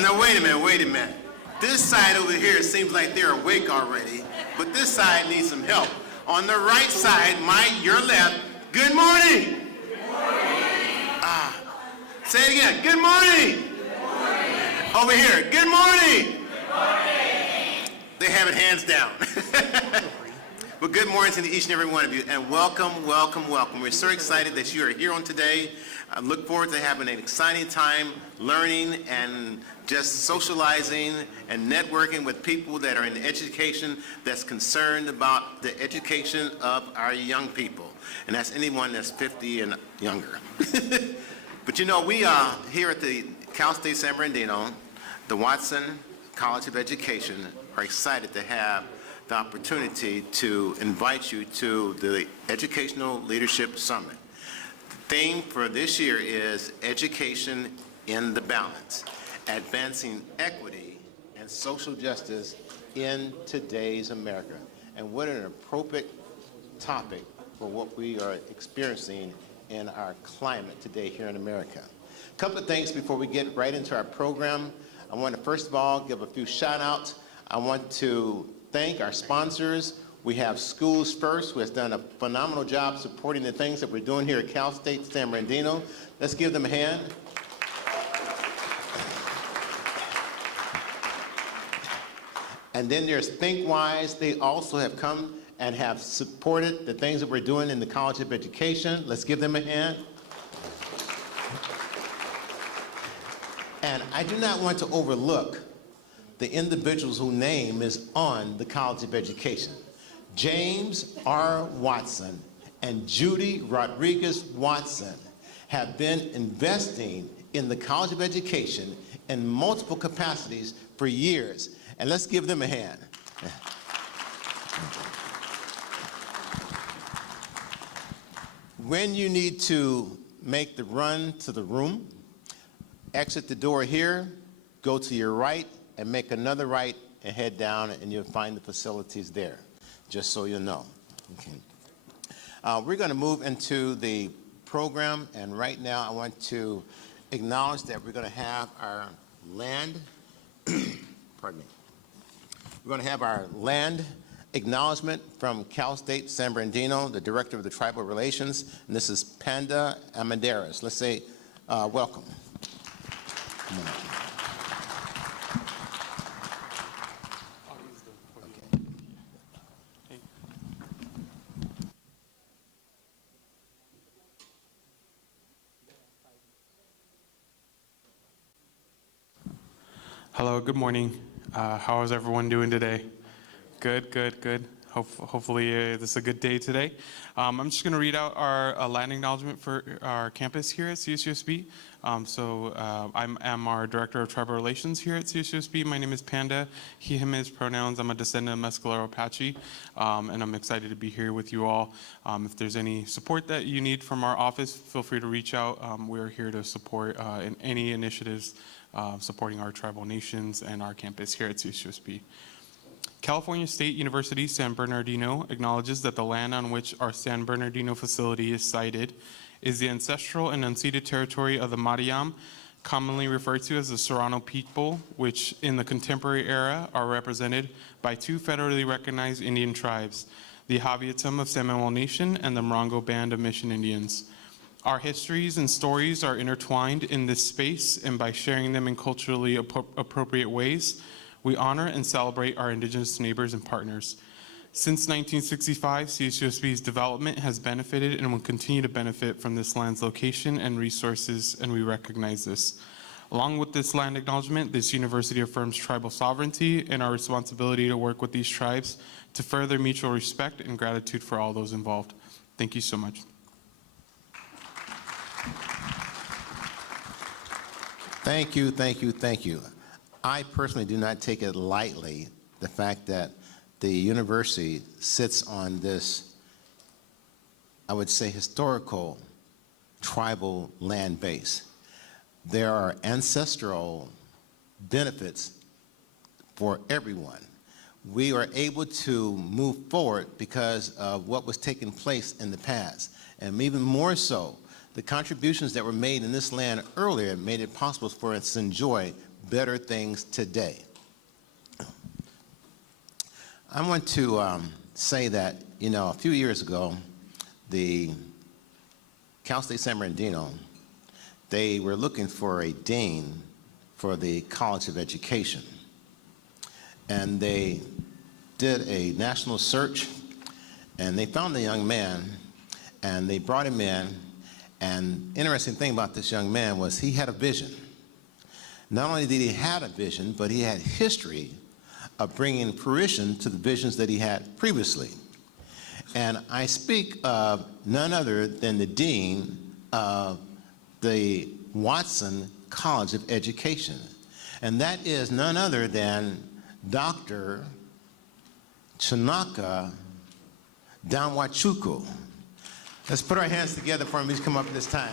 Now wait a minute. This side over here seems like they're awake already, but this side needs some help. On the right side, your left, good morning. Good morning. Say it again, good morning. Good morning. Over here, good morning. Good morning. They have it hands down. Well, good morning to each and every one of you, and welcome. We're so excited that you are here on today. I look forward to having an exciting time learning and just socializing and networking with people that are in education that's concerned about the education of our young people. And that's anyone that's 50 and younger. But you know, we are here at the Cal State San Bernardino, the Watson College of Education, are excited to have the opportunity to invite you to the Educational Leadership Summit. The theme for this year is Education in the Balance, advancing equity and social justice in today's America. And what an appropriate topic for what we are experiencing in our climate today here in America. A couple of things before we get right into our program. I want to first of all give a few shout outs. I want to thank our sponsors. We have Schools First, who has done a phenomenal job supporting the things that we're doing here at Cal State San Bernardino. Let's give them a hand. And then there's ThinkWise. They also have come and have supported the things that we're doing in the College of Education. Let's give them a hand. And I do not want to overlook the individuals whose name is on the College of Education. James R. Watson and Judy Rodriguez Watson have been investing in the College of Education in multiple capacities for years. And let's give them a hand. When you need to make the run to the room, exit the door here, go to your right, and make another right and head down, and you'll find the facilities there, just so you know. Okay. We're going to move into the program, and right now I want to acknowledge that we're going to have our land, pardon me, we're going to have our land acknowledgement from Cal State San Bernardino, the Director of the Tribal Relations, and this is Panda Amadeus. Let's say welcome. Come on. Hello, good morning. How is everyone doing today? Good. Hopefully this is a good day today. I'm just going to read out our land acknowledgement for our campus here at CSUSB. I'm our Director of Tribal Relations here at CSUSB. My name is Panda, he, him, his pronouns. I'm a descendant of Mescalero Apache, and I'm excited to be here with you all. If there's any support that you need from our office, feel free to reach out. We're here to support in any initiatives supporting our tribal nations and our campus here at CSUSB. California State University San Bernardino acknowledges that the land on which our San Bernardino facility is sited is the ancestral and unceded territory of the Mariam, commonly referred to as the Serrano people, which in the contemporary era are represented by two federally recognized Indian tribes, the Javiatum of San Manuel Nation and the Morongo Band of Mission Indians. Our histories and stories are intertwined in this space, and by sharing them in culturally appropriate ways, we honor and celebrate our Indigenous neighbors and partners. Since 1965, CSUSB's development has benefited and will continue to benefit from this land's location and resources, and we recognize this. Along with this land acknowledgement, this university affirms tribal sovereignty and our responsibility to work with these tribes to further mutual respect and gratitude for all those involved. Thank you so much. Thank you. I personally do not take it lightly, the fact that the university sits on this, I would say, historical tribal land base. There are ancestral benefits for everyone. We are able to move forward because of what was taking place in the past, and even more so, the contributions that were made in this land earlier made it possible for us to enjoy better things today. I want to say that, a few years ago, the Cal State San Bernardino, they were looking for a dean for the College of Education. And they did a national search, and they found the young man, and they brought him in. And interesting thing about this young man was he had a vision. Not only did he have a vision, but he had history of bringing fruition to the visions that he had previously. And I speak of none other than the dean of the Watson College of Education. And that is none other than Dr. Chinaka Danwachuku. Let's put our hands together for him. He's come up at this time.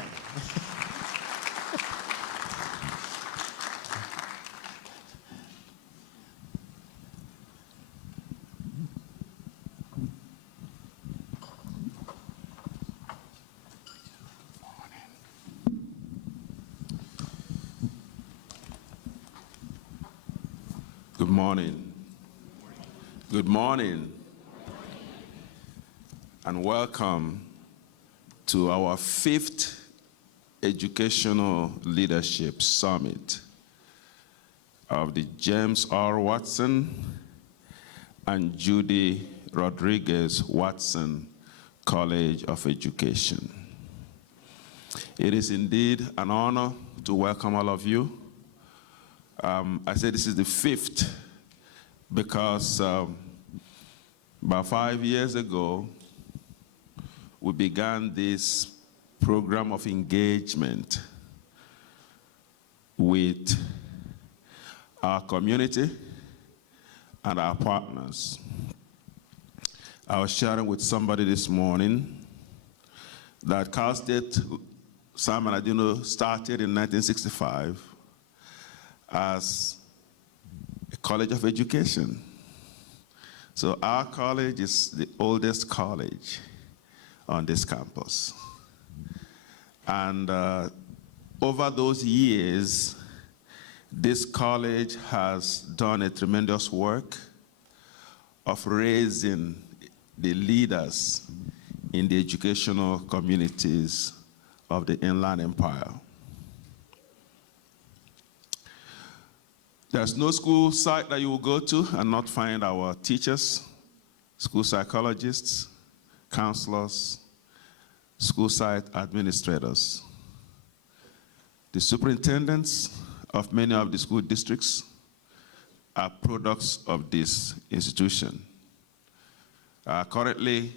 Good morning. Good morning. And welcome to our 5th Educational Leadership Summit of the James R. Watson and Judy Rodriguez Watson College of Education. It is indeed an honor to welcome all of you. I said this is the 5th because about 5 years ago, we began this program of engagement with our community and our partners. I was sharing with somebody this morning that Cal State San Bernardino started in 1965 as a college of education. So our college is the oldest college on this campus. And over those years, this college has done a tremendous work of raising the leaders in the educational communities of the Inland Empire. There's no school site that you will go to and not find our teachers, school psychologists, counselors, school site administrators. The superintendents of many of the school districts are products of this institution. Currently,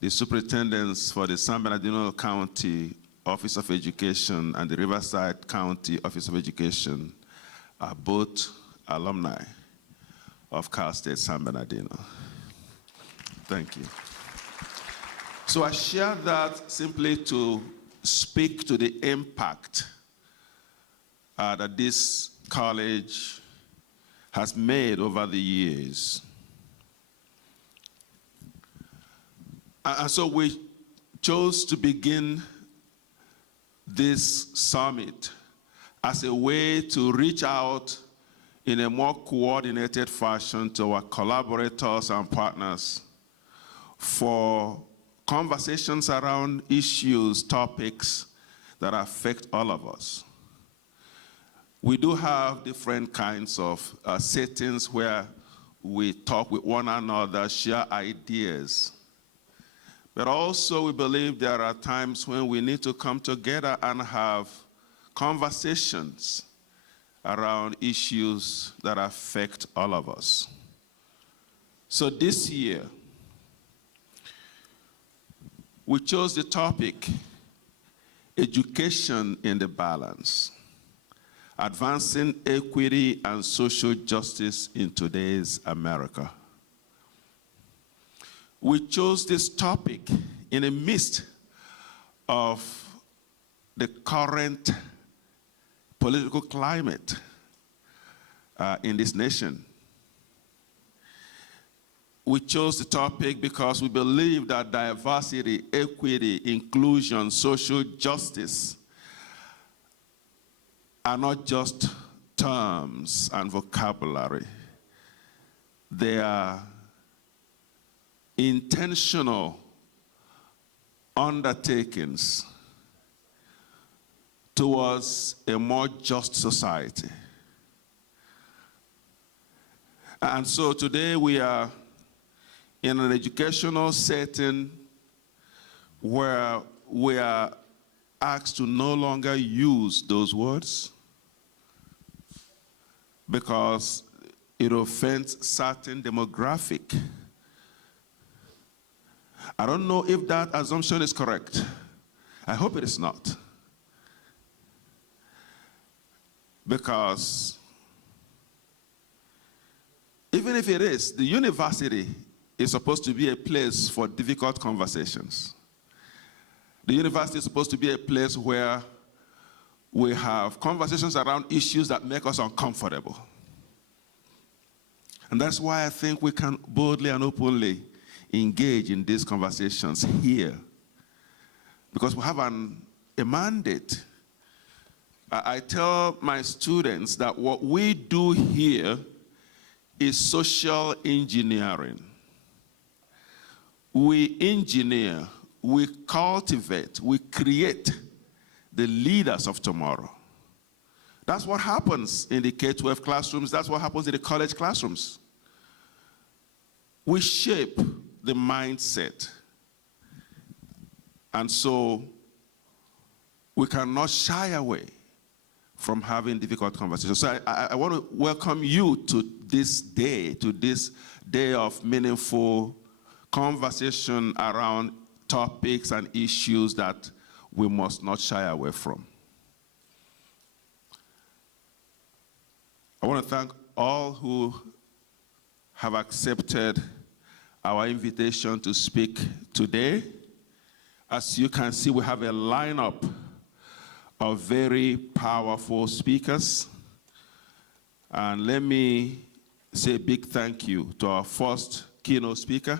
the superintendents for the San Bernardino County Office of Education and the Riverside County Office of Education are both alumni of Cal State San Bernardino. Thank you. So I share that simply to speak to the impact that this college has made over the years. And so we chose to begin this summit as a way to reach out in a more coordinated fashion to our collaborators and partners for conversations around issues, topics that affect all of us. We do have different kinds of settings where we talk with one another, share ideas. But also we believe there are times when we need to come together and have conversations around issues that affect all of us. So this year, we chose the topic, Education in the Balance, Advancing Equity and Social Justice in Today's America. We chose this topic in the midst of the current political climate in this nation. We chose the topic because we believe that diversity, equity, inclusion, social justice are not just terms and vocabulary. They are intentional undertakings towards a more just society. And so today we are in an educational setting where we are asked to no longer use those words because it offends certain demographic. I don't know if that assumption is correct. I hope it is not. Because even if it is, the university is supposed to be a place for difficult conversations. The university is supposed to be a place where we have conversations around issues that make us uncomfortable. And that's why I think we can boldly and openly engage in these conversations here. Because we have a mandate. I tell my students that what we do here is social engineering. We engineer, we cultivate, we create the leaders of tomorrow. That's what happens in the K-12 classrooms. That's what happens in the college classrooms. We shape the mindset. And so we cannot shy away from having difficult conversations. So I want to welcome you to this day of meaningful conversation around topics and issues that we must not shy away from. I want to thank all who have accepted our invitation to speak today. As you can see, we have a lineup of very powerful speakers. And let me say a big thank you to our first keynote speaker,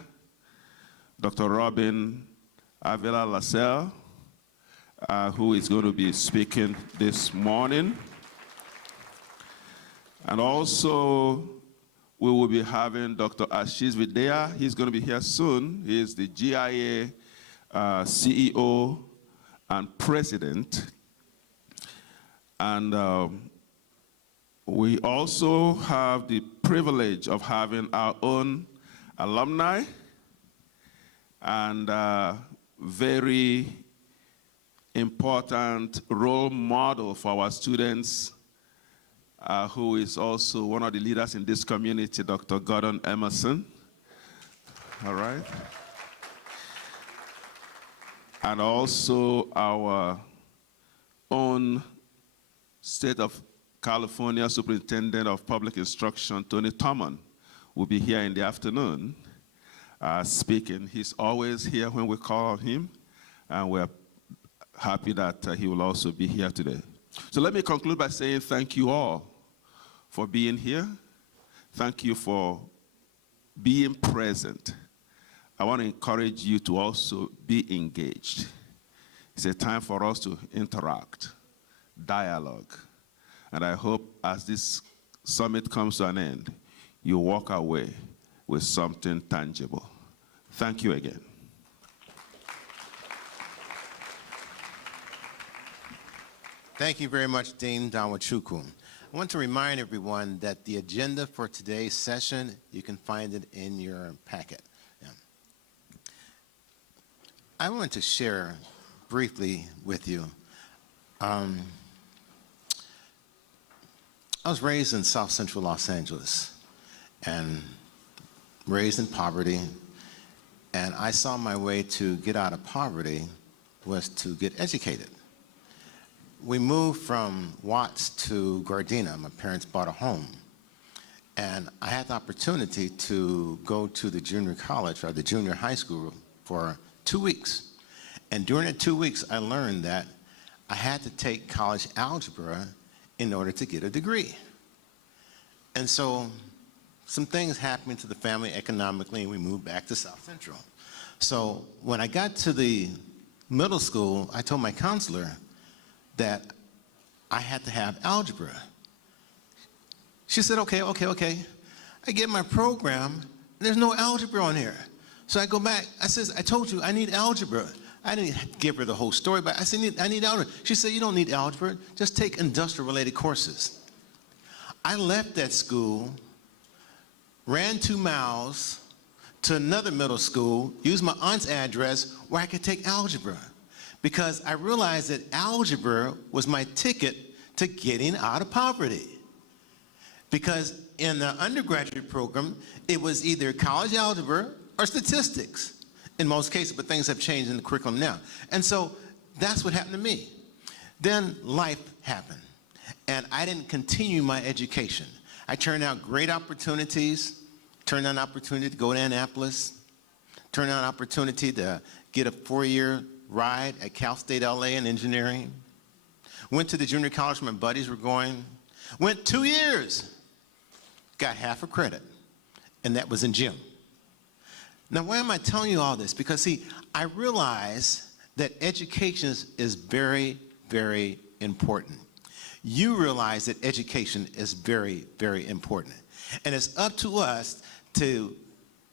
Dr. Robin Avila Lascelles, who is going to be speaking this morning. And also, we will be having Dr. Ashish Vidya. He's going to be here soon. He is the GIA CEO and president. And we also have the privilege of having our own alumni and very important role model for our students, who is also one of the leaders in this community, Dr. Gordon Emerson. All right. And also our own State of California Superintendent of Public Instruction, Tony Thurmond, will be here in the afternoon speaking. He's always here when we call on him, and we're happy that he will also be here today. So let me conclude by saying thank you all for being here. Thank you for being present. I want to encourage you to also be engaged. It's a time for us to interact, dialogue. And I hope as this summit comes to an end, you walk away with something tangible. Thank you again. Thank you very much, Dean Danwachukwu. I want to remind everyone that the agenda for today's session, you can find it in your packet. Yeah. I want to share briefly with you. I was raised in South Central Los Angeles and raised in poverty, and I saw my way to get out of poverty was to get educated. We moved from Watts to Gardena. My parents bought a home. And I had the opportunity to go to the junior college or the junior high school for 2 weeks. And during the 2 weeks, I learned that I had to take college algebra in order to get a degree. And so some things happened to the family economically, and we moved back to South Central. So when I got to the middle school, I told my counselor that I had to have algebra. She said, okay. I get my program, there's no algebra on here. So I go back, I says, I told you I need algebra. I didn't give her the whole story, but I said, I need algebra. She said, you don't need algebra, just take industrial-related courses. I left that school, ran 2 miles to another middle school, used my aunt's address where I could take algebra, because I realized that algebra was my ticket to getting out of poverty. Because in the undergraduate program, it was either college algebra or statistics in most cases, but things have changed in the curriculum now. And so that's what happened to me. Then life happened, and I didn't continue my education. I turned out great opportunities, turned down an opportunity to go to Annapolis, turned down an opportunity to get a 4-year ride at Cal State LA in engineering, went to the junior college where my buddies were going, went 2 years, got half a credit, and that was in gym. Now, why am I telling you all this? Because, see, I realize that education is very, very important. You realize that education is very, very important. And it's up to us to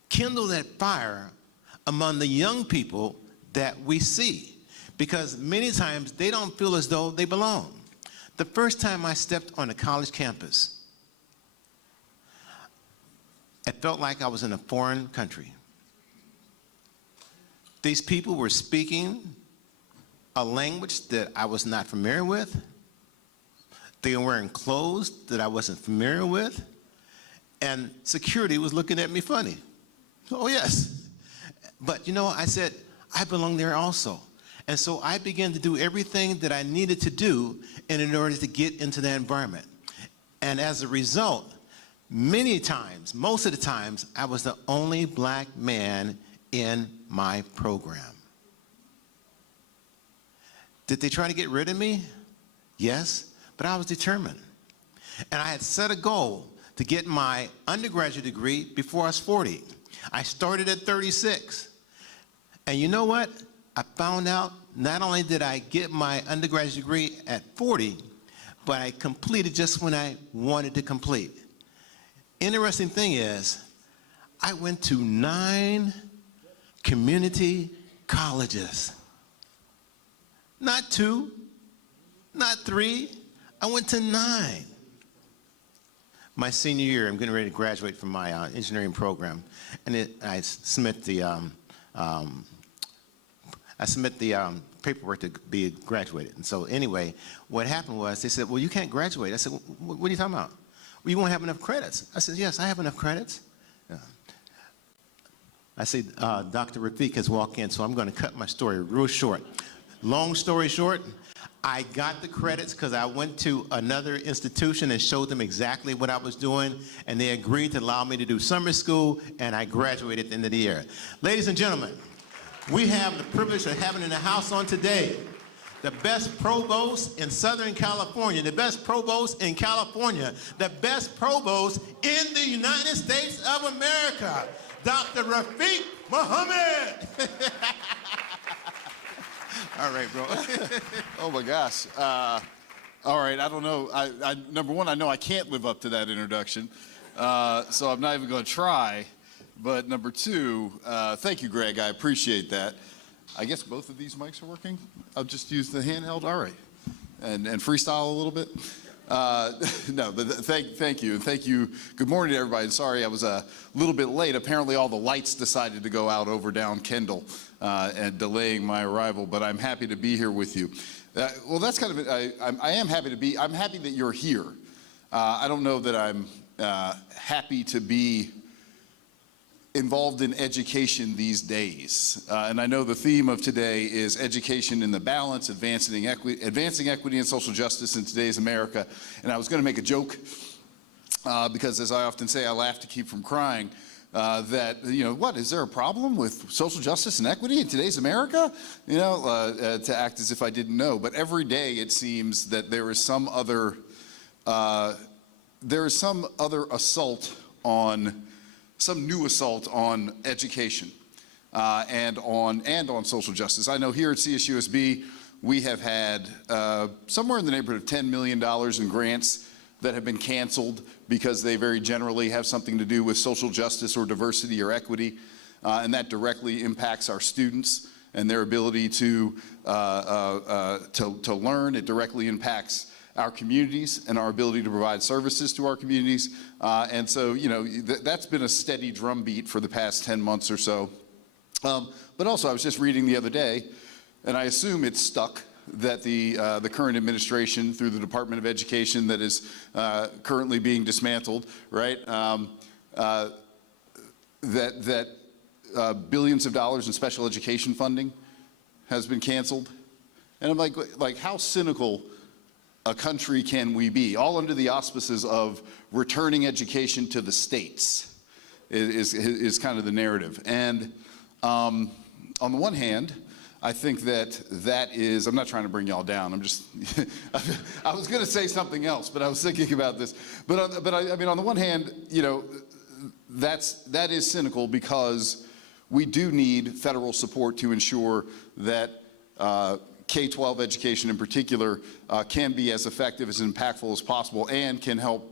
kindle that fire among the young people that we see, because many times they don't feel as though they belong. The first time I stepped on a college campus, it felt like I was in a foreign country. These people were speaking a language that I was not familiar with. They were wearing clothes that I wasn't familiar with. And security was looking at me funny. Oh, yes. But, you know, I said, I belong there also. And so I began to do everything that I needed to do in order to get into that environment. And as a result, many times, most of the times, I was the only black man in my program. Did they try to get rid of me? Yes, but I was determined. And I had set a goal to get my undergraduate degree before I was 40. I started at 36. And you know what? I found out not only did I get my undergraduate degree at 40, but I completed just when I wanted to complete. Interesting thing is, I went to 9 community colleges. Not 2, not 3, I went to 9. My senior year, I'm getting ready to graduate from my engineering program, and I submit the paperwork to be graduated. And so anyway, what happened was they said, well, you can't graduate. I said, what are you talking about? Well, you won't have enough credits. I said, yes, I have enough credits. I say, Dr. Rafiq has walked in, so I'm going to cut my story real short. Long story short, I got the credits because I went to another institution and showed them exactly what I was doing, and they agreed to allow me to do summer school, and I graduated at the end of the year. Ladies and gentlemen, we have the privilege of having in the house on today the best provost in Southern California, the best provost in California, the best provost in the United States of America, Dr. Rafiq Muhammad. All right, bro. Oh my gosh. All right, I don't know. Number one, I know I can't live up to that introduction, so I'm not even going to try. But number two, thank you, Greg. I appreciate that. I guess both of these mics are working. I'll just use the handheld. All right, and freestyle a little bit. No, but thank you, and thank you. Good morning to everybody. And sorry I was a little bit late. Apparently, all the lights decided to go out over down Kendall, and delaying my arrival. But I'm happy to be here with you. Well, that's kind of it. I am happy to be. I'm happy that you're here. I don't know that I'm happy to be involved in education these days. And I know the theme of today is education in the balance, advancing equity and social justice in today's America. And I was going to make a joke, because as I often say, I laugh to keep from crying, that, you know, what, is there a problem with social justice and equity in today's America? You know, to act as if I didn't know. But every day it seems that there is some other assault on, some new assault on education and on social justice. I know here at CSUSB, we have had somewhere in the neighborhood of $10 million in grants that have been canceled because they very generally have something to do with social justice or diversity or equity, and that directly impacts our students and their ability to learn. It directly impacts our communities and our ability to provide services to our communities. And so, you know, that's been a steady drumbeat for the past 10 months or so. But also, I was just reading the other day, and I assume it's stuck, that the current administration, through the Department of Education that is currently being dismantled, right, that billions of dollars in special education funding has been canceled. And I'm like, how cynical a country can we be? All under the auspices of returning education to the states is kind of the narrative. And on the one hand, I think that is, I'm not trying to bring y'all down, I'm just, I was gonna say something else, but I was thinking about this. But I mean, on the one hand, you know, that is cynical, because we do need federal support to ensure that K-12 education in particular can be as effective, as impactful as possible, and can help,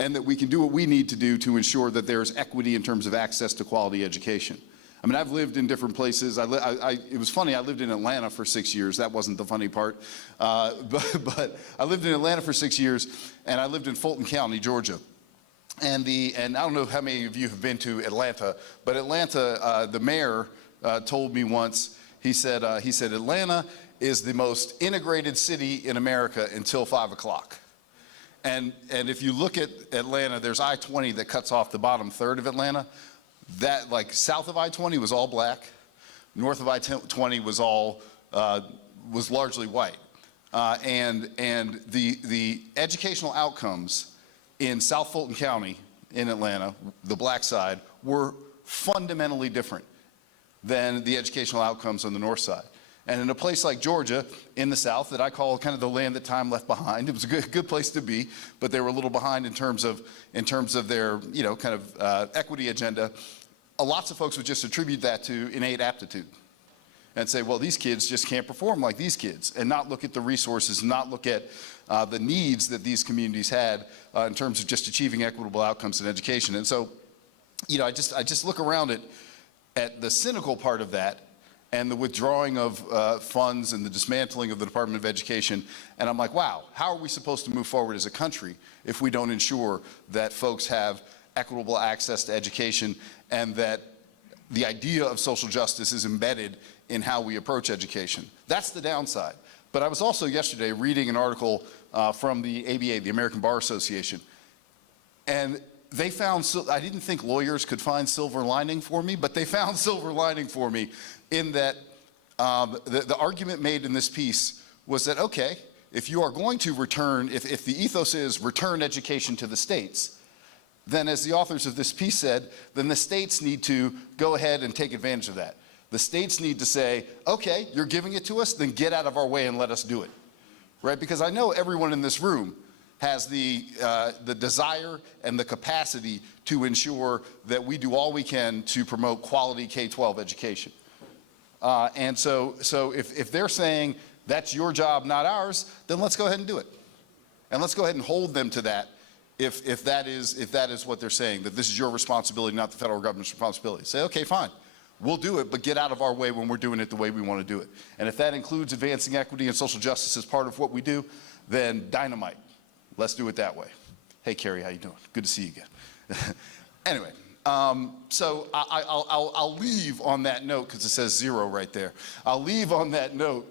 and that we can do what we need to do to ensure that there's equity in terms of access to quality education. I mean, I've lived in different places. It was funny, I lived in Atlanta for 6 years. That wasn't the funny part. But I lived in Atlanta for 6 years, and I lived in Fulton County, Georgia. And I don't know how many of you have been to Atlanta, but Atlanta, the mayor told me once, he said, Atlanta is the most integrated city in America until 5 o'clock. And if you look at Atlanta, there's I-20 that cuts off the bottom third of Atlanta. That, like, south of I-20 was all black, north of I-20 was all, was largely white. And the educational outcomes in South Fulton County in Atlanta, the black side, were fundamentally different than the educational outcomes on the north side. And in a place like Georgia, in the South, that I call kind of the land that time left behind, it was a good place to be, but they were a little behind in terms of their, you know, kind of equity agenda. Lots of folks would just attribute that to innate aptitude and say, well, these kids just can't perform like these kids, and not look at the resources, not look at the needs that these communities had in terms of just achieving equitable outcomes in education. And so, you know, I just look around at the cynical part of that, and the withdrawing of funds and the dismantling of the Department of Education, and I'm like, wow, how are we supposed to move forward as a country if we don't ensure that folks have equitable access to education, and that the idea of social justice is embedded in how we approach education? That's the downside. But I was also yesterday reading an article from the ABA, the American Bar Association, and they found, I didn't think lawyers could find silver lining for me, but they found silver lining for me in that the argument made in this piece was that, okay, if you are going to return, if the ethos is return education to the states, then, as the authors of this piece said, then the states need to go ahead and take advantage of that. The states need to say, okay, you're giving it to us, then get out of our way and let us do it, right? Because I know everyone in this room has the desire and the capacity to ensure that we do all we can to promote quality K-12 education. And so if they're saying that's your job, not ours, then let's go ahead and do it. And let's go ahead and hold them to that. If that is what they're saying, that this is your responsibility, not the federal government's responsibility. Say, okay, fine, we'll do it, but get out of our way when we're doing it the way we want to do it. And if that includes advancing equity and social justice as part of what we do, then dynamite. Let's do it that way. Hey, Carrie, how you doing? Good to see you again. Anyway, so I'll leave on that note, because it says 0 right there. I'll leave on that note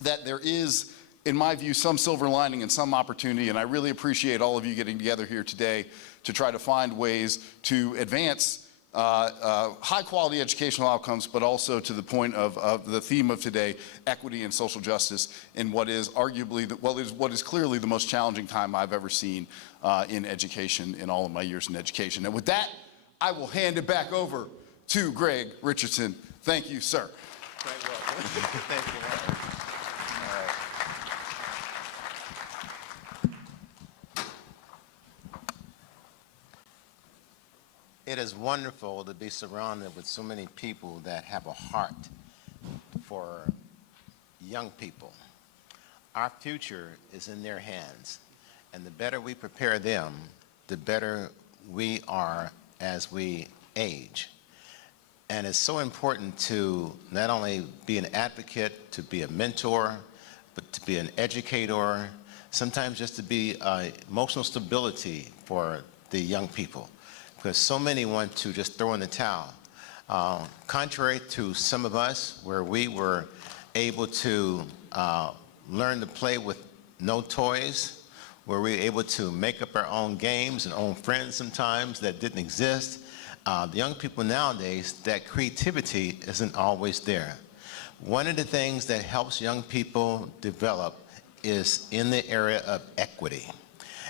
that there is, in my view, some silver lining and some opportunity, and I really appreciate all of you getting together here today to try to find ways to advance high quality educational outcomes, but also to the point of the theme of today, equity and social justice, in what is arguably, what is clearly the most challenging time I've ever seen in education in all of my years in education. And with that, I will hand it back over to Greg Richardson. Thank you, sir. Thank you. It is wonderful to be surrounded with so many people that have a heart for young people. Our future is in their hands, And the better we prepare them, the better we are as we age. And it's so important to not only be an advocate, to be a mentor, but to be an educator, sometimes just to be emotional stability for the young people, because so many want to just throw in the towel. Contrary to some of us, where we were able to learn to play with no toys, where we were able to make up our own games and own friends sometimes that didn't exist, the young people nowadays, that creativity isn't always there. One of the things that helps young people develop is in the area of equity.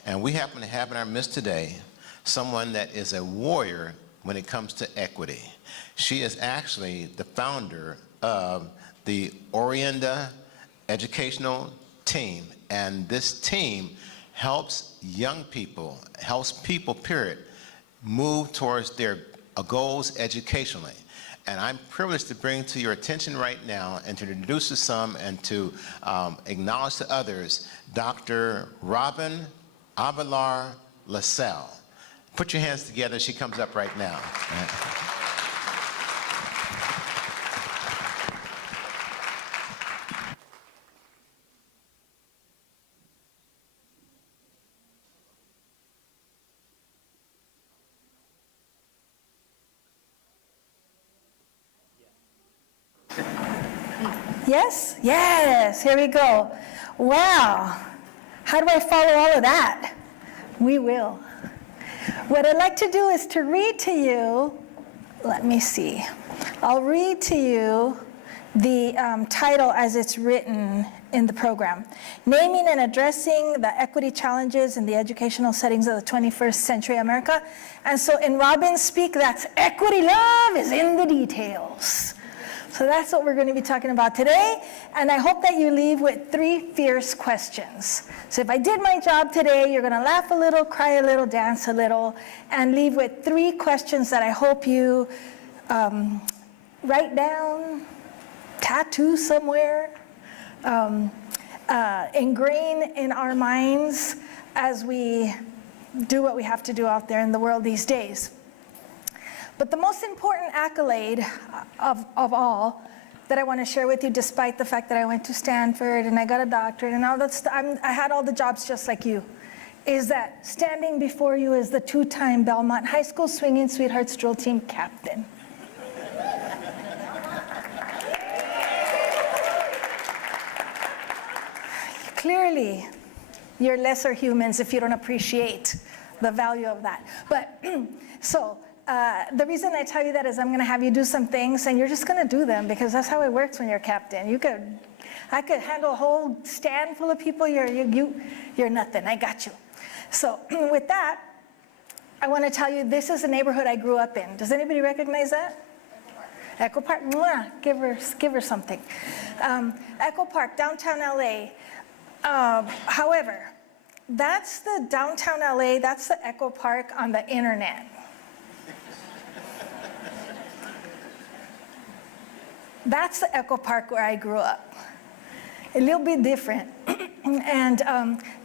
And we happen to have in our midst today someone that is a warrior when it comes to equity. She is actually the founder of the Orienda Educational Team. And this team helps young people, helps people, period, move towards their goals educationally. And I'm privileged to bring to your attention right now and to introduce to some and to acknowledge to others, Dr. Robin Avalar LaSalle. Put your hands together. She comes up right now. Yes? Yes, here we go. Wow. How do I follow all of that? We will. What I'd like to do is to read to you, let me see. I'll read to you the title as it's written in the program. Naming and addressing the equity challenges in the educational settings of the 21st century America. And so in Robin's speak, that's equity love is in the details. So that's what we're going to be talking about today, and I hope that you leave with 3 fierce questions. So if I did my job today, you're going to laugh a little, cry a little, dance a little, and leave with 3 questions that I hope you write down, tattoo somewhere, ingrain in our minds as we do what we have to do out there in the world these days. But the most important accolade of all that I want to share with you, despite the fact that I went to Stanford and I got a doctorate and all that stuff, I had all the jobs just like you, is that standing before you is the 2-time Belmont High School Swinging Sweethearts Drill Team captain. Clearly, you're lesser humans if you don't appreciate the value of that. But the reason I tell you that is I'm going to have you do some things, and you're just going to do them because that's how it works when you're captain. I could handle a whole stand full of people. You're nothing. I got you. So with that, I want to tell you this is a neighborhood I grew up in. Does anybody recognize that? Echo Park. Mwah, give her something. Echo Park, downtown LA. However, that's the downtown LA. That's the Echo Park on the internet. That's the Echo Park where I grew up. A little bit different. And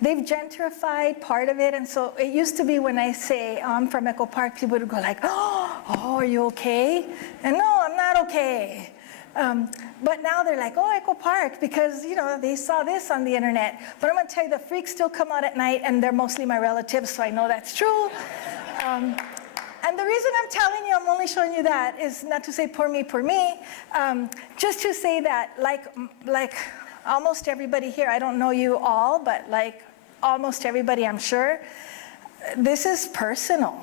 they've gentrified part of it. And so it used to be when I say I'm from Echo Park, people would go like, oh, are you okay? And no, I'm not okay. But now they're like, oh, Echo Park, because they saw this on the internet. But I'm going to tell you, the freaks still come out at night, and they're mostly my relatives, so I know that's true. And the reason I'm telling you, I'm only showing you that, is not to say poor me, just to say that like almost everybody here, I don't know you all, but like almost everybody, I'm sure, this is personal.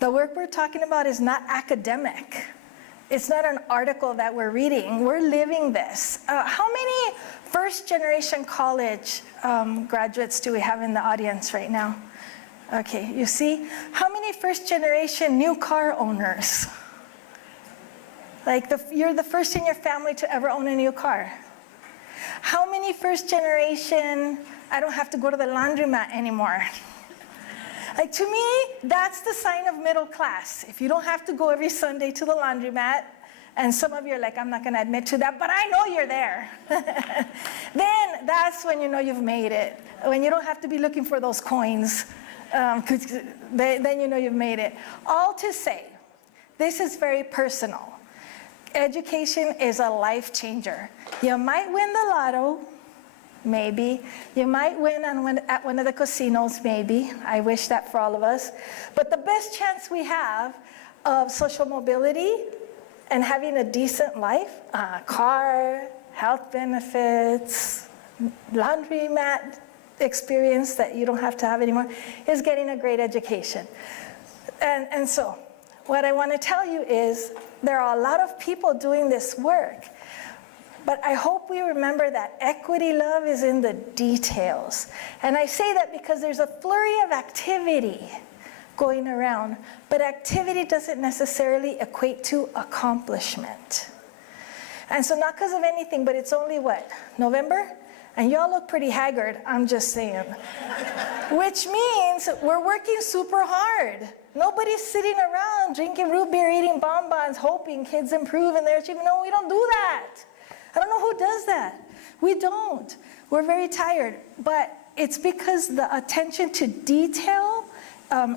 The work we're talking about is not academic. It's not an article that we're reading. We're living this. How many first-generation college graduates do we have in the audience right now? Okay, you see? How many first-generation new car owners? Like you're the first in your family to ever own a new car. How many first-generation, I don't have to go to the laundromat anymore? Like to me, that's the sign of middle class. If you don't have to go every Sunday to the laundromat, And some of you are like, I'm not going to admit to that, but I know you're there. Then that's when you know you've made it. When you don't have to be looking for those coins, then you know you've made it. All to say, this is very personal. Education is a life changer. You might win the lotto, maybe. You might win at one of the casinos, maybe. I wish that for all of us. But the best chance we have of social mobility and having a decent life, car, health benefits, laundromat experience that you don't have to have anymore, is getting a great education. And so, what I want to tell you is there are a lot of people doing this work, but I hope we remember that equity love is in the details. And I say that because there's a flurry of activity going around, but activity doesn't necessarily equate to accomplishment. And so not because of anything, but it's only what, November? And y'all look pretty haggard, I'm just saying. Which means we're working super hard. Nobody's sitting around drinking root beer, eating bonbons, hoping kids improve in their achievement. No, we don't do that. I don't know who does that. We don't. We're very tired. But it's because the attention to detail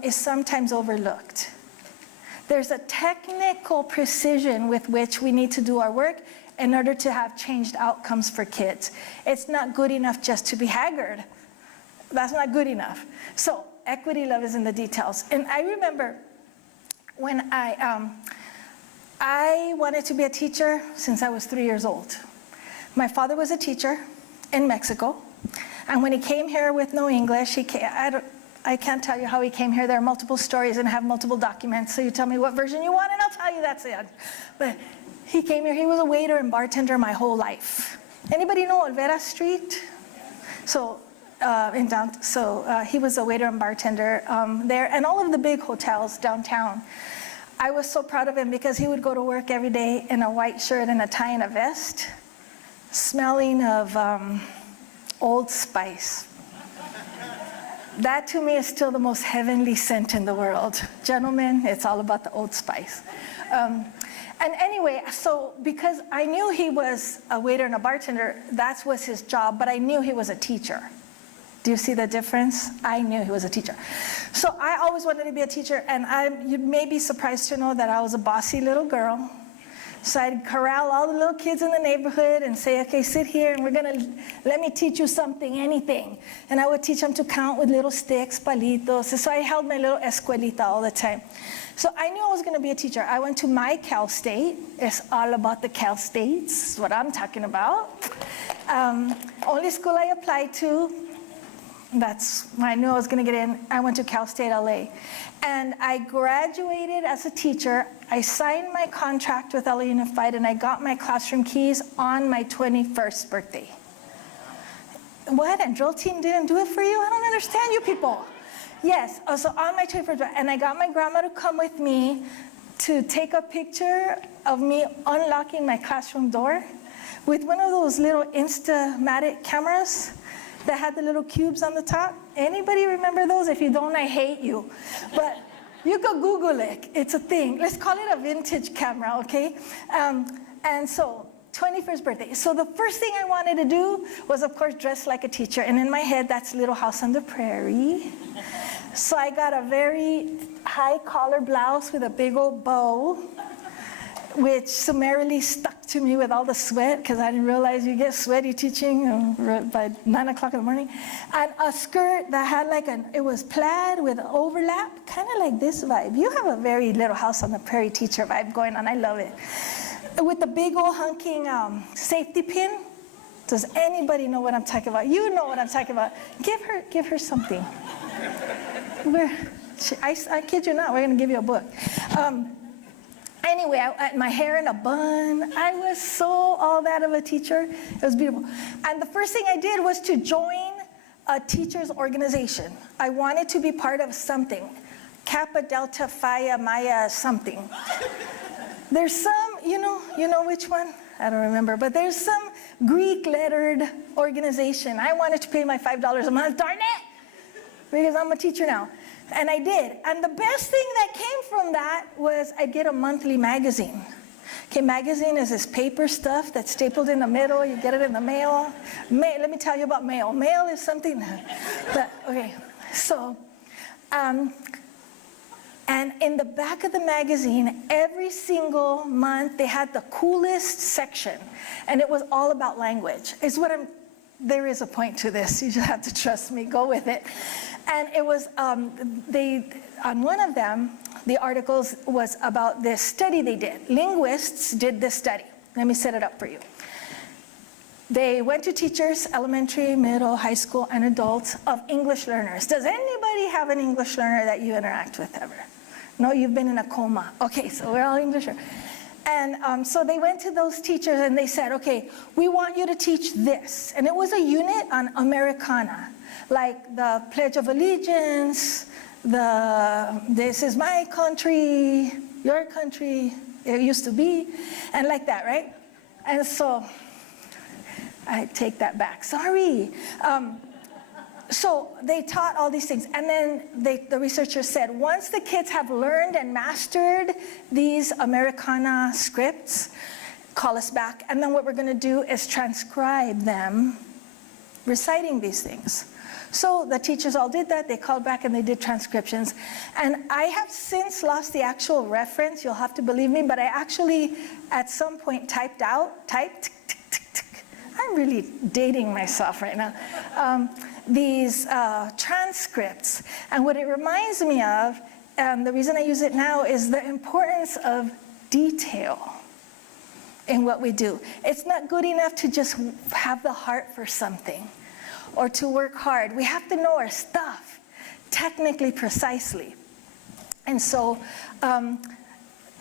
is sometimes overlooked. There's a technical precision with which we need to do our work in order to have changed outcomes for kids. It's not good enough just to be haggard. That's not good enough. So equity love is in the details. And I remember when I wanted to be a teacher since I was 3 years old. My father was a teacher in Mexico. And when he came here with no English, I can't tell you how he came here. There are multiple stories and I have multiple documents. So you tell me what version you want and I'll tell you that's it. But he came here, he was a waiter and bartender my whole life. Anybody know Olvera Street? So, he was a waiter and bartender there, and all of the big hotels downtown. I was so proud of him because he would go to work every day in a white shirt and a tie and a vest, smelling of Old Spice. That to me is still the most heavenly scent in the world. Gentlemen, it's all about the Old Spice. And anyway, so because I knew he was a waiter and a bartender, that was his job, but I knew he was a teacher. Do you see the difference? I knew he was a teacher. So I always wanted to be a teacher, and you may be surprised to know that I was a bossy little girl. So I'd corral all the little kids in the neighborhood and say, okay, sit here and let me teach you something, anything. And I would teach them to count with little sticks, palitos. So I held my little escuelita all the time. So I knew I was going to be a teacher. I went to my Cal State. It's all about the Cal States, what I'm talking about. Only school I applied to, that's when I knew I was going to get in. I went to Cal State LA. And I graduated as a teacher. I signed my contract with LA Unified, and I got my classroom keys on my 21st birthday. What? And drill team didn't do it for you? I don't understand you people. Yes, so on my 21st birthday, and I got my grandma to come with me to take a picture of me unlocking my classroom door with one of those little Instamatic cameras that had the little cubes on the top. Anybody remember those? If you don't, I hate you. But you could Google it. It's a thing. Let's call it a vintage camera, okay? And so, 21st birthday. So the first thing I wanted to do was, of course, dress like a teacher. And in my head, that's Little House on the Prairie. So I got a very high collar blouse with a big old bow, which summarily stuck to me with all the sweat, because I didn't realize you get sweaty teaching by 9 o'clock in the morning. And a skirt that had it was plaid with an overlap, kind of like this vibe. You have a very Little House on the Prairie teacher vibe going on. I love it. With the big old hunking safety pin. Does anybody know what I'm talking about? You know what I'm talking about. Give her something. I kid you not, we're going to give you a book. Anyway, I had my hair in a bun. I was so all that of a teacher. It was beautiful. And the first thing I did was to join a teacher's organization. I wanted to be part of something. Kappa, Delta, Phi, Maya, something. There's some, you know which one? I don't remember, but there's some Greek-lettered organization. I wanted to pay my $5 a month, darn it, because I'm a teacher now. And I did. And the best thing that came from that was I'd get a monthly magazine. Okay, magazine is this paper stuff that's stapled in the middle. You get it in the mail. Let me tell you about mail. Mail is something that okay, so, and in the back of the magazine, every single month, they had the coolest section, and it was all about language. There is a point to this. You just have to trust me. Go with it. And it was, on one of them, the articles was about this study they did. Linguists did this study. Let me set it up for you. They went to teachers, elementary, middle, high school, and adults of English learners. Does anybody have an English learner that you interact with ever? No, you've been in a coma. Okay, so we're all English learners. And so they went to those teachers and they said, okay, we want you to teach this. And it was a unit on Americana, like the Pledge of Allegiance, this is my country, your country, it used to be, and like that, right? And so, I take that back, sorry. So they taught all these things, and then the researchers said, once the kids have learned and mastered these Americana scripts, call us back, and then what we're gonna do is transcribe them reciting these things. So the teachers all did that, they called back and they did transcriptions. And I have since lost the actual reference, you'll have to believe me, but I actually at some point typed, I'm really dating myself right now, these transcripts. And what it reminds me of, and the reason I use it now, is the importance of detail in what we do. It's not good enough to just have the heart for something or to work hard. We have to know our stuff technically precisely. And so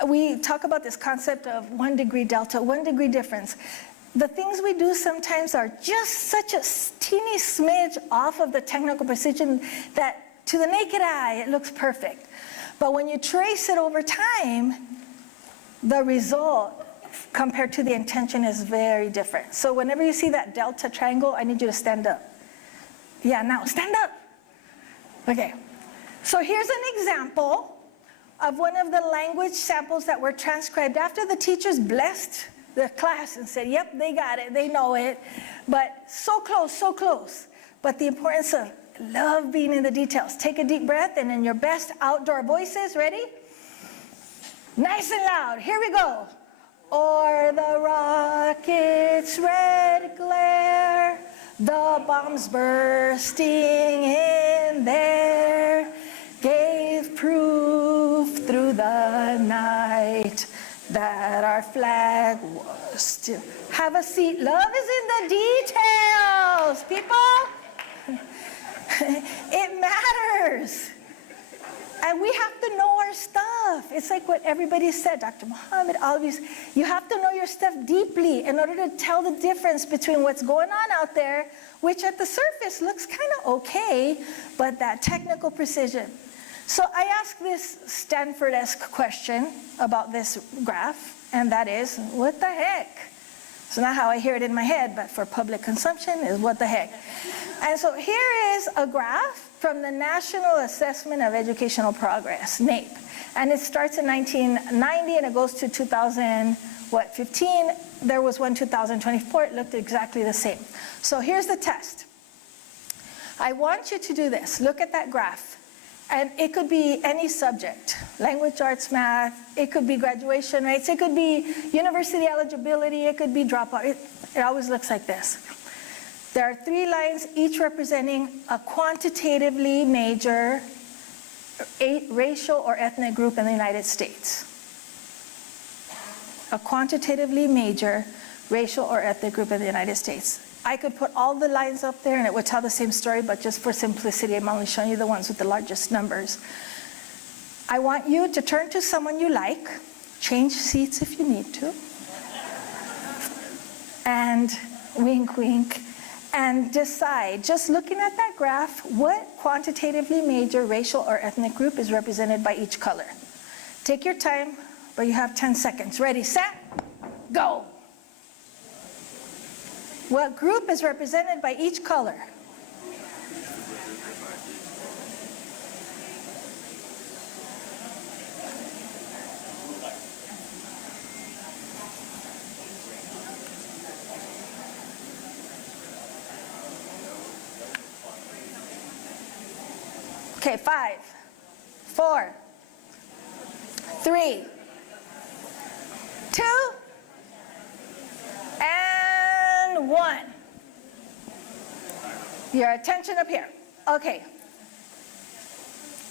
we talk about this concept of 1 degree delta, 1 degree difference. The things we do sometimes are just such a teeny smidge off of the technical precision that to the naked eye it looks perfect. But when you trace it over time, the result compared to the intention is very different. So whenever you see that delta triangle, I need you to stand up. Yeah, now stand up. Okay, so here's an example of one of the language samples that were transcribed after the teachers blessed the class and said, yep, they got it, they know it, but so close, so close. But the importance of love being in the details. Take a deep breath, and in your best outdoor voices, ready? Nice and loud, here we go. O'er the rocket's red glare, the bombs bursting in there, gave proof through the night that our flag was still. Have a seat. Love is in the details, people. It matters. And we have to know our stuff. It's like what everybody said, Dr. Muhammad, all of you. You have to know your stuff deeply in order to tell the difference between what's going on out there, which at the surface looks kind of okay, but that technical precision. So I ask this Stanford-esque question about this graph, and that is, what the heck? It's not how I hear it in my head, but for public consumption is what the heck. And so here is a graph from the National Assessment of Educational Progress, NAEP. And it starts in 1990 and it goes to 2015. There was one 2024, it looked exactly the same. So here's the test. I want you to do this. Look at that graph. And it could be any subject, language arts, math, it could be graduation rates, it could be university eligibility, it could be dropout. It always looks like this. There are 3 lines, each representing a quantitatively major racial or ethnic group in the United States. A quantitatively major racial or ethnic group in the United States. I could put all the lines up there and it would tell the same story, but just for simplicity, I'm only showing you the ones with the largest numbers. I want you to turn to someone you like, change seats if you need to, and wink, wink, and decide, just looking at that graph, what quantitatively major racial or ethnic group is represented by each color. Take your time, but you have 10 seconds. Ready, set, go. What group is represented by each color? Okay, 5, 4, 3, 2, and 1. Your attention up here. Okay.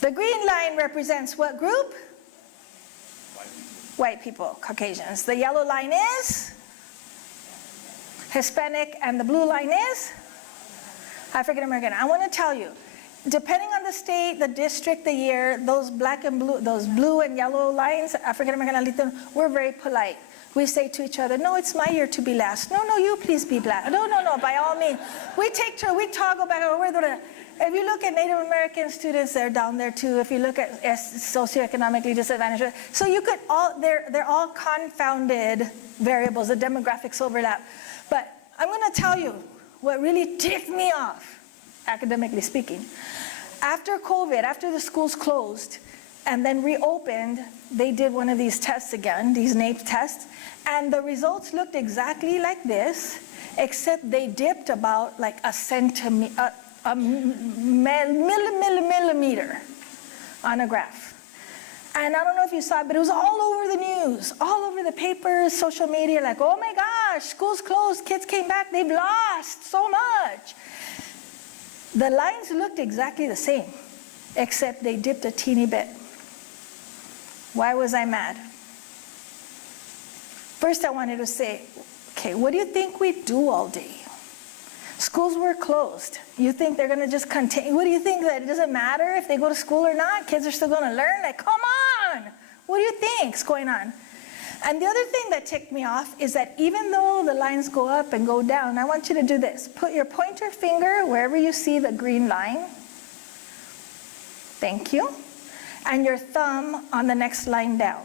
The green line represents what group? White people, Caucasians. The yellow line is Hispanic, and the blue line is African American. I want to tell you, depending on the state, the district, the year, those black and blue, those blue and yellow lines, African American, Latino, we're very polite. We say to each other, no, it's my year to be last. No, no, you please be black. No, no, no, by all means. We toggle back and forth. If you look at Native American students, they're down there too. If you look at socioeconomically disadvantaged, so you could all, they're all confounded variables, the demographics overlap. But I'm going to tell you what really ticked me off, academically speaking. After COVID, after the schools closed and then reopened, they did one of these tests again, these NAEP tests, and the results looked exactly like this, except they dipped about like a centimeter, a millimeter on a graph. And I don't know if you saw it, but it was all over the news, all over the papers, social media, like, oh my gosh, schools closed, kids came back, they've lost so much. The lines looked exactly the same, except they dipped a teeny bit. Why was I mad? First, I wanted to say, okay, what do you think we do all day? Schools were closed. You think they're going to just continue? What do you think, that it doesn't matter if they go to school or not? Kids are still going to learn? Like, come on! What do you think's going on? And the other thing that ticked me off is that even though the lines go up and go down, I want you to do this. Put your pointer finger wherever you see the green line. Thank you. And your thumb on the next line down.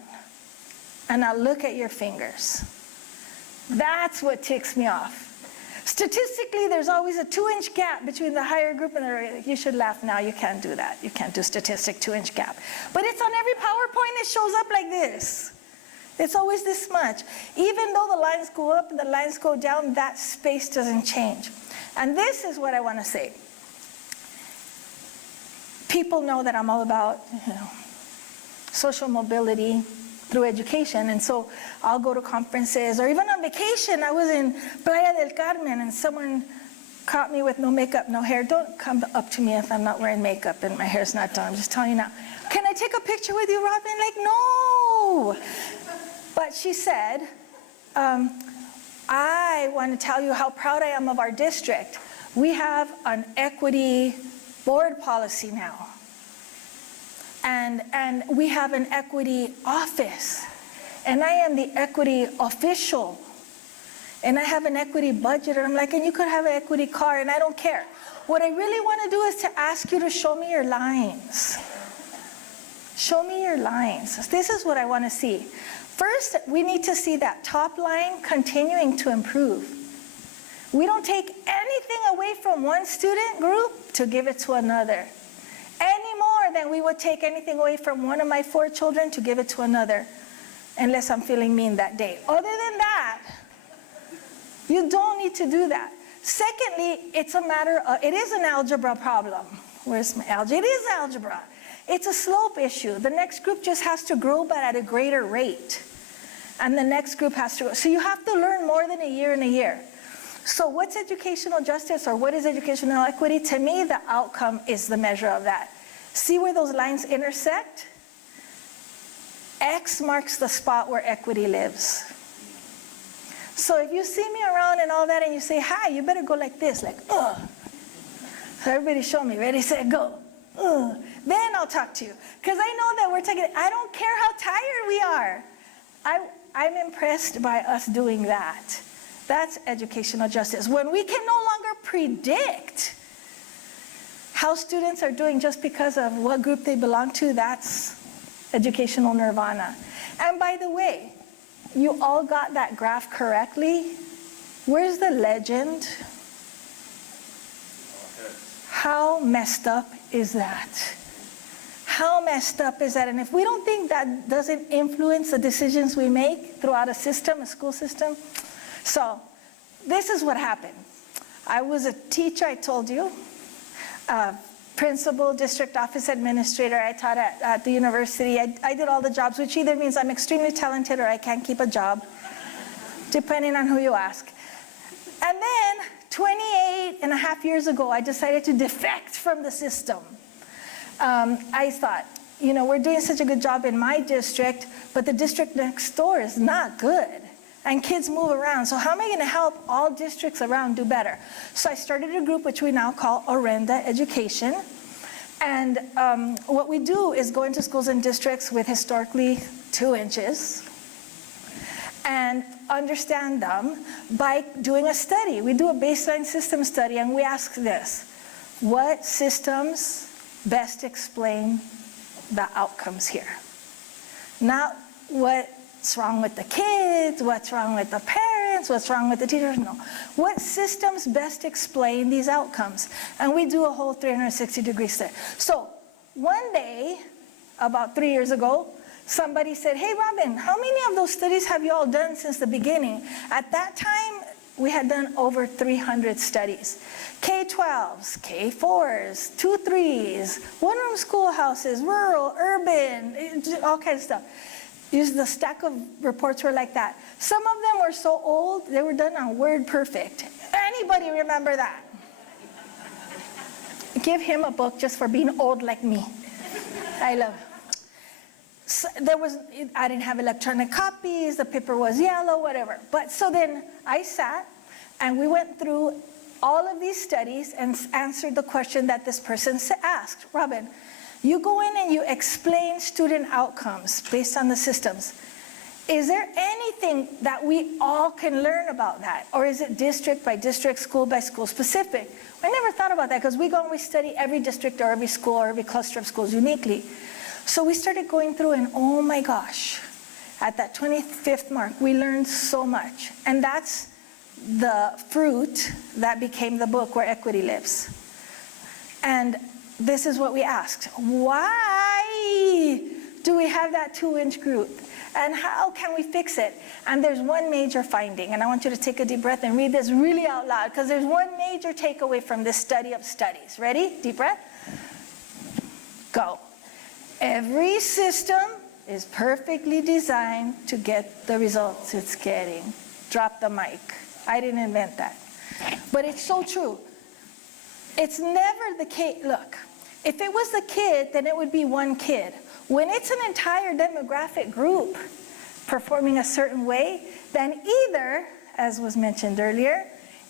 And now look at your fingers. That's what ticks me off. Statistically, there's always a 2-inch gap between the higher group and the, you should laugh now, you can't do that. You can't do statistic 2-inch gap. But it's on every PowerPoint, it shows up like this. It's always this much. Even though the lines go up and the lines go down, that space doesn't change. And this is what I want to say. People know that I'm all about, social mobility through education, and so I'll go to conferences, or even on vacation. I was in Playa del Carmen and someone caught me with no makeup, no hair. Don't come up to me if I'm not wearing makeup and my hair's not done. I'm just telling you now. Can I take a picture with you, Robin? Like, no. But she said, I want to tell you how proud I am of our district. We have an equity board policy now. And we have an equity office. And I am the equity official. And I have an equity budget. And I'm like, and you could have an equity card, and I don't care. What I really want to do is to ask you to show me your lines. Show me your lines. This is what I want to see. First, we need to see that top line continuing to improve. We don't take anything away from one student group to give it to another. Any more than we would take anything away from one of my 4 children to give it to another, unless I'm feeling mean that day. Other than that, you don't need to do that. Secondly, it's a matter of, it is an algebra problem. Where's my algebra? It is algebra. It's a slope issue. The next group just has to grow, but at a greater rate. And the next group has to grow. So you have to learn more than a year in a year. So what's educational justice, or what is educational equity? To me, the outcome is the measure of that. See where those lines intersect? X marks the spot where equity lives. So if you see me around and all that and you say, hi, you better go like this, like, ugh. So everybody show me, ready, set, go. Ugh. Then I'll talk to you. Because I know that we're taking, I don't care how tired we are. I'm impressed by us doing that. That's educational justice. When we can no longer predict how students are doing just because of what group they belong to, that's educational nirvana. And by the way, you all got that graph correctly. Where's the legend? How messed up is that? How messed up is that? And if we don't think that doesn't influence the decisions we make throughout a system, a school system. So this is what happened. I was a teacher, I told you, principal, district office administrator. I taught at the university. I did all the jobs, which either means I'm extremely talented or I can't keep a job, depending on who you ask. And then 28 and a half years ago, I decided to defect from the system. I thought, you know, we're doing such a good job in my district, but the district next door is not good. And kids move around. So how am I going to help all districts around do better? So I started a group which we now call Orenda Education. And what we do is go into schools and districts with historically 2 inches and understand them by doing a study. We do a baseline system study and we ask this: what systems best explain the outcomes here? Not what's wrong with the kids, what's wrong with the parents, what's wrong with the teachers, no. What systems best explain these outcomes? And we do a whole 360-degree study. So one day, about 3 years ago, somebody said, hey Robin, how many of those studies have you all done since the beginning? At that time, we had done over 300 studies. K-12s, K-4s, 2-3s, one-room schoolhouses, rural, urban, all kinds of stuff. The stack of reports were like that. Some of them were so old, they were done on WordPerfect. Anybody remember that? Give him a book just for being old like me. I love it. So I didn't have electronic copies, the paper was yellow, whatever. But so then I sat and we went through all of these studies and answered the question that this person asked. Robin, you go in and you explain student outcomes based on the systems. Is there anything that we all can learn about that? Or is it district by district, school by school specific? I never thought about that because we go and we study every district or every school or every cluster of schools uniquely. So we started going through and oh my gosh, at that 25th mark, we learned so much. And that's the fruit that became the book Where Equity Lives. And this is what we asked. Why do we have that 2-inch group? And how can we fix it? And there's one major finding, and I want you to take a deep breath and read this really out loud, because there's one major takeaway from this study of studies. Ready? Deep breath. Go. Every system is perfectly designed to get the results it's getting. Drop the mic. I didn't invent that. But it's so true. It's never the case. Look, if it was the kid, then it would be one kid. When it's an entire demographic group performing a certain way, then either, as was mentioned earlier,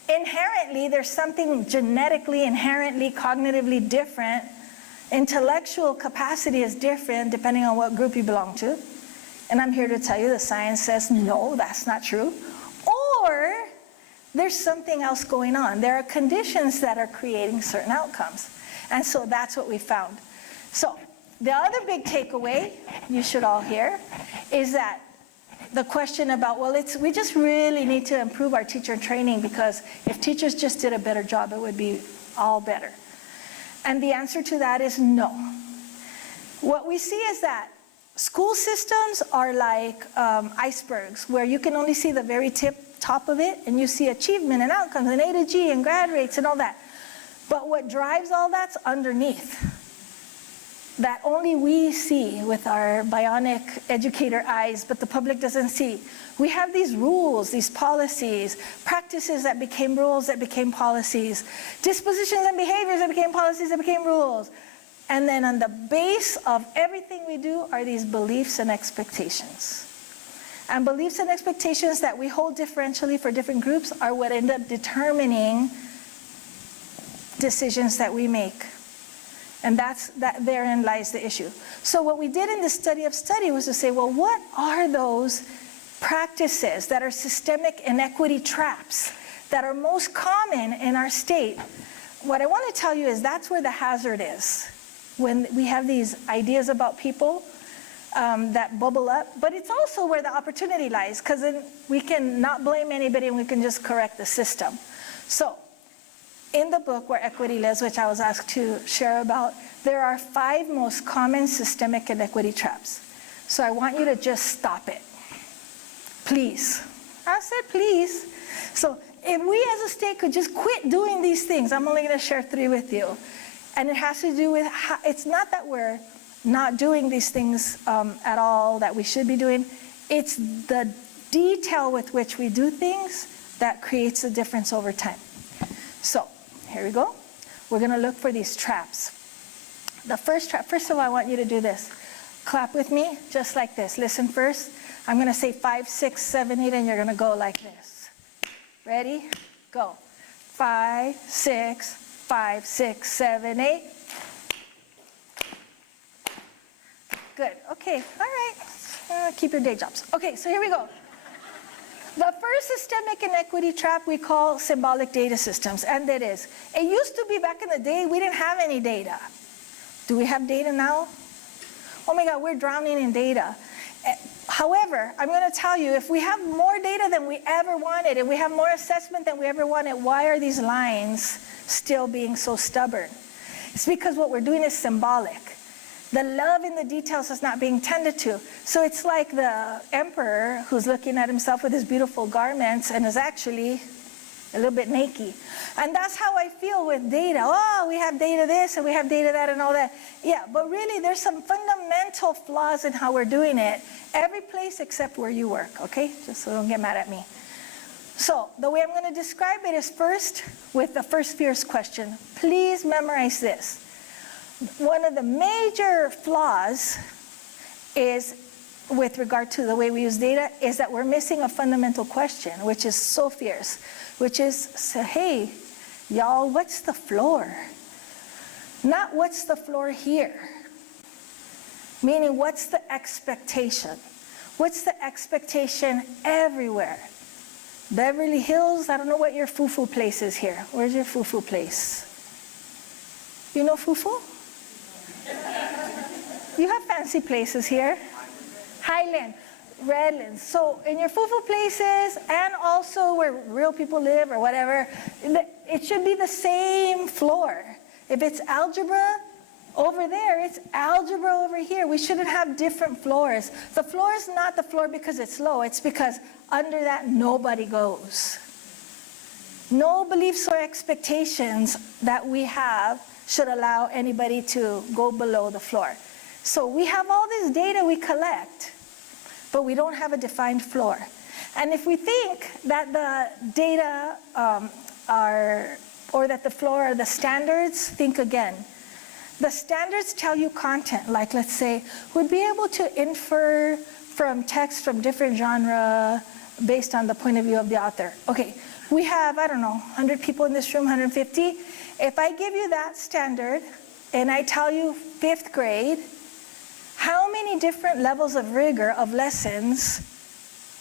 inherently there's something genetically, inherently, cognitively different. Intellectual capacity is different depending on what group you belong to. And I'm here to tell you the science says, no, that's not true. Or there's something else going on. There are conditions that are creating certain outcomes. And so that's what we found. So the other big takeaway you should all hear is that the question about, well, we just really need to improve our teacher training because if teachers just did a better job, it would be all better. And the answer to that is no. What we see is that school systems are like icebergs where you can only see the very top of it and you see achievement and outcomes and A to G and grad rates and all that. But what drives all that's underneath that only we see with our bionic educator eyes, but the public doesn't see. We have these rules, these policies, practices that became rules that became policies, dispositions and behaviors that became policies that became rules. And then on the base of everything we do are these beliefs and expectations. And beliefs and expectations that we hold differentially for different groups are what end up determining decisions that we make. And therein lies the issue. So what we did in this study of study was to say, well, what are those practices that are systemic inequity traps that are most common in our state? What I want to tell you is that's where the hazard is. When we have these ideas about people that bubble up, but it's also where the opportunity lies, because then we can not blame anybody and we can just correct the system. So in the book Where Equity Lives, which I was asked to share about, there are 5 most common systemic inequity traps. So I want you to just stop it. Please. I said please. So if we as a state could just quit doing these things, I'm only going to share 3 with you. And it has to do with, how, it's not that we're not doing these things at all that we should be doing. It's the detail with which we do things that creates a difference over time. So here we go. We're going to look for these traps. The first trap, first of all, I want you to do this. Clap with me, just like this. Listen first. I'm going to say 5, 6, 7, 8, and you're going to go like this. Ready? Go. 5, 6, 5, 6, 7, 8. Good. Okay. All right. Keep your day jobs. Okay, so here we go. The first systemic inequity trap we call symbolic data systems, and that is, it used to be back in the day, we didn't have any data. Do we have data now? Oh my God, we're drowning in data. However, I'm going to tell you, if we have more data than we ever wanted, and we have more assessment than we ever wanted, why are these lines still being so stubborn? It's because what we're doing is symbolic. The love in the details is not being tended to. So it's like the emperor who's looking at himself with his beautiful garments and is actually a little bit naked. And that's how I feel with data. Oh, we have data this and we have data that and all that. Yeah, but really there's some fundamental flaws in how we're doing it. Every place except where you work, okay? Just so don't get mad at me. So the way I'm going to describe it is first with the first fierce question. Please memorize this. One of the major flaws is, with regard to the way we use data, is that we're missing a fundamental question, which is so fierce, which is, hey, y'all, what's the floor? Not what's the floor here. Meaning, what's the expectation? What's the expectation everywhere? Beverly Hills, I don't know what your foo-foo place is here. Where's your foo-foo place? You know foo-foo? You have fancy places here. Highland, Redlands. So in your foo-foo places and also where real people live or whatever, it should be the same floor. If it's algebra over there, it's algebra over here. We shouldn't have different floors. The floor is not the floor because it's low. It's because under that nobody goes. No beliefs or expectations that we have should allow anybody to go below the floor. So we have all this data we collect, but we don't have a defined floor. And if we think that the data or that the floor are the standards, think again. The standards tell you content, like let's say, we'd be able to infer from text from different genre based on the point of view of the author. Okay, we have, I don't know, 100 people in this room, 150. If I give you that standard and I tell you 5th grade, how many different levels of rigor of lessons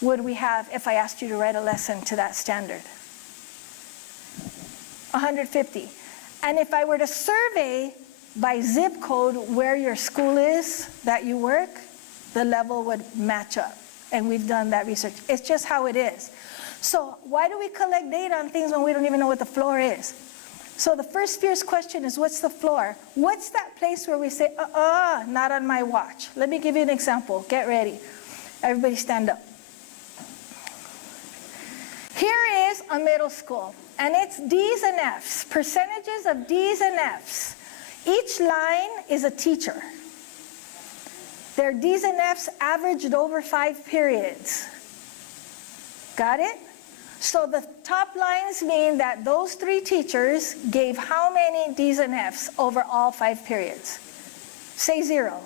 would we have if I asked you to write a lesson to that standard? 150. And if I were to survey by zip code where your school is that you work, the level would match up. And we've done that research. It's just how it is. So why do we collect data on things when we don't even know what the floor is? So the first fierce question is, what's the floor? What's that place where we say, not on my watch? Let me give you an example. Get ready. Everybody stand up. Here is a middle school, and it's D's and F's, percentages of D's and F's. Each line is a teacher. Their D's and F's averaged over 5 periods. Got it? So the top lines mean that those 3 teachers gave how many D's and F's over all 5 periods? Say 0.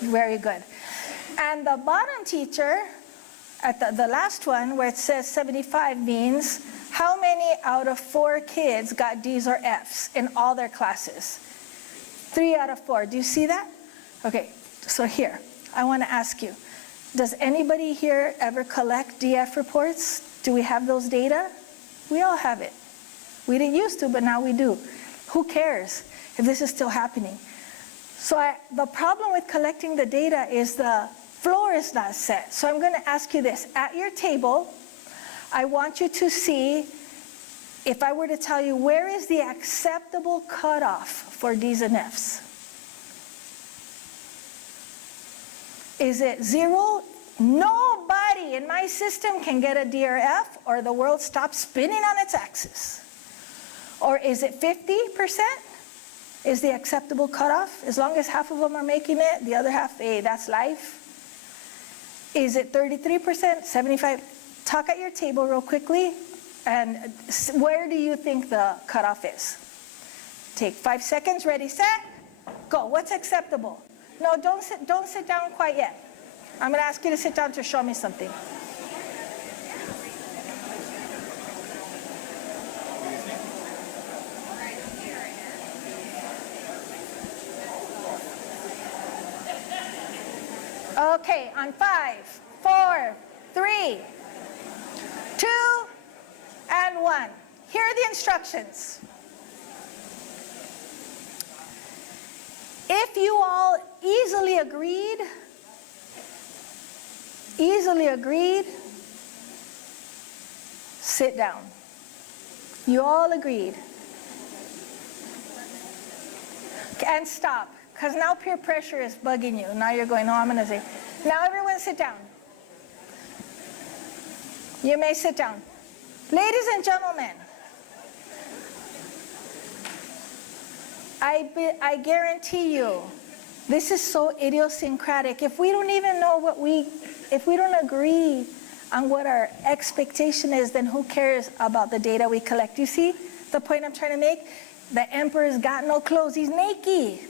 Very good. And the bottom teacher, at the last one, where it says 75, means how many out of 4 kids got D's or F's in all their classes? 3 out of 4. Do you see that? Okay, so here, I want to ask you, does anybody here ever collect DF reports? Do we have those data? We all have it. We didn't used to, but now we do. Who cares if this is still happening? So the problem with collecting the data is the floor is not set. So I'm going to ask you this. At your table, I want you to see, if I were to tell you, where is the acceptable cutoff for D's and F's? Is it 0? Nobody in my system can get a D or F, or the world stops spinning on its axis. Or is it 50%? is the acceptable cutoff. As long as half of them are making it, the other half, hey, that's life. Is it 33%, 75%? Talk at your table real quickly, and where do you think the cutoff is? Take 5 seconds, ready, set, go. What's acceptable? No, don't sit down quite yet. I'm gonna ask you to sit down to show me something. Okay, on 5, 4, 3, 2, and 1. Here are the instructions. If you all easily agreed, sit down. You all agreed. And stop. Because now peer pressure is bugging you. Now you're going, oh, I'm going to say. Now everyone sit down. You may sit down. Ladies and gentlemen, I guarantee you, this is so idiosyncratic. If we don't even know if we don't agree on what our expectation is, then who cares about the data we collect? You see the point I'm trying to make? The emperor's got no clothes, he's naked.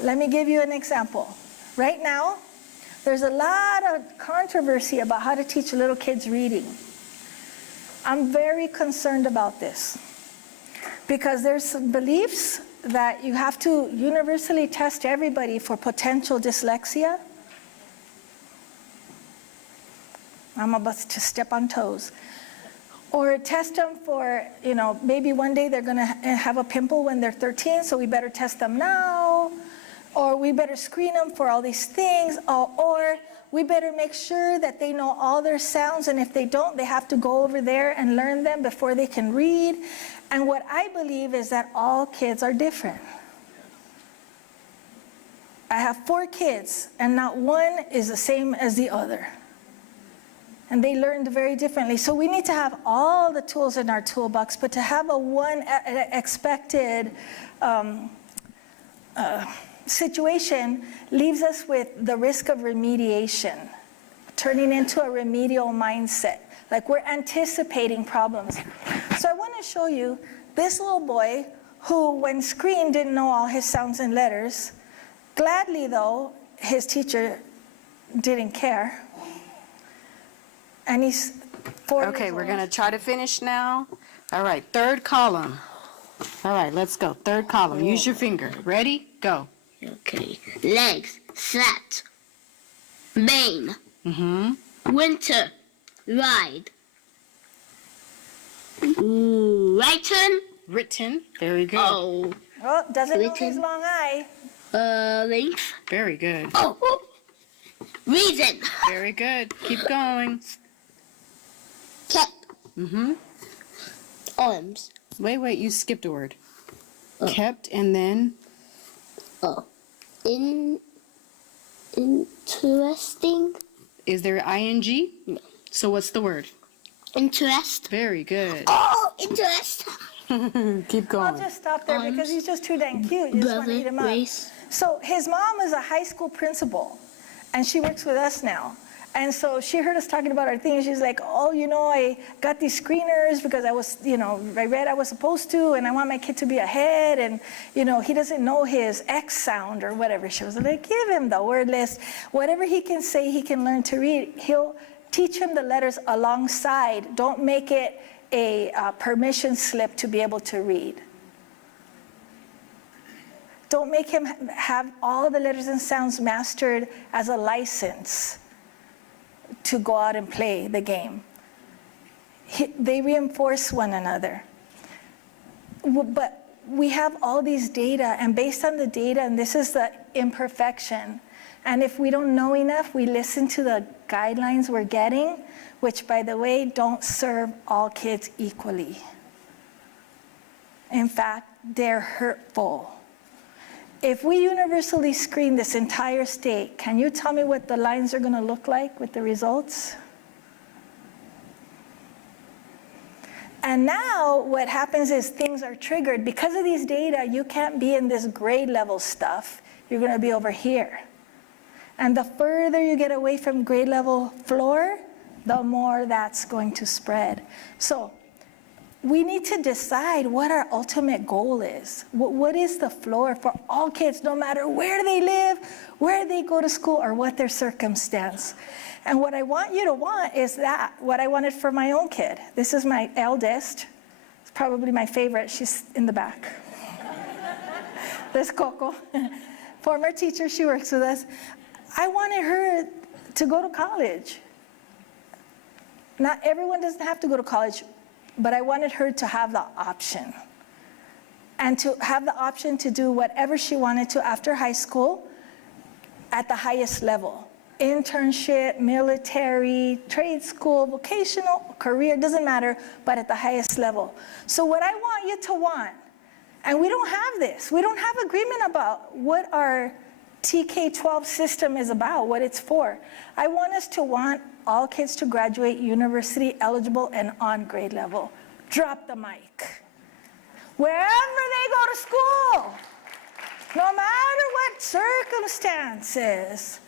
Let me give you an example. Right now, there's a lot of controversy about how to teach little kids reading. I'm very concerned about this because there's some beliefs that you have to universally test everybody for potential dyslexia. I'm about to step on toes. Or test them for, maybe one day they're gonna have a pimple when they're 13, so we better test them now. Or we better screen them for all these things, or we better make sure that they know all their sounds, and if they don't, they have to go over there and learn them before they can read. And what I believe is that all kids are different. I have 4 kids, and not one is the same as the other. And they learned very differently. So we need to have all the tools in our toolbox, but to have a one expected situation leaves us with the risk of remediation, turning into a remedial mindset, like we're anticipating problems. So I want to show you this little boy who, when screened, didn't know all his sounds and letters. Gladly, though, his teacher didn't care. And he's 4 years Okay, we're old. going to try to finish now. All right, third column. All right, let's go. Third column. Use your finger. Ready? Go. Okay. Legs, flat. Mane. Mm-hmm. Winter. Ride. Written. Written. Very good. Oh. Oh, doesn't know his Written. long eye. Length. Very good. Oh. Reason. Very good. Keep going. Cap. Mm-hmm. Arms. Wait, you skipped a word. Kept and then Oh. Interesting. is there ing? No. So what's the word? Interest. Very good. Oh, interest. Keep I'll going. just stop there because he's just too dang cute. You just want to eat him up. Race. So his mom is a high school principal, and she works with us now. And so she heard us talking about our thing, and she's like, oh, I got these screeners because I read I was supposed to, and I want my kid to be ahead, and, he doesn't know his X sound or whatever. She was like, give him the word list. Whatever he can say, he can learn to read. He'll teach him the letters alongside. Don't make it a permission slip to be able to read. Don't make him have all the letters and sounds mastered as a license to go out and play the game. They reinforce one another. But we have all these data, and based on the data, and this is the imperfection, and if we don't know enough, we listen to the guidelines we're getting, which, by the way, don't serve all kids equally. In fact, they're hurtful. If we universally screen this entire state, can you tell me what the lines are going to look like with the results? And now what happens is things are triggered. Because of these data, you can't be in this grade level stuff. You're going to be over here. And the further you get away from grade level floor, the more that's going to spread. So we need to decide what our ultimate goal is. What is the floor for all kids, no matter where they live, where they go to school, or what their circumstance. And what I want you to want is that, what I wanted for my own kid. This is my eldest. It's probably my favorite. She's in the back. There's Coco, former teacher. She works with us. I wanted her to go to college. Not everyone doesn't have to go to college, but I wanted her to have the option. And to have the option to do whatever she wanted to after high school at the highest level. Internship, military, trade school, vocational, career, doesn't matter, but at the highest level. So what I want you to want, and we don't have this, we don't have agreement about what our TK-12 system is about, what it's for. I want us to want all kids to graduate university eligible and on grade level. Drop the mic. Wherever they go to school, no matter what circumstances,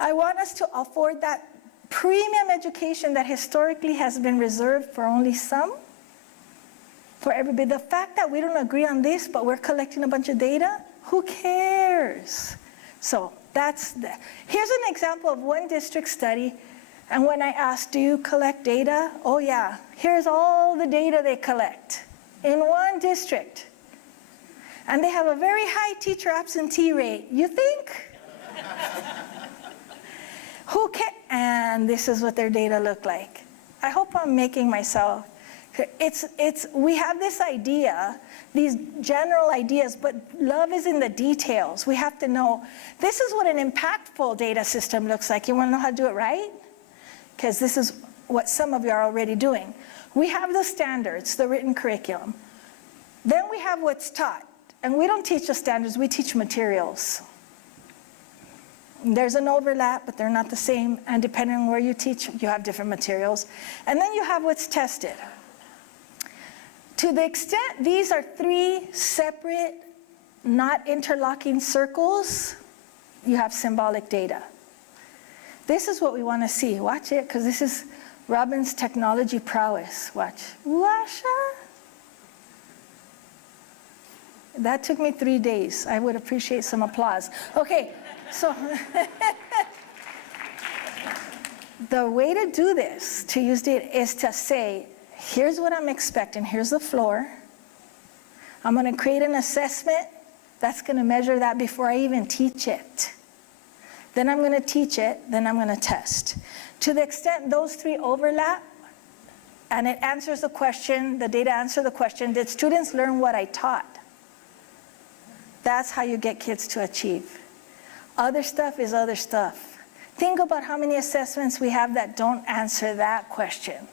I want us to afford that premium education that historically has been reserved for only some, for everybody. The fact that we don't agree on this, but we're collecting a bunch of data, who cares? So here's an example of one district study. And when I asked, do you collect data? Oh yeah, here's all the data they collect in one district. And they have a very high teacher absentee rate. You think? Who can? And this is what their data look like. I hope I'm making myself. We have this idea, these general ideas, but love is in the details. We have to know, this is what an impactful data system looks like. You want to know how to do it right? Because this is what some of you are already doing. We have the standards, the written curriculum. Then we have what's taught. And we don't teach the standards, we teach materials. There's an overlap, but they're not the same. And depending on where you teach, you have different materials. And then you have what's tested. To the extent these are three separate, not interlocking circles, you have symbolic data. This is what we want to see. Watch it, because this is Robin's technology prowess. Watch. Washa. That took me 3 days. I would appreciate some applause. Okay, so the way to do this, to use data, is to say, here's what I'm expecting. Here's the floor. I'm going to create an assessment that's going to measure that before I even teach it. Then I'm going to teach it, then I'm going to test. To the extent those three overlap, and it answers the question, the data answer the question, did students learn what I taught? That's how you get kids to achieve. Other stuff is other stuff. Think about how many assessments we have that don't answer that question.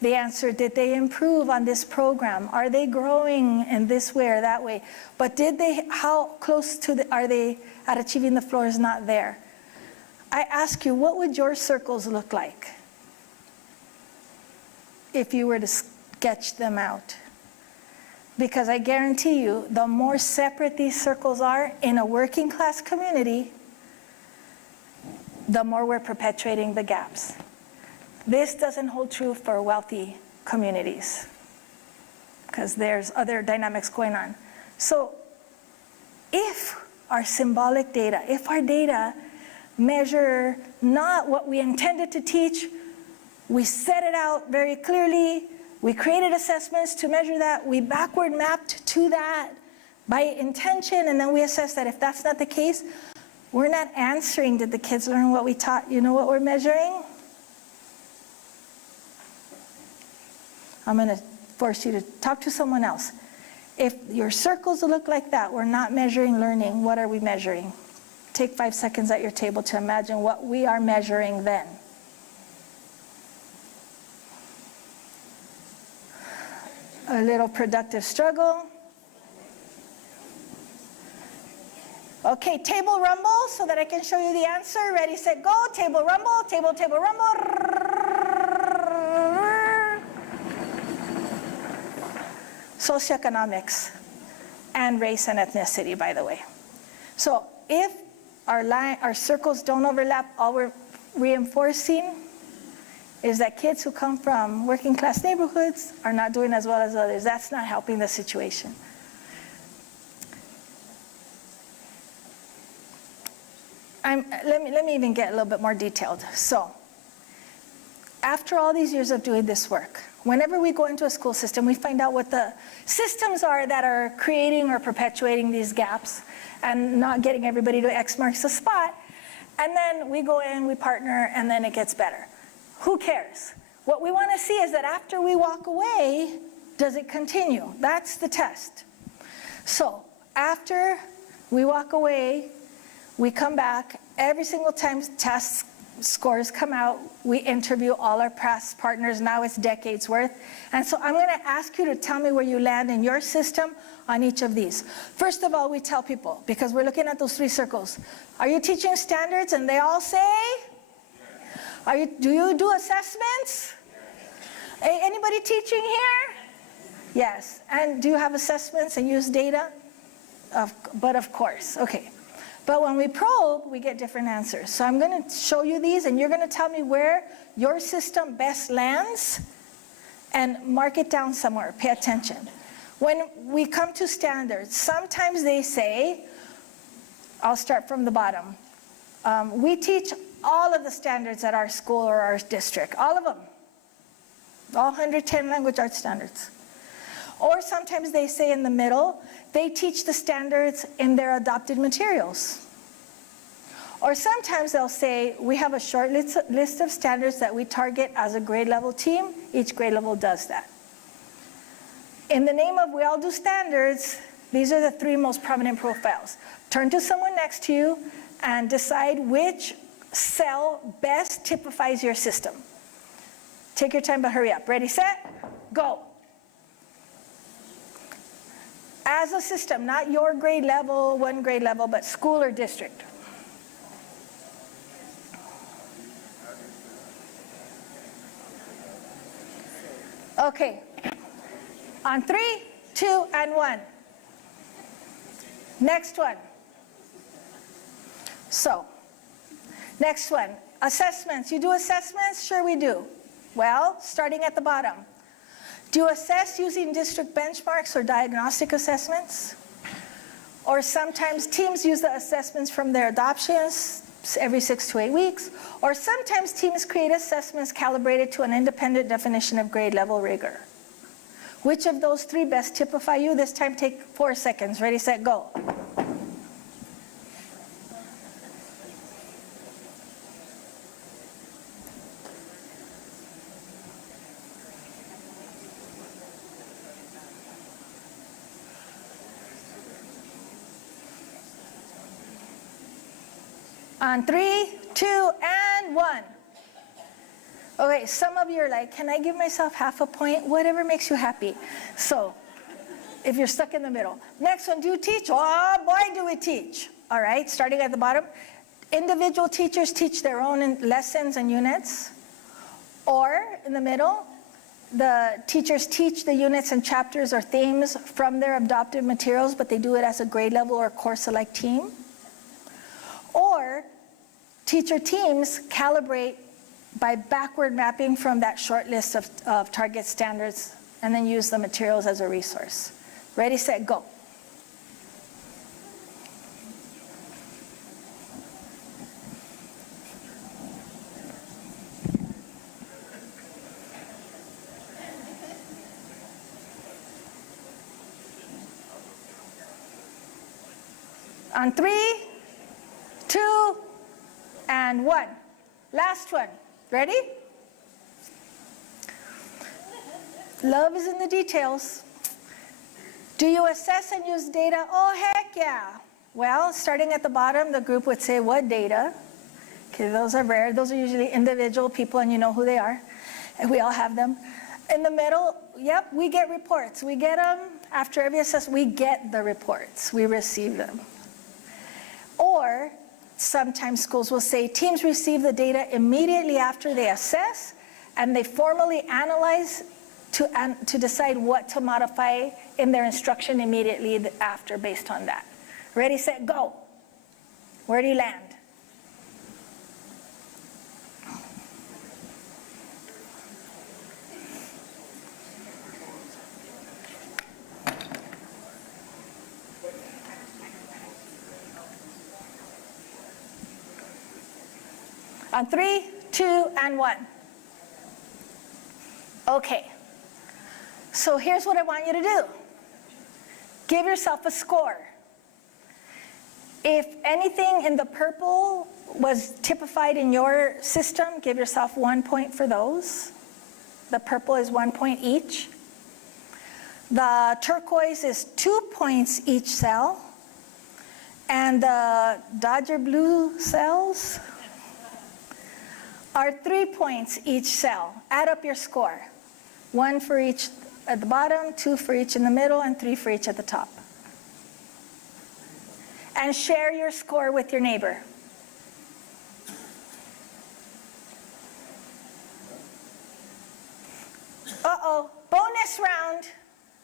They answer, did they improve on this program? Are they growing in this way or that way? But how close are they at achieving the floor is not there. I ask you, what would your circles look like if you were to sketch them out? Because I guarantee you, the more separate these circles are in a working class community, the more we're perpetuating the gaps. This doesn't hold true for wealthy communities, because there's other dynamics going on. So if our symbolic data, if our data measure not what we intended to teach, we set it out very clearly, we created assessments to measure that, we backward mapped to that by intention, and then we assess that. If that's not the case, we're not answering, did the kids learn what we taught? You know what we're measuring? I'm going to force you to talk to someone else. If your circles look like that, we're not measuring learning. What are we measuring? Take 5 seconds at your table to imagine what we are measuring then. A little productive struggle. Okay, table rumble so that I can show you the answer. Ready, set, go. Table rumble, table rumble. socioeconomics, and race and ethnicity, by the way. So if our circles don't overlap, all we're reinforcing is that kids who come from working class neighborhoods are not doing as well as others. That's not helping the situation. Let me even get a little bit more detailed. So, after all these years of doing this work, whenever we go into a school system, we find out what the systems are that are creating or perpetuating these gaps and not getting everybody to X marks the spot. And then we go in, we partner, and then it gets better. Who cares? What we want to see is that after we walk away, does it continue? That's the test. So, after we walk away, we come back. Every single time test scores come out, we interview all our past partners. Now it's decades worth. And so I'm going to ask you to tell me where you land in your system on each of these. First of all, we tell people, because we're looking at those 3 circles, are you teaching standards? And they all say? Do you do assessments? Anybody teaching here? Yes. And do you have assessments and use data? But of course. Okay. But when we probe, we get different answers. So I'm going to show you these, and you're going to tell me where your system best lands, and mark it down somewhere. Pay attention. When we come to standards, sometimes they say, I'll start from the bottom. We teach all of the standards at our school or our district, all of them. All 110 language arts standards. Or sometimes they say in the middle, they teach the standards in their adopted materials. Or sometimes they'll say, we have a short list of standards that we target as a grade level team. Each grade level does that. In the name of we all do standards, these are the 3 most prominent profiles. Turn to someone next to you and decide which cell best typifies your system. Take your time, but hurry up. Ready, set, go. As a system, not your grade level, 1 grade level, but school or district. Okay. On 3, 2, and 1. Next one. So, next one. Assessments. You do assessments? Sure we do. Well, starting at the bottom. Do you assess using district benchmarks or diagnostic assessments? Or sometimes teams use the assessments from their adoptions every 6 to 8 weeks. Or sometimes teams create assessments calibrated to an independent definition of grade level rigor. Which of those 3 best typify you? This time take 4 seconds. Ready, set, go. On 3, 2, and 1. Okay, some of you are like, can I give myself half a point? Whatever makes you happy. So, if you're stuck in the middle. Next one, do you teach? Oh boy, do we teach. All right, starting at the bottom. Individual teachers teach their own lessons and units. Or, in the middle, the teachers teach the units and chapters or themes from their adopted materials, but they do it as a grade level or course-alike team. Or teacher teams calibrate by backward mapping from that short list of target standards and then use the materials as a resource. Ready, set, go. On 3, 2, and 1. Last one. Ready? Love is in the details. Do you assess and use data? Oh, heck yeah. Well, starting at the bottom, the group would say, what data? Okay, those are rare. Those are usually individual people, and you know who they are. And we all have them. In the middle, yep, we get reports. We get them after every assessment. We get the reports. We receive them. Or sometimes schools will say teams receive the data immediately after they assess, and they formally analyze to decide what to modify in their instruction immediately after based on that. Ready, set, go. Where do you land? On 3, 2, and 1. Okay. So here's what I want you to do. Give yourself a score. If anything in the purple was typified in your system, give yourself 1 point for those. The purple is 1 point each. The turquoise is 2 points each cell. And the Dodger blue cells are 3 points each cell. Add up your score. 1 for each at the bottom, 2 for each in the middle, and 3 for each at the top. And share your score with your neighbor. Uh-oh, bonus round.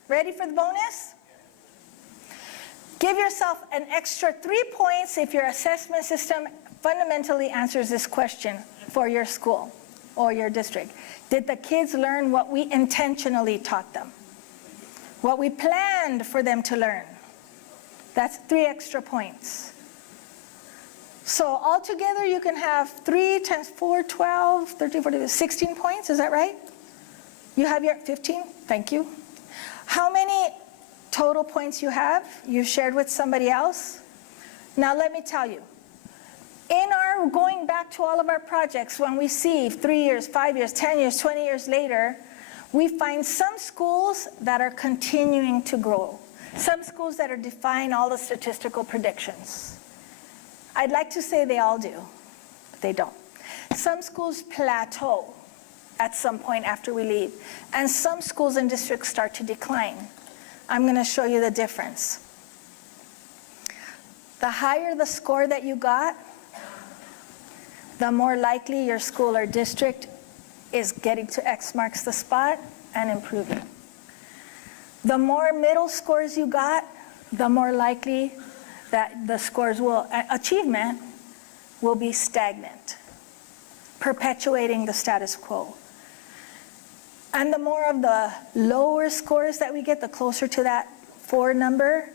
Ready for the bonus? Give yourself an extra 3 points if your assessment system fundamentally answers this question for your school or your district. Did the kids learn what we intentionally taught them? What we planned for them to learn? That's 3 extra points. So altogether you can have 3 times 4, 12, 13, 14, 16 points, is that right? You have your 15, thank you. How many total points you have? You shared with somebody else? Now let me tell you, in our going back to all of our projects, when we see 3 years, 5 years, 10 years, 20 years later, we find some schools that are continuing to grow. Some schools that are defying all the statistical predictions. I'd like to say they all do, but they don't. Some schools plateau at some point after we leave, and some schools and districts start to decline. I'm going to show you the difference. The higher the score that you got, the more likely your school or district is getting to X marks the spot and improving. The more middle scores you got, the more likely that the scores will, achievement will be stagnant, perpetuating the status quo. And the more of the lower scores that we get, the closer to that 4 number,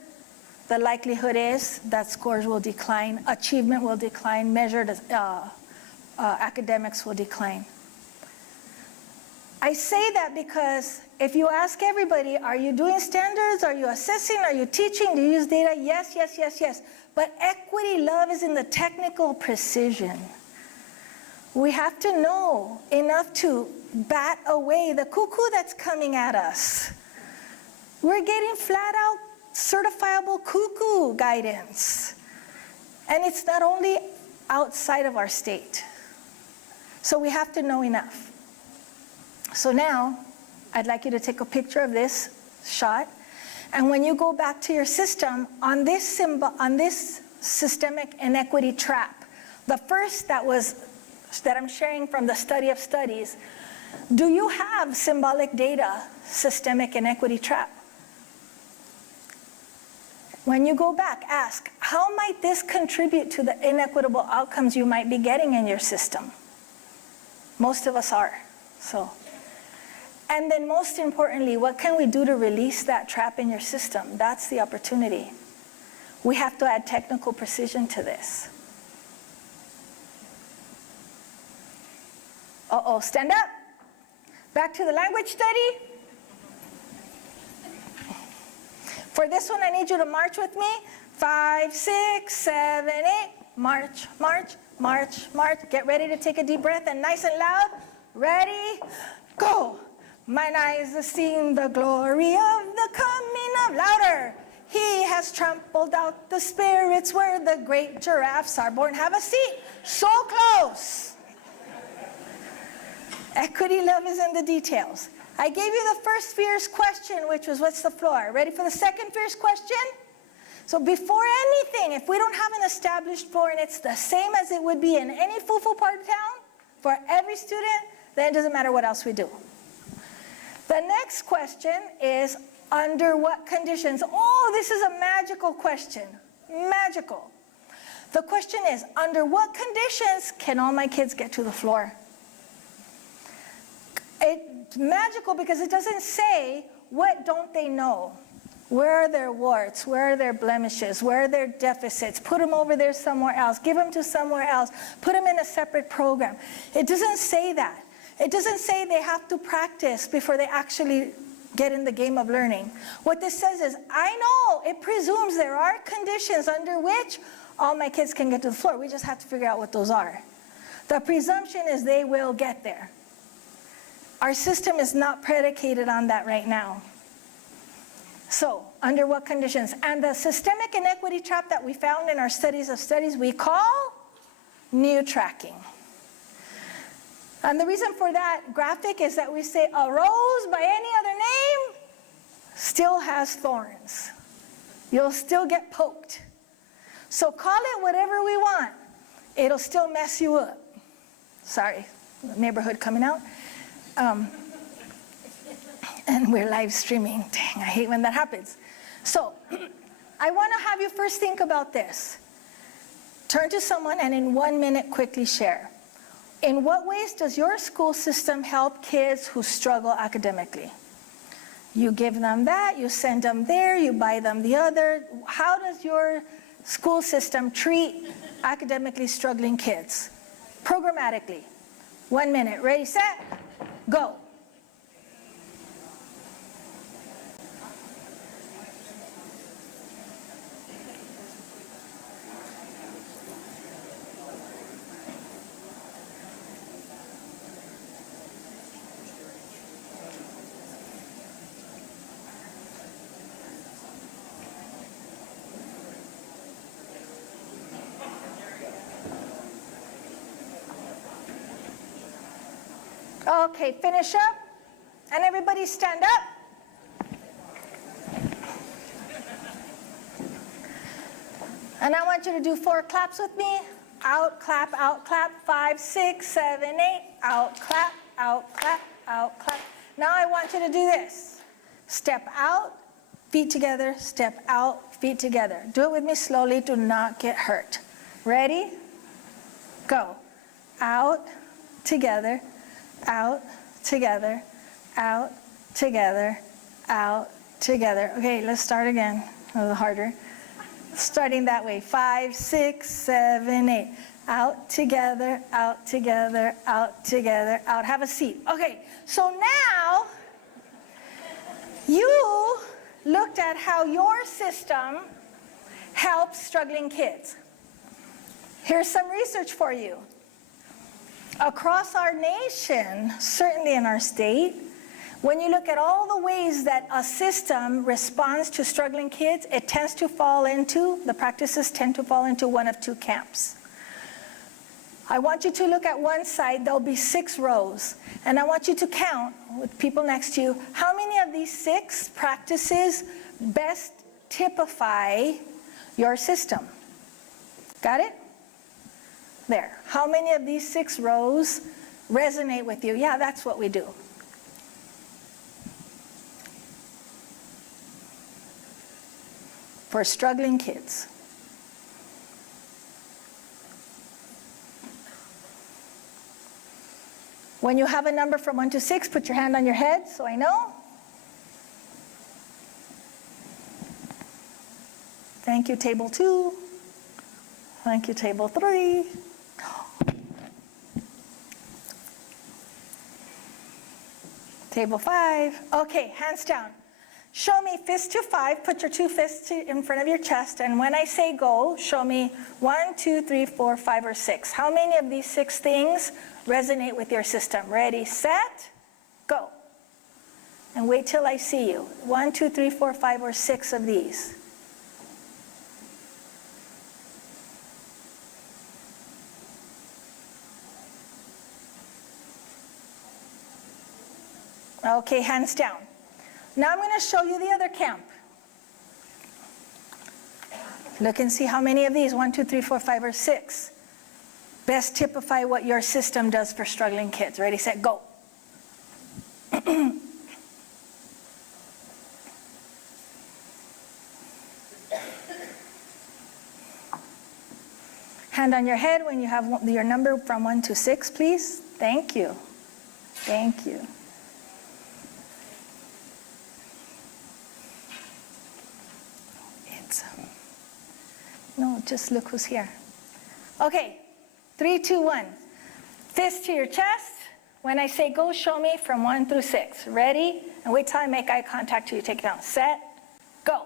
the likelihood is that scores will decline, achievement will decline, measured academics will decline. I say that because if you ask everybody, are you doing standards? Are you assessing? Are you teaching? Do you use data? Yes, yes, yes, yes. But equity love is in the technical precision. We have to know enough to bat away the cuckoo that's coming at us. We're getting flat out certifiable cuckoo guidance. And it's not only outside of our state. So we have to know enough. So now, I'd like you to take a picture of this shot. And when you go back to your system, on this systemic inequity trap, the first that I'm sharing from the study of studies, do you have symbolic data, systemic inequity trap? When you go back, ask, how might this contribute to the inequitable outcomes you might be getting in your system? Most of us are, so. And then most importantly, what can we do to release that trap in your system? That's the opportunity. We have to add technical precision to this. Uh-oh, stand up. Back to the language study. For this one, I need you to march with me. 5, 6, 7, 8. March, march, march, march. Get ready to take a deep breath and nice and loud. Ready, go. Mine eyes have seen the glory of the coming of louder. He has trampled out the spirits where the great giraffes are born. Have a seat. So close. Equity love is in the details. I gave you the first fierce question, which was, what's the floor? Ready for the second fierce question? So before anything, if we don't have an established floor and it's the same as it would be in any fufu part of town for every student, then it doesn't matter what else we do. The next question is, under what conditions? Oh, this is a magical question. Magical. The question is, under what conditions can all my kids get to the floor? It's magical because it doesn't say, what don't they know? Where are their warts? Where are their blemishes? Where are their deficits? Put them over there somewhere else. Give them to somewhere else. Put them in a separate program. It doesn't say that. It doesn't say they have to practice before they actually get in the game of learning. What this says is, I know it presumes there are conditions under which all my kids can get to the floor. We just have to figure out what those are. The presumption is they will get there. Our system is not predicated on that right now. So, under what conditions? And the systemic inequity trap that we found in our studies of studies we call new tracking. And the reason for that graphic is that we say a rose by any other name still has thorns. You'll still get poked. So call it whatever we want. It'll still mess you up. Sorry, neighborhood coming out. And we're live streaming. Dang, I hate when that happens. So, I want to have you first think about this. Turn to someone and in 1 minute quickly share. In what ways does your school system help kids who struggle academically? You give them that, you send them there, you buy them the other. How does your school system treat academically struggling kids? Programmatically. 1 minute. Ready, set, go. Okay, finish up. And everybody stand up. And I want you to do 4 claps with me. Out, clap, 5, 6, 7, 8. Out, clap, out, clap, out, clap. Now I want you to do this. Step out, feet together, step out, feet together. Do it with me slowly, do not get hurt. Ready? Go. Out, together, out, together, out, together, out, together. Okay, let's start again. A little harder. Starting that way. 5, 6, 7, 8. Out, together, out, together, out, together, out. Have a seat. Okay, so now you looked at how your system helps struggling kids. Here's some research for you. Across our nation, certainly in our state, when you look at all the ways that a system responds to struggling kids, it tends to fall into, the practices tend to fall into one of 2 camps. I want you to look at one side, there'll be 6 rows, and I want you to count with people next to you, how many of these 6 practices best typify your system? Got it? There. How many of these 6 rows resonate with you? Yeah, that's what we do. For struggling kids. When you have a number from 1 to 6, put your hand on your head so I know. Thank you, table 2. Thank you, table 3. Table 5. Okay, hands down. Show me fist to 5. Put your 2 fists in front of your chest. And when I say go, show me 1, 2, 3, 4, 5, or 6. How many of these 6 things resonate with your system? Ready, set, go. And wait till I see you. 1, 2, 3, 4, 5, or 6 of these. Okay, hands down. Now I'm going to show you the other camp. Look and see how many of these, 1, 2, 3, 4, 5, or 6, best typify what your system does for struggling kids. Ready, set, go. Hand on your head when you have your number from 1 to 6, please. Thank you. Thank you. No, just look who's here. Okay, 3, 2, 1. Fist to your chest. When I say go, show me from 1 through 6. Ready? And wait till I make eye contact till you take it down. Set, go.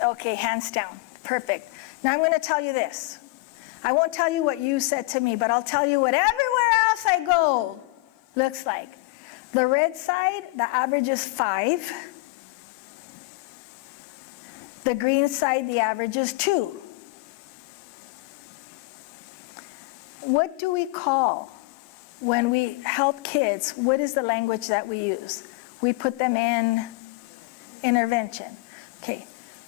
Okay, hands down. Perfect. Now I'm going to tell you this. I won't tell you what you said to me, but I'll tell you what everywhere else I go looks like. The red side, the average is 5. The green side, the average is 2. What do we call when we help kids? What is the language that we use? We put them in intervention. Okay,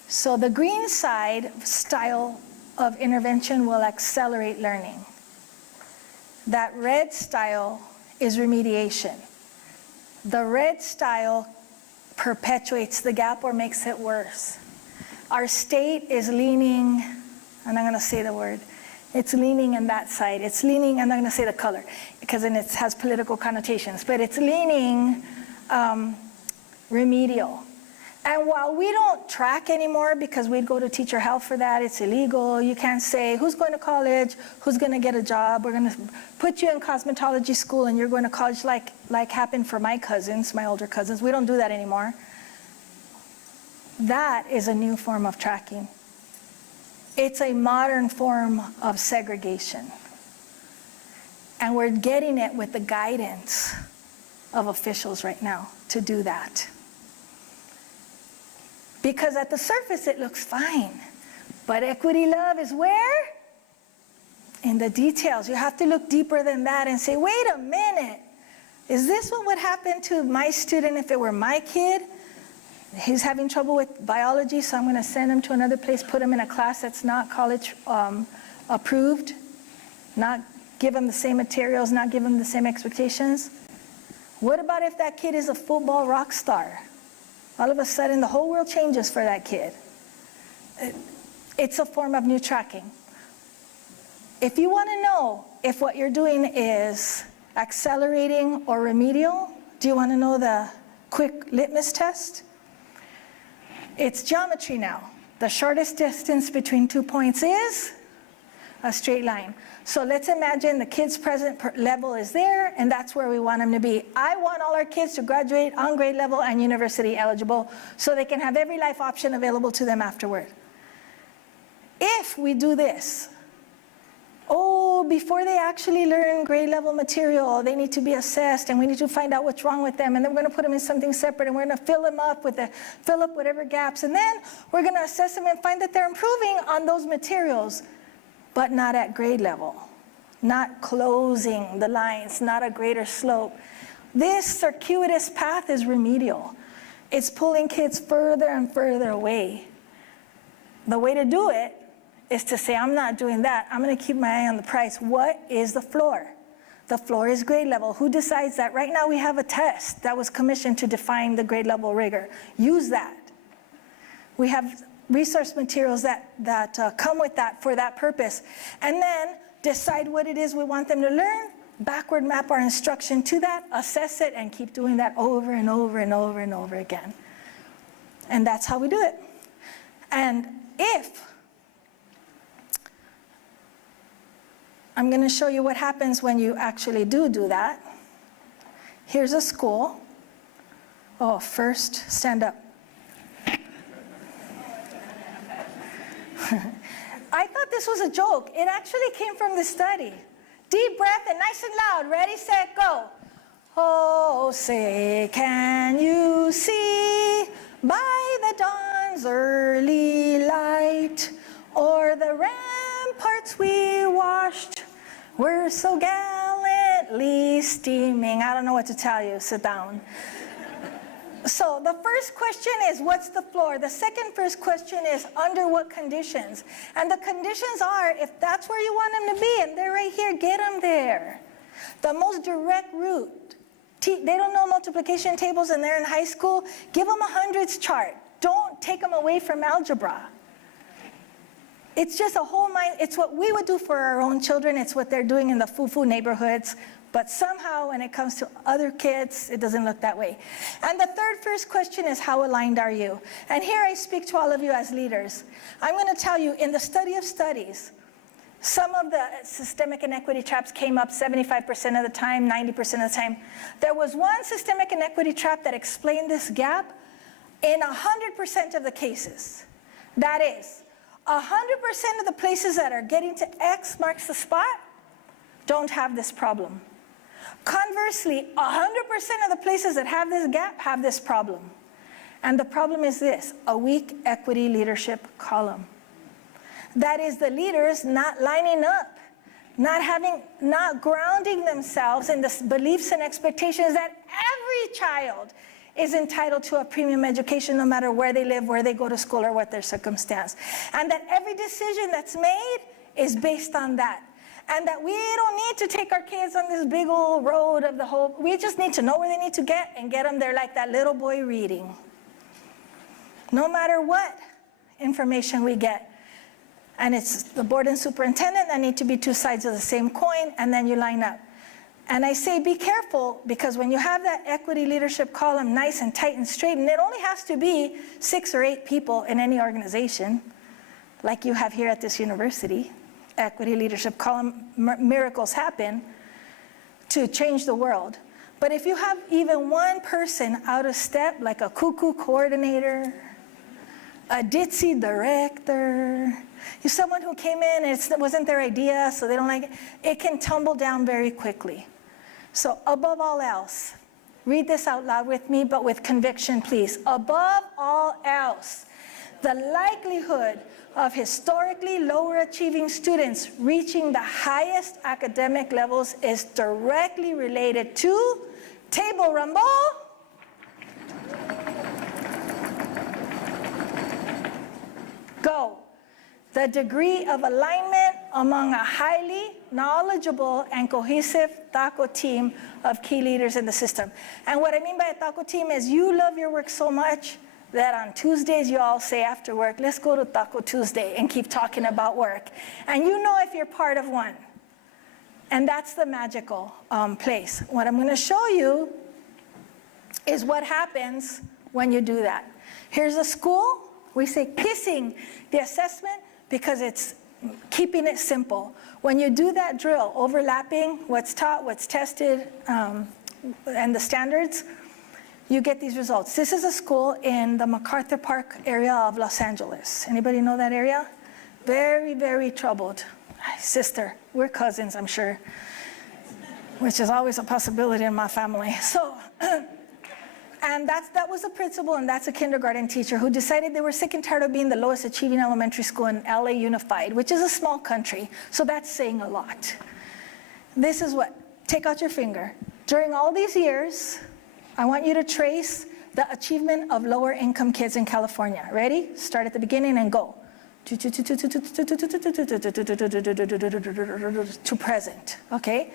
so the green side style of intervention will accelerate learning. That red style is remediation. The red style perpetuates the gap or makes it worse. Our state is leaning, and I'm going to say the word, it's leaning in that side. It's leaning, I'm not going to say the color, because then it has political connotations, but it's leaning remedial. And while we don't track anymore because we'd go to teacher health for that, it's illegal. You can't say who's going to college, who's going to get a job. We're going to put you in cosmetology school and you're going to college like happened for my cousins, my older cousins. We don't do that anymore. That is a new form of tracking. It's a modern form of segregation. And we're getting it with the guidance of officials right now to do that. Because at the surface it looks fine. But equity love is where? In the details. You have to look deeper than that and say, wait a minute. Is this what would happen to my student if it were my kid? He's having trouble with biology, so I'm going to send him to another place, put him in a class that's not college approved, not give him the same materials, not give him the same expectations. What about if that kid is a football rock star? All of a sudden, the whole world changes for that kid. It's a form of new tracking. If you want to know if what you're doing is accelerating or remedial, do you want to know the quick litmus test? It's geometry now. The shortest distance between 2 points is a straight line. So let's imagine the kid's present level is there, and that's where we want them to be. I want all our kids to graduate on grade level and university eligible so they can have every life option available to them afterward. If we do this, before they actually learn grade level material, they need to be assessed, and we need to find out what's wrong with them, and then we're going to put them in something separate, and we're going to fill up whatever gaps, and then we're going to assess them and find that they're improving on those materials, but not at grade level, not closing the lines, not a greater slope. This circuitous path is remedial. It's pulling kids further and further away. The way to do it is to say, I'm not doing that. I'm going to keep my eye on the prize. What is the floor? The floor is grade level. Who decides that? Right now we have a test that was commissioned to define the grade level rigor. Use that. We have resource materials that come with that for that purpose. And then decide what it is we want them to learn, backward map our instruction to that, assess it, and keep doing that over and over and over and over again. And that's how we do it. And if I'm going to show you what happens when you actually do that. Here's a school. Oh, first, stand up. I thought this was a joke. It actually came from the study. Deep breath and nice and loud. Ready, set, go. Oh, say, can you see by the dawn's early light, o'er the ramparts we washed, were so gallantly steaming. I don't know what to tell you. Sit down. So the first question is, what's the floor? The first question is, under what conditions? And the conditions are, if that's where you want them to be, and they're right here, get them there. The most direct route They don't know multiplication tables and they're in high school. Give them a hundreds chart. Don't take them away from algebra. It's just a whole mind. It's what we would do for our own children. It's what they're doing in the foo-foo neighborhoods. But somehow when it comes to other kids, it doesn't look that way. And the first question is, how aligned are you? And here I speak to all of you as leaders. I'm going to tell you, in the study of studies, some of the systemic inequity traps came up 75% of the time, 90% of the time. There was one systemic inequity trap that explained this gap in 100% of the cases. That is, 100% of the places that are getting to X marks the spot don't have this problem. Conversely, 100% of the places that have this gap have this problem. And the problem is this: a weak equity leadership column. That is, the leaders not lining up, not grounding themselves in the beliefs and expectations that every child is entitled to a premium education no matter where they live, where they go to school, or what their circumstance. And that every decision that's made is based on that. And that we don't need to take our kids on this big old road of the whole, we just need to know where they need to get and get them there like that little boy reading. No matter what information we get. And it's the board and superintendent that need to be two sides of the same coin, and then you line up. And I say be careful, because when you have that equity leadership column nice and tight and straight, and it only has to be 6 or 8 people in any organization, like you have here at this university, equity leadership column, miracles happen to change the world. But if you have even one person out of step, like a cuckoo coordinator, a ditzy director, someone who came in and it wasn't their idea, so they don't like it, it can tumble down very quickly. So above all else, read this out loud with me, but with conviction, please. Above all else, the likelihood of historically lower achieving students reaching the highest academic levels is directly related to, table rumble, go, the degree of alignment among a highly knowledgeable and cohesive TACO team of key leaders in the system. And what I mean by a TACO team is you love your work so much that on Tuesdays you all say after work, let's go to Taco Tuesday and keep talking about work. And you know if you're part of one. And that's the magical place. What I'm going to show you is what happens when you do that. Here's a school. We say kissing the assessment because it's keeping it simple. When you do that drill, overlapping what's taught, what's tested, and the standards, you get these results. This is a school in the MacArthur Park area of Los Angeles. Anybody know that area? Very, very troubled. Sister, we're cousins, I'm sure, which is always a possibility in my family. So, and that was a principal, and that's a kindergarten teacher who decided they were sick and tired of being the lowest achieving elementary school in LA Unified, which is a small country. So that's saying a lot. This is what, take out your finger. During all these years, I want you to trace the achievement of lower income kids in California. Ready? Start at the beginning and go. To present, okay?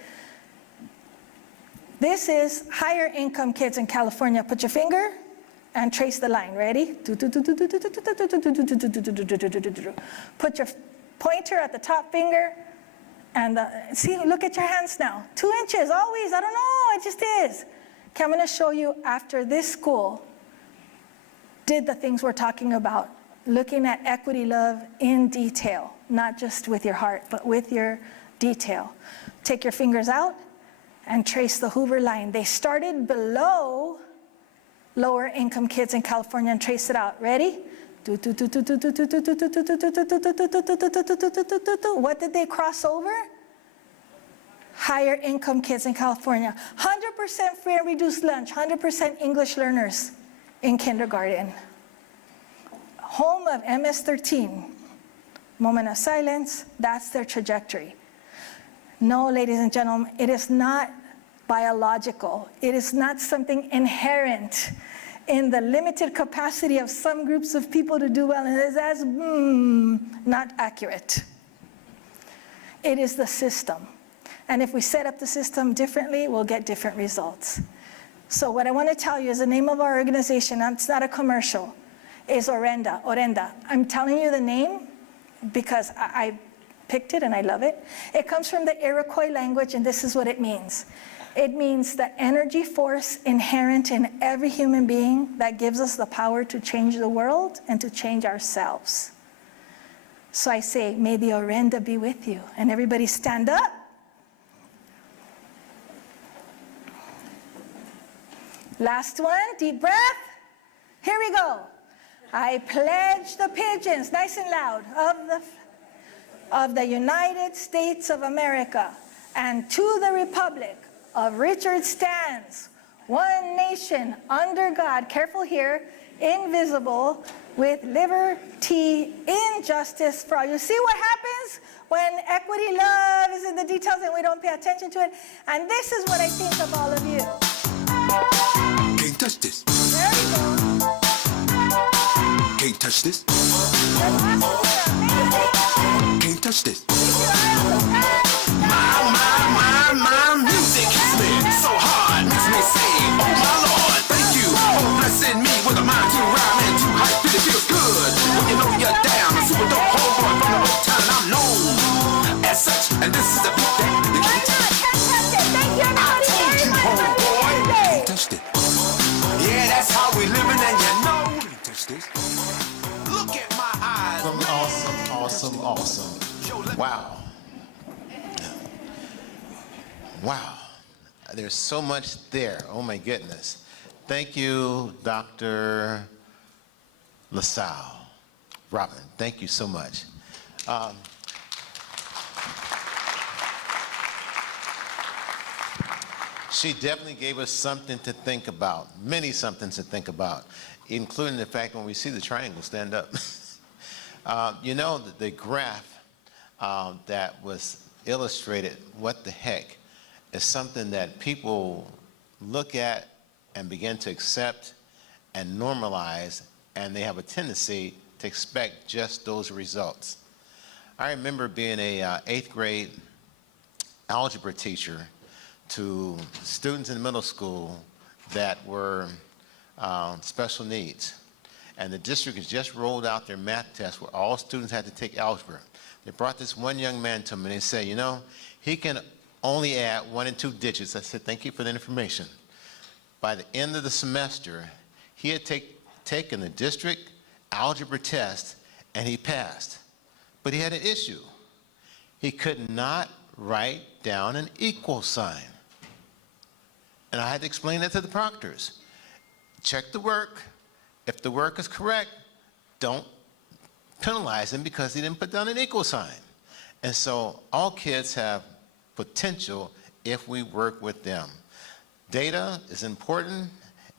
This is higher income kids in California. Put your finger and trace the line. Ready? Put your pointer at the top finger and see, look at your hands now. 2 inches, always, I don't know, it just is. Okay, I'm going to show you after this school did the things we're talking about, looking at equity love in detail, not just with your heart, but with your detail. Take your fingers out and trace the Hoover line. They started below lower income kids in California and trace it out. Ready? What did they cross over? Higher income kids in California. 100% free and reduced lunch, 100% English learners in kindergarten. Home of MS-13. Moment of silence, that's their trajectory. No, ladies and gentlemen, it is not biological. It is not something inherent in the limited capacity of some groups of people to do well, and that's not accurate. It is the system. And if we set up the system differently, we'll get different results. So what I want to tell you is the name of our organization, and it's not a commercial, is Orenda. I'm telling you the name because I picked it and I love it. It comes from the Iroquois language, and this is what it means. It means the energy force inherent in every human being that gives us the power to change the world and to change ourselves. So I say, may the Orenda be with you. And everybody stand up. Last one, deep breath. Here we go. I pledge the pigeons, nice and loud, of the United States of America and to the republic of Richard stands, one nation under God, careful here, invisible, with liberty, injustice for all. You see what happens when equity, love is in the details and we don't pay attention to it? And this is what I think of all of you. Can't touch this. There we go. Can't touch this. Can't touch this. My music hits me so hard, makes me say, oh my Lord, thank you for blessing me with a mind to rhyme and to hype. It feels good when you know you're down. A super dope homeboy from the old town, I'm known as such, and this is the beat that you can't touch. Thank you, everybody, very much. Can't touch this. Yeah, that's how we living, and you know, can't touch this. Look at my eyes. Awesome. Wow. Wow. There's so much there. Oh my goodness. Thank you, Dr. LaSalle. Robin, thank you so much. She definitely gave us something to think about, many somethings to think about, including the fact when we see the triangle stand up. You know, the graph that was illustrated, what the heck, is something that people look at and begin to accept and normalize, and they have a tendency to expect just those results. I remember being a 8th grade algebra teacher to students in middle school that were special needs. And the district has just rolled out their math test where all students had to take algebra. They brought this one young man to me and they said, you know, he can only add 1 and 2 digits. I said, thank you for the information. By the end of the semester, he had taken the district algebra test and he passed. But he had an issue. He could not write down an equal sign. And I had to explain that to the proctors. Check the work. If the work is correct, don't penalize him because he didn't put down an equal sign. And so all kids have potential if we work with them. Data is important,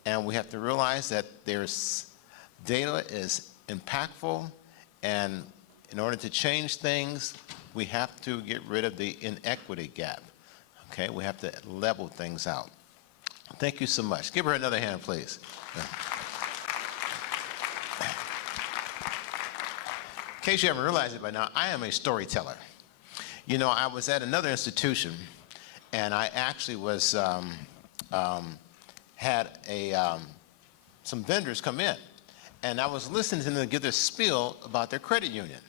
and we have to realize that data is impactful, and in order to change things, we have to get rid of the inequity gap. Okay, we have to level things out. Thank you so much. Give her another hand, please. Yeah. In case you haven't realized it by now, I am a storyteller. You know, I was at another institution, and I actually was had some vendors come in, and I was listening to them give their spiel about their credit union.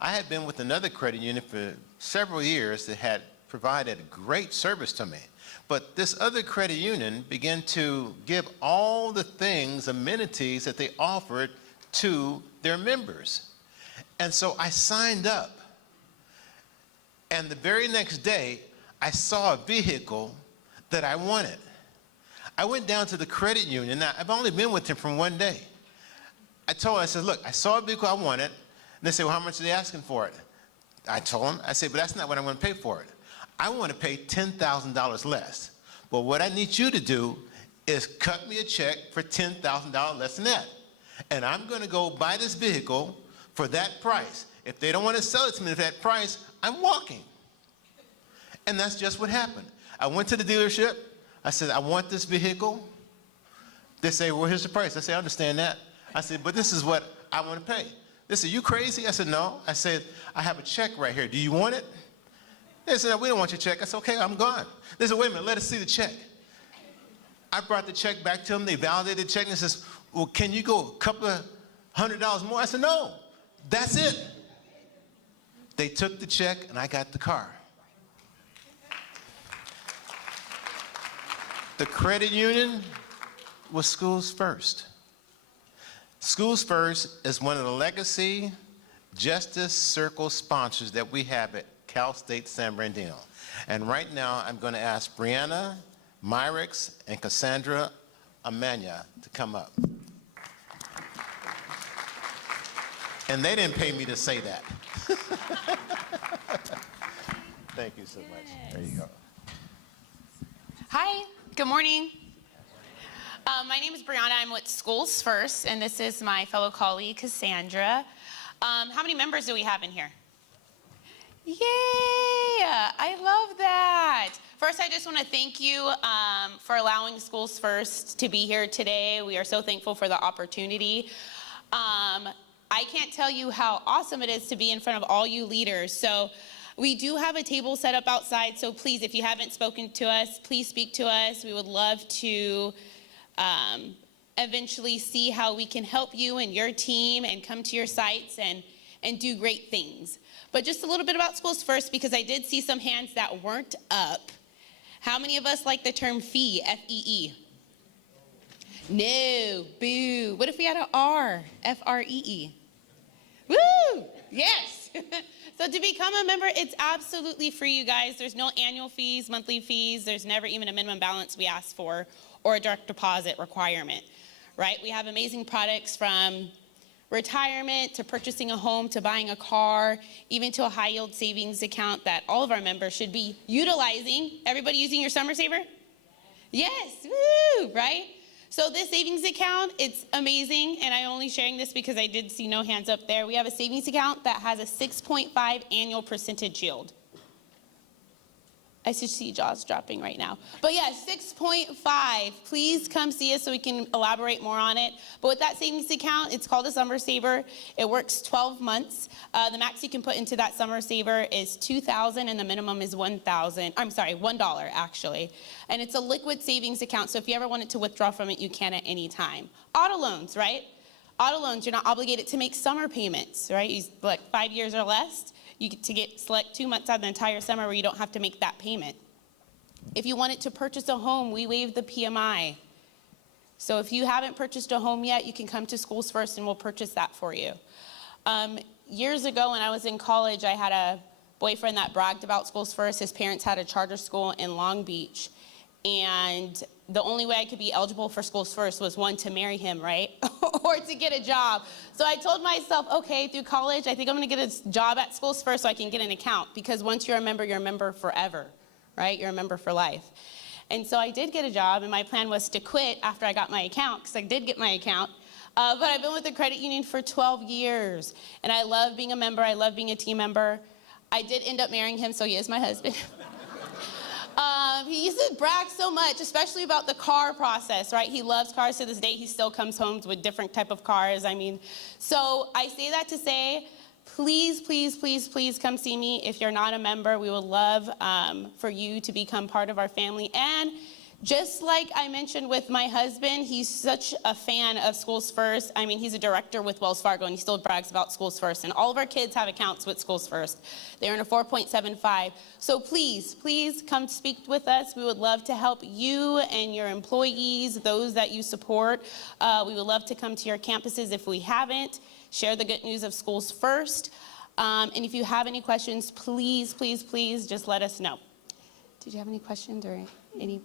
I had been with another credit union for several years that had provided great service to me, but this other credit union began to give all the things, amenities that they offered to their members. And so I signed up, and the very next day, I saw a vehicle that I wanted. I went down to the credit union. Now, I've only been with them for one day. I told her, I said, look, I saw a vehicle I wanted. And they said, well, how much are they asking for it? I told them, I said, but that's not what I'm going to pay for it. I want to pay $10,000 less. But what I need you to do is cut me a check for $10,000 less than that. And I'm going to go buy this vehicle for that price. If they don't want to sell it to me at that price, I'm walking. And that's just what happened. I went to the dealership. I said, I want this vehicle. They say, well, here's the price. I said, I understand that. I said, but this is what I want to pay. They said, you crazy? I said, no. I said, I have a check right here. Do you want it? They said, we don't want your check. I said, okay, I'm gone. They said, wait a minute, let us see the check. I brought the check back to them. They validated the check and says, well, can you go a couple of $100 more? I said, no, that's it. They took the check and I got the car. The credit union was Schools First. Schools First is one of the legacy Justice Circle sponsors that we have at Cal State San Bernardino. And right now, I'm going to ask Brianna, Myrix, and Cassandra Amanya to come up. And they didn't pay me to say that. Thank you so much. There you go. Hi, good morning. My name is Brianna. I'm with Schools First, and this is my fellow colleague, Cassandra. How many members do we have in here? Yay! I love that. First, I just want to thank you for allowing Schools First to be here today. We are so thankful for the opportunity. I can't tell you how awesome it is to be in front of all you leaders. So we do have a table set up outside, so please, if you haven't spoken to us, please speak to us. We would love to eventually see how we can help you and your team and come to your sites and do great things. But just a little bit about Schools First, because I did see some hands that weren't up. How many of us like the term fee, F-E-E? No, boo. What if we had an R, F-R-E-E? Woo, yes. So to become a member, it's absolutely free, you guys. There's no annual fees, monthly fees. There's never even a minimum balance we ask for or a direct deposit requirement, right? We have amazing products from retirement to purchasing a home to buying a car, even to a high yield savings account that all of our members should be utilizing. Everybody using your summer saver? Yes, woo, right? So this savings account, it's amazing, and I'm only sharing this because I did see no hands up there. We have a savings account that has a 6.5 annual percentage yield. I should see jaws dropping right now. But yeah, 6.5. Please come see us so we can elaborate more on it. But with that savings account, it's called a summer saver. It works 12 months. The max you can put into that summer saver is $2,000 and the minimum is $1 actually. And it's a liquid savings account, so if you ever wanted to withdraw from it, you can at any time. Auto loans, right? Auto loans, you're not obligated to make summer payments, right? You like 5 years or less. You get to select 2 months out of the entire summer where you don't have to make that payment. If you wanted to purchase a home, we waive the PMI. So if you haven't purchased a home yet, you can come to Schools First and we'll purchase that for you. Years ago when I was in college, I had a boyfriend that bragged about Schools First. His parents had a charter school in Long Beach. And the only way I could be eligible for Schools First was, one, to marry him, right? Or to get a job. So I told myself, okay, through college, I think I'm gonna get a job at Schools First so I can get an account, because once you're a member forever, right? You're a member for life. And so I did get a job, and my plan was to quit after I got my account, because I did get my account. But I've been with the credit union for 12 years, and I love being a member, I love being a team member. I did end up marrying him, so he is my husband. He used to brag so much, especially about the car process, right? He loves cars to this day. He still comes home with different type of cars. I mean, so I say that to say, please, please, please, please come see me. If you're not a member, we would love for you to become part of our family. And just like I mentioned with my husband, he's such a fan of Schools First. I mean, he's a director with Wells Fargo, and he still brags about Schools First. And all of our kids have accounts with Schools First. They earn a 4.75. So please, please come speak with us. We would love to help you and your employees, those that you support. We would love to come to your campuses if we haven't. Share the good news of Schools First. And if you have any questions, please, please, please just let us know. Did you have any questions or any?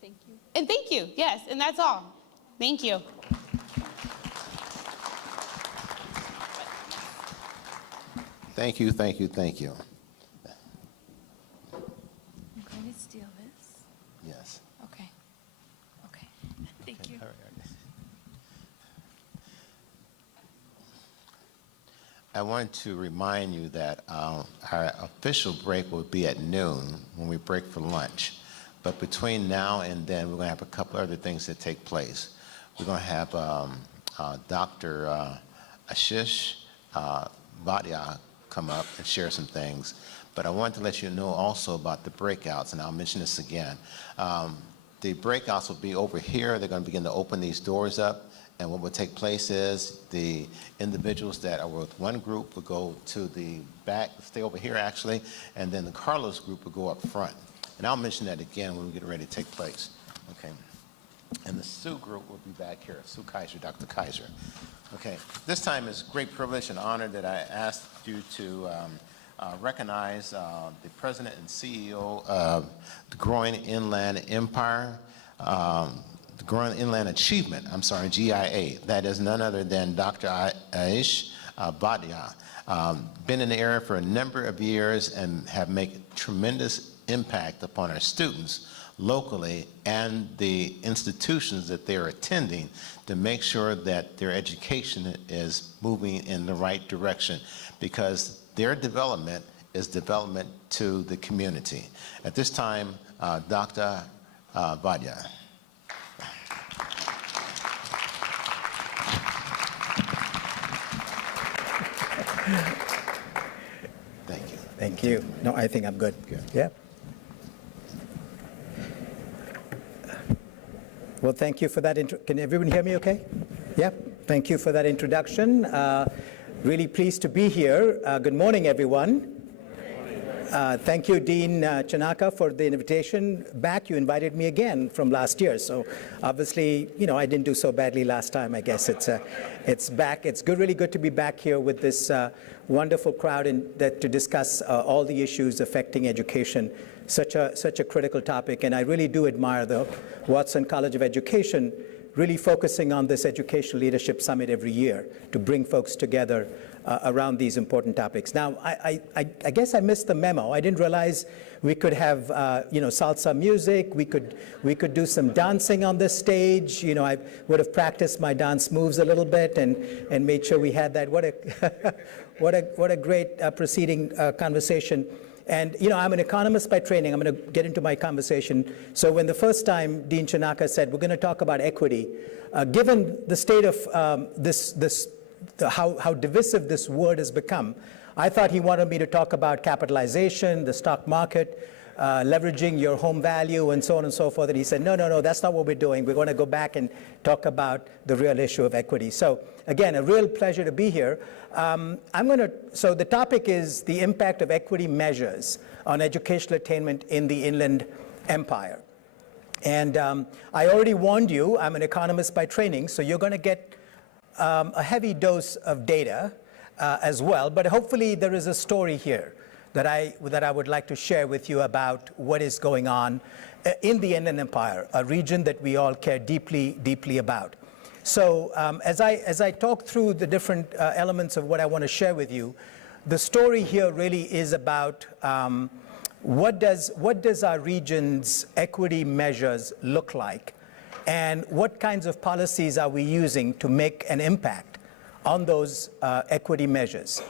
Thank you. And thank you, yes, and that's all. Thank you. Thank you, thank you, thank you. I'm going to steal this. Yes. Okay. Okay. Thank you. All right. I want to remind you that our official break will be at noon when we break for lunch. But between now and then, we're going to have a couple other things that take place. We're going to have Dr. Ashish Bhatia come up and share some things. But I wanted to let you know also about the breakouts, and I'll mention this again. The breakouts will be over here. They're going to begin to open these doors up. And what will take place is the individuals that are with one group will go to the back, stay over here actually, and then the Carlos group will go up front. And I'll mention that again when we get ready to take place. Okay. And the Sue group will be back here, Sue Kaiser, Dr. Kaiser. Okay. This time it's great privilege and honor that I asked you to recognize the president and CEO of the Growing Inland Empire, the Growing Inland Achievement, GIA. That is none other than Dr. Aish Bhatia. Been in the area for a number of years and have made tremendous impact upon our students locally and the institutions that they're attending to make sure that their education is moving in the right direction, because their development is development to the community. At this time, Dr. Bhatia. Thank you. Thank you. No, I think I'm good. Yeah. Well, thank you for that. Can everyone hear me okay? Yeah. Thank you for that introduction. Really pleased to be here. Good morning, everyone. Thank you, Dean Chanaka, for the invitation back. You invited me again from last year. So obviously, you know, I didn't do so badly last time. I guess it's back. It's good, really good to be back here with this wonderful crowd and to discuss all the issues affecting education. Such a critical topic. And I really do admire the Watson College of Education really focusing on this Educational Leadership Summit every year to bring folks together around these important topics. Now, I guess I missed the memo. I didn't realize we could have, salsa music. We could do some dancing on this stage. You know, I would have practiced my dance moves a little bit and made sure we had that. What a great preceding conversation. And, you know, I'm an economist by training. I'm going to get into my conversation. So when the first time Dean Chanaka said, we're going to talk about equity, given the state of how divisive this word has become, I thought he wanted me to talk about capitalization, the stock market, leveraging your home value, and so on and so forth. And he said, no, that's not what we're doing. We're going to go back and talk about the real issue of equity. So again, a real pleasure to be here. So the topic is the impact of equity measures on educational attainment in the Inland Empire. And I already warned you, I'm an economist by training, so you're going to get a heavy dose of data as well. But hopefully there is a story here that I would like to share with you about what is going on in the Inland Empire, a region that we all care deeply, deeply about. So as I talk through the different elements of what I want to share with you, the story here really is about what does our region's equity measures look like, and what kinds of policies are we using to make an impact on those equity measures.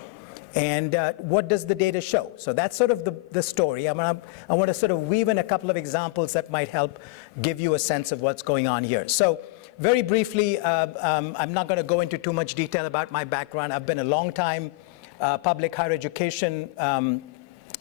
And what does the data show? So that's sort of the story. I want to sort of weave in a couple of examples that might help give you a sense of what's going on here. So very briefly, I'm not going to go into too much detail about my background. I've been a long time public higher education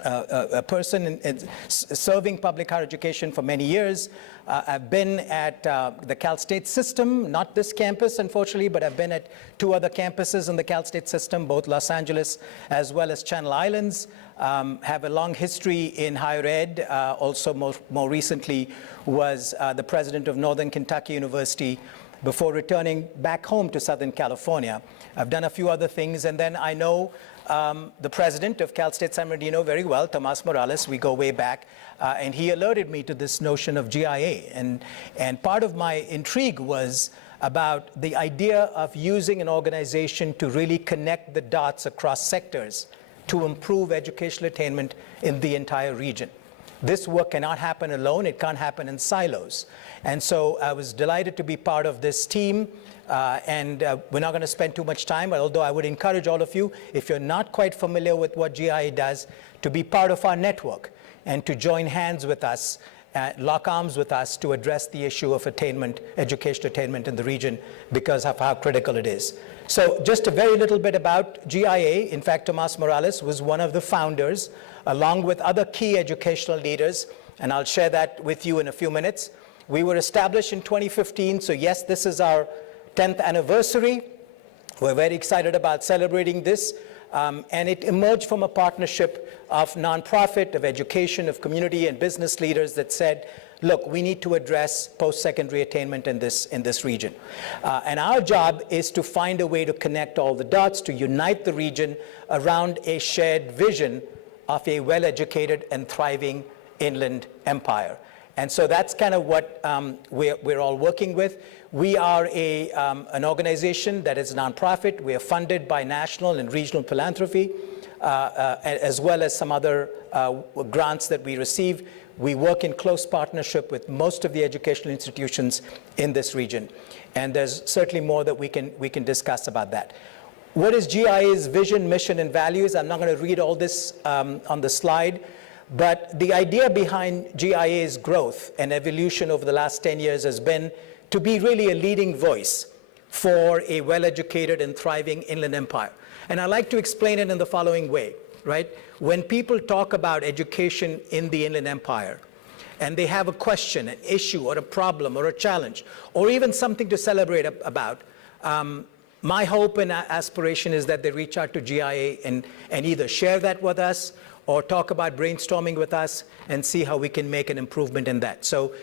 a person serving public higher education for many years. I've been at the Cal State system, not this campus, unfortunately, but I've been at 2 other campuses in the Cal State system, both Los Angeles as well as Channel Islands. Have a long history in higher ed. Also, more recently, was the president of Northern Kentucky University before returning back home to Southern California. I've done a few other things, and then I know the president of Cal State San Bernardino very well, Tomas Morales. We go way back, and he alerted me to this notion of GIA. And part of my intrigue was about the idea of using an organization to really connect the dots across sectors to improve educational attainment in the entire region. This work cannot happen alone. It can't happen in silos. And so I was delighted to be part of this team. And we're not going to spend too much time, although I would encourage all of you, if you're not quite familiar with what GIA does, to be part of our network and to join hands with us, lock arms with us to address the issue of attainment, educational attainment in the region, because of how critical it is. So just a very little bit about GIA. In fact, Tomas Morales was one of the founders, along with other key educational leaders, and I'll share that with you in a few minutes. We were established in 2015, so yes, this is our 10th anniversary. We're very excited about celebrating this. And it emerged from a partnership of nonprofit, of education, of community and business leaders that said, look, we need to address post-secondary attainment in this region. And our job is to find a way to connect all the dots, to unite the region around a shared vision of a well-educated and thriving inland empire. And so that's kind of what we're all working with. We are an organization that is a nonprofit. We are funded by national and regional philanthropy, as well as some other grants that we receive. We work in close partnership with most of the educational institutions in this region. And there's certainly more that we can discuss about that. What is GIA's vision, mission, and values? I'm not going to read all this on the slide. But the idea behind GIA's growth and evolution over the last 10 years has been to be really a leading voice for a well-educated and thriving inland empire. And I like to explain it in the following way, right? When people talk about education in the inland empire, and they have a question, an issue, or a problem, or a challenge, or even something to celebrate about, my hope and aspiration is that they reach out to GIA and either share that with us, or talk about brainstorming with us and see how we can make an improvement in that. So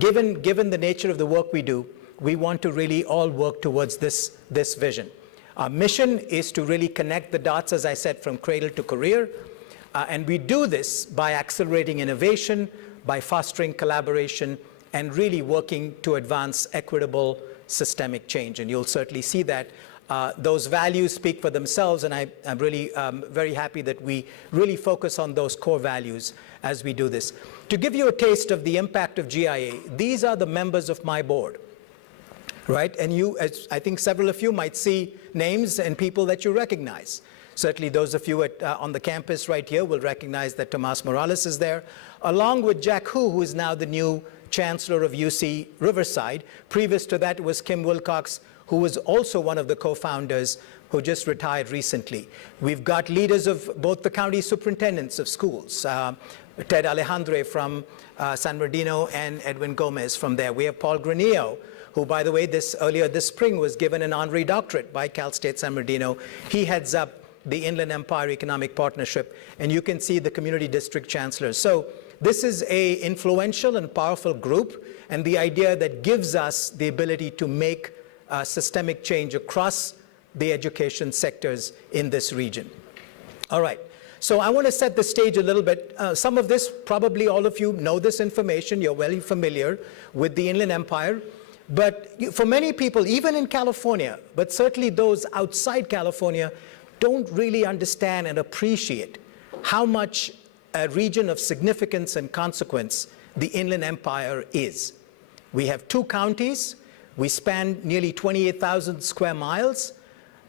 given the nature of the work we do, we want to really all work towards this vision. Our mission is to really connect the dots, as I said, from cradle to career. And we do this by accelerating innovation, by fostering collaboration, and really working to advance equitable systemic change. And you'll certainly see that. Those values speak for themselves, and I'm really very happy that we really focus on those core values as we do this. To give you a taste of the impact of GIA, these are the members of my board, right? And you, as I think several of you might see names and people that you recognize. Certainly those of you on the campus right here will recognize that Tomas Morales is there, along with Jack who is now the new Chancellor of UC Riverside. Previous to that was Kim Wilcox, who was also one of the co-founders, who just retired recently. We've got leaders of both the county superintendents of schools, Ted Alejandre from San Bernardino and Edwin Gomez from there. We have Paul Granillo, who, by the way, earlier this spring was given an honorary doctorate by Cal State San Bernardino. He heads up the Inland Empire Economic Partnership, and you can see the community district chancellors. So this is an influential and powerful group, and the idea that gives us the ability to make systemic change across the education sectors in this region. All right, so I want to set the stage a little bit. Some of this, probably all of you know this information. You're very familiar with the Inland Empire. But for many people, even in California, but certainly those outside California, don't really understand and appreciate how much a region of significance and consequence the Inland Empire is. We have 2 counties. We span nearly 28,000 square miles.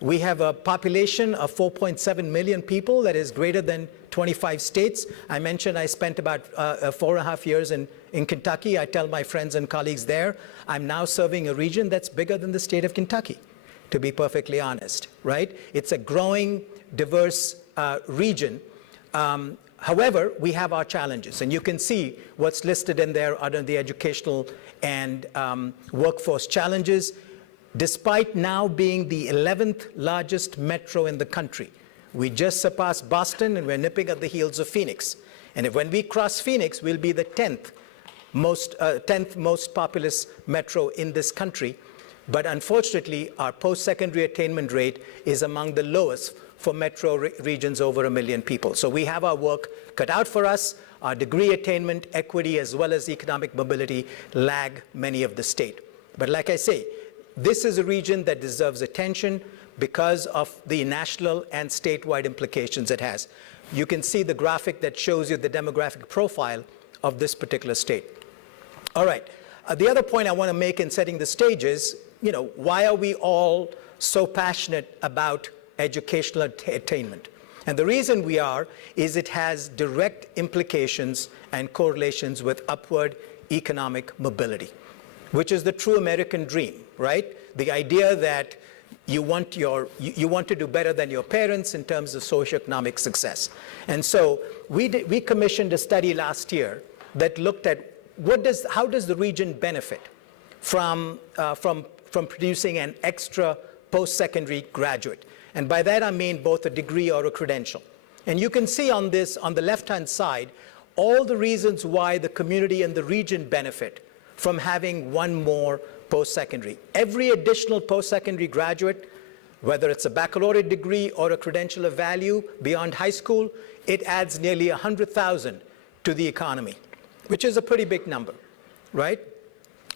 We have a population of 4.7 million people that is greater than 25 states. I mentioned I spent about 4.5 years in Kentucky. I tell my friends and colleagues there, I'm now serving a region that's bigger than the state of Kentucky, to be perfectly honest, right? It's a growing, diverse region. However, we have our challenges, and you can see what's listed in there under the educational and workforce challenges. Despite now being the 11th largest metro in the country, we just surpassed Boston, and we're nipping at the heels of Phoenix. And when we cross Phoenix, we'll be the 10th most populous metro in this country. But unfortunately, our post-secondary attainment rate is among the lowest for metro regions over 1 million people. So we have our work cut out for us. Our degree attainment, equity, as well as economic mobility lag many of the state. But like I say, this is a region that deserves attention because of the national and statewide implications it has. You can see the graphic that shows you the demographic profile of this particular state. All right, the other point I want to make in setting the stage is, why are we all so passionate about educational attainment? And the reason we are is it has direct implications and correlations with upward economic mobility, which is the true American dream, right? The idea that you want to do better than your parents in terms of socioeconomic success. And so we commissioned a study last year that looked at how does the region benefit from producing an extra post-secondary graduate? And by that I mean both a degree or a credential. And you can see on this, on the left-hand side, all the reasons why the community and the region benefit from having one more post-secondary. Every additional post-secondary graduate, whether it's a baccalaureate degree or a credential of value beyond high school, it adds nearly 100,000 to the economy, which is a pretty big number, right?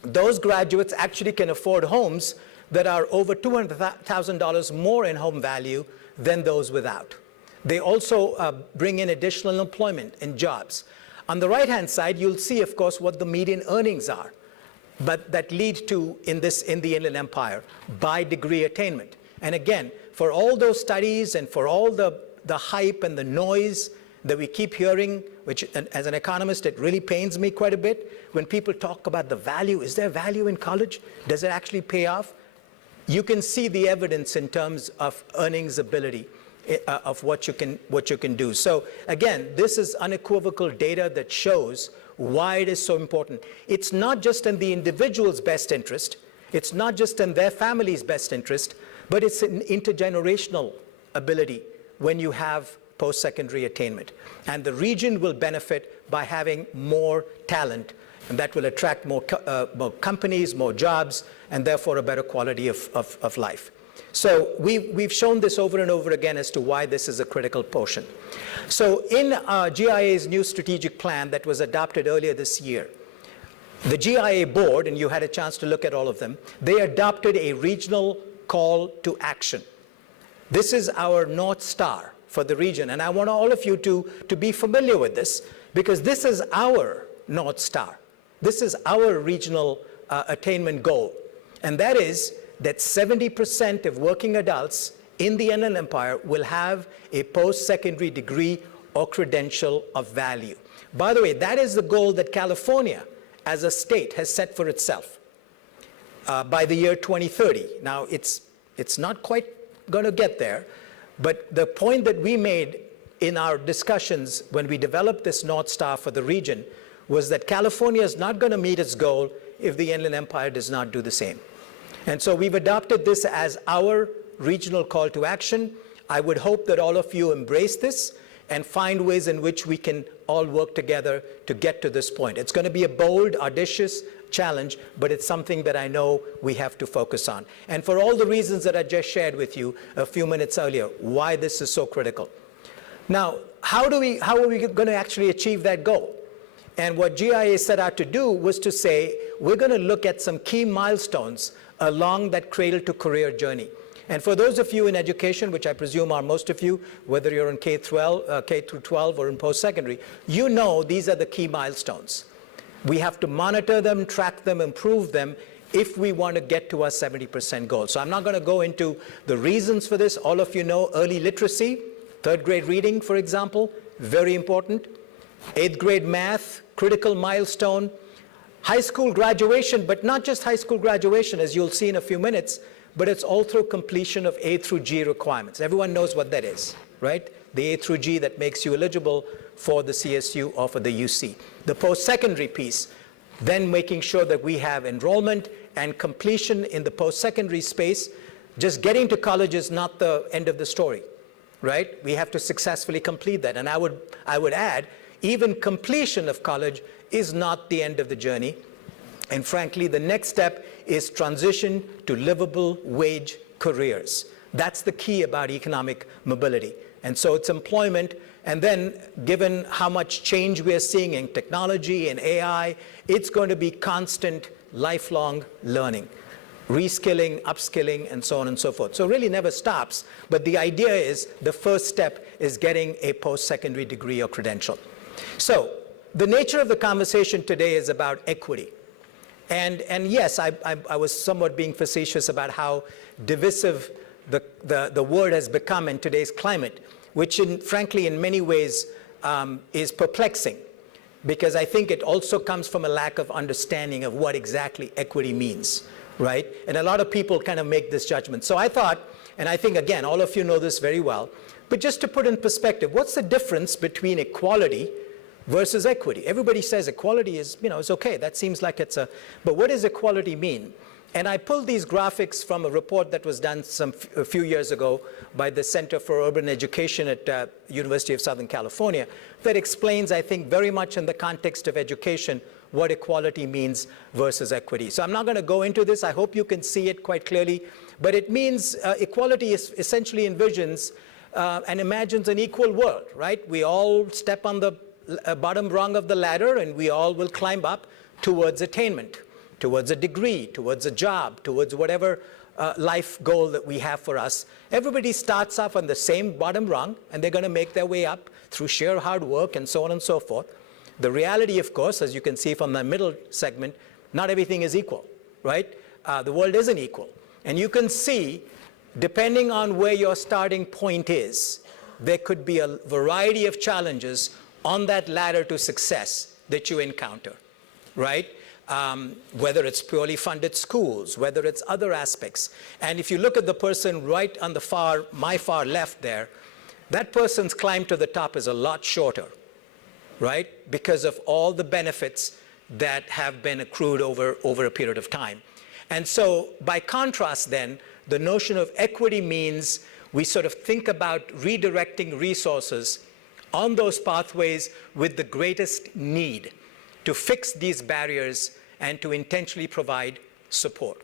Those graduates actually can afford homes that are over $200,000 more in home value than those without. They also bring in additional employment and jobs. On the right-hand side, you'll see, of course, what the median earnings are, but that lead to, in the Inland Empire, by degree attainment. And again, for all those studies and for all the hype and the noise that we keep hearing, which as an economist, it really pains me quite a bit, when people talk about the value, is there value in college? Does it actually pay off? You can see the evidence in terms of earnings ability of what you can do. So again, this is unequivocal data that shows why it is so important. It's not just in the individual's best interest, it's not just in their family's best interest, but it's an intergenerational ability when you have post-secondary attainment. And the region will benefit by having more talent, and that will attract more companies, more jobs, and therefore a better quality of life. So we've shown this over and over again as to why this is a critical portion. So in GIA's new strategic plan that was adopted earlier this year, the GIA board, and you had a chance to look at all of them, they adopted a regional call to action. This is our North Star for the region, and I want all of you to be familiar with this, because this is our North Star. This is our regional attainment goal, and that is that 70% of working adults in the Inland Empire will have a post-secondary degree or credential of value. By the way, that is the goal that California as a state has set for itself by the year 2030. Now, it's not quite going to get there, but the point that we made in our discussions when we developed this North Star for the region was that California is not going to meet its goal if the Inland Empire does not do the same. And so we've adopted this as our regional call to action. I would hope that all of you embrace this and find ways in which we can all work together to get to this point. It's going to be a bold, audacious challenge, but it's something that I know we have to focus on. And for all the reasons that I just shared with you a few minutes earlier, why this is so critical. Now, how are we going to actually achieve that goal? And what GIA set out to do was to say, we're going to look at some key milestones along that cradle to career journey. And for those of you in education, which I presume are most of you, whether you're in K through 12 or in post-secondary, you know these are the key milestones. We have to monitor them, track them, improve them if we want to get to our 70% goal. So I'm not going to go into the reasons for this. All of you know early literacy, third grade reading, for example, very important. 8th grade math, critical milestone. High school graduation, but not just high school graduation, as you'll see in a few minutes, but it's all through completion of A through G requirements. Everyone knows what that is, right? The A through G that makes you eligible for the CSU or for the UC. The post-secondary piece, then making sure that we have enrollment and completion in the post-secondary space. Just getting to college is not the end of the story, right? We have to successfully complete that. And I would add, even completion of college is not the end of the journey. And frankly, the next step is transition to livable wage careers. That's the key about economic mobility. And so it's employment. And then given how much change we are seeing in technology and AI, it's going to be constant lifelong learning, reskilling, upskilling, and so on and so forth. So it really never stops. But the idea is the first step is getting a post-secondary degree or credential. So the nature of the conversation today is about equity. And yes, I was somewhat being facetious about how divisive the word has become in today's climate, which frankly in many ways is perplexing, because I think it also comes from a lack of understanding of what exactly equity means, right? And a lot of people kind of make this judgment. So I thought, and I think again, all of you know this very well, but just to put in perspective, what's the difference between equality versus equity. Everybody says equality is, it's okay. That seems like it's but what does equality mean? And I pulled these graphics from a report that was done a few years ago by the Center for Urban Education at University of Southern California that explains, I think, very much in the context of education, what equality means versus equity. So I'm not going to go into this. I hope you can see it quite clearly. But it means equality essentially envisions and imagines an equal world, right? We all step on the bottom rung of the ladder, and we all will climb up towards attainment, towards a degree, towards a job, towards whatever life goal that we have for us. Everybody starts off on the same bottom rung, and they're going to make their way up through sheer hard work and so on and so forth. The reality, of course, as you can see from the middle segment, not everything is equal, right? The world isn't equal. And you can see, depending on where your starting point is, there could be a variety of challenges on that ladder to success that you encounter, right? Whether it's purely funded schools, whether it's other aspects. And if you look at the person right on the my far left there, that person's climb to the top is a lot shorter, right? Because of all the benefits that have been accrued over a period of time. And so by contrast then, the notion of equity means we sort of think about redirecting resources on those pathways with the greatest need to fix these barriers and to intentionally provide support.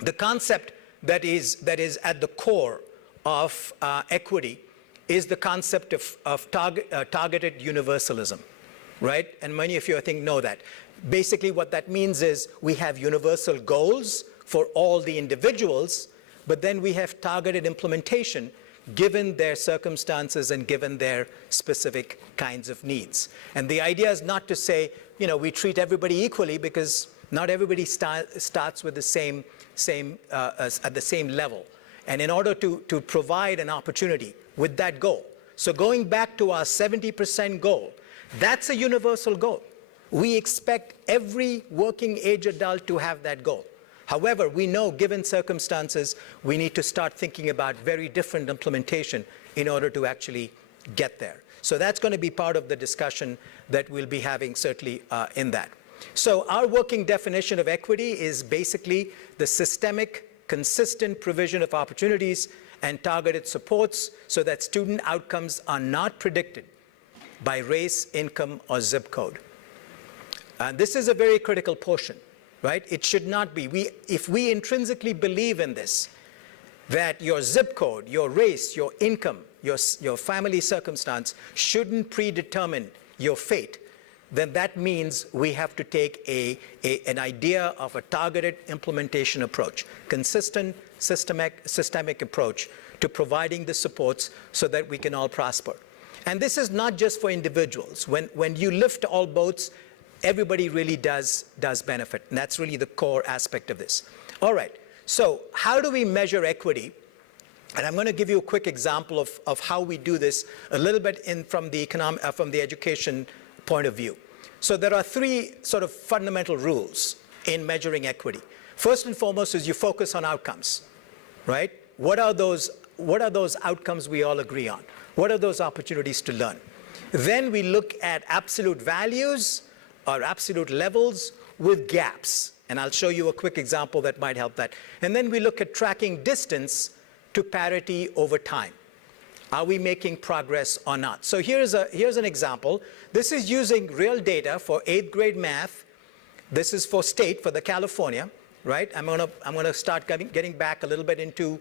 The concept that is at the core of equity is the concept of targeted universalism, right? And many of you, I think, know that. Basically, what that means is we have universal goals for all the individuals, but then we have targeted implementation given their circumstances and given their specific kinds of needs. And the idea is not to say, we treat everybody equally, because not everybody starts with the same at the same level. And in order to provide an opportunity with that goal. So going back to our 70% goal, that's a universal goal. We expect every working age adult to have that goal. However, we know, given circumstances, we need to start thinking about very different implementation in order to actually get there. So that's going to be part of the discussion that we'll be having certainly in that. So our working definition of equity is basically the systemic, consistent provision of opportunities and targeted supports so that student outcomes are not predicted by race, income, or zip code. And this is a very critical portion, right? It should not be. If we intrinsically believe in this, that your zip code, your race, your income, your family circumstance shouldn't predetermine your fate, then that means we have to take an idea of a targeted implementation approach, consistent, systemic approach to providing the supports so that we can all prosper. And this is not just for individuals. When you lift all boats, everybody really does benefit. And that's really the core aspect of this. All right, so how do we measure equity? And I'm going to give you a quick example of how we do this a little bit from the education point of view. So there are three sort of fundamental rules in measuring equity. First and foremost is you focus on outcomes, right? What are those outcomes we all agree on? What are those opportunities to learn? Then we look at absolute values or absolute levels with gaps. And I'll show you a quick example that might help that. And then we look at tracking distance to parity over time. Are we making progress or not? So here's an example. This is using real data for 8th grade math. This is for state, for the California, right? I'm gonna start getting back a little bit into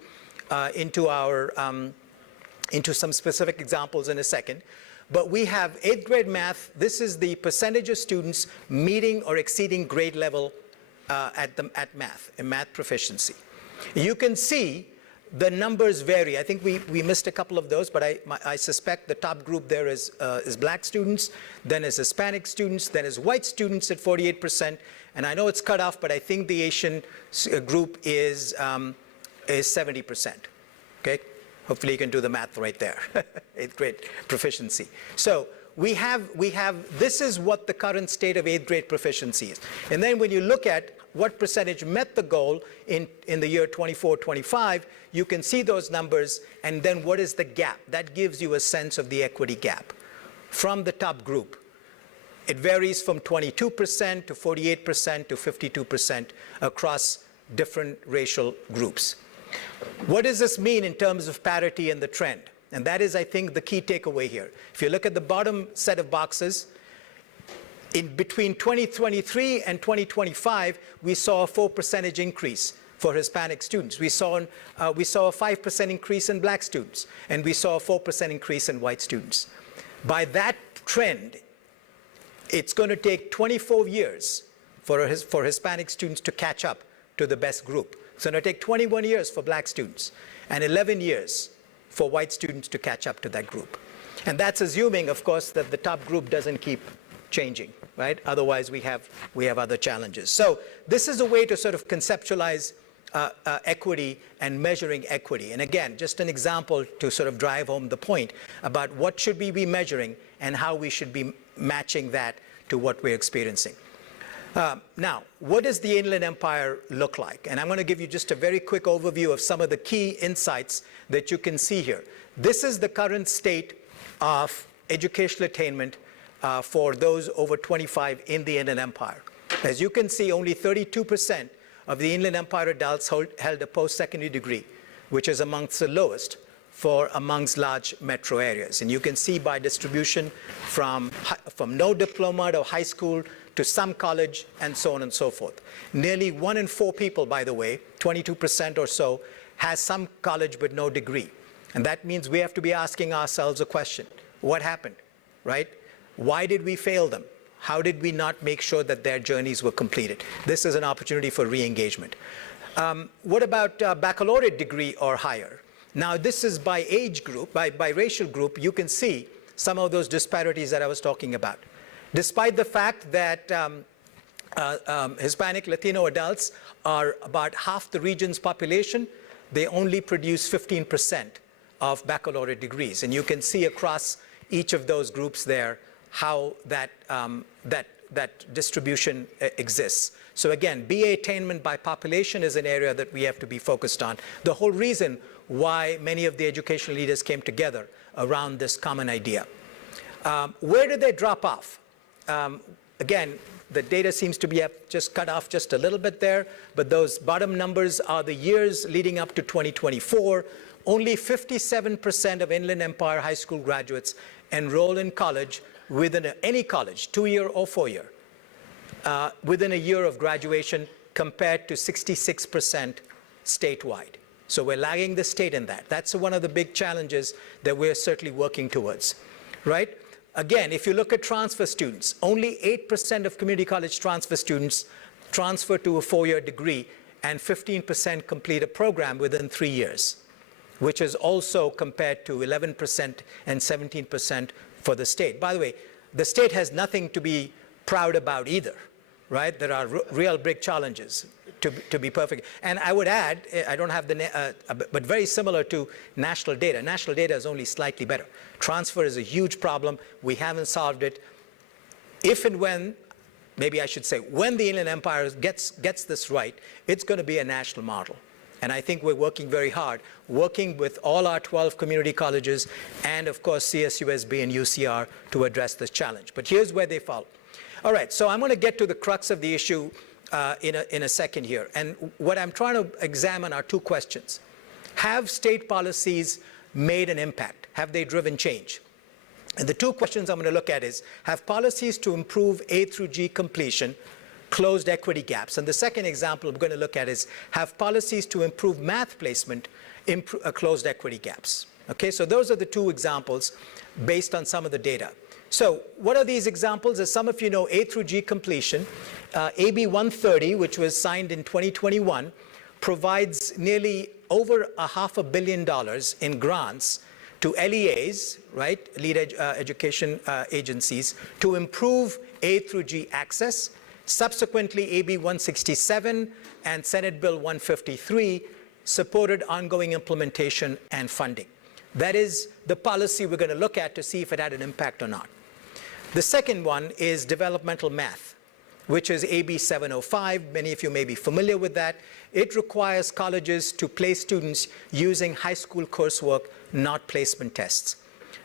some specific examples in a second. But we have 8th grade math. This is the percentage of students meeting or exceeding grade level at math, in math proficiency. You can see the numbers vary. I think we missed a couple of those, but I suspect the top group there is black students, then is Hispanic students, then is white students at 48%, and I know it's cut off, but I think the Asian group is 70%. Okay, hopefully you can do the math right there. 8th grade proficiency. So we have this is what the current state of 8th grade proficiency is, and then when you look at what percentage met the goal in the year 24-25, you can see those numbers, and then what is the gap? That gives you a sense of the equity gap from the top group. It varies from 22% to 48% to 52% across different racial groups. What does this mean in terms of parity and the trend? And that is, I think, the key takeaway here. If you look at the bottom set of boxes, in between 2023 and 2025, we saw a 4% increase for Hispanic students. We saw a 5% increase in black students, and we saw a 4% increase in white students. By that trend, it's going to take 24 years for Hispanic students to catch up to the best group. It's going to take 21 years for black students and 11 years for white students to catch up to that group. And that's assuming, of course, that the top group doesn't keep changing, right? Otherwise, we have other challenges. So this is a way to sort of conceptualize equity and measuring equity. And again, just an example to sort of drive home the point about what should we be measuring and how we should be matching that to what we're experiencing. Now, what does the Inland Empire look like? And I'm going to give you just a very quick overview of some of the key insights that you can see here. This is the current state of educational attainment for those over 25 in the Inland Empire. As you can see, only 32% of the Inland Empire adults held a post-secondary degree, which is amongst the lowest amongst large metro areas. And you can see by distribution from no diploma to high school to some college and so on and so forth. Nearly 1 in 4 people, by the way, 22% or so, has some college but no degree. And that means we have to be asking ourselves a question. What happened, right? Why did we fail them? How did we not make sure that their journeys were completed? This is an opportunity for re-engagement. What about baccalaureate degree or higher? Now, this is by age group, by racial group. You can see some of those disparities that I was talking about. Despite the fact that Hispanic Latino adults are about half the region's population, they only produce 15% of baccalaureate degrees. And you can see across each of those groups there how that distribution exists. So again, BA attainment by population is an area that we have to be focused on. The whole reason why many of the educational leaders came together around this common idea. Where did they drop off? Again, the data seems to be just cut off just a little bit there, but those bottom numbers are the years leading up to 2024. Only 57% of Inland Empire high school graduates enroll in college within any college, 2-year or 4-year, within a year of graduation, compared to 66% statewide. So we're lagging the state in that. That's one of the big challenges that we're certainly working towards, right? Again, if you look at transfer students, only 8% of community college transfer students transfer to a 4-year degree, and 15% complete a program within 3 years, which is also compared to 11% and 17% for the state. By the way, the state has nothing to be proud about either, right? There are real big challenges, to be perfect. And I would add, I don't have the, but very similar to national data. National data is only slightly better. Transfer is a huge problem. We haven't solved it. If and when, maybe I should say, when the Inland Empire gets this right, it's going to be a national model. And I think we're working very hard, working with all our 12 community colleges and, of course, CSUSB and UCR to address this challenge. But here's where they fall. All right, so I'm going to get to the crux of the issue in a second here. And what I'm trying to examine are 2 questions. Have state policies made an impact? Have they driven change? And the 2 questions I'm going to look at is, have policies to improve A through G completion closed equity gaps? And the second example I'm going to look at is, have policies to improve math placement closed equity gaps? Okay, so those are the 2 examples based on some of the data. So what are these examples? As some of you know, A through G completion, AB 130, which was signed in 2021, provides nearly over $500 million in grants to LEAs, right, lead education agencies, to improve A through G access. Subsequently, AB 167 and Senate Bill 153 supported ongoing implementation and funding. That is the policy we're going to look at to see if it had an impact or not. The second one is developmental math, which is AB 705. Many of you may be familiar with that. It requires colleges to place students using high school coursework, not placement tests.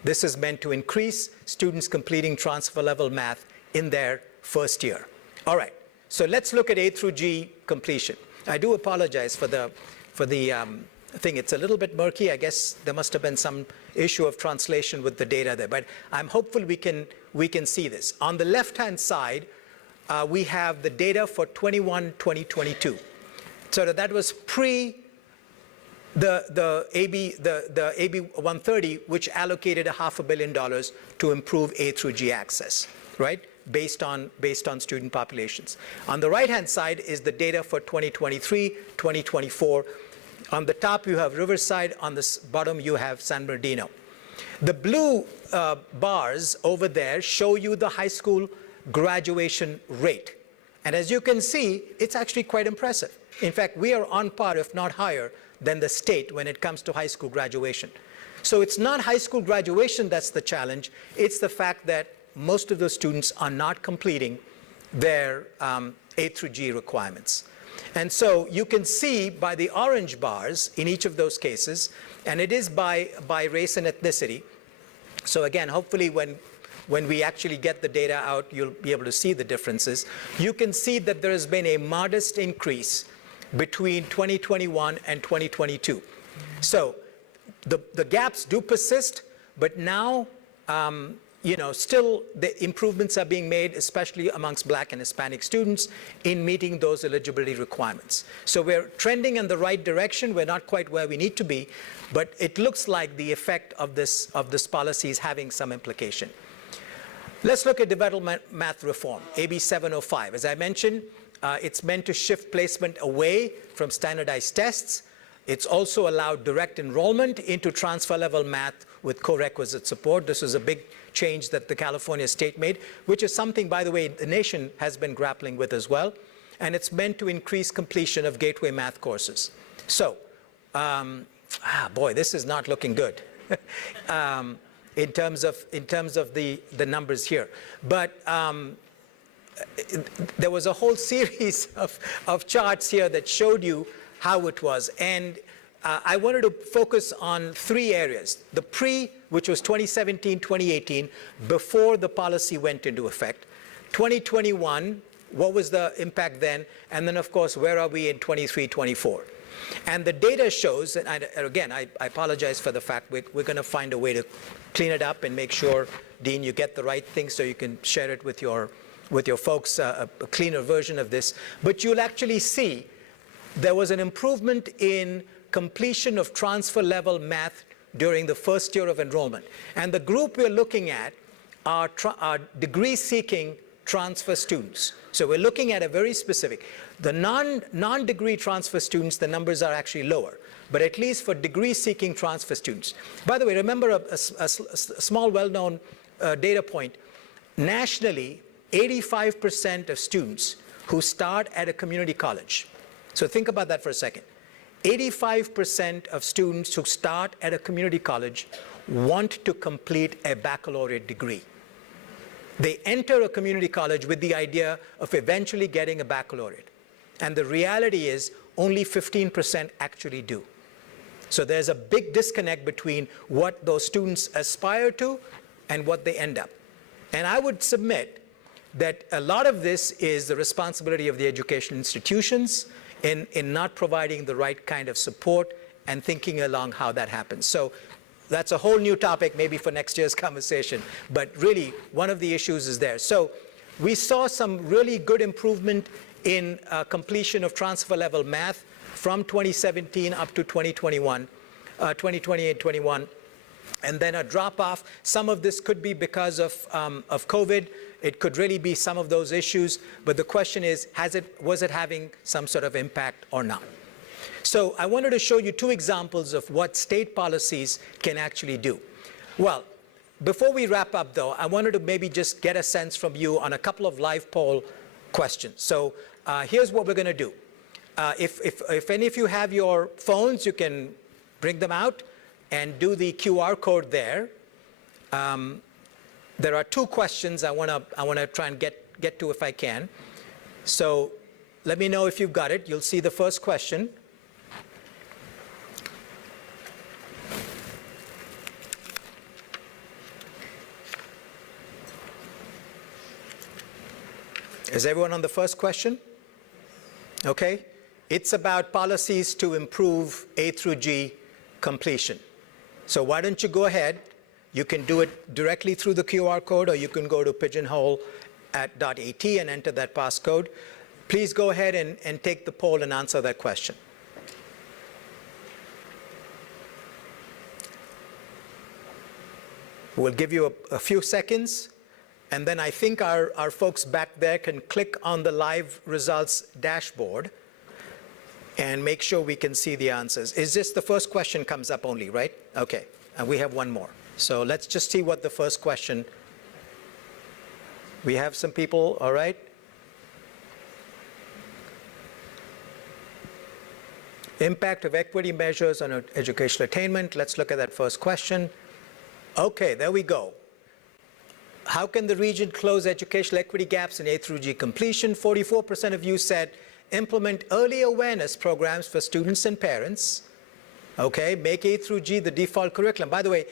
This is meant to increase students completing transfer level math in their first year. All right, so let's look at A through G completion. I do apologize for the thing. It's a little bit murky. I guess there must have been some issue of translation with the data there, but I'm hopeful we can see this. On the left-hand side, we have the data for 2022. So that was pre the AB 130, which allocated $500 million to improve A through G access, right? Based on student populations. On the right-hand side is the data for 2023, 2024. On the top you have Riverside. On the bottom you have San Bernardino. The blue bars over there show you the high school graduation rate. And as you can see, it's actually quite impressive. In fact, we are on par, if not higher, than the state when it comes to high school graduation. So it's not high school graduation that's the challenge. It's the fact that most of those students are not completing their A through G requirements. And so you can see by the orange bars in each of those cases, and it is by race and ethnicity. So again, hopefully when we actually get the data out, you'll be able to see the differences. You can see that there has been a modest increase between 2021 and 2022. So the gaps do persist, but now, still the improvements are being made, especially amongst Black and Hispanic students, in meeting those eligibility requirements. So we're trending in the right direction. We're not quite where we need to be, but it looks like the effect of this policy is having some implication. Let's look at development math reform, AB 705. As I mentioned, it's meant to shift placement away from standardized tests. It's also allowed direct enrollment into transfer level math with co-requisite support. This is a big change that the California state made, which is something, by the way, the nation has been grappling with as well. And it's meant to increase completion of gateway math courses. So, boy, this is not looking good in terms of the numbers here. But there was a whole series of charts here that showed you how it was. And I wanted to focus on three areas. The pre, which was 2017, 2018, before the policy went into effect. 2021, what was the impact then? And then, of course, where are we in 23, 24? And the data shows, and again, I apologize for the fact we're going to find a way to clean it up and make sure, Dean, you get the right thing so you can share it with your folks, a cleaner version of this. But you'll actually see there was an improvement in completion of transfer level math during the first year of enrollment. And the group we're looking at are degree-seeking transfer students. So we're looking at a very specific. The non-degree transfer students, the numbers are actually lower, but at least for degree-seeking transfer students. By the way, remember a small, well-known data point. Nationally, 85% of students who start at a community college. So think about that for a second. 85% of students who start at a community college want to complete a baccalaureate degree. They enter a community college with the idea of eventually getting a baccalaureate. And the reality is only 15% actually do. So there's a big disconnect between what those students aspire to and what they end up. And I would submit that a lot of this is the responsibility of the education institutions in not providing the right kind of support and thinking along how that happens. So that's a whole new topic maybe for next year's conversation, but really one of the issues is there. So we saw some really good improvement in completion of transfer level math from 2017 up to 2021, 2020 and 21. And then a drop off. Some of this could be because of COVID. It could really be some of those issues. But the question is, was it having some sort of impact or not? So I wanted to show you two examples of what state policies can actually do. Well, before we wrap up, though, I wanted to maybe just get a sense from you on a couple of live poll questions. So here's what we're going to do. If any of you have your phones, you can bring them out and do the QR code there. There are two questions I want to try and get to if I can. So let me know if you've got it. You'll see the first question. Is everyone on the first question? Okay. It's about policies to improve A through G completion. So why don't you go ahead? You can do it directly through the QR code, or you can go to pigeonhole.at and enter that passcode. Please go ahead and take the poll and answer that question. We'll give you a few seconds, and then I think our folks back there can click on the live results dashboard and make sure we can see the answers. Is this the first question comes up only, right? Okay, and we have one more. So let's just see what the first question. We have some people, all right? Impact of equity measures on educational attainment. Let's look at that first question. Okay, there we go. How can the region close educational equity gaps in A through G completion? 44% of you said implement early awareness programs for students and parents. Okay, make A through G the default curriculum. By the way,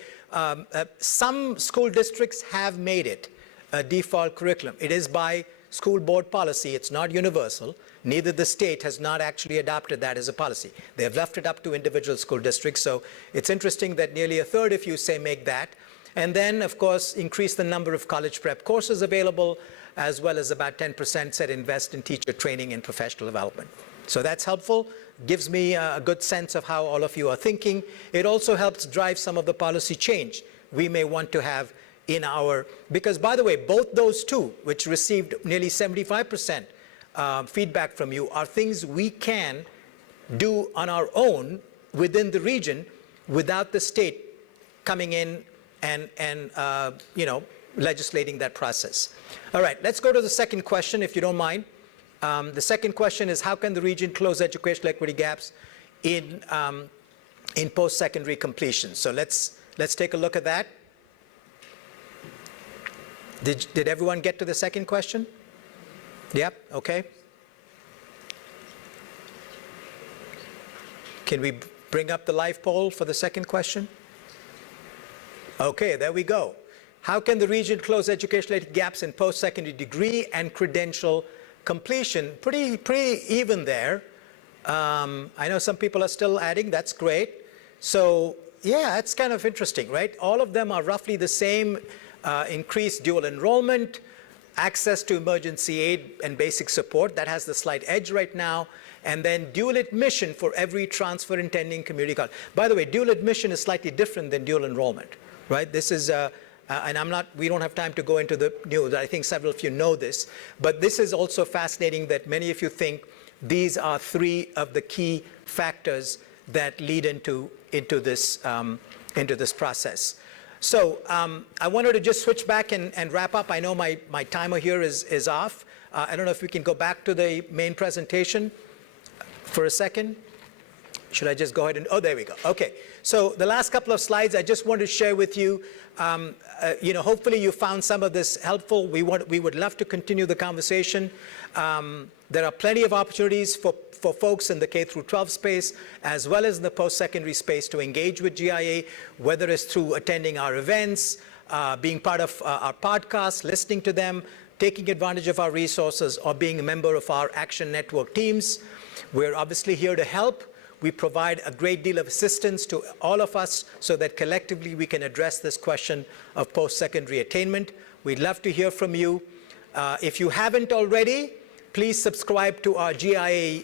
some school districts have made it a default curriculum. It is by school board policy. It's not universal. Neither the state has not actually adopted that as a policy. They have left it up to individual school districts. So it's interesting that nearly a third of you say make that. And then, of course, increase the number of college prep courses available, as well as about 10% said invest in teacher training and professional development. So that's helpful. Gives me a good sense of how all of you are thinking. It also helps drive some of the policy change we may want to have in our, because by the way, both those two, which received nearly 75% feedback from you, are things we can do on our own within the region without the state coming in and legislating that process. All right, let's go to the second question, if you don't mind. The second question is, how can the region close educational equity gaps in post-secondary completion? So let's take a look at that. Did everyone get to the second question? Yep, okay. Can we bring up the live poll for the second question? Okay, there we go. How can the region close educational gaps in post-secondary degree and credential completion? Pretty even there. I know some people are still adding, that's great. So yeah, it's kind of interesting, right? All of them are roughly the same. Increased dual enrollment, access to emergency aid and basic support, that has the slight edge right now, and then dual admission for every transfer intending community college. By the way, dual admission is slightly different than dual enrollment, right? This is, and we don't have time to go into the news, I think several of you know this, but this is also fascinating that many of you think these are three of the key factors that lead into this process. So I wanted to just switch back and wrap up. I know my timer here is off. I don't know if we can go back to the main presentation for a second. Should I just go ahead and, oh, there we go. Okay, so the last couple of slides I just wanted to share with you. Hopefully you found some of this helpful. We would love to continue the conversation. There are plenty of opportunities for folks in the K-12 space, as well as in the post-secondary space, to engage with GIA, whether it's through attending our events, being part of our podcasts, listening to them, taking advantage of our resources, or being a member of our Action Network teams. We're obviously here to help. We provide a great deal of assistance to all of us so that collectively we can address this question of post-secondary attainment. We'd love to hear from you. If you haven't already, please subscribe to our GIA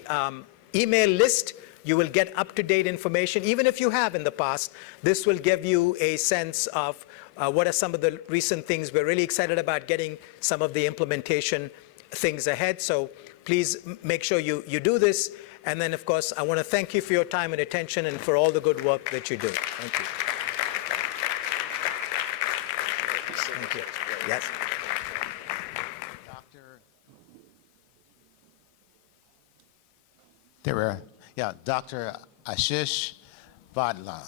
email list. You will get up-to-date information. Even if you have in the past, this will give you a sense of what are some of the recent things. We're really excited about getting some of the implementation things ahead. So please make sure you do this. And then, of course, I want to thank you for your time and attention and for all the good work that you do. Thank you. Thank you. Yes. Dr. Ashish Vadla,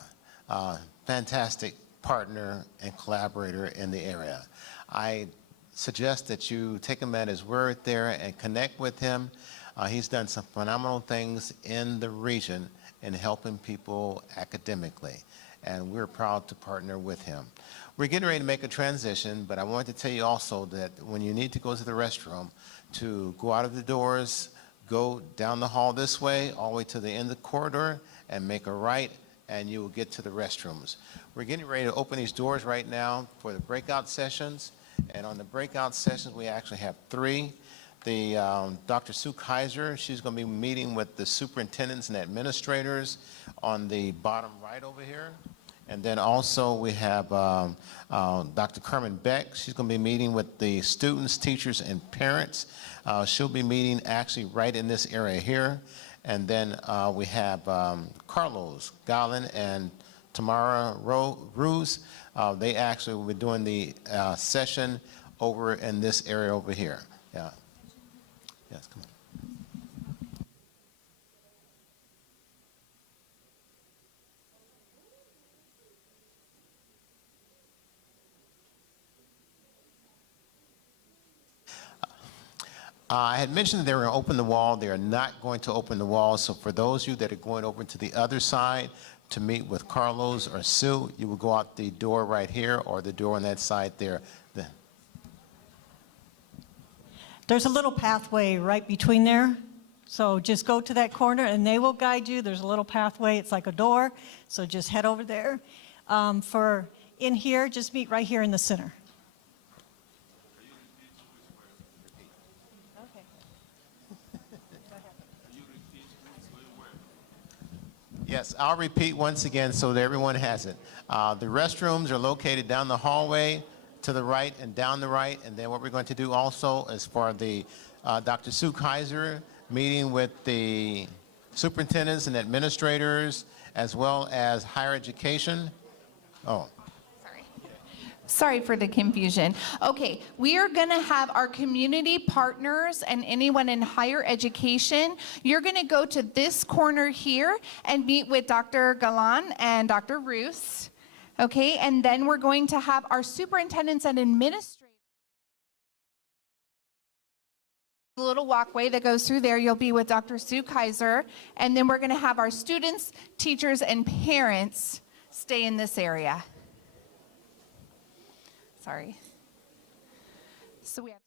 fantastic partner and collaborator in the area. I suggest that you take him at his word there and connect with him. He's done some phenomenal things in the region in helping people academically. and we're proud to partner with him. We're getting ready to make a transition, but I wanted to tell you also that when you need to go to the restroom, to go out of the doors, go down the hall this way, all the way to the end of the corridor, and make a right, and you will get to the restrooms. We're getting ready to open these doors right now for the breakout sessions, and on the breakout sessions, we actually have 3. Dr. Sue Kaiser, she's going to be meeting with the superintendents and administrators on the bottom right over here. And then also we have Dr. Carmen Beck. She's going to be meeting with the students, teachers, and parents. She'll be meeting actually right in this area here. And then we have Carlos Gallin and Tamara Ruse. They actually will be doing the session over in this area over here. Yeah. Yes, come on. I had mentioned that they were going to open the wall. They are not going to open the wall. So for those of you that are going over to the other side to meet with Carlos or Sue, you will go out the door right here or the door on that side there. There's a little pathway right between there. So just go to that corner and they will guide you. There's a little pathway. It's like a door. So just head over there. For in here, just meet right here in the center. Yes, I'll repeat once again so that everyone has it. The restrooms are located down the hallway to the right and down the right. And then what we're going to do also is for the Dr. Sue Kaiser meeting with the superintendents and administrators as well as higher education. Oh. Sorry for the confusion. Okay, we are going to have our community partners and anyone in higher education. You're going to go to this corner here and meet with Dr. Galan and Dr. Roos. Okay, and then we're going to have our superintendents and administrators. The little walkway that goes through there, you'll be with Dr. Sue Kaiser. And then we're going to have our students, teachers, and parents stay in this area. Sorry. So we have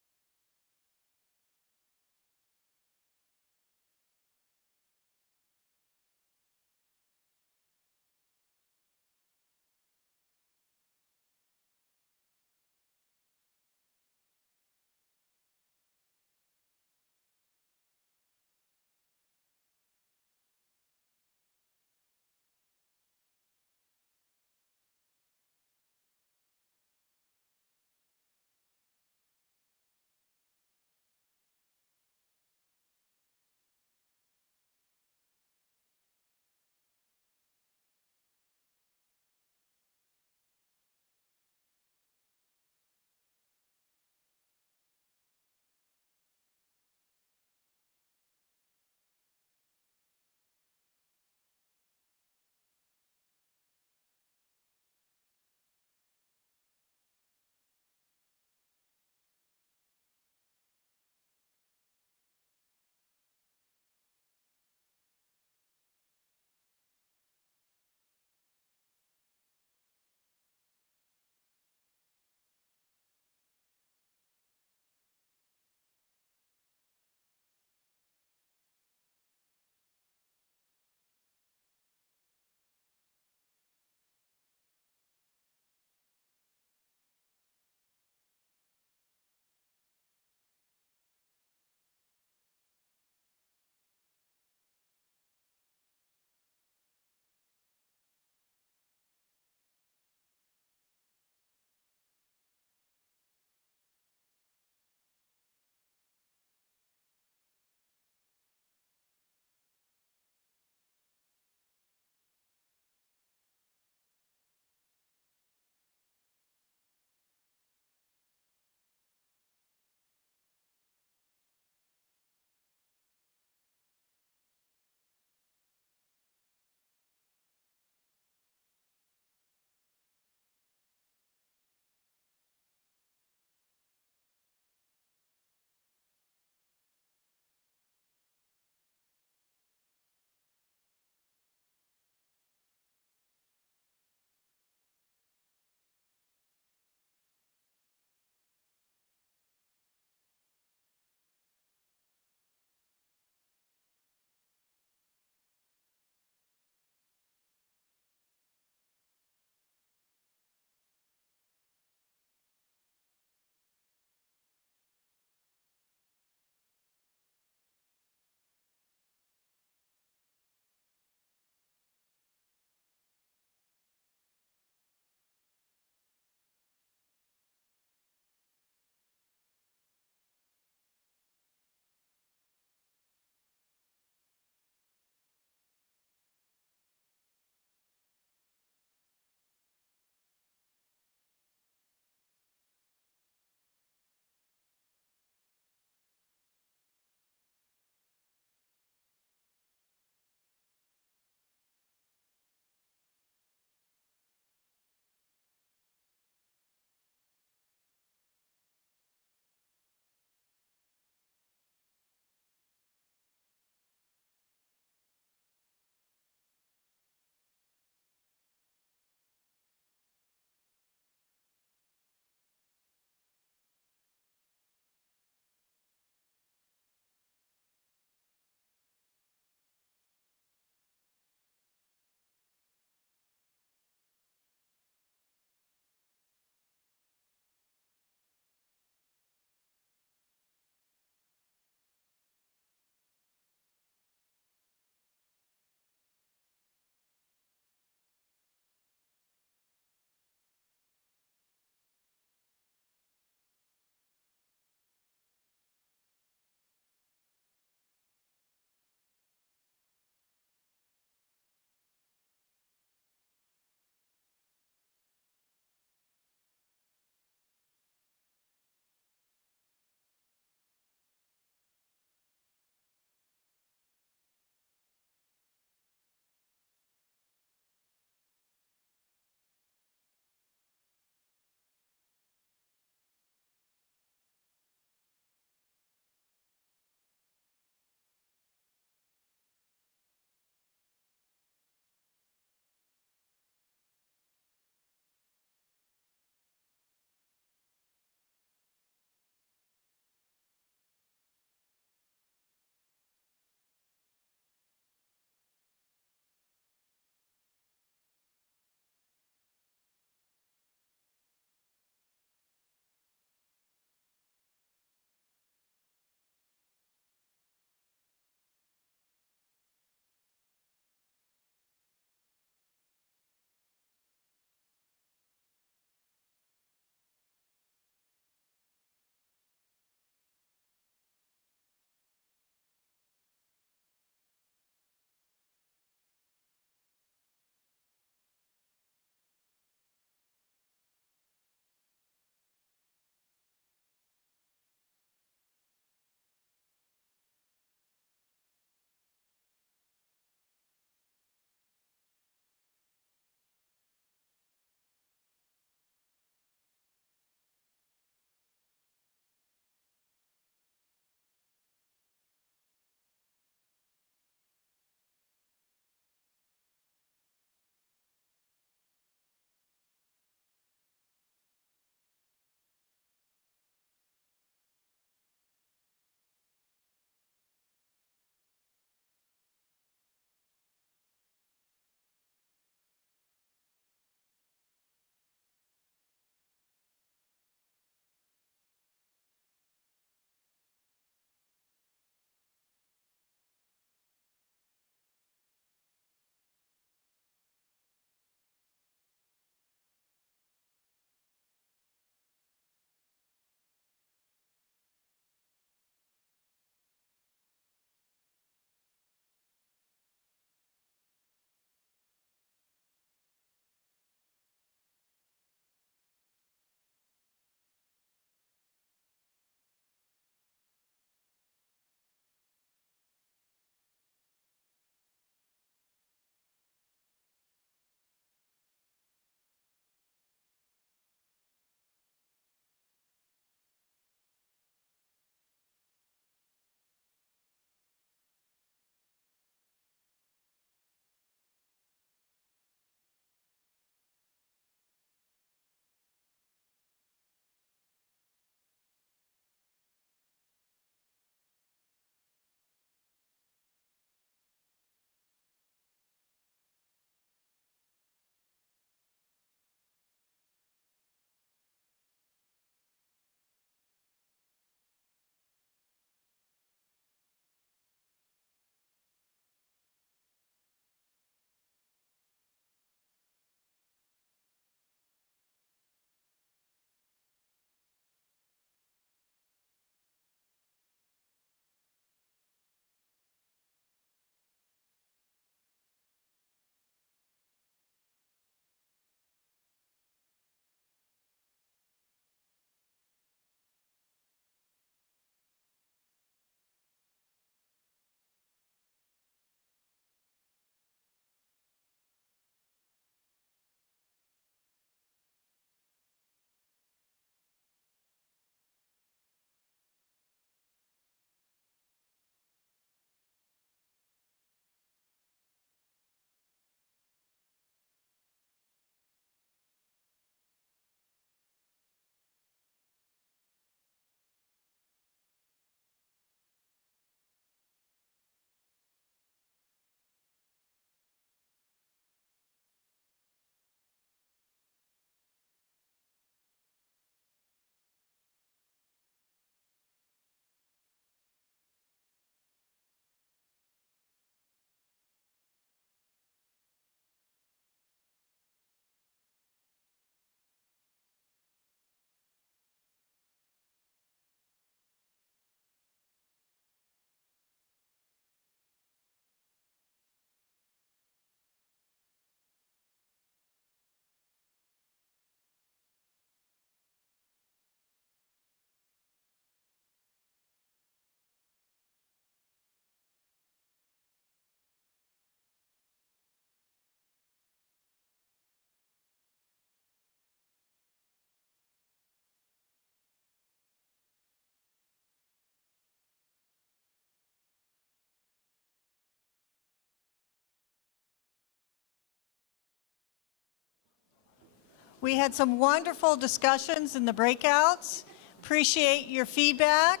We had some wonderful discussions in the breakouts. Appreciate your feedback.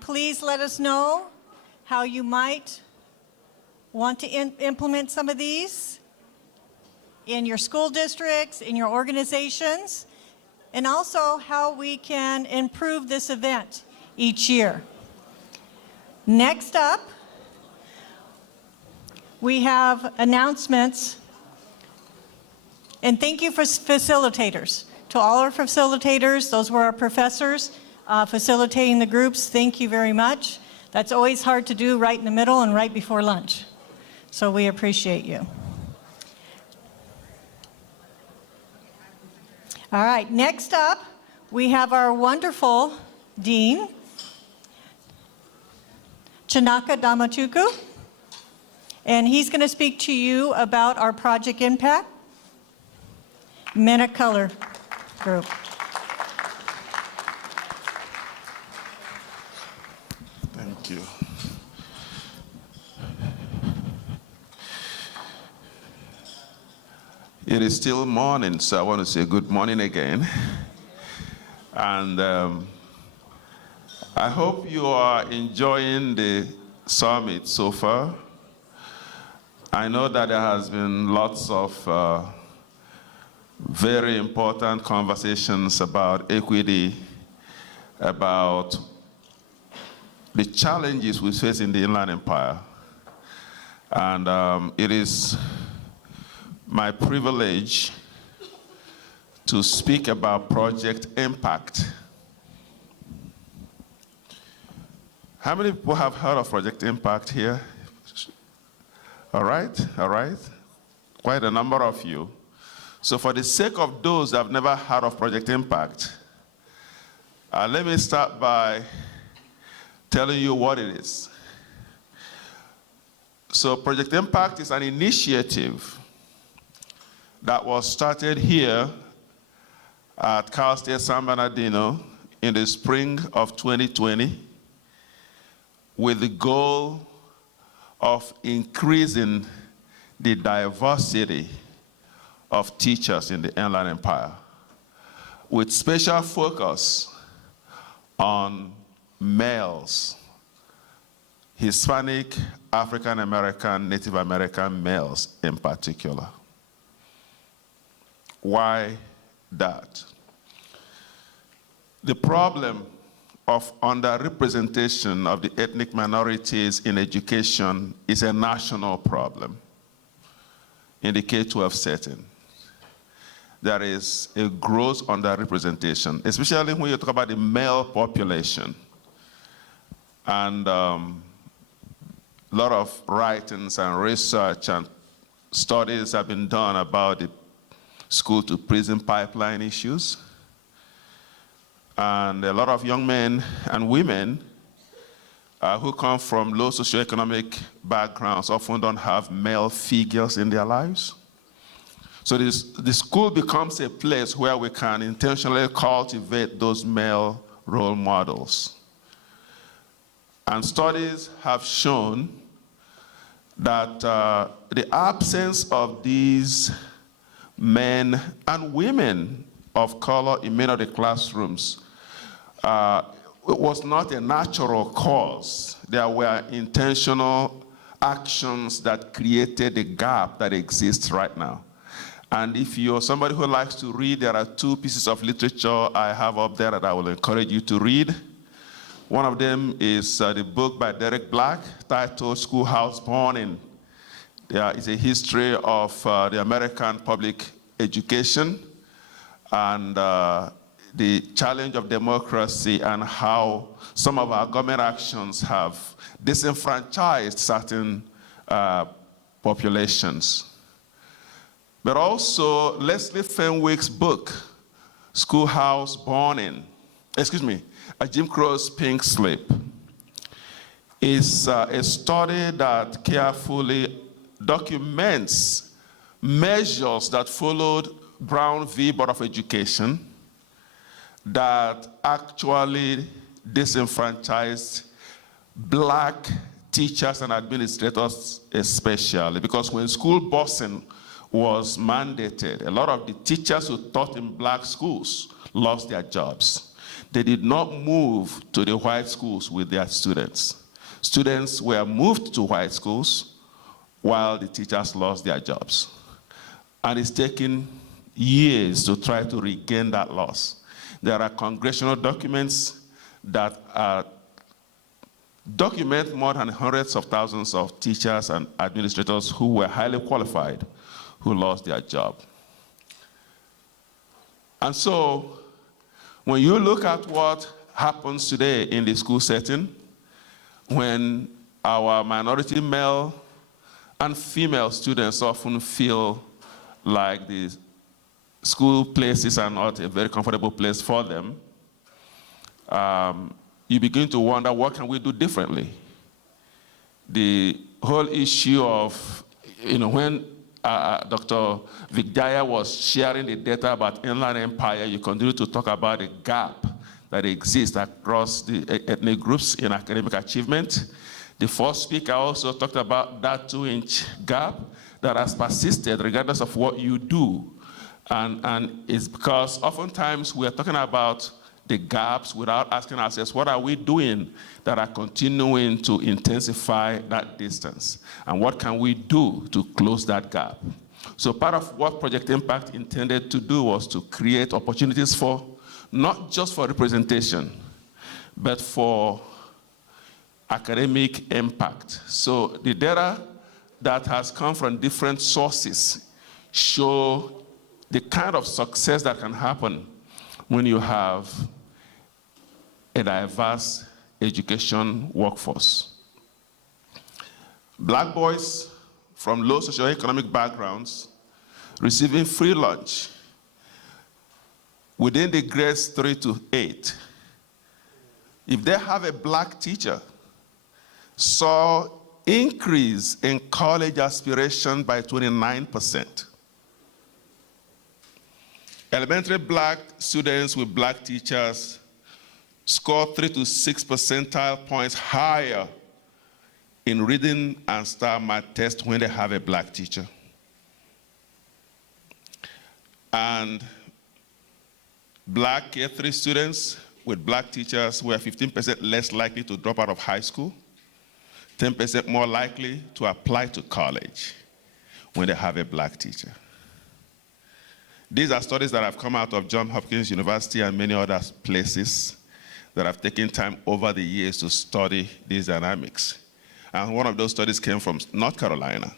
Please let us know how you might want to implement some of these in your school districts, in your organizations, and also how we can improve this event each year. Next up, we have announcements. And thank you for facilitators. To all our facilitators, those were our professors facilitating the groups, thank you very much. That's always hard to do right in the middle and right before lunch. So we appreciate you. All right, next up, we have our wonderful Dean, Chinaka Damatuku, and he's going to speak to you about our Project Impact Men of Color group. Thank you. It is still morning, so I want to say good morning again. And I hope you are enjoying the summit so far. I know that there has been lots of very important conversations about equity, about the challenges we face in the Inland Empire. And it is my privilege to speak about Project Impact. How many people have heard of Project Impact here? All right. Quite a number of you. So for the sake of those that have never heard of Project Impact, let me start by telling you what it is. So Project Impact is an initiative that was started here at Cal State San Bernardino in the spring of 2020 with the goal of increasing the diversity of teachers in the Inland Empire, with special focus on males, Hispanic, African American, Native American males in particular. Why that? The problem of underrepresentation of the ethnic minorities in education is a national problem in the K-12 setting. There is a gross underrepresentation, especially when you talk about the male population. And a lot of writings and research and studies have been done about the school-to-prison pipeline issues. And a lot of young men and women who come from low socioeconomic backgrounds often don't have male figures in their lives. So the school becomes a place where we can intentionally cultivate those male role models. And studies have shown that the absence of these men and women of color in many of the classrooms was not a natural cause. There were intentional actions that created the gap that exists right now. And if you're somebody who likes to read, there are two pieces of literature I have up there that I will encourage you to read. One of them is the book by Derek Black titled Schoolhouse Burning. It's a history of the American public education and the challenge of democracy and how some of our government actions have disenfranchised certain populations. But also Leslie Fenwick's book, Schoolhouse Burning, Jim Crow's Pink Slip, is a study that carefully documents measures that followed Brown v. Board of Education that actually disenfranchised Black teachers and administrators especially, because when school busing was mandated, a lot of the teachers who taught in black schools lost their jobs. They did not move to the white schools with their students. Students were moved to white schools while the teachers lost their jobs. And it's taken years to try to regain that loss. There are congressional documents that document more than hundreds of thousands of teachers and administrators who were highly qualified who lost their job. And so, when you look at what happens today in the school setting, when our minority male and female students often feel like the school places are not a very comfortable place for them, you begin to wonder, what can we do differently? The whole issue of, when Dr. Vijaya was sharing the data about Inland Empire, you continue to talk about the gap that exists across the ethnic groups in academic achievement. The first speaker also talked about that 2-inch gap that has persisted regardless of what you do. And it's because oftentimes we are talking about the gaps without asking ourselves, what are we doing that are continuing to intensify that distance? And what can we do to close that gap? So part of what Project Impact intended to do was to create opportunities for, not just for representation, but for academic impact. So the data that has come from different sources show the kind of success that can happen when you have a diverse education workforce. Black boys from low socioeconomic backgrounds receiving free lunch within the grades 3 to 8, if they have a black teacher, saw increase in college aspiration by 29%. Elementary black students with black teachers score 3 to 6 percentile points higher in reading and STAR math tests when they have a black teacher. And black K3 students with black teachers were 15% less likely to drop out of high school, 10% more likely to apply to college when they have a black teacher. These are studies that have come out of Johns Hopkins University and many other places that have taken time over the years to study these dynamics. And one of those studies came from North Carolina.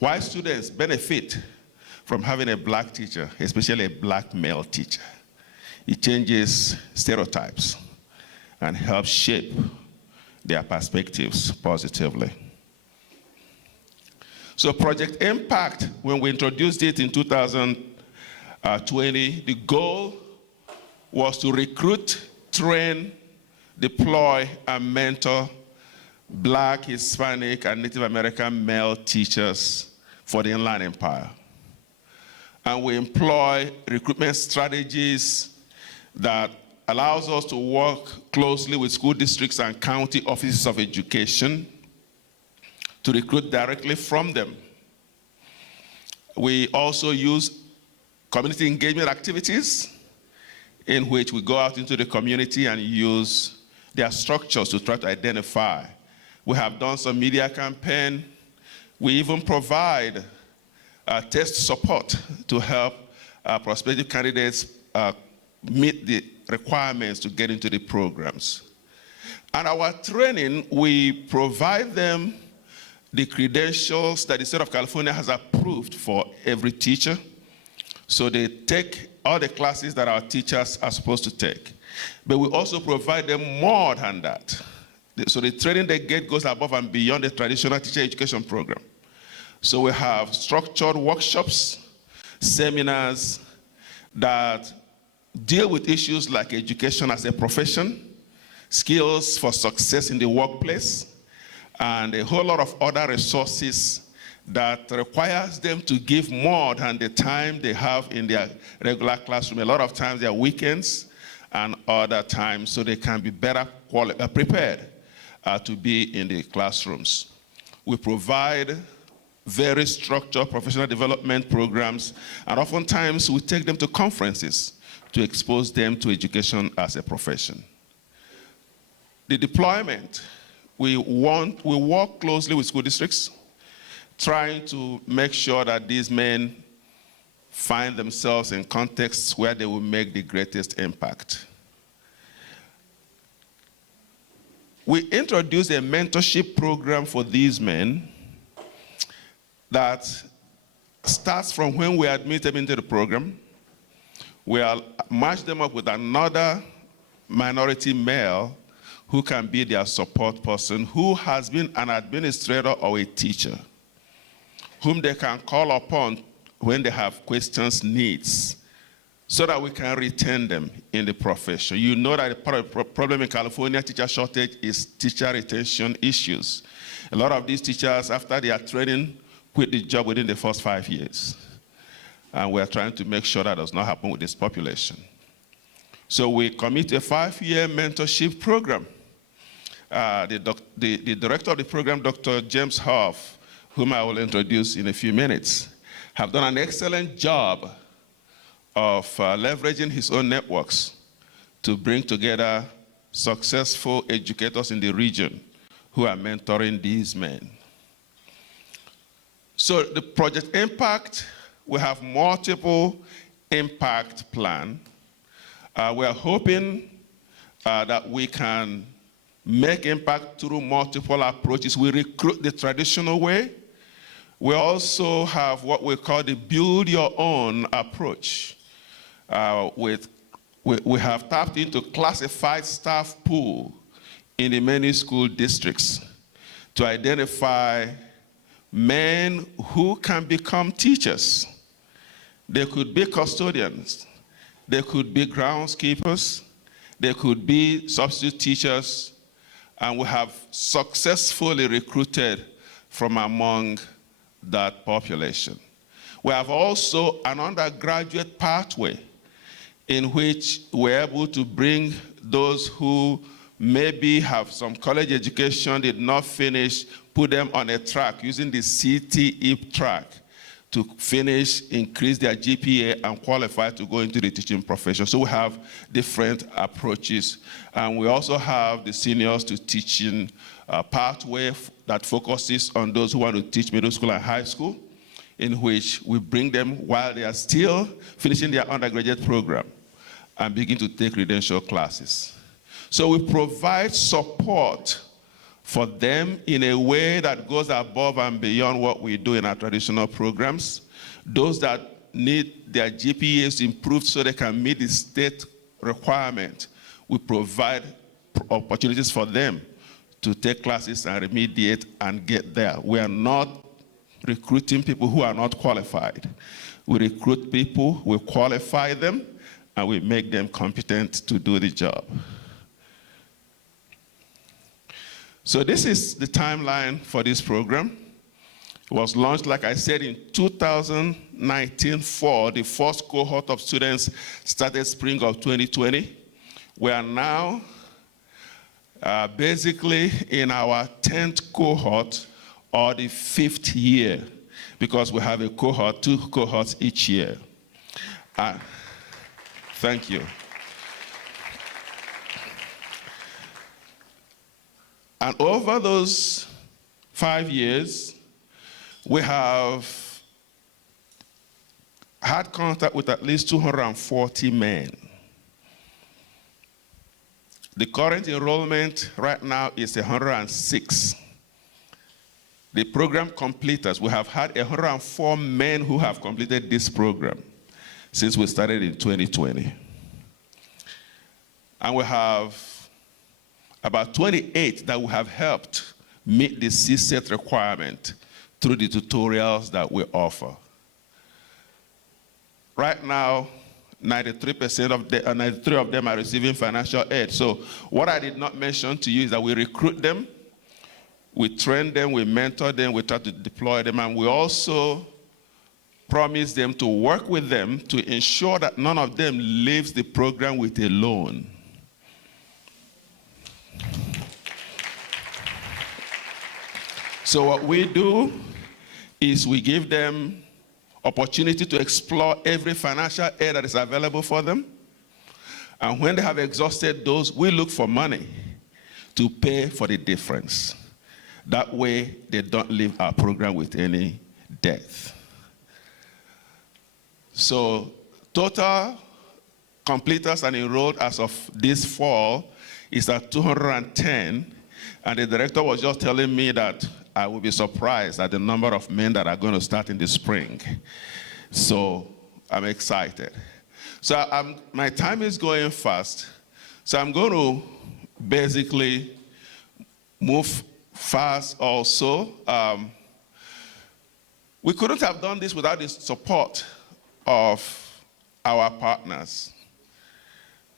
Why students benefit from having a black teacher, especially a black male teacher? It changes stereotypes and helps shape their perspectives positively. So Project Impact, when we introduced it in 2020, the goal was to recruit, train, deploy, and mentor Black, Hispanic, and Native American male teachers for the Inland Empire. And we employ recruitment strategies that allows us to work closely with school districts and county offices of education to recruit directly from them. We also use community engagement activities in which we go out into the community and use their structures to try to identify. We have done some media campaign. We even provide test support to help prospective candidates meet the requirements to get into the programs. And our training, we provide them the credentials that the state of California has approved for every teacher. So they take all the classes that our teachers are supposed to take. But we also provide them more than that. So the training they get goes above and beyond the traditional teacher education program. So we have structured workshops, seminars that deal with issues like education as a profession, skills for success in the workplace, and a whole lot of other resources that requires them to give more than the time they have in their regular classroom. A lot of times they are weekends and other times, so they can be better prepared to be in the classrooms. We provide very structured professional development programs, and oftentimes we take them to conferences to expose them to education as a profession. The deployment, we work closely with school districts, trying to make sure that these men find themselves in contexts where they will make the greatest impact. We introduced a mentorship program for these men that starts from when we admit them into the program. We'll match them up with another minority male who can be their support person, who has been an administrator or a teacher, whom they can call upon when they have questions, needs, so that we can retain them in the profession. You know that the problem in California, teacher shortage, is teacher retention issues. A lot of these teachers, after their training, quit the job within the first 5 years. And we're trying to make sure that does not happen with this population. So we commit a 5-year mentorship program. The director of the program, Dr. James Huff, whom I will introduce in a few minutes, have done an excellent job of leveraging his own networks to bring together successful educators in the region who are mentoring these men. So the project impact, we have multiple impact plans. We are hoping that we can make impact through multiple approaches. We recruit the traditional way. We also have what we call the build your own approach. We have tapped into classified staff pool in the many school districts to identify men who can become teachers. They could be custodians. They could be groundskeepers. They could be substitute teachers. And we have successfully recruited from among that population. We have also an undergraduate pathway in which we're able to bring those who maybe have some college education, did not finish, put them on a track using the CTE track to finish, increase their GPA, and qualify to go into the teaching profession. So we have different approaches. And we also have the seniors to teaching pathway that focuses on those who want to teach middle school and high school, in which we bring them while they are still finishing their undergraduate program and begin to take credential classes. So we provide support for them in a way that goes above and beyond what we do in our traditional programs. Those that need their GPAs improved so they can meet the state requirement, we provide opportunities for them to take classes and remediate and get there. We are not recruiting people who are not qualified. We recruit people, we qualify them, and we make them competent to do the job. So this is the timeline for this program. It was launched, like I said, in 2019 for the first cohort of students started spring of 2020. We are now basically in our 10th cohort or the 5th year, because we have a cohort, 2 cohorts each year. Thank you. And over those 5 years, we have had contact with at least 240 men. The current enrollment right now is 106. The program completers, we have had 104 men who have completed this program since we started in 2020. And we have about 28 that we have helped meet the CSET requirement through the tutorials that we offer. Right now, 93% of 93 of them are receiving financial aid. So what I did not mention to you is that we recruit them, we train them, we mentor them, we try to deploy them, and we also promise them to work with them to ensure that none of them leaves the program with a loan. So what we do is we give them opportunity to explore every financial aid that is available for them. And when they have exhausted those, we look for money to pay for the difference. That way, they don't leave our program with any debt. So, total completers and enrolled as of this fall is at 210. And the director was just telling me that I will be surprised at the number of men that are going to start in the spring. So I'm excited. So my time is going fast. So I'm going to basically move fast also. We couldn't have done this without the support of our partners.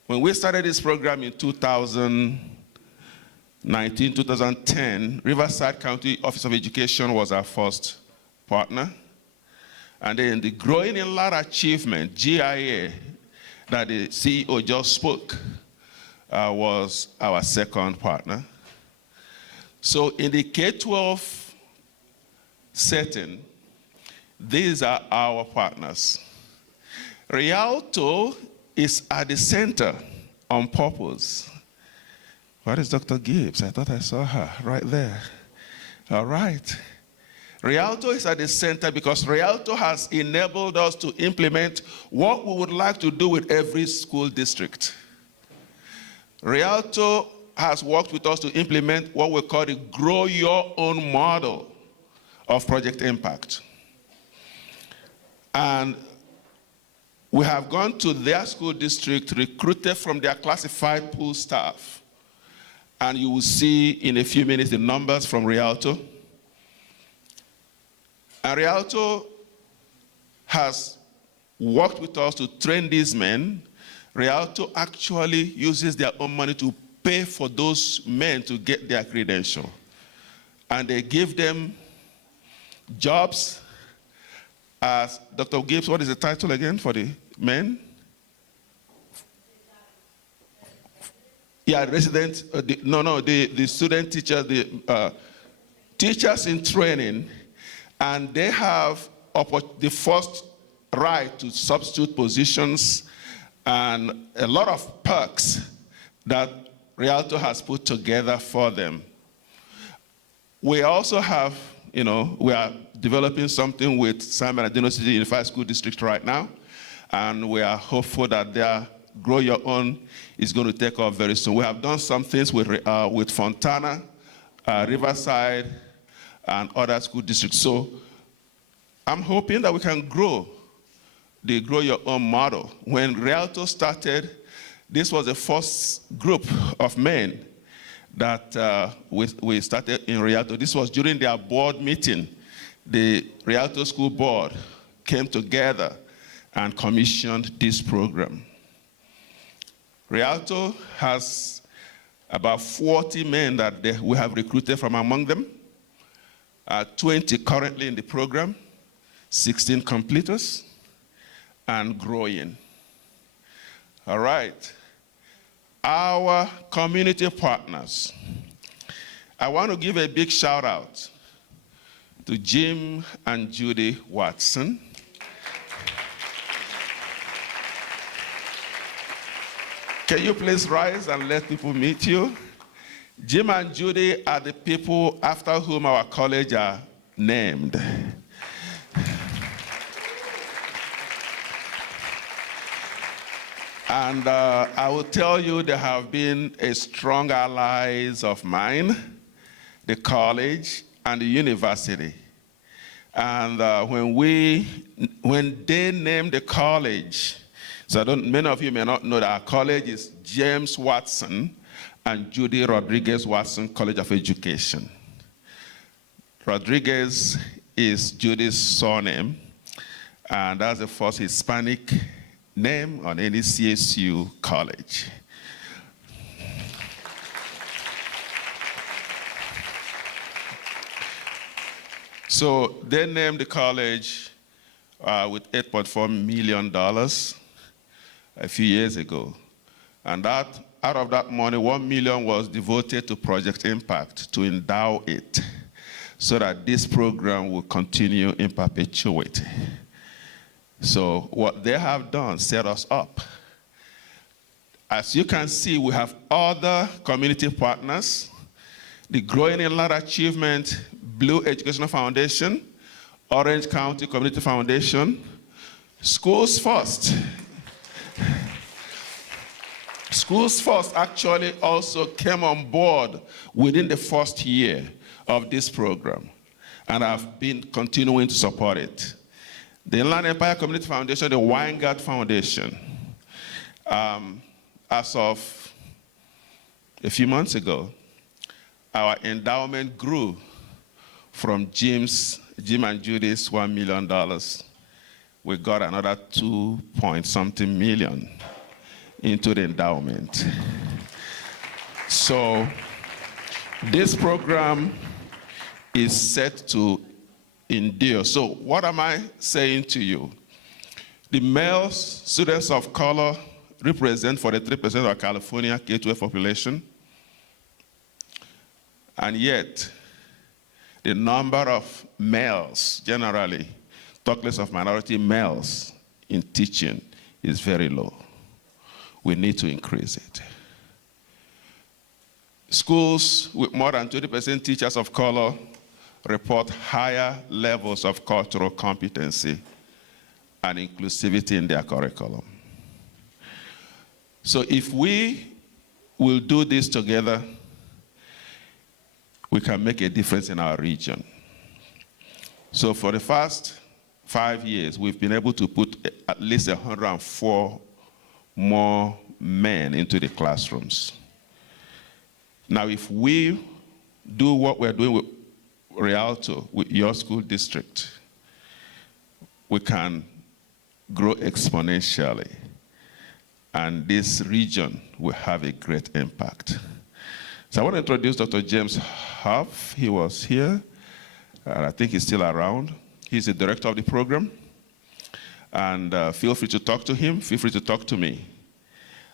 When we started this program in 2019, 2010, Riverside County Office of Education was our first partner. And then the Growing in Light Achievement, GIA, that the CEO just spoke, was our second partner. So in the K-12 setting, these are our partners. Rialto is at the center on purpose. Where is Dr. Gibbs? I thought I saw her right there. All right. Rialto is at the center because Rialto has enabled us to implement what we would like to do with every school district. Rialto has worked with us to implement what we call the Grow Your Own model of Project Impact. And we have gone to their school district, recruited from their classified pool staff. And you will see in a few minutes the numbers from Rialto. And Rialto has worked with us to train these men. Rialto actually uses their own money to pay for those men to get their credential. And they give them jobs as, Dr. Gibbs, what is the title again for the men? Yeah, resident, the student teachers, the teachers in training, and they have the first right to substitute positions and a lot of perks that Rialto has put together for them. We also have, we are developing something with Simon Adino City Unified School District right now, and we are hopeful that their Grow Your Own is going to take off very soon. We have done some things with Fontana, Riverside, and other school districts. So I'm hoping that we can grow the Grow Your Own model. When Rialto started, this was the first group of men that we started in Rialto. This was during their board meeting. The Rialto School Board came together and commissioned this program. Rialto has about 40 men that we have recruited from among them, 20 currently in the program, 16 completers, and growing. All right. Our community partners. I want to give a big shout out to Jim and Judy Watson. Can you please rise and let people meet you? Jim and Judy are the people after whom our college are named. And I will tell you, they have been a strong allies of mine, the college and the university. And when they named the college, so many of you may not know that our college is James Watson and Judy Rodriguez Watson College of Education. Rodriguez is Judy's surname, and that's the first Hispanic name on any CSU college. So they named the college with $8.4 million a few years ago. And out of that money, $1 million was devoted to Project Impact to endow it. so that this program will continue in perpetuity. So what they have done set us up. As you can see, we have other community partners, the Growing in Light Achievement Blue Educational Foundation, Orange County Community Foundation, Schools First. Schools First actually also came on board within the first year of this program, and I've been continuing to support it. The Inland Empire Community Foundation, the Weingart Foundation, as of a few months ago, our endowment grew from Jim and Judy's $1 million. We got another 2-point-something million into the endowment. So this program is set to endure. So what am I saying to you? The male students of color represent 43% of California K-12 population, and yet the number of males generally, talk less of minority males in teaching, is very low. We need to increase it. Schools with more than 20% teachers of color report higher levels of cultural competency and inclusivity in their curriculum. So if we will do this together, we can make a difference in our region. So for the first 5 years, we've been able to put at least 104 more men into the classrooms. Now, if we do what we're doing with Rialto, with your school district, we can grow exponentially, and this region will have a great impact. So I want to introduce Dr. James Huff. He was here, and I think he's still around. He's the director of the program, and feel free to talk to him, feel free to talk to me.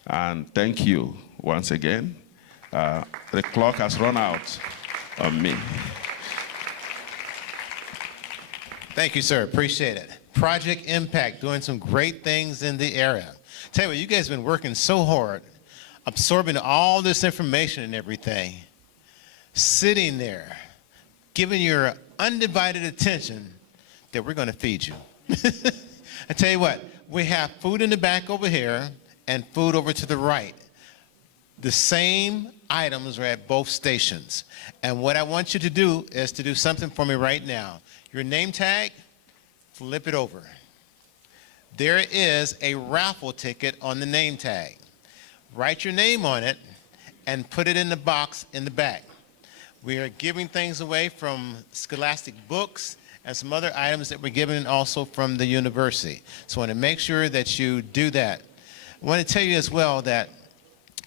And thank you once again. The clock has run out on me. Thank you, sir. Appreciate it. Project Impact, doing some great things in the area. Tell you what, you guys have been working so hard, absorbing all this information and everything, sitting there, giving your undivided attention that we're going to feed you. I tell you what, we have food in the back over here and food over to the right. The same items are at both stations. And what I want you to do is to do something for me right now. Your name tag, flip it over. There is a raffle ticket on the name tag. Write your name on it and put it in the box in the back. We are giving things away from scholastic books and some other items that we're giving also from the university. So I want to make sure that you do that. I want to tell you as well that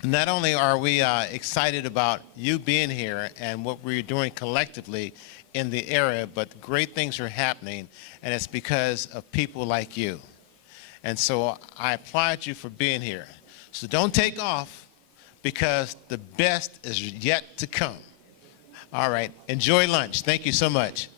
not only are we excited about you being here and what we're doing collectively in the area, but great things are happening, and it's because of people like you. And so I applaud you for being here. So don't take off, because the best is yet to come. All right, enjoy lunch. Thank you so much.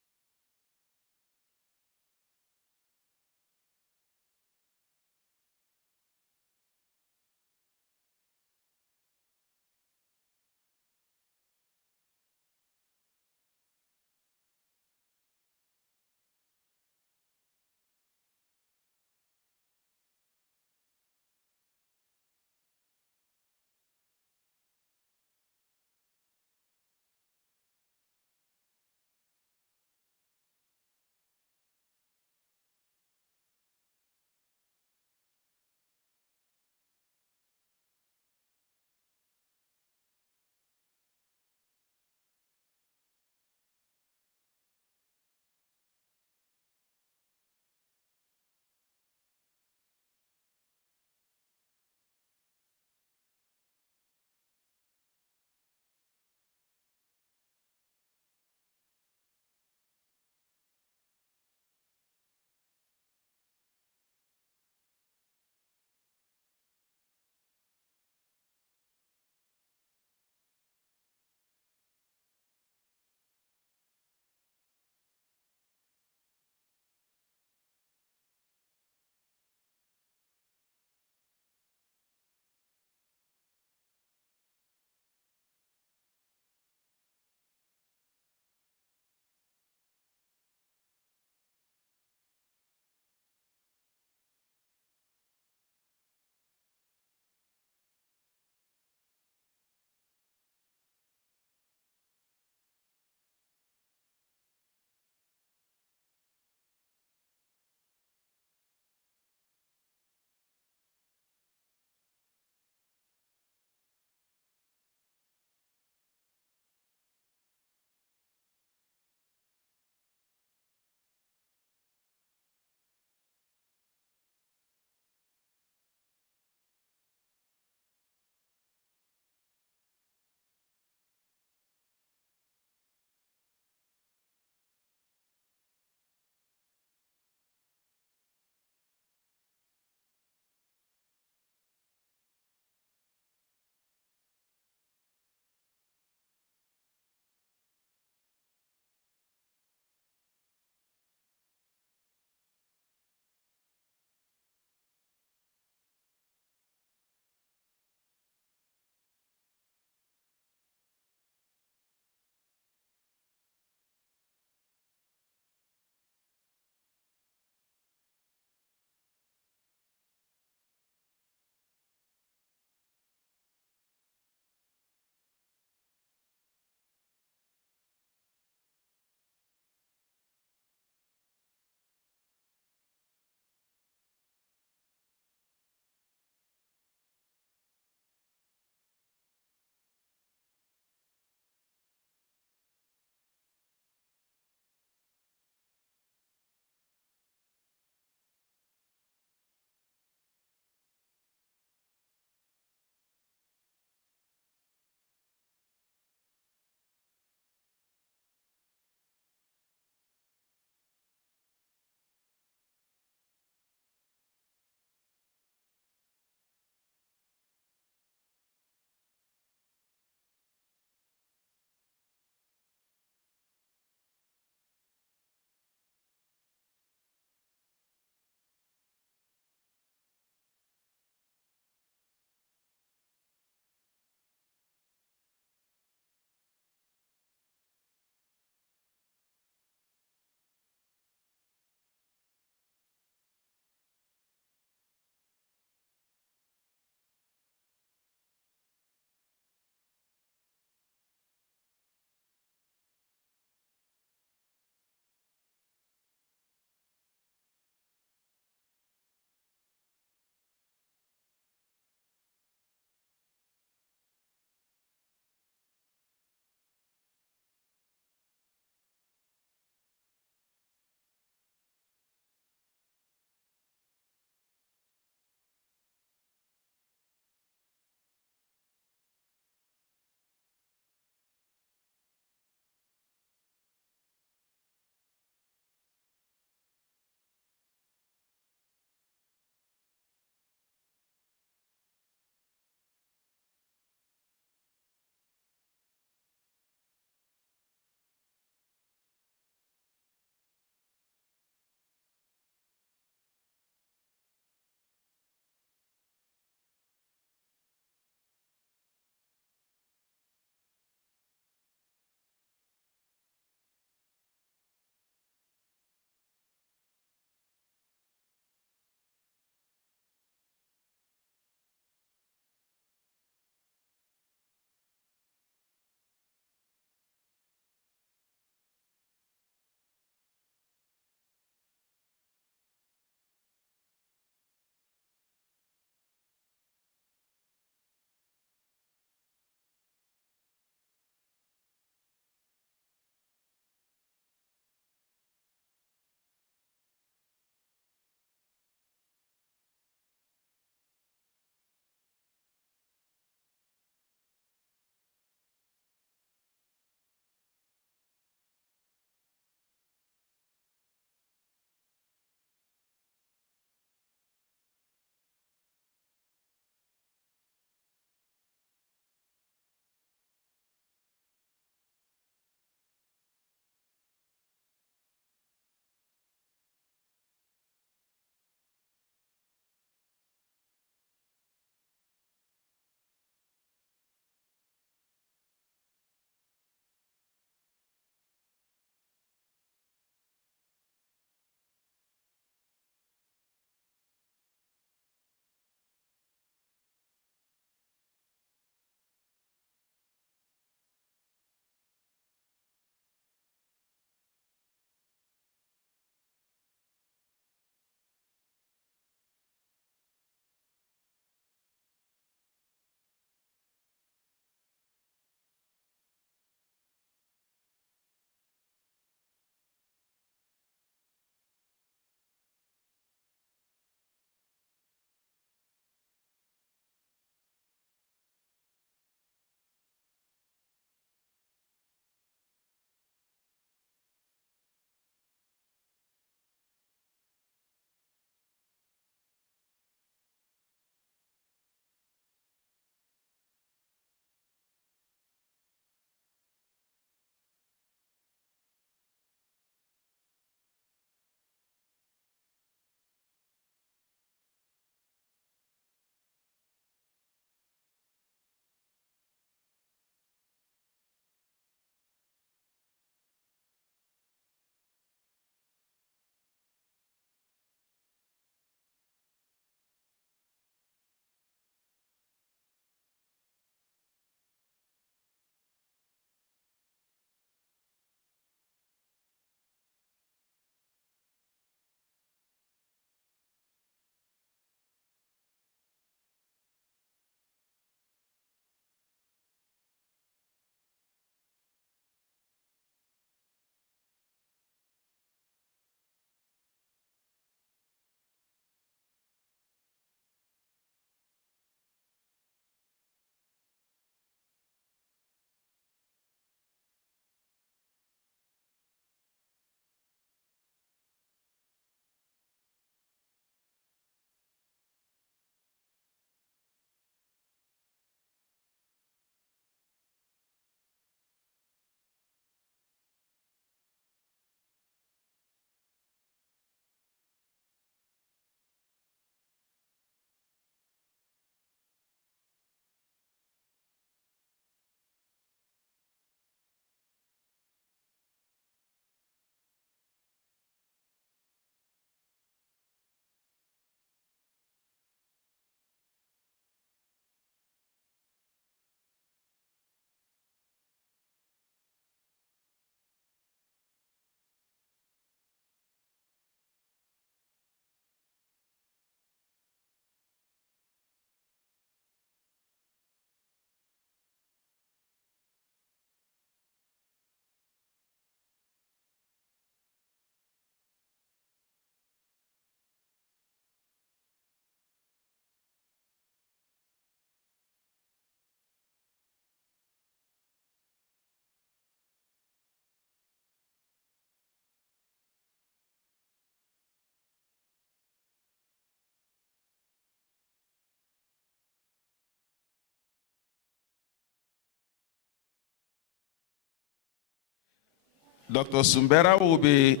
Dr. Sumbera will be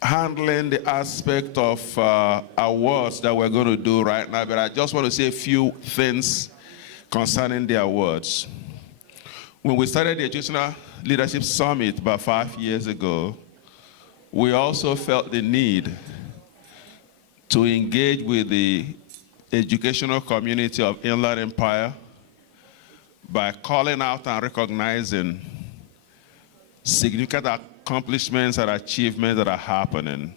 handling the aspect of awards that we're going to do right now, but I just want to say a few things concerning the awards. When we started the Educational Leadership Summit about 5 years ago, we also felt the need to engage with the educational community of Inland Empire by calling out and recognizing significant accomplishments and achievements that are happening.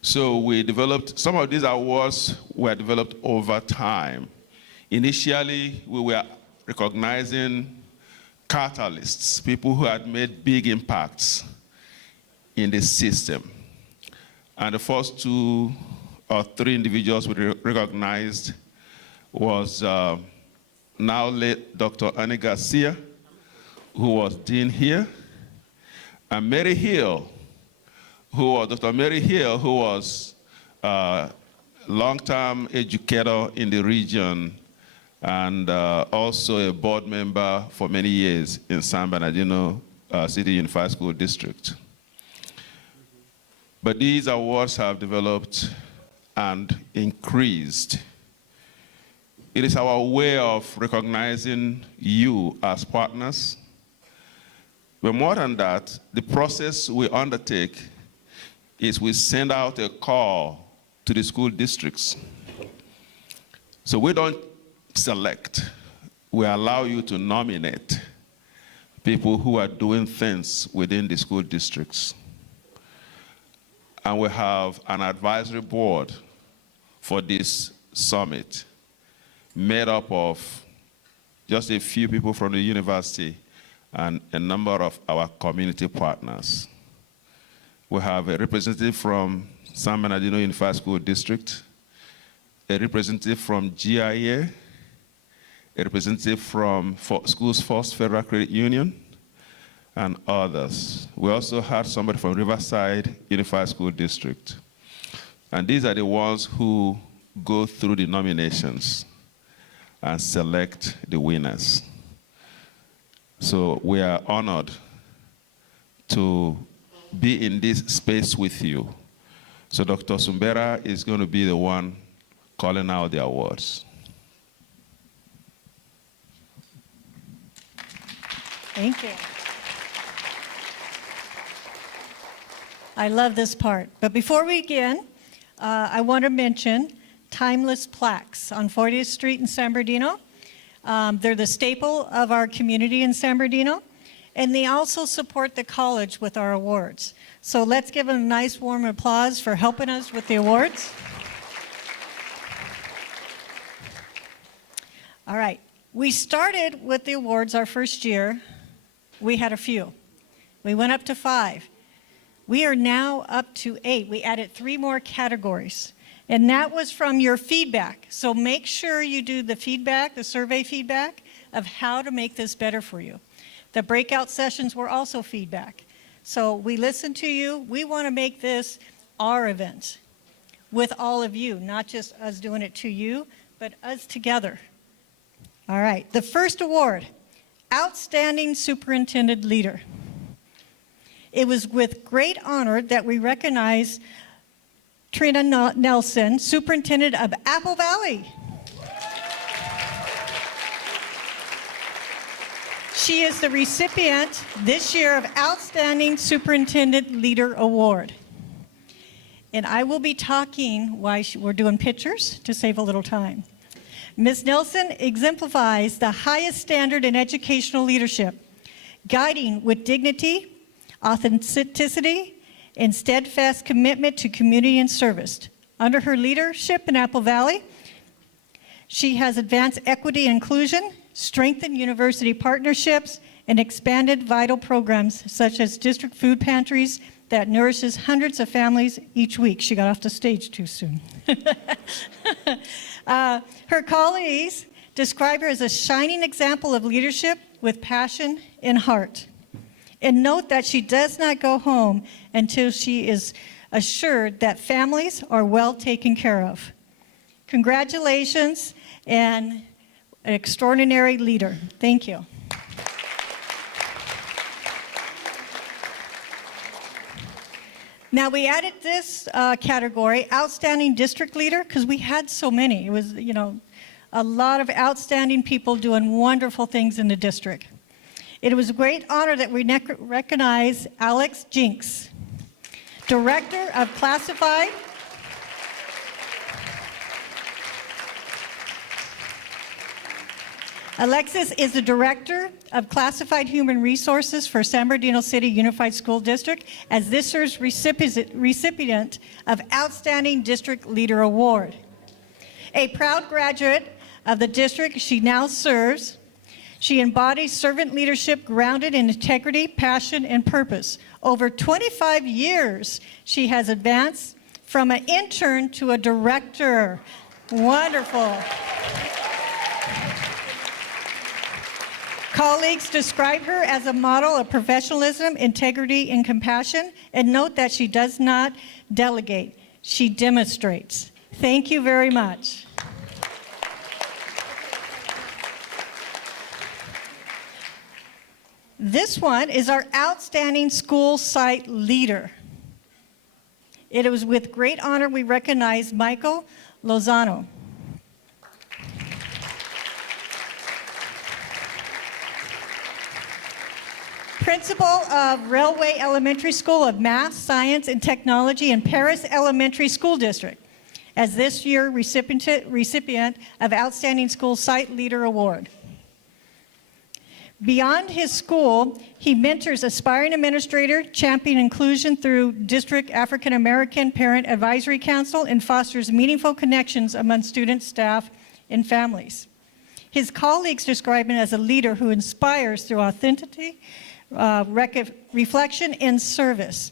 So we developed, some of these awards were developed over time. Initially, we were recognizing catalysts, people who had made big impacts in the system. And the first 2 or 3 individuals we recognized was now late Dr. Annie Garcia, who was dean here, and Mary Hill, Dr. Mary Hill, who was a long-term educator in the region and also a board member for many years in San Bernardino City Unified School District. But these awards have developed and increased. It is our way of recognizing you as partners. But more than that, the process we undertake is we send out a call to the school districts. So we don't select, we allow you to nominate people who are doing things within the school districts. And we have an advisory board for this summit made up of just a few people from the university and a number of our community partners. We have a representative from San Bernardino Unified School District, a representative from GIA, a representative from Schools First Federal Credit Union, and others. We also had somebody from Riverside Unified School District. And these are the ones who go through the nominations and select the winners. So we are honored to be in this space with you. So Dr. Sumbera is going to be the one calling out the awards. Thank you. I love this part. But before we begin, I want to mention timeless plaques on 40th Street in San Bernardino. They're the staple of our community in San Bernardino, and they also support the college with our awards. So let's give them a nice warm applause for helping us with the awards. All right, we started with the awards our first year. We had a few. We went up to 5. We are now up to 8. We added 3 more categories. And that was from your feedback. So make sure you do the feedback, the survey feedback of how to make this better for you. The breakout sessions were also feedback. So we listened to you. We want to make this our event with all of you, not just us doing it to you, but us together. All right, the first award, Outstanding Superintendent Leader. It was with great honor that we recognize Trina Nelson, Superintendent of Apple Valley. She is the recipient this year of Outstanding Superintendent Leader Award. And I will be talking while we're doing pictures to save a little time. Ms. Nelson exemplifies the highest standard in educational leadership, guiding with dignity, authenticity, and steadfast commitment to community and service. Under her leadership in Apple Valley, she has advanced equity and inclusion, strengthened university partnerships, and expanded vital programs such as district food pantries that nourishes hundreds of families each week. She got off the stage too soon. Her colleagues describe her as a shining example of leadership with passion and heart. And note that she does not go home until she is assured that families are well taken care of. Congratulations, and an extraordinary leader. Thank you. Now, we added this category, Outstanding District Leader, because we had so many. It was, a lot of outstanding people doing wonderful things in the district. It was a great honor that we recognize Alex Jinks, Director of Classified. Alexis is the Director of Classified Human Resources for San Bernardino City Unified School District as this year's recipient of Outstanding District Leader Award. A proud graduate of the district she now serves, she embodies servant leadership grounded in integrity, passion, and purpose. Over 25 years, she has advanced from an intern to a director. Wonderful. Colleagues describe her as a model of professionalism, integrity, and compassion, and note that she does not delegate, she demonstrates. Thank you very much. This one is our Outstanding School Site Leader. It was with great honor we recognize Michael Lozano. Principal of Railway Elementary School of Math, Science, and Technology in Paris Elementary School District, as this year recipient of Outstanding School Site Leader Award. Beyond his school, he mentors aspiring administrators, champion inclusion through District African American Parent Advisory Council, and fosters meaningful connections among students, staff, and families. His colleagues describe him as a leader who inspires through authenticity, reflection, and service.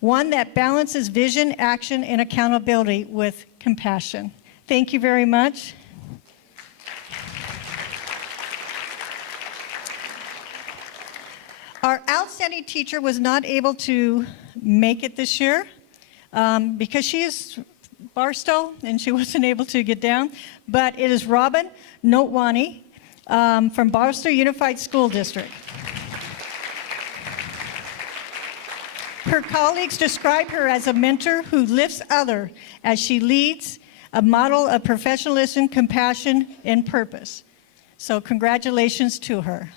One that balances vision, action, and accountability with compassion. Thank you very much. Our outstanding teacher was not able to make it this year because she is Barstow and she wasn't able to get down, but it is Robin Notwani from Barstow Unified School District. Her colleagues describe her as a mentor who lifts others as she leads a model of professionalism, compassion, and purpose. So congratulations to her.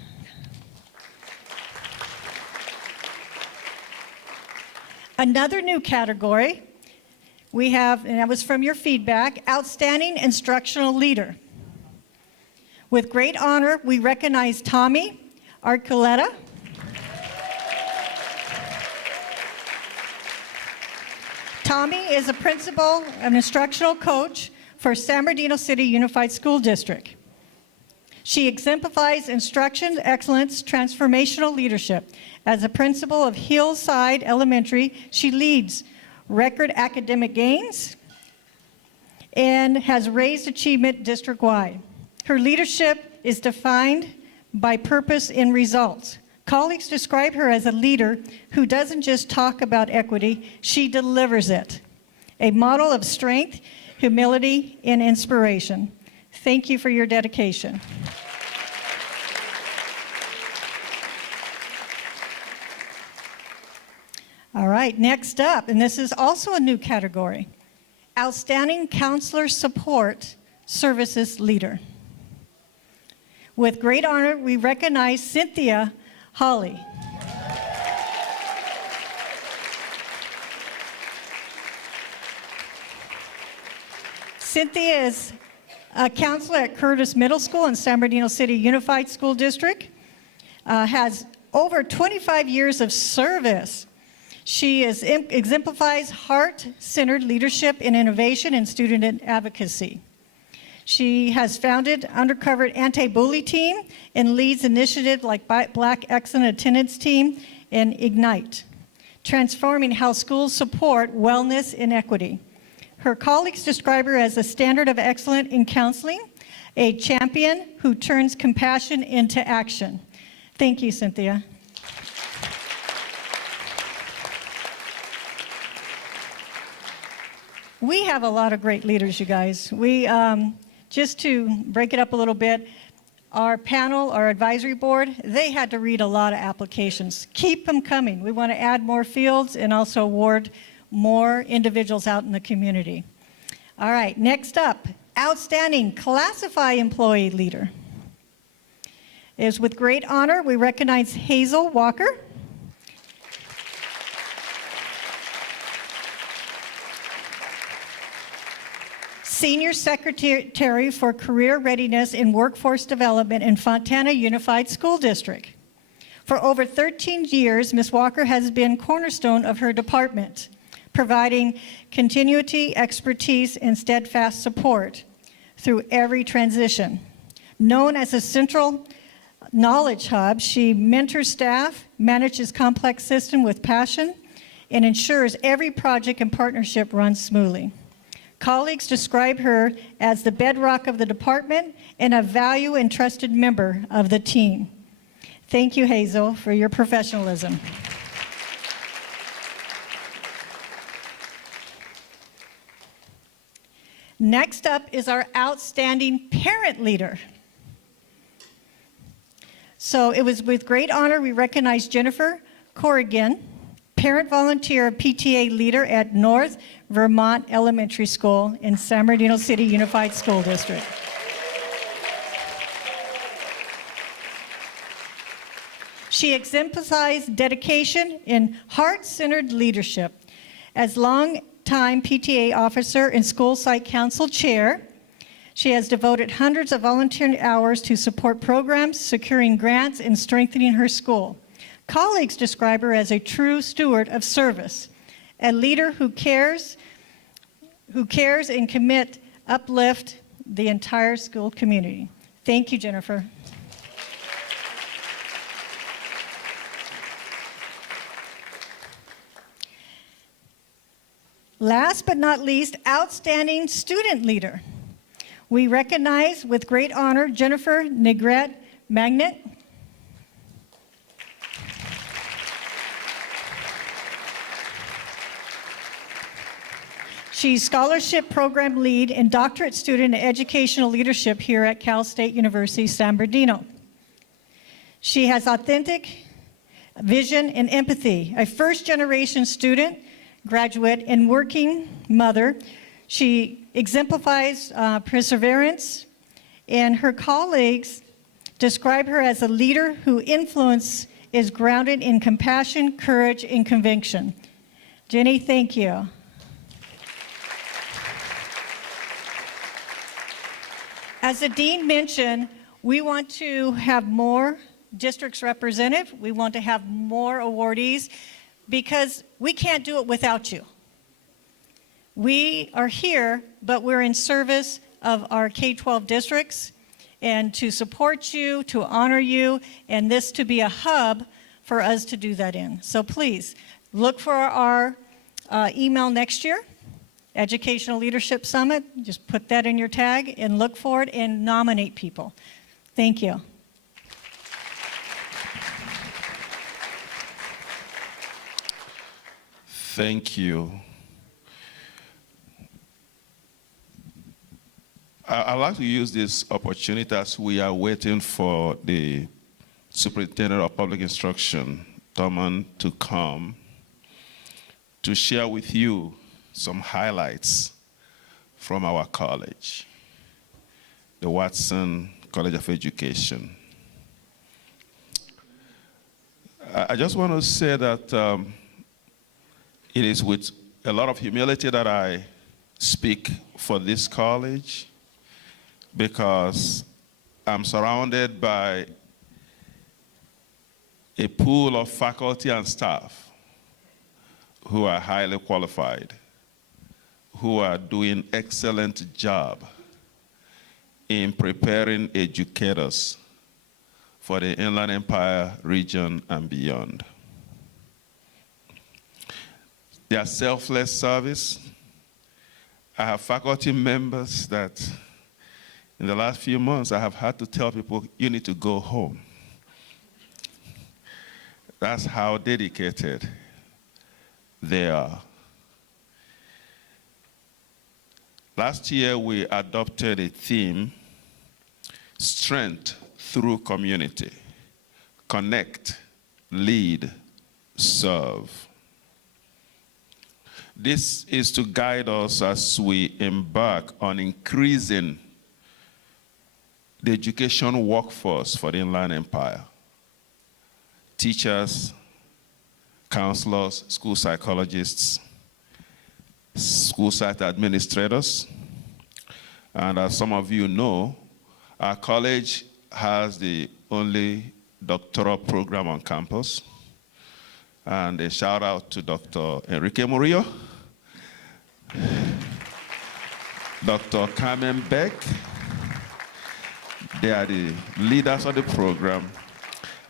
Another new category we have, and that was from your feedback, Outstanding Instructional Leader. With great honor, we recognize Tommy Arculeta. Tommy is a principal and instructional coach for San Bernardino City Unified School District. She exemplifies instruction excellence, transformational leadership. As a principal of Hillside Elementary, she leads record academic gains and has raised achievement district-wide. Her leadership is defined by purpose and results. Colleagues describe her as a leader who doesn't just talk about equity, she delivers it. A model of strength, humility, and inspiration. Thank you for your dedication. All right, next up, and this is also a new category, Outstanding Counselor Support Services Leader. With great honor, we recognize Cynthia Holly. Cynthia is a counselor at Curtis Middle School in San Bernardino City Unified School District, has over 25 years of service. She exemplifies heart-centered leadership in innovation and student advocacy. She has founded Undercover Anti-Bully Team and leads initiatives like Black Excellent Attendance Team and Ignite, transforming how schools support wellness and equity. Her colleagues describe her as a standard of excellence in counseling, a champion who turns compassion into action. Thank you, Cynthia. We have a lot of great leaders, you guys. Just to break it up a little bit, Our panel, our advisory board, they had to read a lot of applications. Keep them coming. We want to add more fields and also award more individuals out in the community. All right, next up, Outstanding Classify Employee Leader. It is with great honor we recognize Hazel Walker. Senior Secretary for Career Readiness and Workforce Development in Fontana Unified School District. For over 13 years, Ms. Walker has been cornerstone of her department, providing continuity, expertise, and steadfast support through every transition. Known as a central knowledge hub, she mentors staff, manages complex systems with passion, and ensures every project and partnership runs smoothly. Colleagues describe her as the bedrock of the department and a valued and trusted member of the team. Thank you, Hazel, for your professionalism. Next up is our Outstanding Parent Leader. So it was with great honor we recognize Jennifer Corrigan, Parent Volunteer PTA Leader at North Vermont Elementary School in San Bernardino City Unified School District. She exemplifies dedication and heart-centered leadership. As longtime PTA officer and school site council chair, she has devoted hundreds of volunteer hours to support programs, securing grants, and strengthening her school. Colleagues describe her as a true steward of service, a leader who cares and uplift the entire school community. Thank you, Jennifer. Last but not least, Outstanding Student Leader. We recognize with great honor Jennifer Negrete Magnet. She's Scholarship Program Lead and Doctorate Student in Educational Leadership here at Cal State University, San Bernardino. She has authentic vision and empathy, a first-generation student, graduate, and working mother. She exemplifies perseverance, and her colleagues describe her as a leader whose influence is grounded in compassion, courage, and conviction. Jenny, thank you. As the dean mentioned, we want to have more districts represented. We want to have more awardees because we can't do it without you. We are here, but we're in service of our K-12 districts and to support you, to honor you, and this to be a hub for us to do that in. So please, look for our email next year. Educational Leadership Summit, just put that in your tag and look for it and nominate people. Thank you. Thank you. I'd like to use this opportunity as we are waiting for the Superintendent of Public Instruction, Thurman, to come to share with you some highlights from our college, the Watson College of Education. I just want to say that it is with a lot of humility that I speak for this college, because I'm surrounded by a pool of faculty and staff who are highly qualified, who are doing excellent job in preparing educators for the Inland Empire region and beyond. Their selfless service. I have faculty members that in the last few months I have had to tell people, you need to go home. That's how dedicated they are. Last year, we adopted a theme, Strength through community. Connect, lead, serve. This is to guide us as we embark on increasing the education workforce for the Inland Empire. Teachers, counselors, school psychologists, school site administrators. And as some of you know, our college has the only doctoral program on campus. And a shout out to Dr. Enrique Murillo, Dr. Carmen Beck. They are the leaders of the program,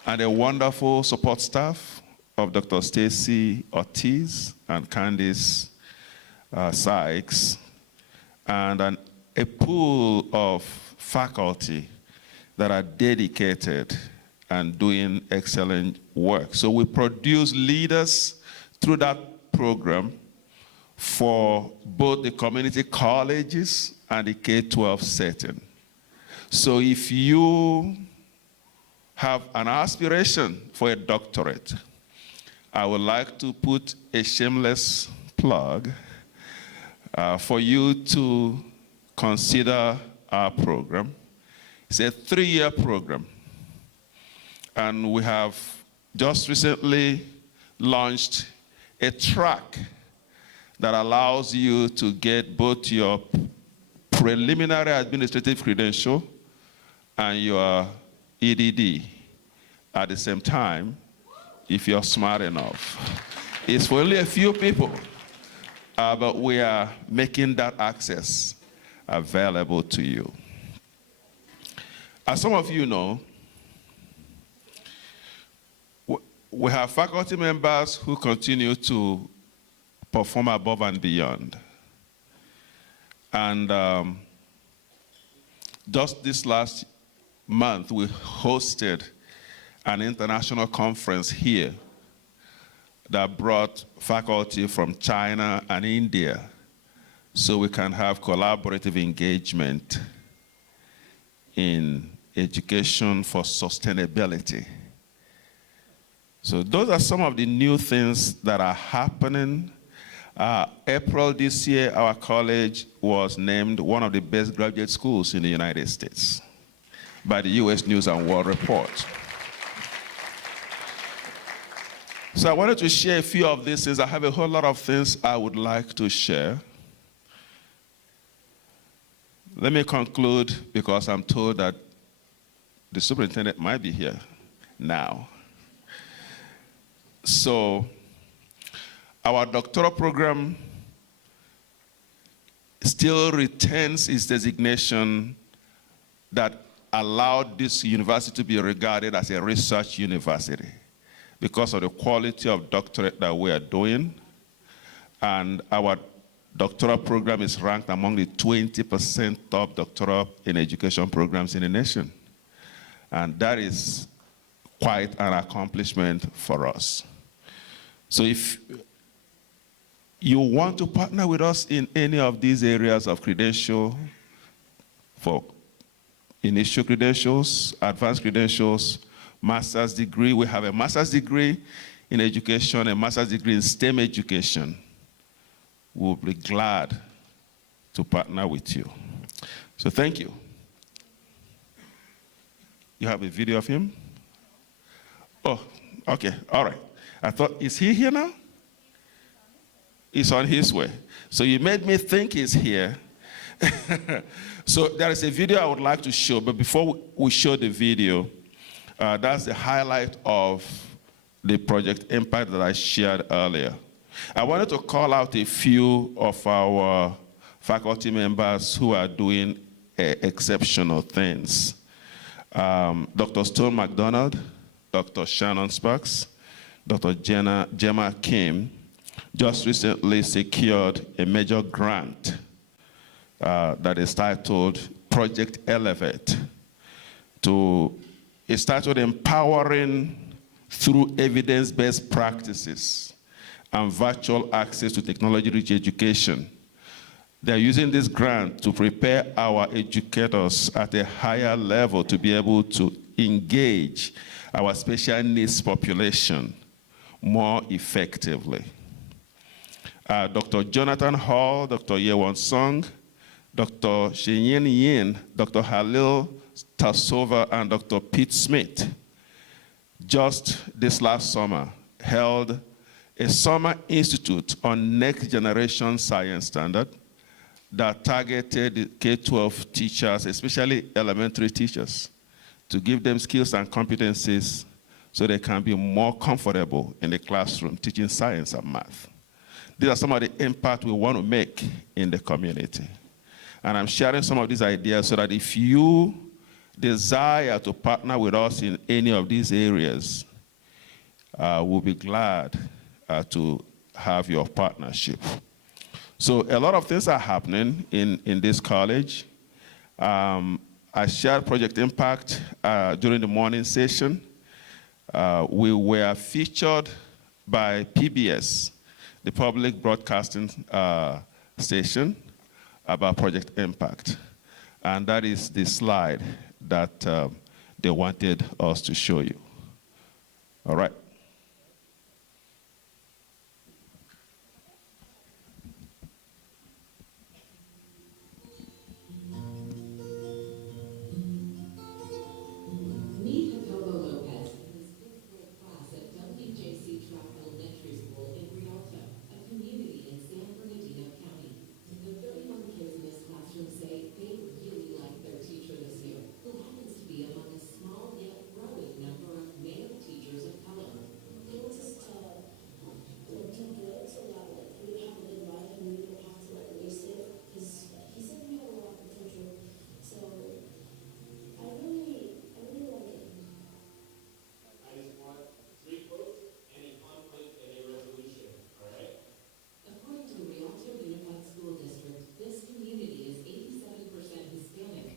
and a wonderful support staff of Dr. Stacy Ortiz and Candice Sykes, and a pool of faculty that are dedicated and doing excellent work. So we produce leaders through that program for both the community colleges and the K-12 setting. So if you have an aspiration for a doctorate, I would like to put a shameless plug for you to consider our program. It's a 3-year program. And we have just recently launched a track that allows you to get both your preliminary administrative credential and your EDD at the same time, if you're smart enough. It's for only a few people, but we are making that access available to you. As some of you know, we have faculty members who continue to perform above and beyond. And just this last month, we hosted an international conference here that brought faculty from China and India so we can have collaborative engagement in education for sustainability. So those are some of the new things that are happening. April this year, our college was named one of the best graduate schools in the United States by the U.S. News and World Report. So I wanted to share a few of these things. I have a whole lot of things I would like to share. Let me conclude because I'm told that the superintendent might be here now. So our doctoral program still retains its designation that allowed this university to be regarded as a research university because of the quality of doctorate that we are doing. And our doctoral program is ranked among the 20% top doctoral in education programs in the nation. And that is quite an accomplishment for us. So if you want to partner with us in any of these areas of credential, for initial credentials, advanced credentials, master's degree, we have a master's degree in education, a master's degree in STEM education. We'll be glad to partner with you. So thank you. You have a video of him? Oh, okay, all right. I thought, is he here now? He's on his way. So you made me think he's here. So there is a video I would like to show, but before we show the video, that's the highlight of the Project Impact that I shared earlier. I wanted to call out a few of our faculty members who are doing exceptional things. Dr. Stone McDonald, Dr. Shannon Sparks, Dr. Gemma Kim just recently secured a major grant that is titled Project Elevate. It's titled Empowering Through Evidence-Based Practices and Virtual Access to Technology-Rich Education. They're using this grant to prepare our educators at a higher level to be able to engage our special needs population more effectively. Dr. Jonathan Hall, Dr. Yewon Song, Dr. Shenyin Yin, Dr. Halil Tasova, and Dr. Pete Smith just this last summer held a summer institute on next generation science standard that targeted K-12 teachers, especially elementary teachers, to give them skills and competencies so they can be more comfortable in the classroom teaching science and math. These are some of the impact we want to make in the community. And I'm sharing some of these ideas so that if you desire to partner with us in any of these areas, we'll be glad to have your partnership. So a lot of things are happening in this college. I shared Project Impact during the morning session. We were featured by PBS, the public broadcasting station, about Project Impact. And that is the slide that they wanted us to show you. All right.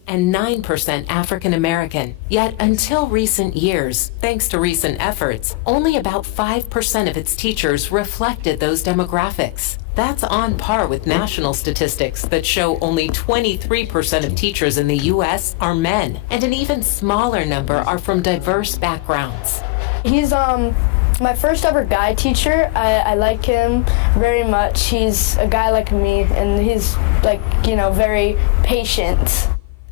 And 9% African American. Yet until recent years, thanks to recent efforts, only about 5% of its teachers reflected those demographics. That's on par with national statistics that show only 23% of teachers in the U.S. are men, and an even smaller number are from diverse backgrounds. He's my first ever guy teacher. I like him very much. He's a guy like me, and he's very patient.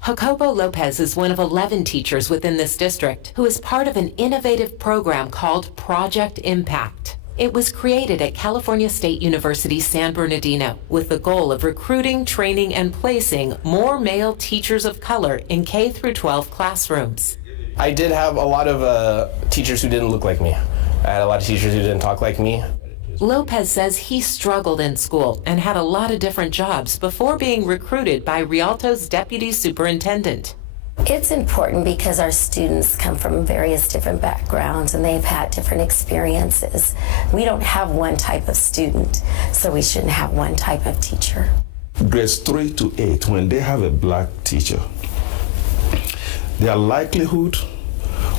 Jacobo Lopez is one of 11 teachers within this district who is part of an innovative program called Project Impact. It was created at California State University, San Bernardino, with the goal of recruiting, training, and placing more male teachers of color in K through 12 classrooms. I did have a lot of teachers who didn't look like me. I had a lot of teachers who didn't talk like me. Lopez says he struggled in school and had a lot of different jobs before being recruited by Rialto's deputy superintendent. It's important because our students come from various different backgrounds and they've had different experiences. We don't have one type of student, so we shouldn't have one type of teacher. Grades 3 to 8, when they have a black teacher, their likelihood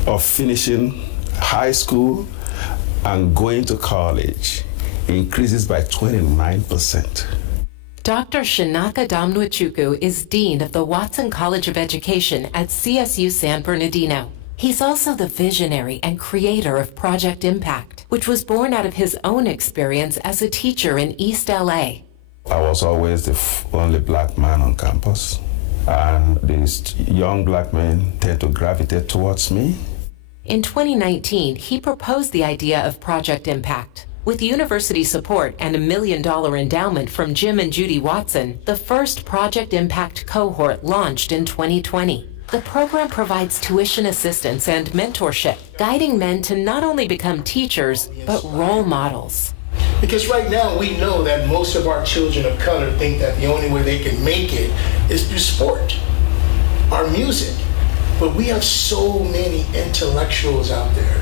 of finishing high school and going to college increases by 29%. Dr. Shinaka Damnwachuku is Dean of the Watson College of Education at CSU San Bernardino. He's also the visionary and creator of Project Impact, which was born out of his own experience as a teacher in East LA. I was always the only black man on campus, and these young black men tend to gravitate towards me. In 2019, he proposed the idea of Project Impact. With university support and $1 million endowment from Jim and Judy Watson, the first Project Impact cohort launched in 2020. The program provides tuition assistance and mentorship, guiding men to not only become teachers, but role models. Because right now we know that most of our children of color think that the only way they can make it is through sport or music. But we have so many intellectuals out there.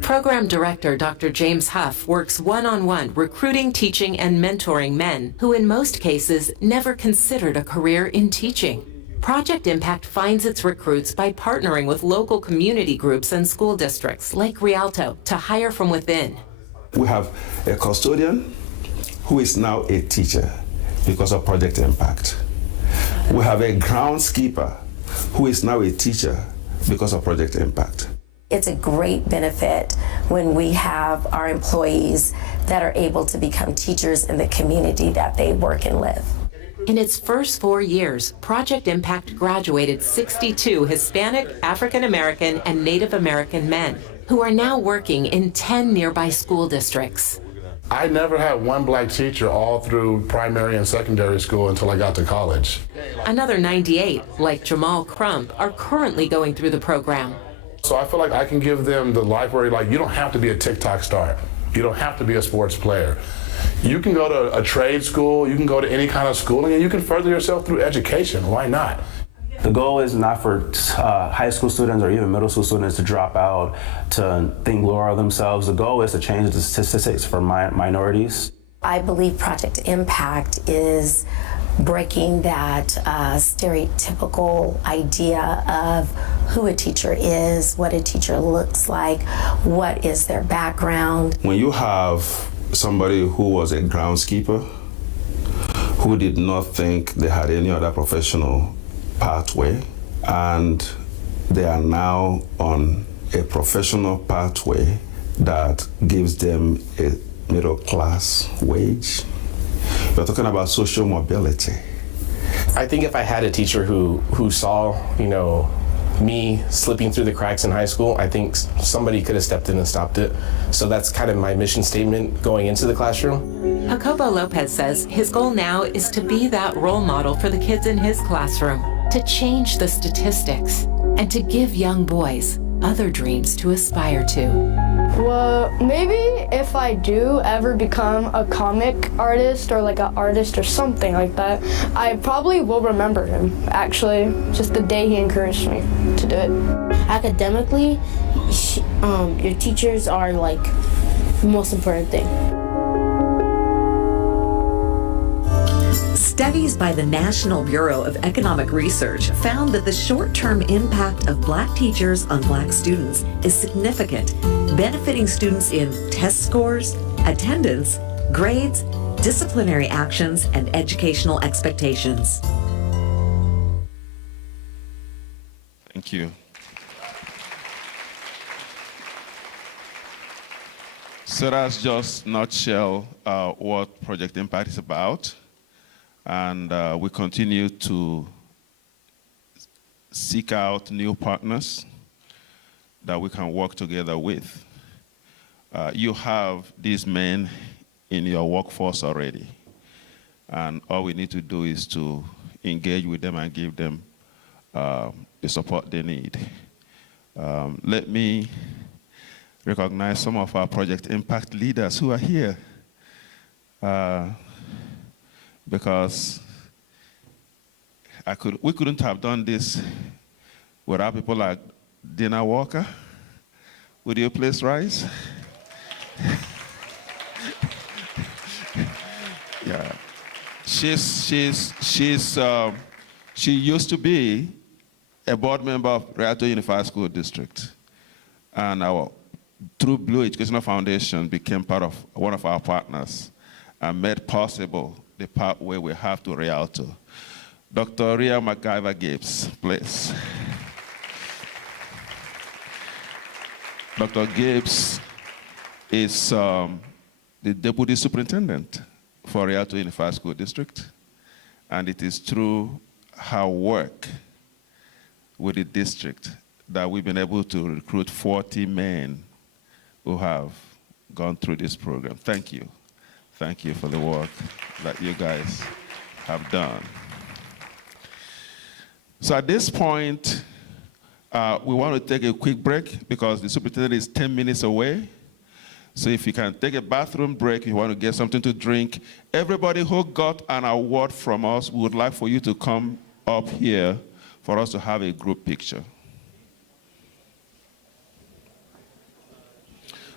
Program Director Dr. James Huff works one-on-one recruiting, teaching, and mentoring men who in most cases never considered a career in teaching. Project Impact finds its recruits by partnering with local community groups and school districts like Rialto to hire from within. We have a custodian who is now a teacher because of Project Impact. We have a groundskeeper who is now a teacher because of Project Impact. It's a great benefit when we have our employees that are able to become teachers in the community that they work and live. In its first 4 years, Project Impact graduated 62 Hispanic, African American, and Native American men who are now working in 10 nearby school districts. I never had one black teacher all through primary and secondary school until I got to college. Another 98, like Jamal Crump, are currently going through the program. So I feel like I can give them the life where, like, you don't have to be a TikTok star. You don't have to be a sports player. You can go to a trade school, you can go to any kind of schooling, and you can further yourself through education. Why not? The goal is not for high school students or even middle school students to drop out, to think lower of themselves. The goal is to change the statistics for minorities. I believe Project Impact is breaking that stereotypical idea of who a teacher is, what a teacher looks like, what is their background. When you have somebody who was a groundskeeper, who did not think they had any other professional pathway, and they are now on a professional pathway that gives them a middle class wage. We're talking about social mobility. I think if I had a teacher who saw, me slipping through the cracks in high school, I think somebody could have stepped in and stopped it. So that's kind of my mission statement going into the classroom. Jacobo Lopez says his goal now is to be that role model for the kids in his classroom, to change the statistics, and to give young boys other dreams to aspire to. Well, maybe if I do ever become a comic artist or like an artist or something like that, I probably will remember him, actually, just the day he encouraged me to do it. Academically, your teachers are like the most important thing. Studies by the National Bureau of Economic Research found that the short-term impact of Black teachers on Black students is significant, benefiting students in test scores, attendance, grades, disciplinary actions, and educational expectations. Thank you. So that's just nutshell what Project Impact is about. And we continue to seek out new partners that we can work together with. You have these men in your workforce already. And all we need to do is to engage with them and give them the support they need. Let me recognize some of our Project Impact leaders who are here. Because we couldn't have done this without people like Dina Walker. Would you please rise? Yeah, she used to be a board member of Rialto Unified School District, and through Blue Educational Foundation became part of one of our partners and made possible the pathway we have to Rialto. Dr. Ria McIver Gibbs, please. Dr. Gibbs is the Deputy Superintendent for Rialto Unified School District, and it is through her work with the district that we've been able to recruit 40 men who have gone through this program. Thank you. Thank you for the work that you guys have done. So at this point, we want to take a quick break because the superintendent is 10 minutes away. So if you can take a bathroom break, you want to get something to drink. Everybody who got an award from us, we would like for you to come up here for us to have a group picture.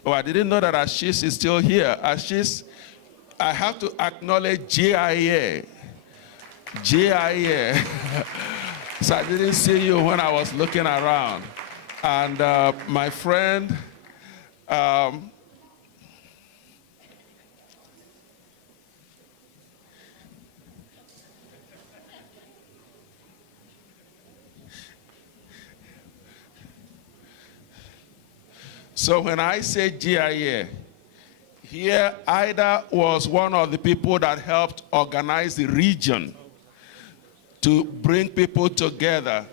Oh, I didn't know that Ashish is still here. Ashish, I have to acknowledge GIA. GIA. So I didn't see you when I was looking around. And my friend, So when I say GIA, here Ida was one of the people that helped organize the region to bring people together.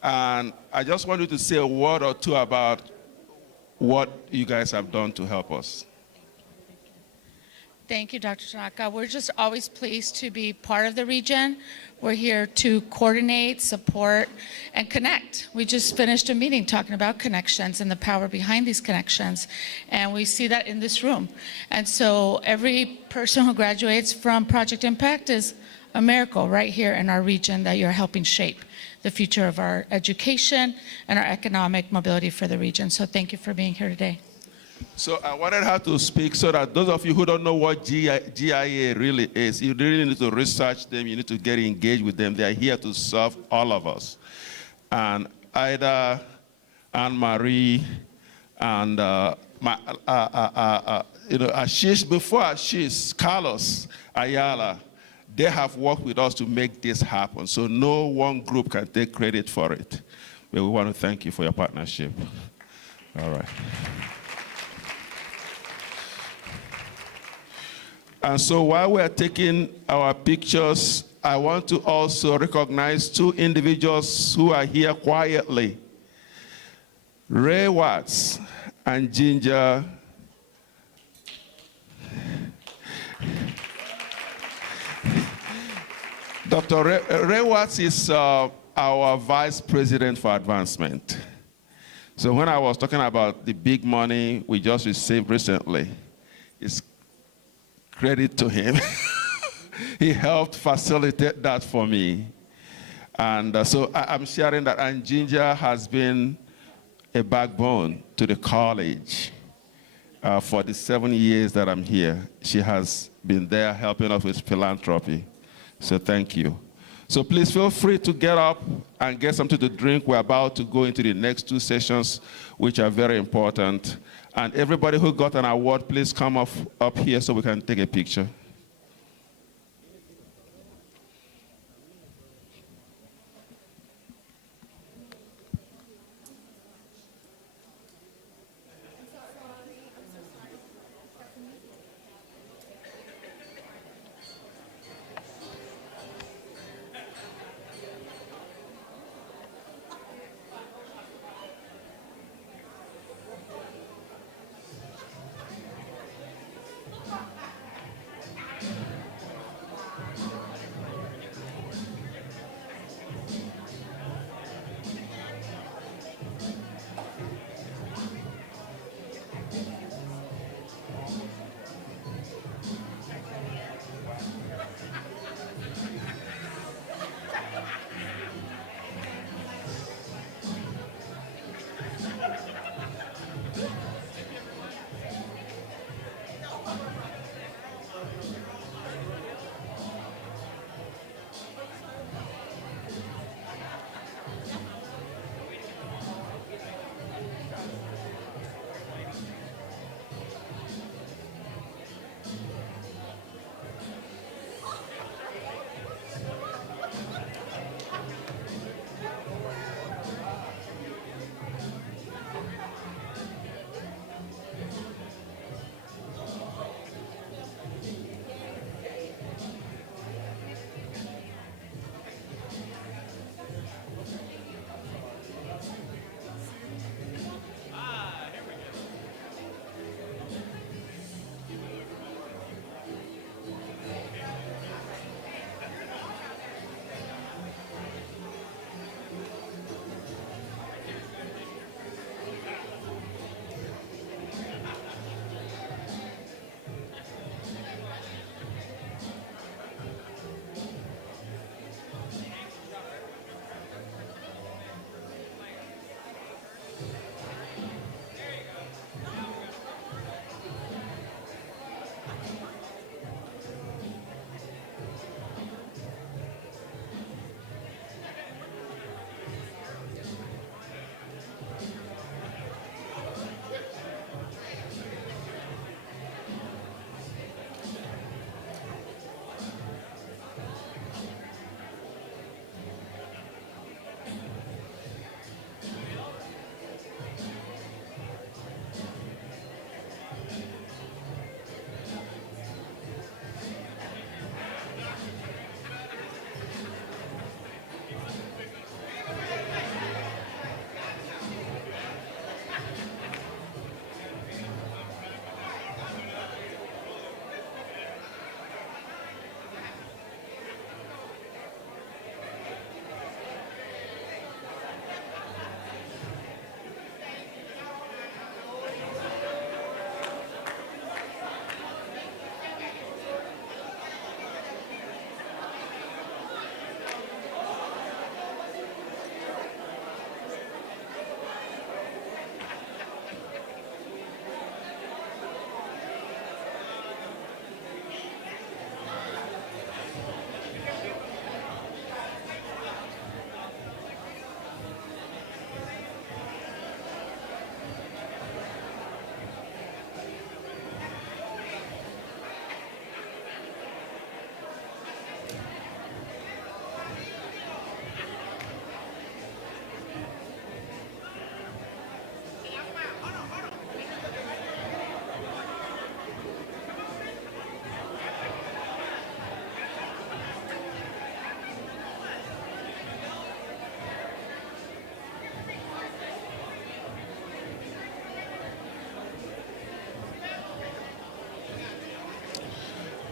And I just want you to say a word or two about what you guys have done to help us. Thank you, Dr. Tanaka. We're just always pleased to be part of the region. We're here to coordinate, support, and connect. We just finished a meeting talking about connections and the power behind these connections, and we see that in this room. And so every person who graduates from Project Impact is a miracle right here in our region that you're helping shape the future of our education and our economic mobility for the region. So thank you for being here today. So I wanted her to speak so that those of you who don't know what GIA really is, you really need to research them, you need to get engaged with them. They are here to serve all of us. And Ida, Anne-Marie, and Ashish, before Ashish, Carlos, Ayala, they have worked with us to make this happen. So no one group can take credit for it. But we want to thank you for your partnership. All right. And so while we are taking our pictures, I want to also recognize two individuals who are here quietly. Ray Watts and Ginger. Dr. Ray Watts is our vice president for advancement. So when I was talking about the big money we just received recently, it's credit to him. He helped facilitate that for me. And so I'm sharing that. And Ginger has been a backbone to the college for the 7 years that I'm here. She has been there helping us with philanthropy. So thank you. So please feel free to get up and get something to drink. We're about to go into the next two sessions, which are very important. And everybody who got an award, please come up here so we can take a picture.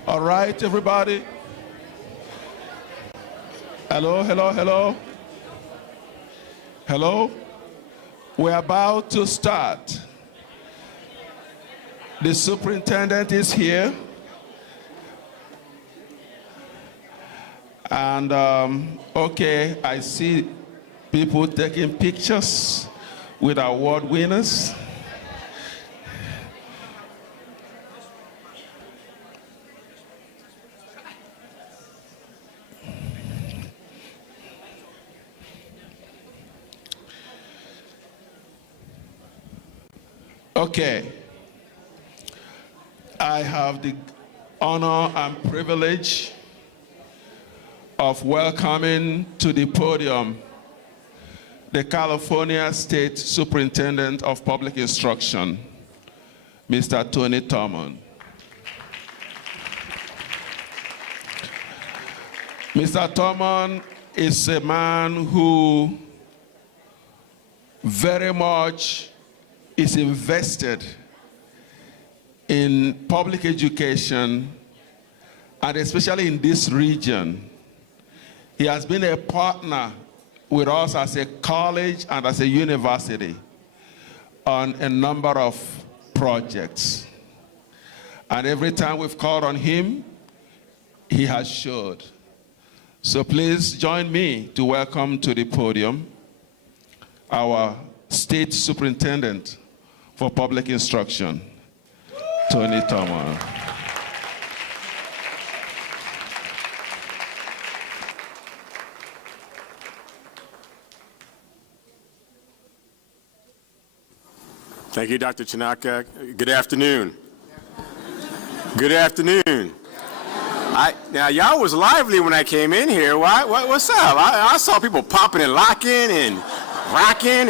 All right, everybody. Hello, hello, hello. Hello. We're about to start. The superintendent is here. And okay, I see people taking pictures with award winners. Okay. I have the honor and privilege of welcoming to the podium the California State Superintendent of Public Instruction, Mr. Tony Thurmond. Mr. Thurmond is a man who very much is invested in public education, and especially in this region. He has been a partner with us as a college and as a university on a number of projects. And every time we've called on him, he has showed. So please join me to welcome to the podium our State Superintendent for Public Instruction, Tony Thurmond. Thank you, Dr. Chinaka. Good afternoon. Good afternoon. Now, y'all was lively when I came in here. What's up? I saw people popping and locking and rocking,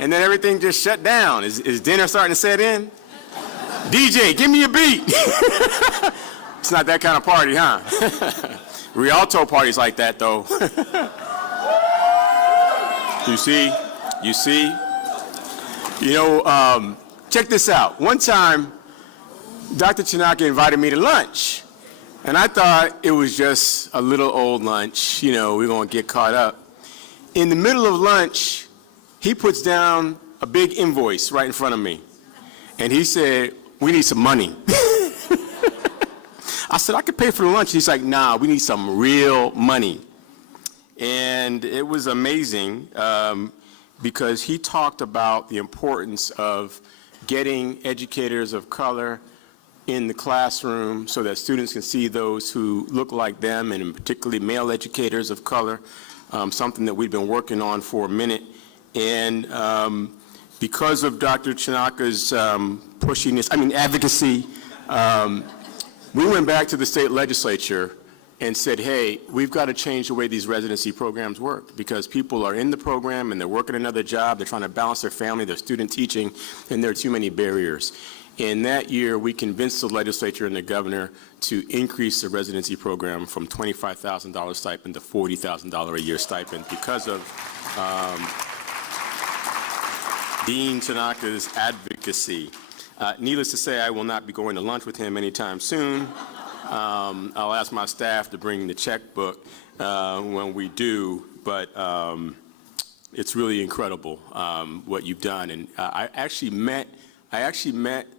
and then everything just shut down. Is dinner starting to set in? DJ, give me a beat. It's not that kind of party, huh? Rialto parties like that, though. You see? You know, check this out. One time, Dr. Chinaka invited me to lunch, and I thought it was just a little old lunch. You know, we're going to get caught up. In the middle of lunch, he puts down a big invoice right in front of me, and he said, "We need some money." I said, "I could pay for the lunch." He's like, "Nah, we need some real money." And it was amazing. Because he talked about the importance of getting educators of color in the classroom so that students can see those who look like them, and particularly male educators of color, something that we've been working on for a minute. And because of Dr. Chinaka's advocacy, we went back to the state legislature and said, hey, we've got to change the way these residency programs work, because people are in the program and they're working another job, they're trying to balance their family, their student teaching, and there are too many barriers. And that year, we convinced the legislature and the governor to increase the residency program from $25,000 stipend to $40,000 a year stipend because of Dean Tanaka's advocacy. Needless to say, I will not be going to lunch with him anytime soon. I'll ask my staff to bring the checkbook when we do, but it's really incredible what you've done. And I actually met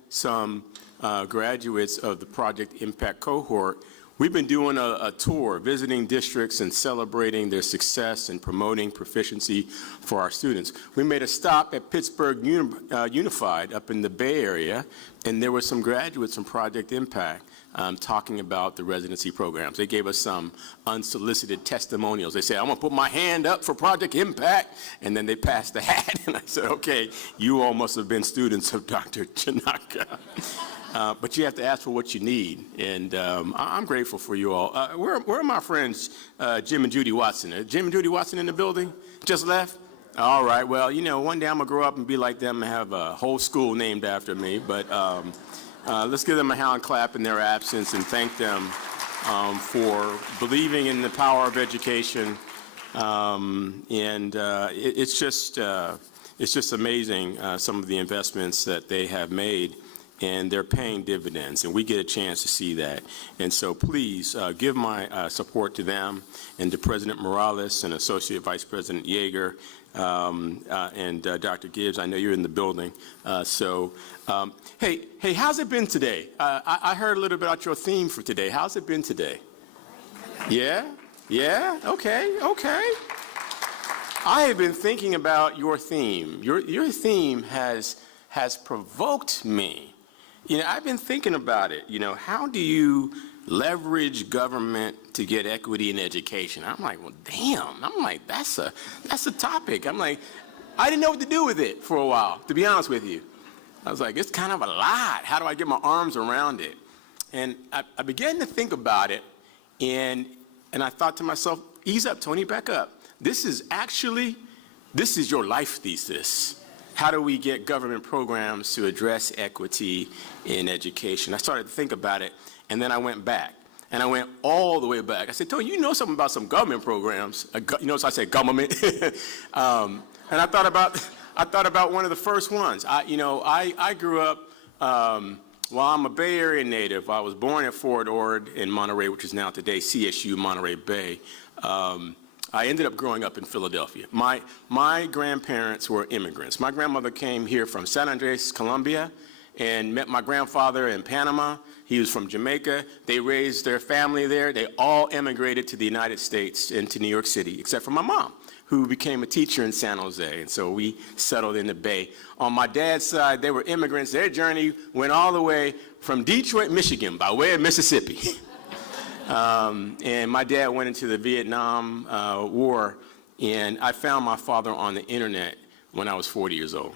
some graduates of the Project Impact cohort. We've been doing a tour, visiting districts and celebrating their success and promoting proficiency for our students. We made a stop at Pittsburgh Unified up in the Bay Area, and there were some graduates from Project Impact talking about the residency programs. They gave us some unsolicited testimonials. They said, I'm going to put my hand up for Project Impact, and then they passed the hat. And I said, okay, you all must have been students of Dr. Chinaka. But you have to ask for what you need, and I'm grateful for you all. Where are my friends, Jim and Judy Watson? Jim and Judy Watson in the building? Just left? All right, well, you know, one day I'm going to grow up and be like them and have a whole school named after me, but let's give them a hand clap in their absence and thank them for believing in the power of education. It's just amazing, some of the investments that they have made. and they're paying dividends, and we get a chance to see that. And so please give my support to them and to President Morales and Associate Vice President Yeager and Dr. Gibbs. I know you're in the building. Hey, how's it been today? I heard a little bit about your theme for today. How's it been today? Yeah? Yeah? Okay. I have been thinking about your theme. Your theme has provoked me. You know, I've been thinking about it. You know, how do you leverage government to get equity in education? I'm like, well, damn. I'm like, that's a topic. I'm like, I didn't know what to do with it for a while, to be honest with you. I was like, it's kind of a lot. How do I get my arms around it? And I began to think about it, and I thought to myself, ease up, Tony, back up. This is your life thesis. How do we get government programs to address equity in education? I started to think about it, and then I went back. And I went all the way back. I said, Tony, you know something about some government programs. You notice I said government. And I thought about one of the first ones. I grew up, well, I'm a Bay Area native. I was born at Fort Ord in Monterey, which is now today CSU Monterey Bay. I ended up growing up in Philadelphia. My grandparents were immigrants. My grandmother came here from San Andres, Colombia, and met my grandfather in Panama. He was from Jamaica. They raised their family there. They all immigrated to the United States and to New York City, except for my mom, who became a teacher in San Jose, and so we settled in the Bay. On my dad's side, they were immigrants. Their journey went all the way from Detroit, Michigan, by way of Mississippi. And my dad went into the Vietnam War, and I found my father on the internet when I was 40 years old.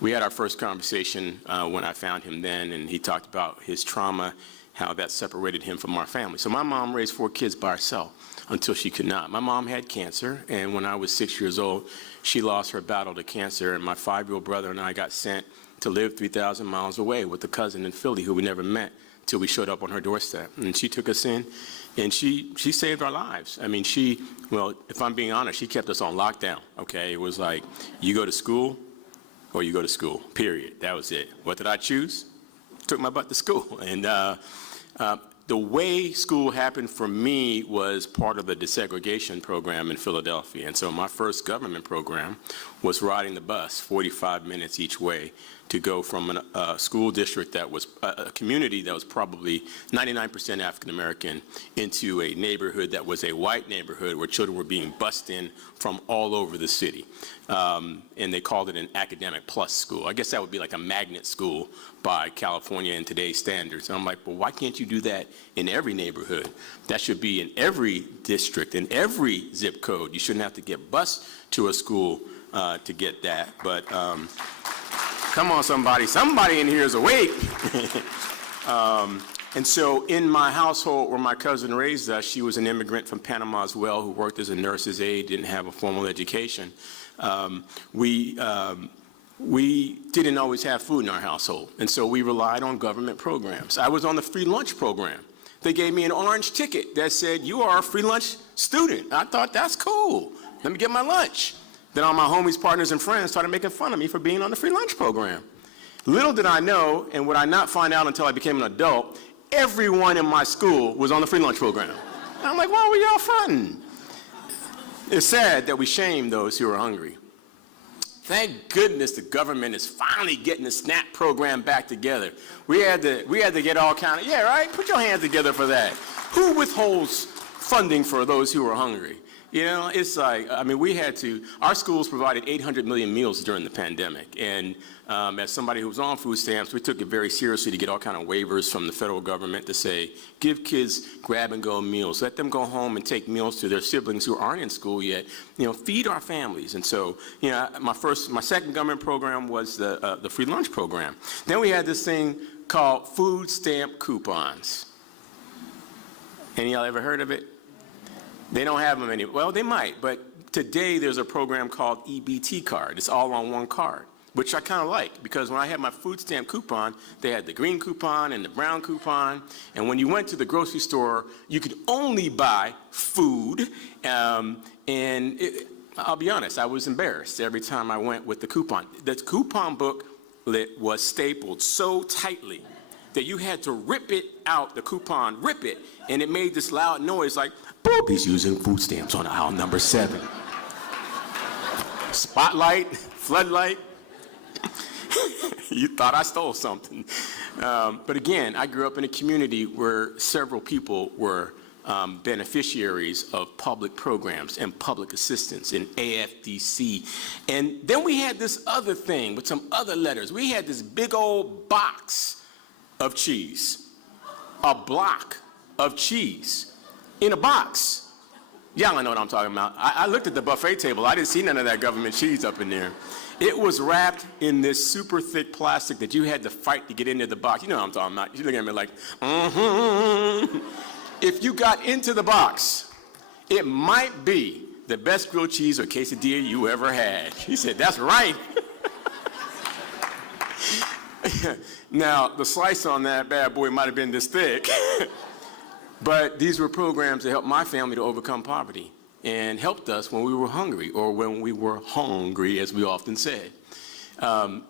We had our first conversation when I found him then, and he talked about his trauma, how that separated him from our family. So my mom raised 4 kids by herself until she could not. My mom had cancer, and when I was 6 years old, she lost her battle to cancer, and my 5-year-old brother and I got sent to live 3,000 miles away with a cousin in Philly who we never met till we showed up on her doorstep. And she took us in, and she saved our lives. I mean, well, if I'm being honest, she kept us on lockdown, okay? It was like, you go to school or you go to school, period. That was it. What did I choose? Took my butt to school. And the way school happened for me was part of the desegregation program in Philadelphia. And so my first government program was riding the bus 45 minutes each way to go from a school district that was a community that was probably 99% African American into a neighborhood that was a white neighborhood where children were being bussed in from all over the city. And they called it an academic plus school. I guess that would be like a magnet school by California and today's standards. And I'm like, well, why can't you do that in every neighborhood? That should be in every district, in every zip code. You shouldn't have to get bused to a school to get that. But come on, somebody in here is awake. And so in my household where my cousin raised us, she was an immigrant from Panama as well, who worked as a nurse's aide, didn't have a formal education. We didn't always have food in our household, and so we relied on government programs. I was on the free lunch program. They gave me an orange ticket that said, you are a free lunch student. I thought, that's cool. Let me get my lunch. Then all my homies, partners, and friends started making fun of me for being on the free lunch program. Little did I know, and would I not find out until I became an adult, everyone in my school was on the free lunch program. And I'm like, why were y'all fronting? It's sad that we shame those who are hungry. Thank goodness the government is finally getting the SNAP program back together. We had to get all kind of, yeah, right? Put your hands together for that. Who withholds funding for those who are hungry? You know, it's like, I mean, our schools provided 800 million meals during the pandemic. And as somebody who was on food stamps, we took it very seriously to get all kind of waivers from the federal government to say, give kids grab-and-go meals. Let them go home and take meals to their siblings who aren't in school yet. You know, feed our families. And so, you know, my second government program was the free lunch program. Then we had this thing called food stamp coupons. Any of y'all ever heard of it? They don't have them anymore. Well, they might, but today there's a program called EBT card. It's all on one card, which I kind of like, because when I had my food stamp coupon, they had the green coupon and the brown coupon, and when you went to the grocery store, you could only buy food, I'll be honest, I was embarrassed every time I went with the coupon. The coupon book was stapled so tightly that you had to rip it out, the coupon, rip it, and it made this loud noise like, boop, he's using food stamps on aisle number 7. Spotlight, floodlight. You thought I stole something. But again, I grew up in a community where several people were beneficiaries of public programs and public assistance in AFDC. And then we had this other thing with some other letters. We had this big old box of cheese, a block of cheese in a box. Y'all know what I'm talking about. I looked at the buffet table. I didn't see none of that government cheese up in there. It was wrapped in this super thick plastic that you had to fight to get into the box. You know what I'm talking about. You're looking at me like, If you got into the box, it might be the best grilled cheese or quesadilla you ever had. He said, that's right. Now, the slice on that bad boy might have been this thick. But these were programs that helped my family to overcome poverty and helped us when we were hungry, or when we were hungry, as we often said.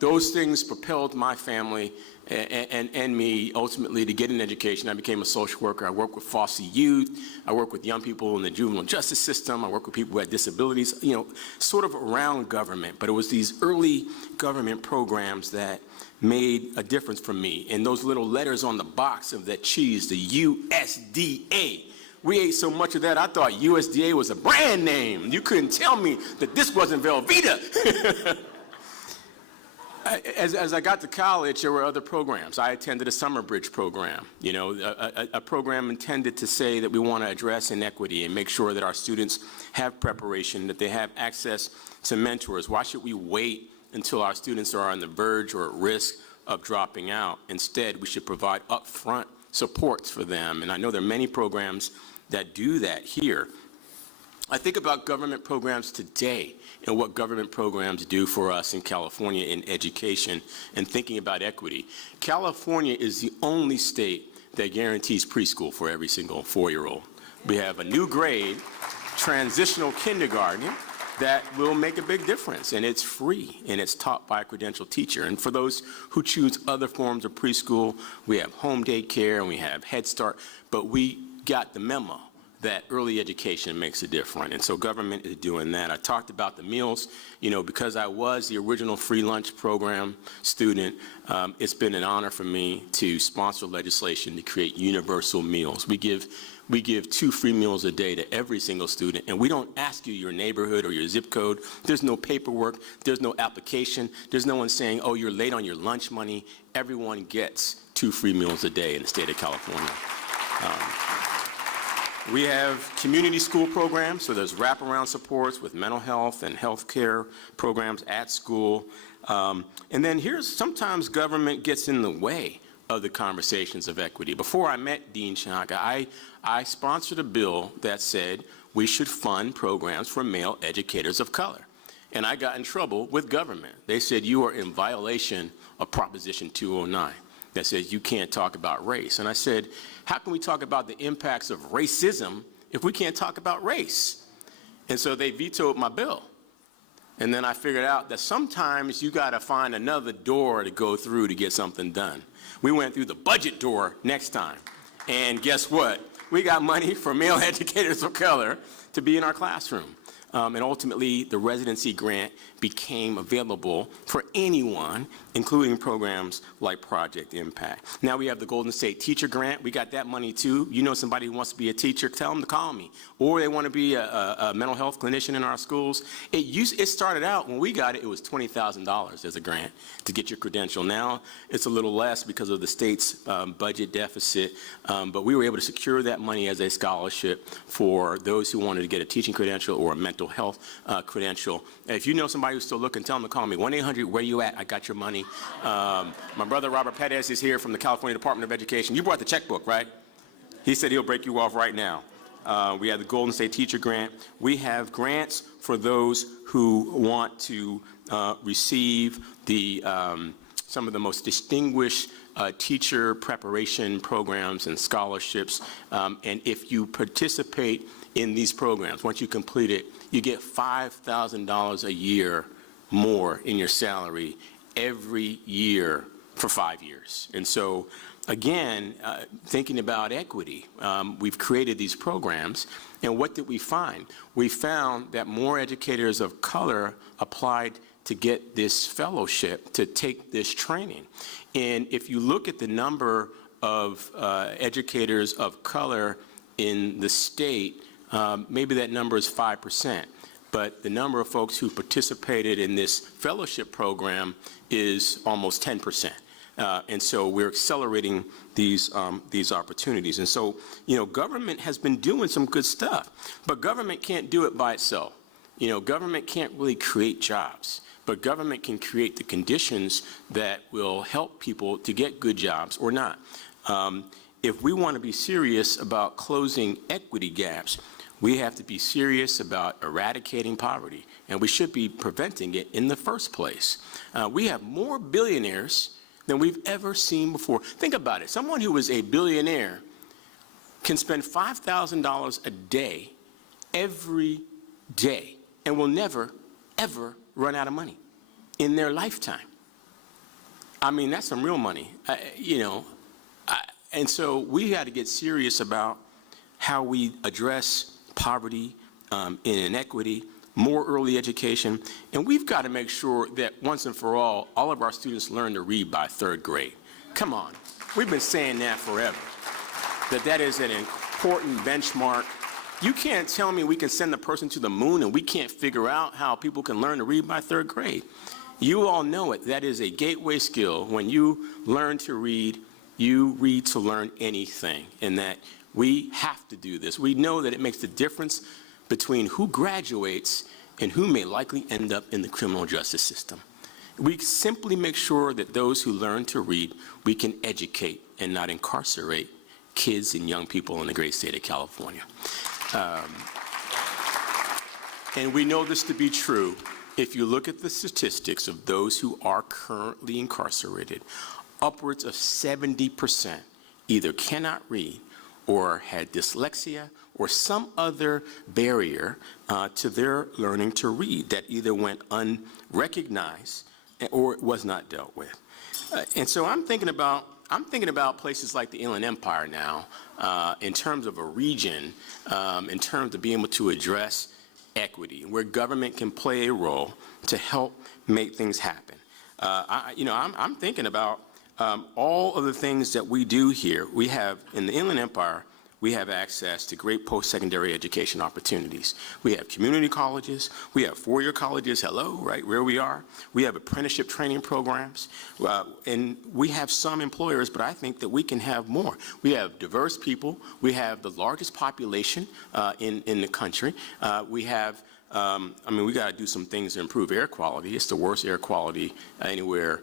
Those things propelled my family and me ultimately to get an education. I became a social worker. I work with foster youth. I work with young people in the juvenile justice system. I work with people who had disabilities, you know, sort of around government. But it was these early government programs that made a difference for me. And those little letters on the box of that cheese, the USDA. We ate so much of that, I thought USDA was a brand name. You couldn't tell me that this wasn't Velveeta. As I got to college, there were other programs. I attended a summer bridge program, you know, a program intended to say that we want to address inequity and make sure that our students have preparation, that they have access to mentors. Why should we wait until our students are on the verge or at risk of dropping out? Instead, we should provide upfront supports for them. And I know there are many programs that do that here. I think about government programs today and what government programs do for us in California in education and thinking about equity. California is the only state that guarantees preschool for every single 4-year-old. We have a new grade, transitional kindergarten, that will make a big difference, and it's free, and it's taught by a credentialed teacher. And for those who choose other forms of preschool, we have home daycare and we have Head Start, but we got the memo that early education makes a difference, and so government is doing that. I talked about the meals, you know, because I was the original free lunch program student, it's been an honor for me to sponsor legislation to create universal meals. We give 2 free meals a day to every single student, and we don't ask you your neighborhood or your zip code. There's no paperwork, there's no application, there's no one saying, oh, you're late on your lunch money. Everyone gets 2 free meals a day in the state of California. We have community school programs, so there's wraparound supports with mental health and health care programs at school. And then sometimes government gets in the way of the conversations of equity. Before I met Dean Shanaka, I sponsored a bill that said we should fund programs for male educators of color. And I got in trouble with government. They said you are in violation of Proposition 209 that says you can't talk about race. And I said, how can we talk about the impacts of racism if we can't talk about race? And so they vetoed my bill. And then I figured out that sometimes you gotta find another door to go through to get something done. We went through the budget door next time. And guess what? We got money for male educators of color to be in our classroom. And ultimately, the residency grant became available for anyone, including programs like Project Impact. Now we have the Golden State Teacher Grant. We got that money too. You know somebody who wants to be a teacher, tell them to call me. Or they want to be a mental health clinician in our schools. It started out, when we got it, it was $20,000 as a grant to get your credential. Now it's a little less because of the state's budget deficit, but we were able to secure that money as a scholarship for those who wanted to get a teaching credential or a mental health credential. If you know somebody who's still looking, tell them to call me. 1-800, where you at? I got your money. My brother Robert Pettis is here from the California Department of Education. You brought the checkbook, right? He said he'll break you off right now. We have the Golden State Teacher Grant. We have grants for those who want to receive some of the most distinguished teacher preparation programs and scholarships. And if you participate in these programs, once you complete it, you get $5,000 a year more in your salary every year for 5 years. And so, again, thinking about equity, we've created these programs, and what did we find? We found that more educators of color applied to get this fellowship, to take this training. And if you look at the number of educators of color in the state, maybe that number is 5%. But the number of folks who participated in this fellowship program is almost 10%. And so we're accelerating these opportunities. And so, you know, government has been doing some good stuff, but government can't do it by itself. You know, government can't really create jobs, but government can create the conditions that will help people to get good jobs or not. If we want to be serious about closing equity gaps, we have to be serious about eradicating poverty, and we should be preventing it in the first place. We have more billionaires than we've ever seen before. Think about it. Someone who is a billionaire can spend $5,000 a day, every day, and will never, ever run out of money in their lifetime. I mean, that's some real money, you know. And so we got to get serious about how we address poverty, inequity, more early education, and we've got to make sure that once and for all of our students learn to read by 3rd grade. Come on, we've been saying that forever, that is an important benchmark. You can't tell me we can send a person to the moon and we can't figure out how people can learn to read by 3rd grade. You all know it. That is a gateway skill. When you learn to read, you read to learn anything, and that we have to do this. We know that it makes the difference between who graduates and who may likely end up in the criminal justice system. We simply make sure that those who learn to read, we can educate and not incarcerate kids and young people in the great state of California. And we know this to be true if you look at the statistics of those who are currently incarcerated. Upwards of 70% either cannot read or had dyslexia or some other barrier to their learning to read that either went unrecognized or was not dealt with. And so I'm thinking about places like the Inland Empire now, in terms of a region, in terms of being able to address equity, where government can play a role to help make things happen. I'm thinking about all of the things that we do here. We have, in the Inland Empire, we have access to great post-secondary education opportunities. We have community colleges, we have four-year colleges, hello, right where we are. We have apprenticeship training programs, and we have some employers, but I think that we can have more. We have diverse people, we have the largest population in the country. We have, we gotta do some things to improve air quality. It's the worst air quality anywhere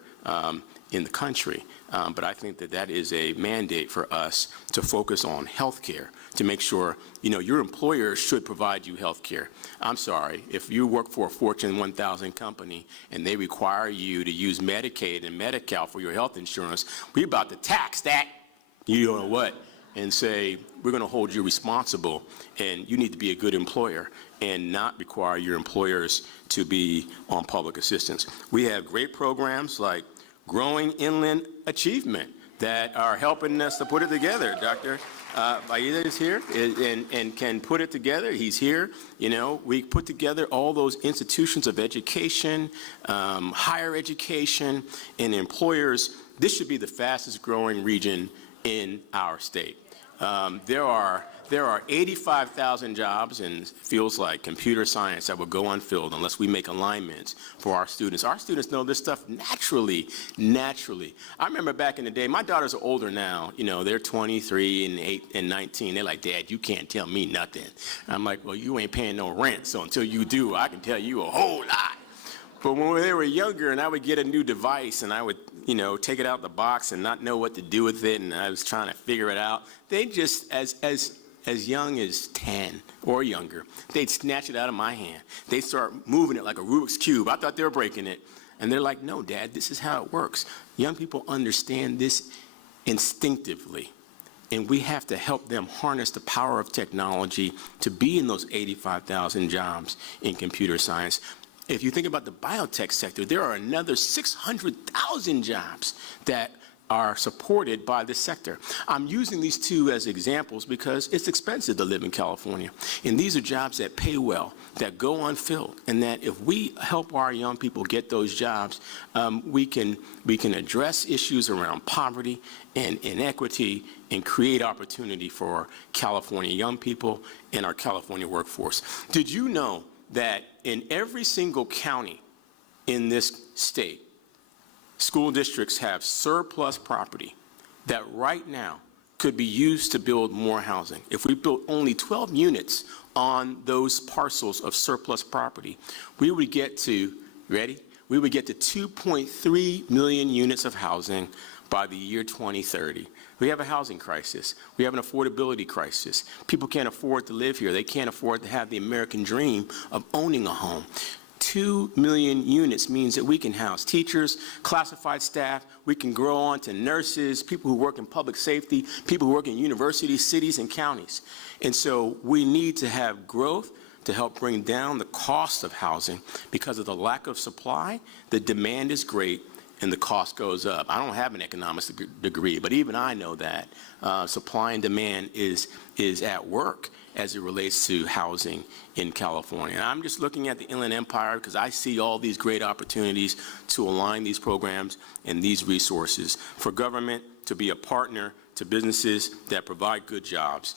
in the country. But I think that that is a mandate for us to focus on health care, to make sure, your employer should provide you health care. I'm sorry, if you work for a Fortune 1000 company and they require you to use Medicaid and Medi-Cal for your health insurance, we're about to tax that, and say, we're gonna hold you responsible, and you need to be a good employer and not require your employers to be on public assistance. We have great programs like Growing Inland Achievement that are helping us to put it together. Dr. Baida is here and can put it together. He's here. We put together all those institutions of education, higher education, and employers. This should be the fastest growing region in our state. There are 85,000 jobs in fields like computer science that will go unfilled unless we make alignments for our students. Our students know this stuff naturally. I remember back in the day, my daughters are older now, they're 23 and 8 and 19. They're like, Dad, you can't tell me nothing. I'm like, well, you ain't paying no rent, so until you do, I can tell you a whole lot. But when they were younger and I would get a new device and I would, take it out the box and not know what to do with it, and I was trying to figure it out, they just, as young as 10 or younger, they'd snatch it out of my hand. They'd start moving it like a Rubik's Cube. I thought they were breaking it. And they're like, no, Dad, this is how it works. Young people understand this instinctively. And we have to help them harness the power of technology to be in those 85,000 jobs in computer science. If you think about the biotech sector, there are another 600,000 jobs that are supported by this sector. I'm using these two as examples because it's expensive to live in California. And these are jobs that pay well, that go unfilled, and that if we help our young people get those jobs, we can address issues around poverty and inequity and create opportunity for California young people and our California workforce. Did you know that in every single county in this state, school districts have surplus property that right now could be used to build more housing? If we built only 12 units on those parcels of surplus property, we would get to, ready? We would get to 2.3 million units of housing by the year 2030. We have a housing crisis. We have an affordability crisis. People can't afford to live here. They can't afford to have the American dream of owning a home. 2 million units means that we can house teachers, classified staff, we can grow on to nurses, people who work in public safety, people who work in universities, cities, and counties. And so we need to have growth to help bring down the cost of housing. Because of the lack of supply, the demand is great and the cost goes up. I don't have an economics degree, but even I know that supply and demand is at work as it relates to housing in California. And I'm just looking at the Inland Empire because I see all these great opportunities to align these programs and these resources for government to be a partner to businesses that provide good jobs,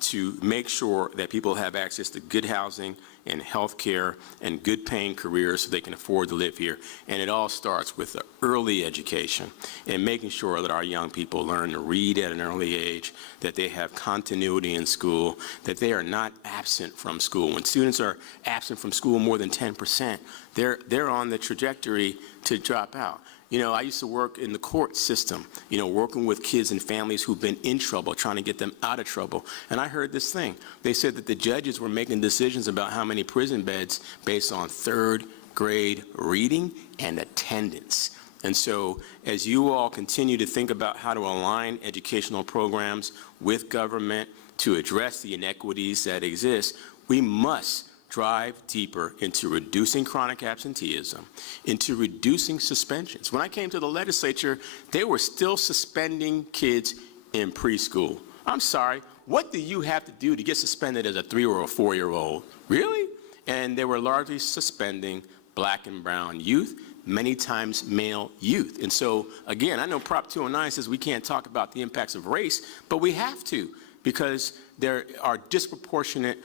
to make sure that people have access to good housing and health care and good paying careers so they can afford to live here. And it all starts with the early education and making sure that our young people learn to read at an early age, that they have continuity in school, that they are not absent from school. When students are absent from school more than 10%, they're on the trajectory to drop out. You know, I used to work in the court system, you know, working with kids and families who've been in trouble, trying to get them out of trouble. And I heard this thing. They said that the judges were making decisions about how many prison beds based on third grade reading and attendance. And so as you all continue to think about how to align educational programs with government to address the inequities that exist, we must drive deeper into reducing chronic absenteeism, into reducing suspensions. When I came to the legislature, they were still suspending kids in preschool. I'm sorry, what do you have to do to get suspended as a 3 or a 4-year-old? Really? And they were largely suspending black and brown youth, many times male youth. And so, again, I know Prop 209 says we can't talk about the impacts of race, but we have to, because there are disproportionate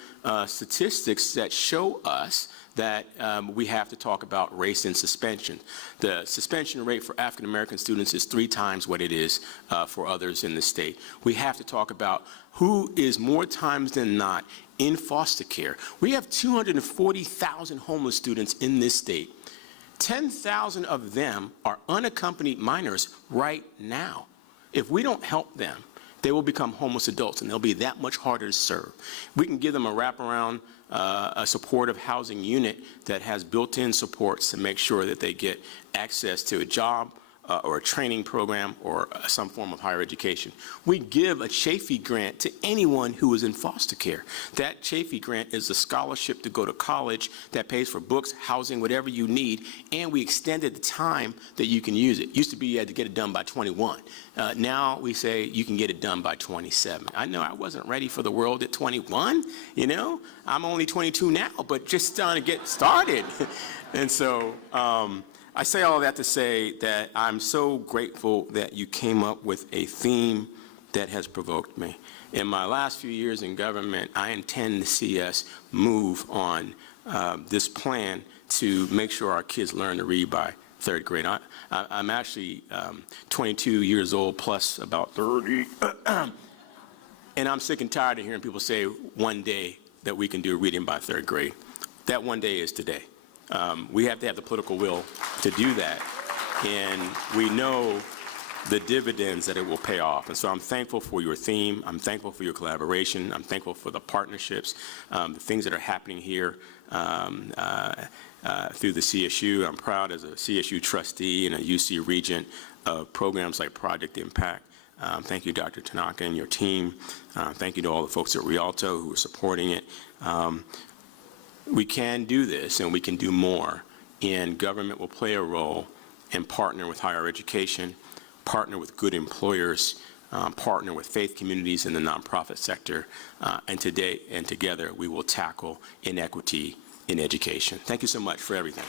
statistics that show us that we have to talk about race in suspension. The suspension rate for African American students is 3 times what it is for others in the state. We have to talk about who is more times than not in foster care. We have 240,000 homeless students in this state. 10,000 of them are unaccompanied minors right now. If we don't help them, they will become homeless adults, and they'll be that much harder to serve. We can give them a wraparound, a supportive housing unit that has built-in supports to make sure that they get access to a job or a training program or some form of higher education. We give a Chafee grant to anyone who is in foster care. That Chafee grant is a scholarship to go to college that pays for books, housing, whatever you need, and we extended the time that you can use it. Used to be you had to get it done by 21. Now we say you can get it done by 27. I know I wasn't ready for the world at 21, you know? I'm only 22 now, but just starting to get started. And so, I say all that to say that I'm so grateful that you came up with a theme that has provoked me. In my last few years in government, I intend to see us move on this plan to make sure our kids learn to read by 3rd grade. I'm actually 22 years old plus about 30, and I'm sick and tired of hearing people say one day that we can do reading by 3rd grade. That one day is today. We have to have the political will to do that, and we know the dividends that it will pay off. And so I'm thankful for your theme. I'm thankful for your collaboration. I'm thankful for the partnerships, the things that are happening here through the CSU. I'm proud as a CSU trustee and a UC regent of programs like Project Impact. Thank you, Dr. Tanaka, and your team. Thank you to all the folks at Rialto who are supporting it. We can do this, and we can do more, and government will play a role and partner with higher education, partner with good employers, partner with faith communities in the nonprofit sector, and together we will tackle inequity in education. Thank you so much for everything.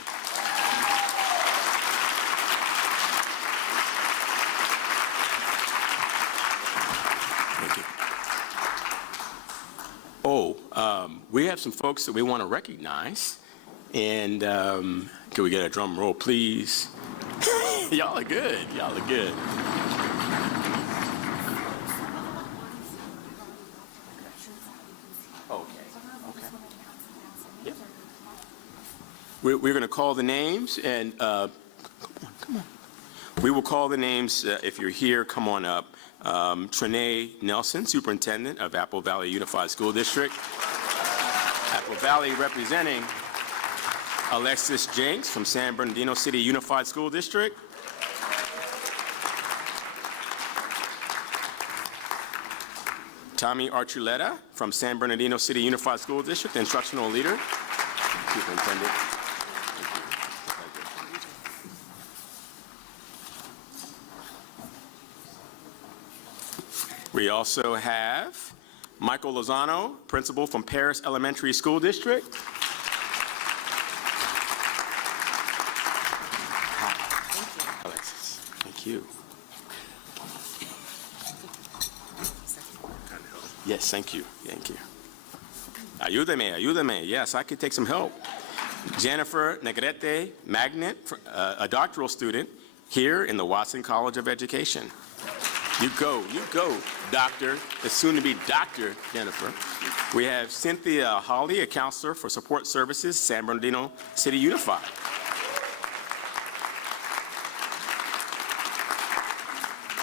Thank you. We have some folks that we want to recognize, and can we get a drum roll, please? Y'all are good. Y'all are good. We're going to call the names, and come on. We will call the names. If you're here, come on up. Trenae Nelson, Superintendent of Apple Valley Unified School District. Apple Valley representing Alexis Jenks from San Bernardino City Unified School District. Tommy Archuleta from San Bernardino City Unified School District, Instructional Leader. Superintendent. We also have Michael Lozano, Principal from Paris Elementary School District. Alexis, thank you. Yes, thank you. Thank you. Ayúdame, ayúdame. Yes, I could take some help. Jennifer Negrete Magnet, a doctoral student here in the Watson College of Education. You go, doctor, the soon-to-be Dr. Jennifer. We have Cynthia Hawley, a counselor for support services, San Bernardino City Unified.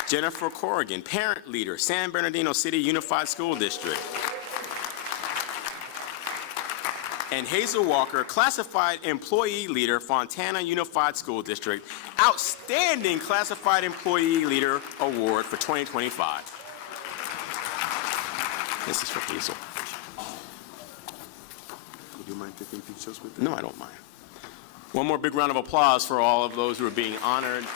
Jennifer Corrigan, parent leader, San Bernardino City Unified School District. And Hazel Walker, classified employee leader, Fontana Unified School District. Outstanding Classified Employee Leader Award for 2025. This is for Hazel. Would you mind taking pictures with them? No, I don't mind. One more big round of applause for all of those who are being honored.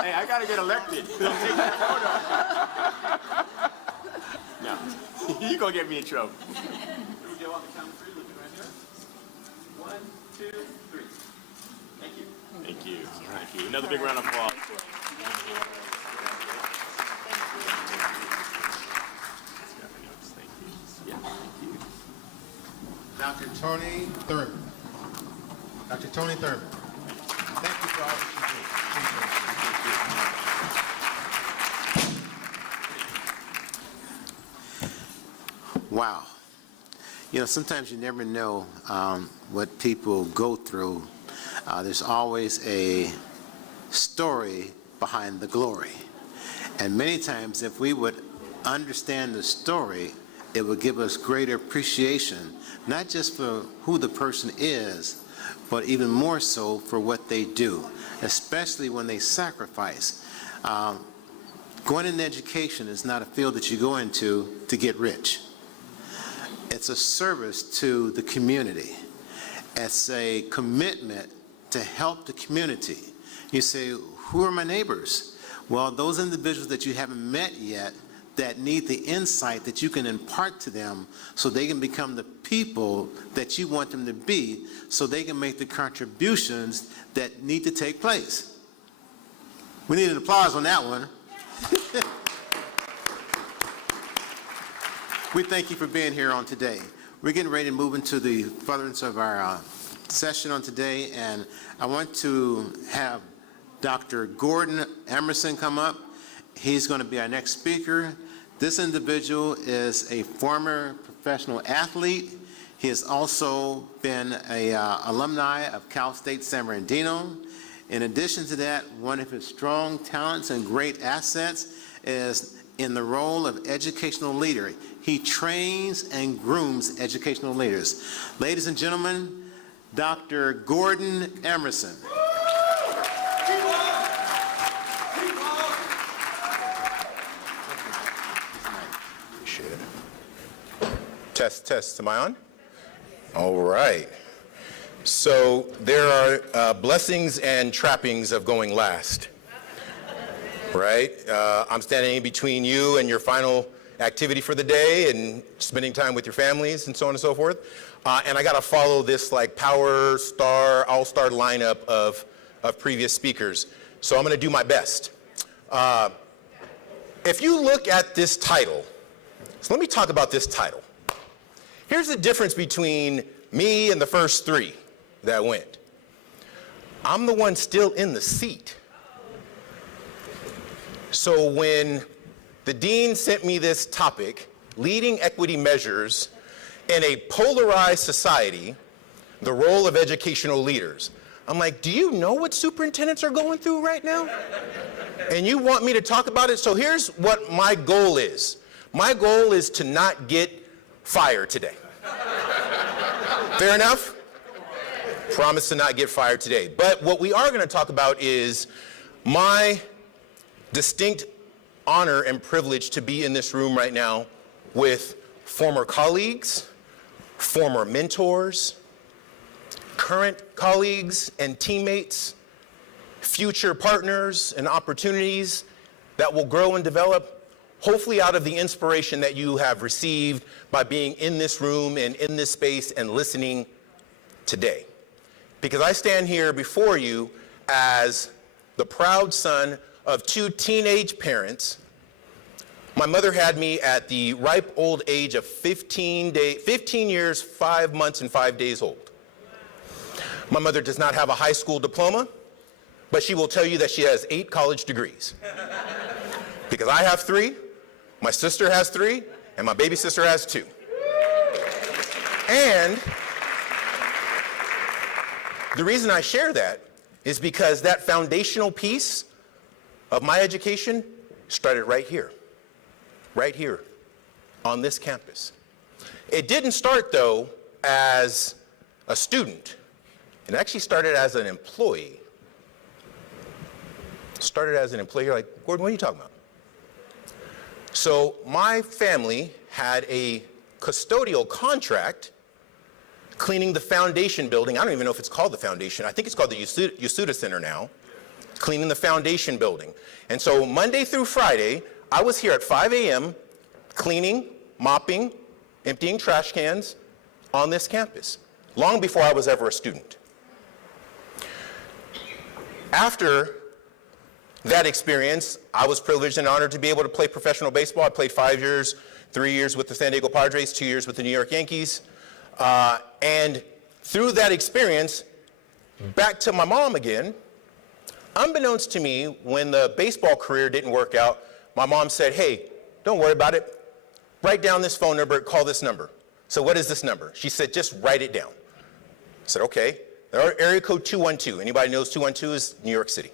Hey, I gotta get elected. They'll take that photo. No, you're gonna get me in trouble. Here we go on the count of three, looking right here. 1, 2, 3. Thank you. Thank you. Thank you. Another big round of applause. Yeah, thank you. Dr. Tony Thurman. Dr. Tony Thurman. Thank you for all that you do. Wow. You know, sometimes you never know what people go through. There's always a story behind the glory. And many times, if we would understand the story, it would give us greater appreciation, not just for who the person is, but even more so for what they do, especially when they sacrifice. Going into education is not a field that you go into to get rich. It's a service to the community. It's a commitment to help the community. You say, who are my neighbors? Well, those individuals that you haven't met yet that need the insight that you can impart to them so they can become the people that you want them to be, so they can make the contributions that need to take place. We need an applause on that one. We thank you for being here on today. We're getting ready to move into the furtherance of our session on today, and I want to have Dr. Gordon Emerson come up. He's going to be our next speaker. This individual is a former professional athlete. He has also been a alumni of Cal State San Bernardino. In addition to that, one of his strong talents and great assets is in the role of educational leader. He trains and grooms educational leaders. Ladies and gentlemen, Dr. Gordon Emerson. Appreciate it. Test. Am I on? All right. So there are blessings and trappings of going last, right? I'm standing in between you and your final activity for the day and spending time with your families and so on and so forth. And I got to follow this like power star, all-star lineup of previous speakers. So I'm going to do my best. If you look at this title, so let me talk about this title. Here's the difference between me and the first three that went. I'm the one still in the seat. So when the dean sent me this topic, leading equity measures in a polarized society, the role of educational leaders, I'm like, do you know what superintendents are going through right now? And you want me to talk about it? So here's what my goal is. My goal is to not get fired today. Fair enough? Promise to not get fired today. But what we are going to talk about is my distinct honor and privilege to be in this room right now with former colleagues, former mentors, current colleagues and teammates, future partners and opportunities that will grow and develop, hopefully out of the inspiration that you have received by being in this room and in this space and listening today. Because I stand here before you as the proud son of two teenage parents. My mother had me at the ripe old age of 15 years, 5 months, and 5 days old. My mother does not have a high school diploma, but she will tell you that she has 8 college degrees. Because I have 3, my sister has 3, and my baby sister has 2. And the reason I share that is because that foundational piece of my education started right here on this campus. It didn't start though as a student. It actually started as an employee. You're like, Gordon, what are you talking about? So my family had a custodial contract cleaning the foundation building. I don't even know if it's called the foundation. I think it's called the Yasuda Center now. Cleaning the foundation building. And so Monday through Friday, I was here at 5 a.m. cleaning, mopping, emptying trash cans on this campus, long before I was ever a student. After that experience, I was privileged and honored to be able to play professional baseball. I played 5 years, 3 years with the San Diego Padres, 2 years with the New York Yankees. And through that experience, back to my mom again, unbeknownst to me, when the baseball career didn't work out, my mom said, hey, don't worry about it. Write down this phone number, call this number. So what is this number? She said, just write it down. I said, okay. Area code 212. Anybody knows 212 is New York City.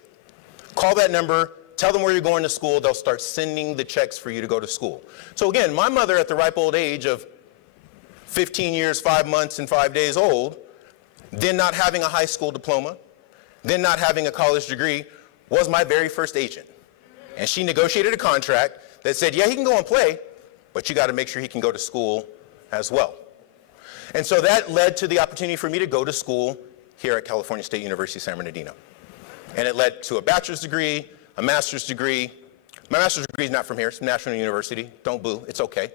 Call that number, tell them where you're going to school, they'll start sending the checks for you to go to school. So again, my mother at the ripe old age of 15 years, 5 months, and 5 days old, then not having a high school diploma, then not having a college degree, was my very first agent. And she negotiated a contract that said, yeah, he can go and play, but you got to make sure he can go to school as well. And so that led to the opportunity for me to go to school here at California State University, San Bernardino. And it led to a bachelor's degree, a master's degree. My master's degree is not from here, it's from National University. Don't boo, it's okay.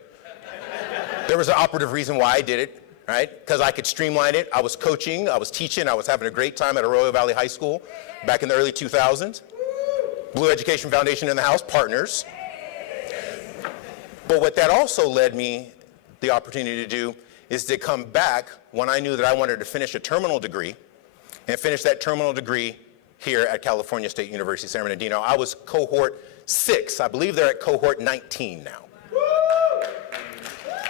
There was an operative reason why I did it, right? Because I could streamline it. I was coaching, I was teaching, I was having a great time at Arroyo Valley High School back in the early 2000s. Blue Education Foundation in the house, partners. But what that also led me the opportunity to do is to come back when I knew that I wanted to finish a terminal degree and finish that terminal degree here at California State University, San Bernardino. I was cohort 6. I believe they're at cohort 19 now.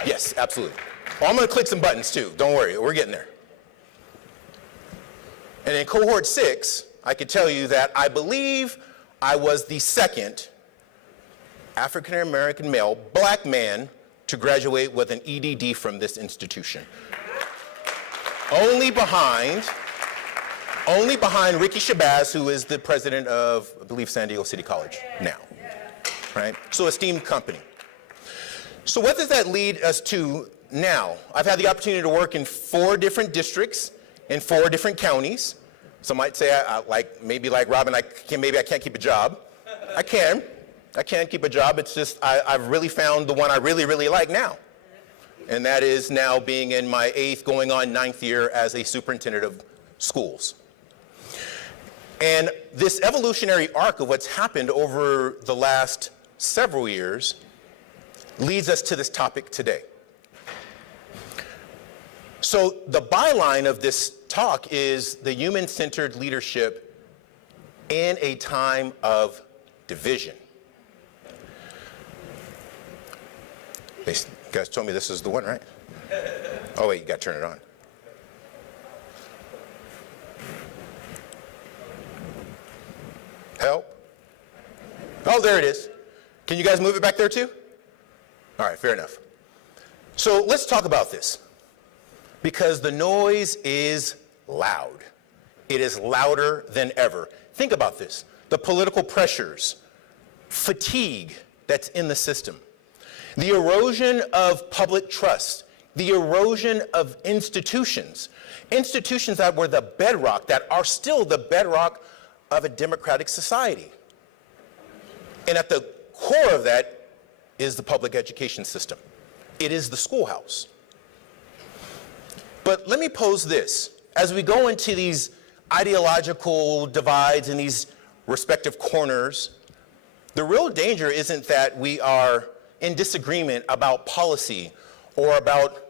Yes, absolutely. Oh, I'm going to click some buttons too. Don't worry, we're getting there. And in cohort 6, I could tell you that I believe I was the second African American male, black man, to graduate with an EDD from this institution. Only behind Ricky Shabazz, who is the president of, I believe, San Diego City College now, right? So esteemed company. So what does that lead us to now? I've had the opportunity to work in 4 different districts in 4 different counties. Some might say, maybe like Robin, maybe I can't keep a job. I can keep a job. It's just I've really found the one I really, really like now. And that is now being in my 8th, going on 9th year as a superintendent of schools. And this evolutionary arc of what's happened over the last several years leads us to this topic today. So the byline of this talk is the human-centered leadership in a time of division. You guys told me this is the one, right? Oh wait, you gotta turn it on. Help. Oh, there it is. Can you guys move it back there too? All right, fair enough. So let's talk about this, because the noise is loud. It is louder than ever. Think about this. The political pressures, fatigue that's in the system, the erosion of public trust, the erosion of institutions that were the bedrock, that are still the bedrock of a democratic society. And at the core of that is the public education system. It is the schoolhouse. But let me pose this. As we go into these ideological divides and these respective corners, the real danger isn't that we are in disagreement about policy or about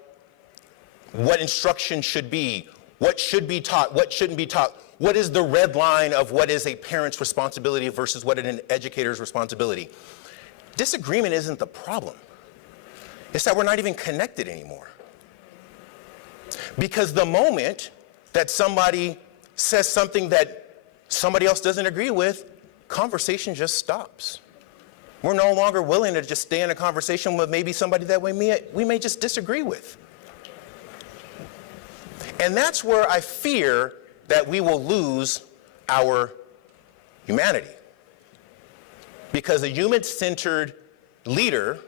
what instruction should be, what should be taught, what shouldn't be taught, what is the red line of what is a parent's responsibility versus what is an educator's responsibility. Disagreement isn't the problem. It's that we're not even connected anymore. Because the moment that somebody says something that somebody else doesn't agree with, conversation just stops. We're no longer willing to just stay in a conversation with maybe somebody that we may just disagree with. And that's where I fear that we will lose our humanity. Because a human-centered leader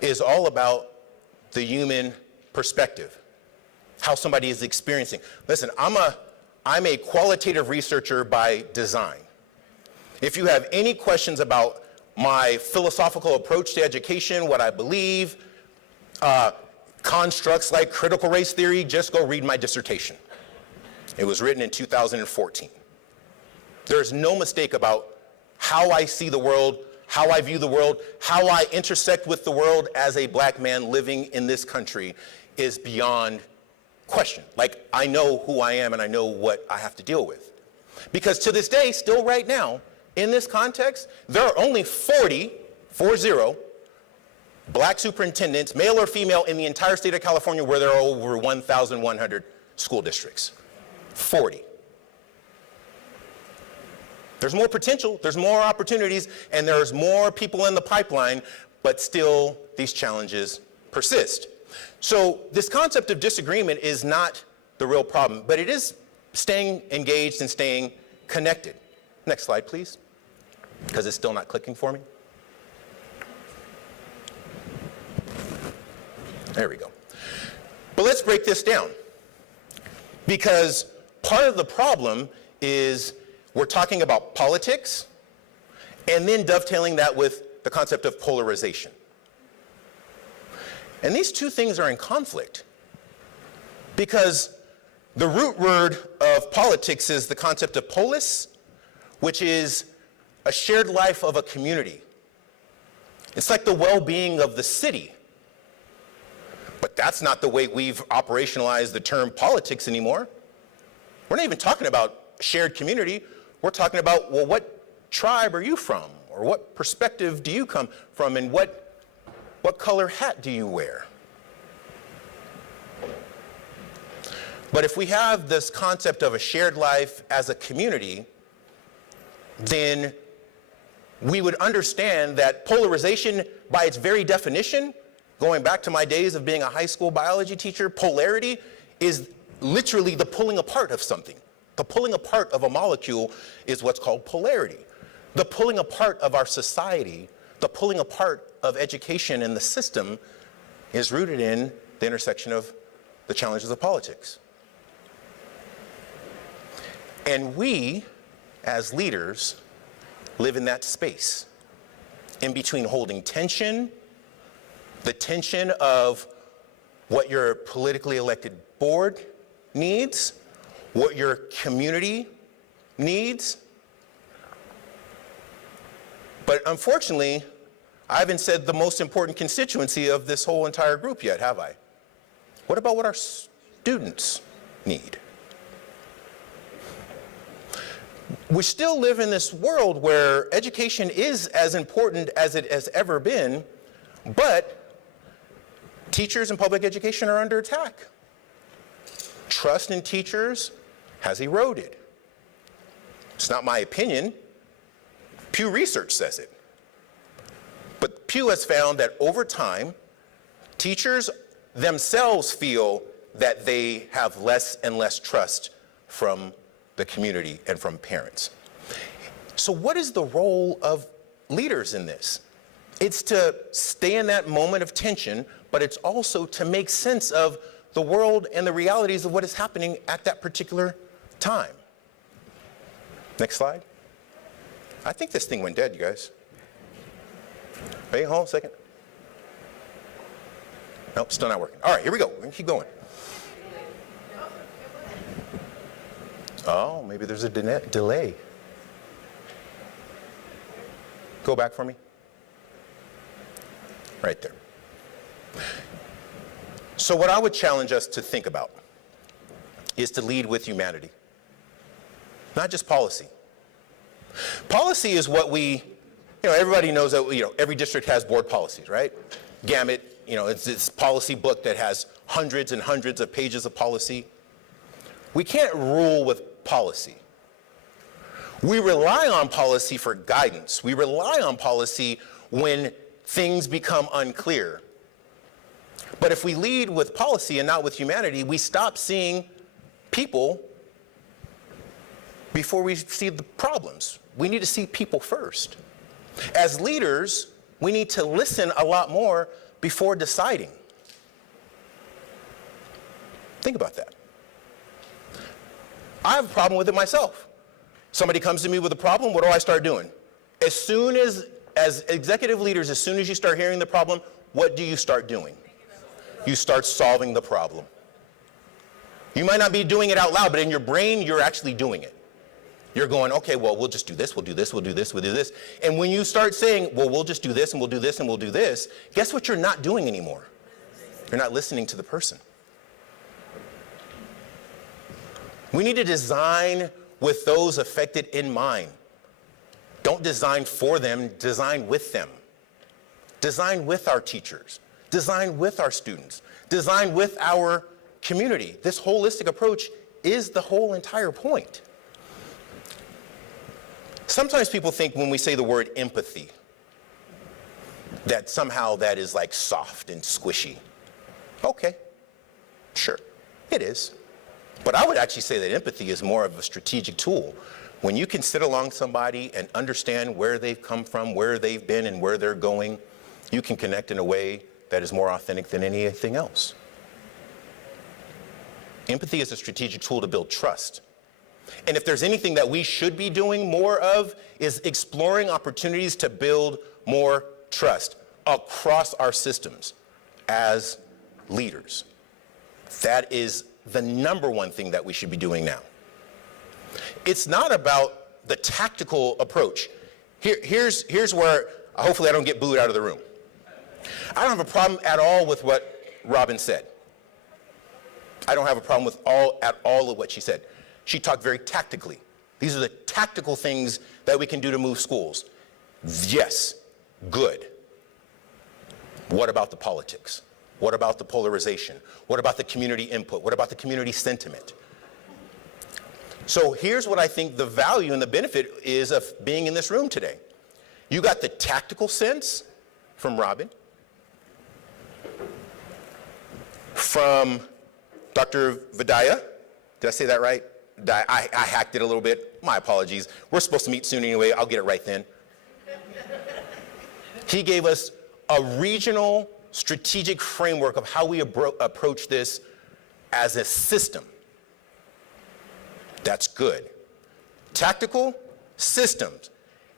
is all about the human perspective, how somebody is experiencing. Listen, I'm a qualitative researcher by design. If you have any questions about my philosophical approach to education, what I believe, constructs like critical race theory, just go read my dissertation. It was written in 2014. There's no mistake about how I see the world, how I view the world, how I intersect with the world as a black man living in this country is beyond question. Like, I know who I am and I know what I have to deal with. Because to this day, still right now, in this context, there are only 40 black superintendents, male or female, in the entire state of California, where there are over 1,100 school districts. 40. There's more potential, there's more opportunities, and there's more people in the pipeline, but still these challenges persist. So this concept of disagreement is not the real problem, but it is staying engaged and staying connected. Next slide, please, because it's still not clicking for me. There we go. But let's break this down, because part of the problem is we're talking about politics and then dovetailing that with the concept of polarization. And these two things are in conflict, because the root word of politics is the concept of polis, which is a shared life of a community. It's like the well-being of the city. But that's not the way we've operationalized the term politics anymore. We're not even talking about shared community. We're talking about, well, what tribe are you from? Or what perspective do you come from? And what color hat do you wear? But if we have this concept of a shared life as a community, then we would understand that polarization, by its very definition, going back to my days of being a high school biology teacher, polarity is literally the pulling apart of something. The pulling apart of a molecule is what's called polarity. The pulling apart of our society, the pulling apart of education and the system is rooted in the intersection of the challenges of politics. And we, as leaders, live in that space, in between holding tension, the tension of what your politically elected board needs, what your community needs. But unfortunately, I haven't said the most important constituency of this whole entire group yet, have I? What about what our students need? We still live in this world where education is as important as it has ever been, but teachers in public education are under attack. Trust in teachers has eroded. It's not my opinion. Pew Research says it. But Pew has found that over time, teachers themselves feel that they have less and less trust from the community and from parents. So what is the role of leaders in this? It's to stay in that moment of tension, but it's also to make sense of the world and the realities of what is happening at that particular time. Next slide. I think this thing went dead, you guys. Wait, hold on a second. Nope, still not working. All right, here we go. We can keep going. Oh, maybe there's a delay. Go back for me. Right there. So what I would challenge us to think about is to lead with humanity, not just policy. Policy is what we, everybody knows that, every district has board policies, right? Gamut, it's this policy book that has hundreds and hundreds of pages of policy. We can't rule with policy. We rely on policy for guidance. We rely on policy when things become unclear. But if we lead with policy and not with humanity, we stop seeing people before we see the problems. We need to see people first. As leaders, we need to listen a lot more before deciding. Think about that. I have a problem with it myself. Somebody comes to me with a problem, what do I start doing? As executive leaders, as soon as you start hearing the problem, what do you start doing? You start solving the problem. You might not be doing it out loud, but in your brain, you're actually doing it. You're going, okay, well, we'll just do this, we'll do this, we'll do this, we'll do this. And when you start saying, well, we'll just do this, and we'll do this, and we'll do this, guess what you're not doing anymore? You're not listening to the person. We need to design with those affected in mind. Don't design for them, design with them. Design with our teachers. Design with our students. Design with our community. This holistic approach is the whole entire point. Sometimes people think when we say the word empathy, that somehow that is like soft and squishy. Okay, sure, it is. But I would actually say that empathy is more of a strategic tool. When you can sit along somebody and understand where they've come from, where they've been, and where they're going, you can connect in a way that is more authentic than anything else. Empathy is a strategic tool to build trust. And if there's anything that we should be doing more of, is exploring opportunities to build more trust across our systems as leaders. That is the number one thing that we should be doing now. It's not about the tactical approach. Here's where hopefully I don't get booed out of the room. I don't have a problem at all with what Robin said. I don't have a problem with at all of what she said. She talked very tactically. These are the tactical things that we can do to move schools. Yes, good. What about the politics? What about the polarization? What about the community input? What about the community sentiment? So here's what I think the value and the benefit is of being in this room today. You got the tactical sense from Robin, from Dr. Vidya. Did I say that right? I hacked it a little bit. My apologies. We're supposed to meet soon anyway. I'll get it right then. He gave us a regional strategic framework of how we approach this as a system. That's good. Tactical, systems.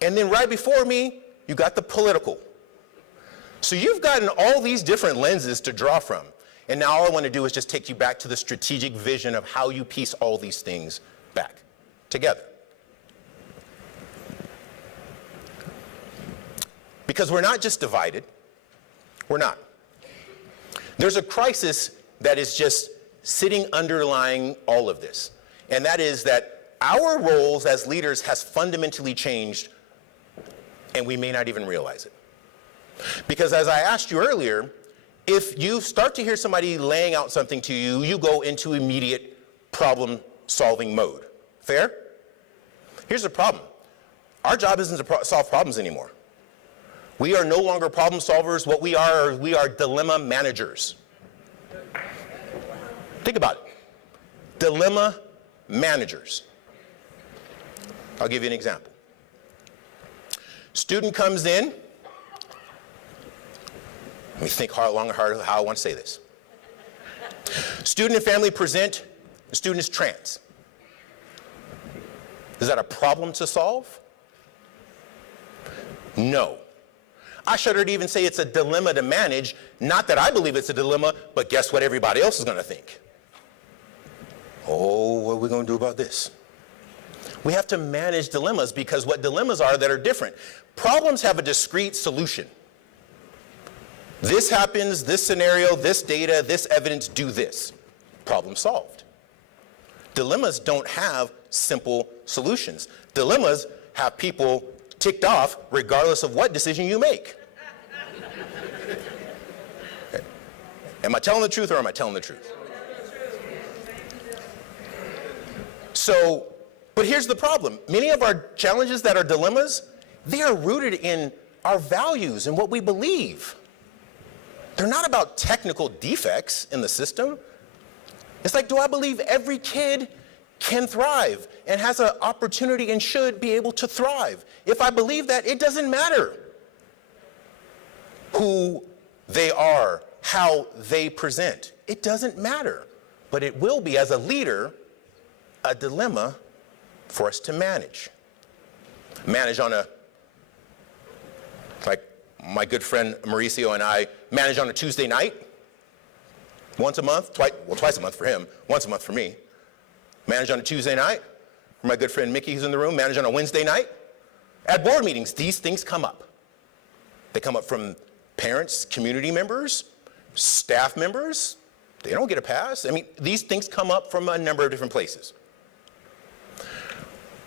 And then right before me, you got the political. So you've gotten all these different lenses to draw from. And now all I want to do is just take you back to the strategic vision of how you piece all these things back together. Because we're not just divided. We're not. There's a crisis that is just sitting underlying all of this. And that is that our roles as leaders has fundamentally changed, and we may not even realize it. Because as I asked you earlier, if you start to hear somebody laying out something to you, you go into immediate problem-solving mode. Fair? Here's the problem. Our job isn't to solve problems anymore. We are no longer problem solvers. What we are dilemma managers. Think about it. Dilemma managers. I'll give you an example. Student comes in. Let me think long and hard how I want to say this. Student and family present. The student is trans. Is that a problem to solve? No. I shudder to even say it's a dilemma to manage. Not that I believe it's a dilemma, but guess what everybody else is going to think? Oh, what are we going to do about this? We have to manage dilemmas because what dilemmas are that are different. Problems have a discrete solution. This happens, this scenario, this data, this evidence, do this. Problem solved. Dilemmas don't have simple solutions. Dilemmas have people ticked off regardless of what decision you make. Am I telling the truth or am I telling the truth? So, but here's the problem. Many of our challenges that are dilemmas, they are rooted in our values and what we believe. They're not about technical defects in the system. It's like, do I believe every kid can thrive and has an opportunity and should be able to thrive? If I believe that, it doesn't matter who they are, how they present. It doesn't matter. But it will be, as a leader, a dilemma for us to manage. Manage on a, like my good friend Mauricio and I manage on a Tuesday night, once a month, twice a month for him, once a month for me. Manage on a Tuesday night. For my good friend Mickey who's in the room, manage on a Wednesday night. At board meetings, these things come up. They come up from parents, community members, staff members. They don't get a pass. I mean, these things come up from a number of different places.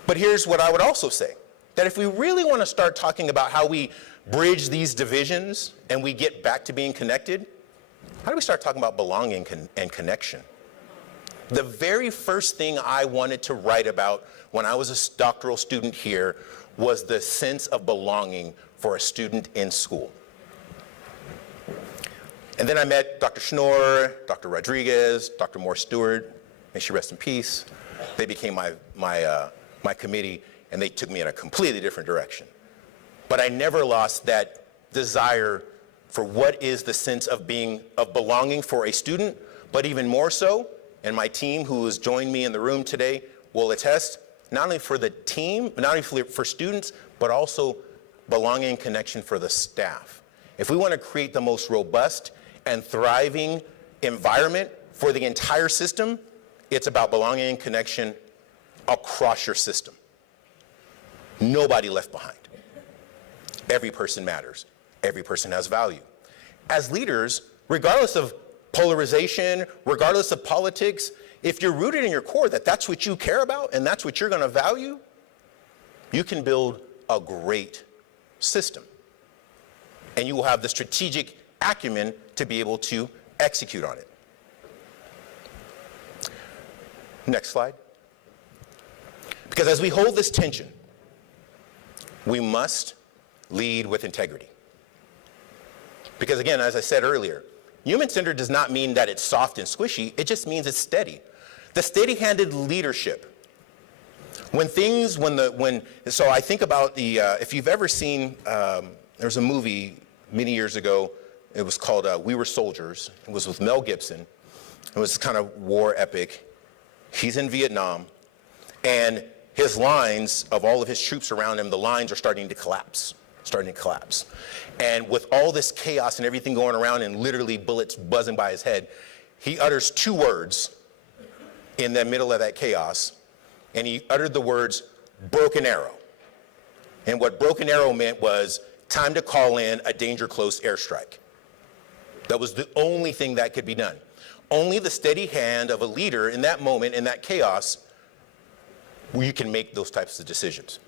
But here's what I would also say, that if we really want to start talking about how we bridge these divisions and we get back to being connected, how do we start talking about belonging and connection? The very first thing I wanted to write about when I was a doctoral student here was the sense of belonging for a student in school. And then I met Dr. Schnorr, Dr. Rodriguez, Dr. Moore Stewart, may she rest in peace. They became my committee, and they took me in a completely different direction. But I never lost that desire for what is the sense of belonging for a student, but even more so, and my team who has joined me in the room today will attest, not only for the team, not only for students, but also belonging and connection for the staff. If we want to create the most robust and thriving environment for the entire system, it's about belonging and connection across your system. Nobody left behind. Every person matters. Every person has value. As leaders, regardless of polarization, regardless of politics, if you're rooted in your core that that's what you care about and that's what you're going to value, you can build a great system. And you will have the strategic acumen to be able to execute on it. Next slide. Because as we hold this tension, we must lead with integrity. Because again, as I said earlier, human-centered does not mean that it's soft and squishy, it just means it's steady. The steady-handed leadership. So I think about if you've ever seen, there's a movie many years ago, it was called We Were Soldiers. It was with Mel Gibson. It was kind of war epic. He's in Vietnam, and his lines of all of his troops around him, the lines are starting to collapse. And with all this chaos and everything going around and literally bullets buzzing by his head, he utters 2 words in the middle of that chaos, and he uttered the words, broken arrow. And what broken arrow meant was time to call in a danger close airstrike. That was the only thing that could be done. Only the steady hand of a leader in that moment, in that chaos, where you can make those types of decisions.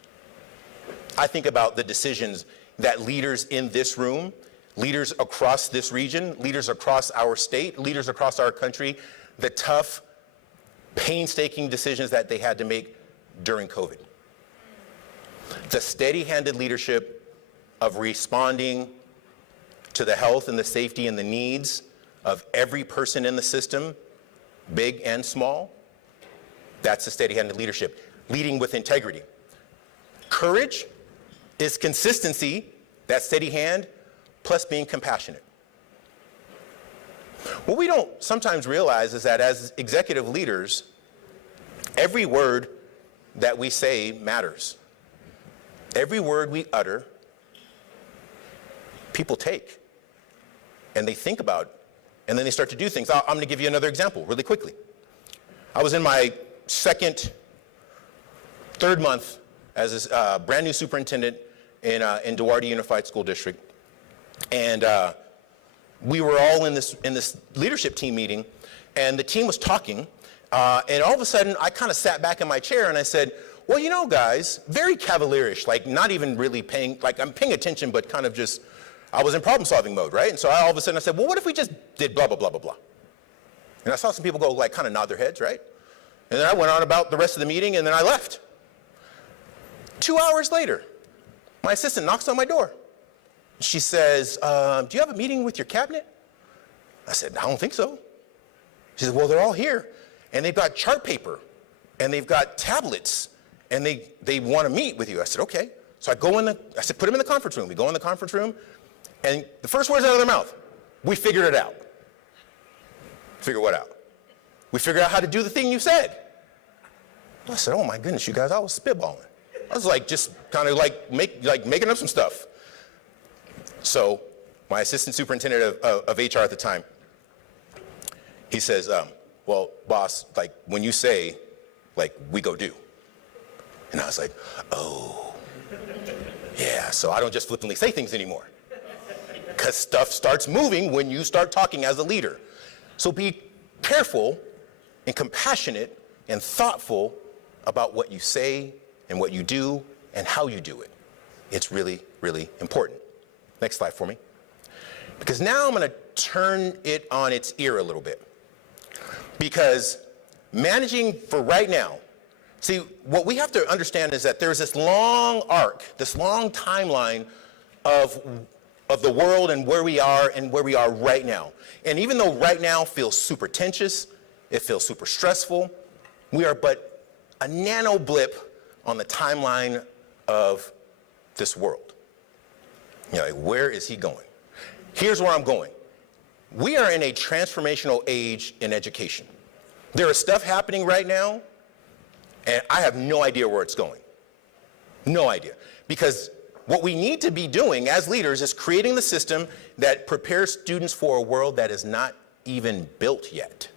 I think about the decisions that leaders in this room, leaders across this region, leaders across our state, leaders across our country, the tough, painstaking decisions that they had to make during COVID. The steady-handed leadership of responding to the health and the safety and the needs of every person in the system, big and small, that's the steady-handed leadership. Leading with integrity. Courage is consistency, that steady hand, plus being compassionate. What we don't sometimes realize is that as executive leaders, every word that we say matters. Every word we utter, people take, and they think about, and then they start to do things. I'm going to give you another example really quickly. I was in my third month as a brand new superintendent in Duarte Unified School District, and we were all in this leadership team meeting, and the team was talking, and all of a sudden I kind of sat back in my chair and I said, well, you know, guys, very cavalierish, like not even really paying, like I'm paying attention, but kind of just, I was in problem solving mode, right? And so all of a sudden I said, well, what if we just did blah, blah, blah, blah, blah? And I saw some people go like kind of nod their heads, right? And then I went on about the rest of the meeting, and then I left. 2 hours later, my assistant knocks on my door. She says, do you have a meeting with your cabinet? I said, I don't think so. She said, well, they're all here, and they've got chart paper, and they've got tablets, and they want to meet with you. I said, okay. So I said, put them in the conference room. We go in the conference room, and the first words out of their mouth, we figured it out. Figure what out? We figured out how to do the thing you said. I said, oh my goodness, you guys, I was spitballing. I was like, just kind of like making up some stuff. So my assistant superintendent of HR at the time, he says, well, boss, like when you say, like, we go do. And I was like, oh, yeah, so I don't just flippantly say things anymore. Because stuff starts moving when you start talking as a leader. So be careful and compassionate and thoughtful about what you say and what you do and how you do it. It's really, really important. Next slide for me. Because now I'm going to turn it on its ear a little bit. Because managing for right now, see, what we have to understand is that there's this long arc, this long timeline of the world and where we are right now. And even though right now feels super tense, it feels super stressful, we are but a nano blip on the timeline of this world. You know, like, where is he going? Here's where I'm going. We are in a transformational age in education. There is stuff happening right now, and I have no idea where it's going. No idea. Because what we need to be doing as leaders is creating the system that prepares students for a world that is not even built yet.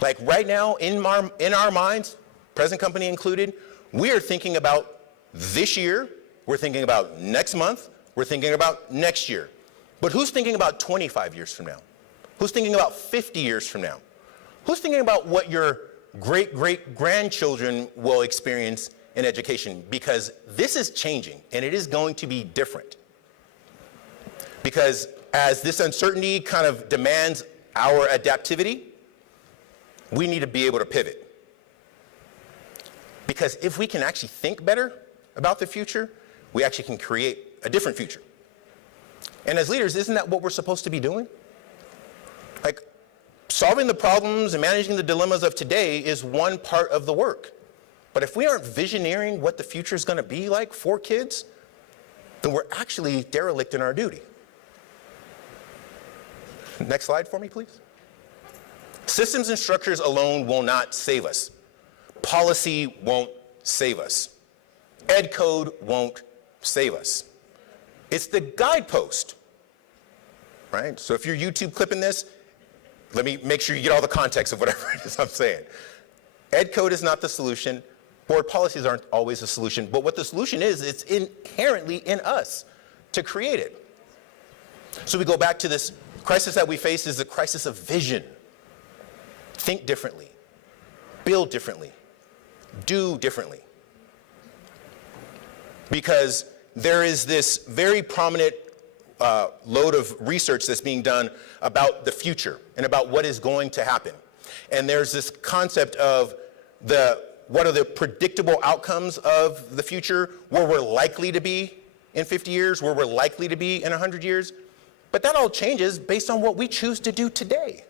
Like right now, in our minds, present company included, we are thinking about this year, we're thinking about next month, we're thinking about next year. But who's thinking about 25 years from now? Who's thinking about 50 years from now? Who's thinking about what your great-great-grandchildren will experience in education? Because this is changing, and it is going to be different. Because as this uncertainty kind of demands our adaptivity, we need to be able to pivot. Because if we can actually think better about the future, we actually can create a different future. And as leaders, isn't that what we're supposed to be doing? Like, solving the problems and managing the dilemmas of today is one part of the work. But if we aren't visioneering what the future is going to be like for kids, then we're actually derelict in our duty. Next slide for me, please. Systems and structures alone will not save us. Policy won't save us. Ed code won't save us. It's the guidepost, right? So if you're YouTube clipping this, let me make sure you get all the context of whatever it is I'm saying. Ed code is not the solution. Board policies aren't always the solution. But what the solution is, it's inherently in us to create it. So we go back to this crisis that we face is the crisis of vision. Think differently. Build differently. Do differently. Because there is this very prominent load of research that's being done about the future and about what is going to happen. And there's this concept of what are the predictable outcomes of the future, where we're likely to be in 50 years, where we're likely to be in 100 years. But that all changes based on what we choose to do today.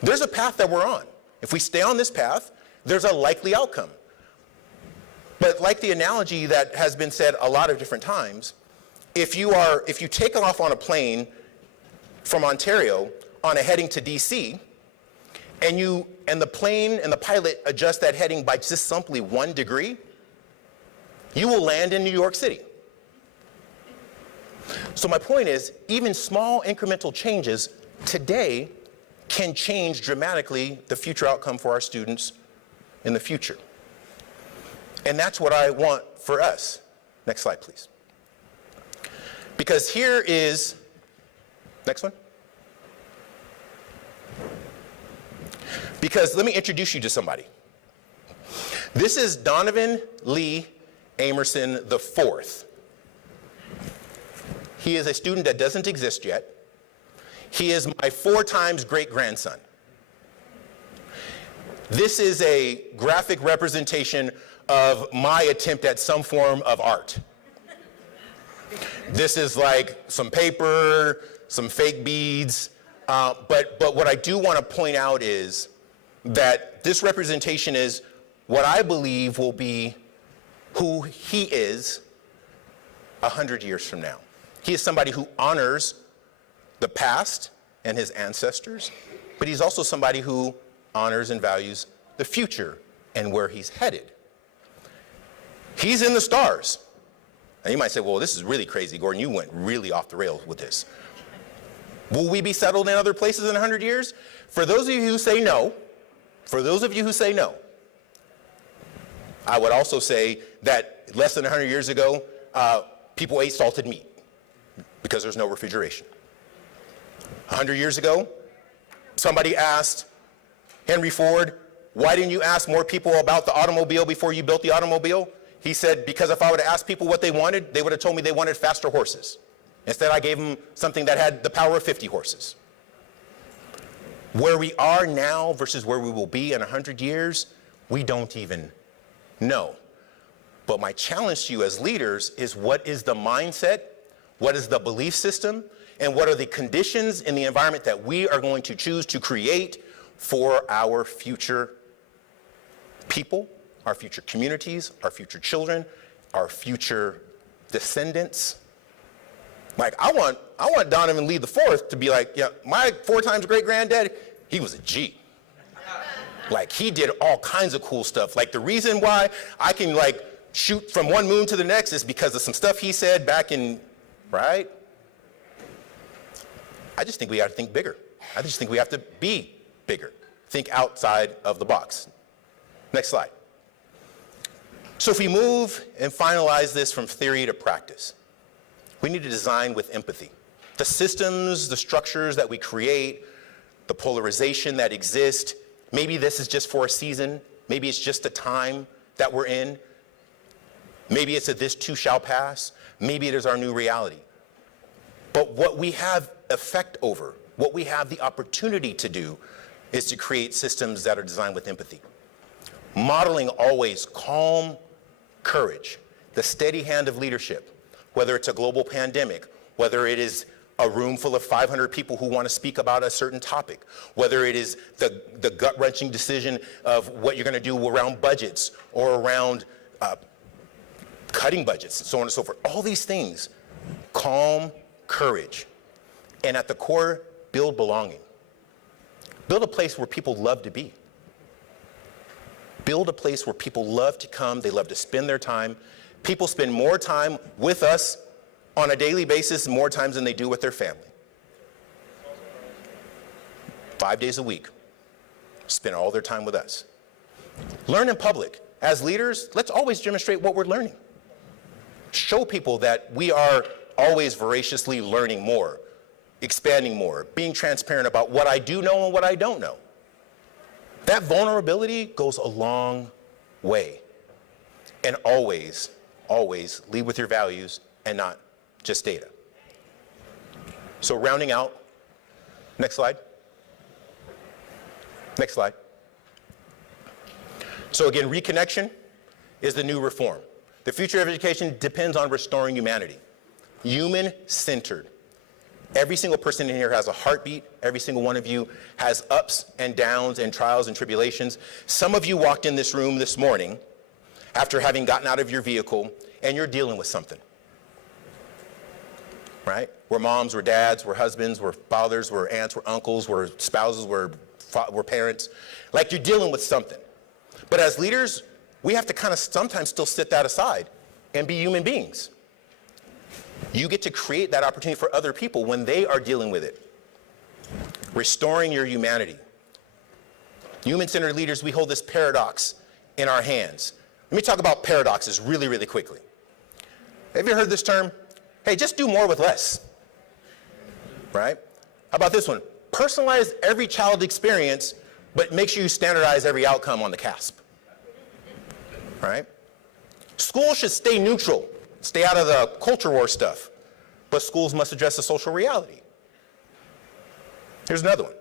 There's a path that we're on. If we stay on this path, there's a likely outcome. But like the analogy that has been said a lot of different times, if you take off on a plane from Ontario on a heading to DC, and the plane and the pilot adjust that heading by just simply 1 degree, you will land in New York City. So my point is, even small incremental changes today can change dramatically the future outcome for our students in the future. And that's what I want for us. Next slide, please. Because here is, next one. Because let me introduce you to somebody. This is Donovan Lee Amerson IV. He is a student that doesn't exist yet. He is my 4 times great-grandson. This is a graphic representation of my attempt at some form of art. This is like some paper, some fake beads, but what I do want to point out is that this representation is what I believe will be who he is 100 years from now. He is somebody who honors the past and his ancestors, but he's also somebody who honors and values the future and where he's headed. He's in the stars. And you might say, well, this is really crazy, Gordon. You went really off the rails with this. Will we be settled in other places in 100 years? For those of you who say no, I would also say that less than 100 years ago, people ate salted meat because there's no refrigeration. 100 years ago, somebody asked Henry Ford, why didn't you ask more people about the automobile before you built the automobile? He said, because if I would have asked people what they wanted, they would have told me they wanted faster horses. Instead, I gave them something that had the power of 50 horses. Where we are now versus where we will be in 100 years, we don't even know. But my challenge to you as leaders is, what is the mindset, what is the belief system, and what are the conditions in the environment that we are going to choose to create for our future people, our future communities, our future children, our future descendants. Like, I want Donovan Lee IV to be like, yeah, my 4 times great-granddad, he was a G. Like, he did all kinds of cool stuff. Like, the reason why I can, like, shoot from one moon to the next is because of some stuff he said back in, right? I just think we have to think bigger. I just think we have to be bigger. Think outside of the box. Next slide. So if we move and finalize this from theory to practice, we need to design with empathy. The systems, the structures that we create, the polarization that exists, maybe this is just for a season, maybe it's just a time that we're in, maybe it's a this too shall pass, maybe it is our new reality. But what we have effect over, what we have the opportunity to do, is to create systems that are designed with empathy. Modeling always calm courage, the steady hand of leadership, whether it's a global pandemic, whether it is a room full of 500 people who want to speak about a certain topic, whether it is the gut-wrenching decision of what you're going to do around budgets or around cutting budgets, so on and so forth. All these things, calm courage. And at the core, build belonging. Build a place where people love to be. Build a place where people love to come, they love to spend their time. People spend more time with us on a daily basis, more times than they do with their family. 5 days a week, spend all their time with us. Learn in public. As leaders, let's always demonstrate what we're learning. Show people that we are always voraciously learning more, expanding more, being transparent about what I do know and what I don't know. That vulnerability goes a long way. And always, always lead with your values and not just data. So rounding out, next slide. Next slide. So again, reconnection is the new reform. The future of education depends on restoring humanity. Human-centered. Every single person in here has a heartbeat. Every single one of you has ups and downs and trials and tribulations. Some of you walked in this room this morning after having gotten out of your vehicle and you're dealing with something. Right? We're moms, we're dads, we're husbands, we're fathers, we're aunts, we're uncles, we're spouses, we're parents. Like you're dealing with something. But as leaders, we have to kind of sometimes still sit that aside and be human beings. You get to create that opportunity for other people when they are dealing with it. Restoring your humanity. Human-centered leaders, we hold this paradox in our hands. Let me talk about paradoxes really, really quickly. Have you heard this term? Hey, just do more with less. Right? How about this one? Personalize every child experience, but make sure you standardize every outcome on the CASP. Right? Schools should stay neutral, stay out of the culture war stuff, but schools must address the social reality. Here's another one.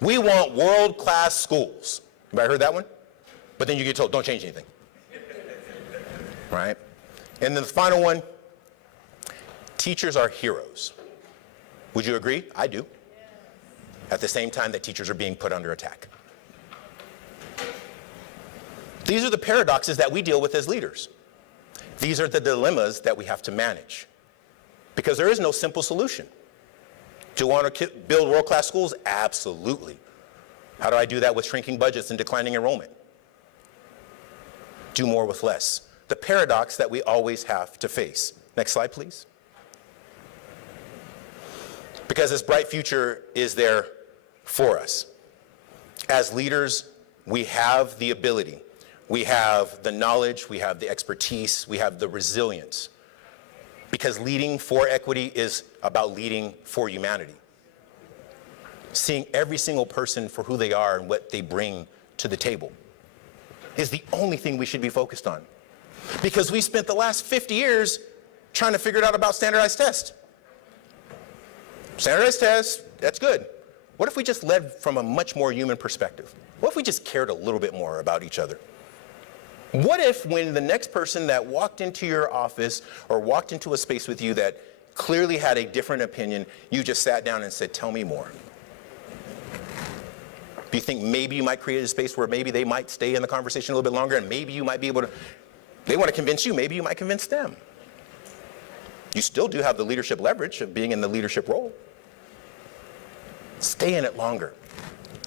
We want world-class schools. Anybody heard that one? But then you get told, don't change anything. Right? And then the final one, teachers are heroes. Would you agree? I do. At the same time that teachers are being put under attack. These are the paradoxes that we deal with as leaders. These are the dilemmas that we have to manage. Because there is no simple solution. Do you want to build world-class schools? Absolutely. How do I do that with shrinking budgets and declining enrollment? Do more with less. The paradox that we always have to face. Next slide, please. Because this bright future is there for us. As leaders, we have the ability, we have the knowledge, we have the expertise, we have the resilience. Because leading for equity is about leading for humanity. Seeing every single person for who they are and what they bring to the table is the only thing we should be focused on. Because we spent the last 50 years trying to figure it out about standardized tests. Standardized tests, that's good. What if we just led from a much more human perspective? What if we just cared a little bit more about each other? What if when the next person that walked into your office or walked into a space with you that clearly had a different opinion, you just sat down and said, tell me more? Do you think maybe you might create a space where maybe they might stay in the conversation a little bit longer and maybe you might be able to, they want to convince you, maybe you might convince them. You still do have the leadership leverage of being in the leadership role. Stay in it longer.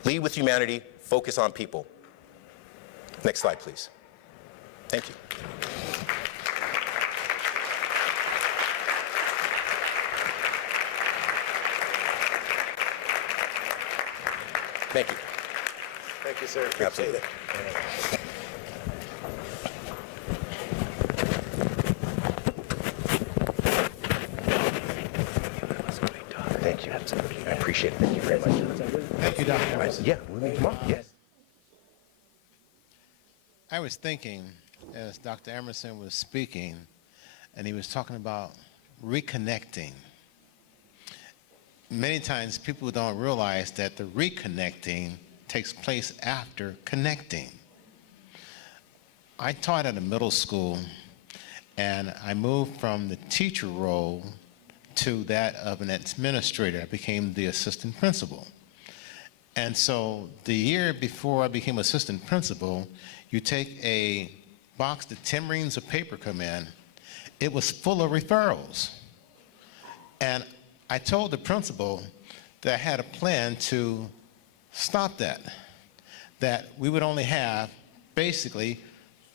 Lead with humanity, focus on people. Next slide, please. Thank you. Thank you. Thank you, sir. Absolutely. Thank you. Absolutely. I appreciate it. Thank you very much. Thank you, Dr. Yeah, come on. Yes. I was thinking as Dr. Emerson was speaking, and he was talking about reconnecting. many times people don't realize that the reconnecting takes place after connecting. I taught at a middle school, and I moved from the teacher role to that of an administrator. I became the assistant principal. And so the year before I became assistant principal, you take a box, the 10 reams of paper come in, it was full of referrals. And I told the principal that I had a plan to stop that we would only have basically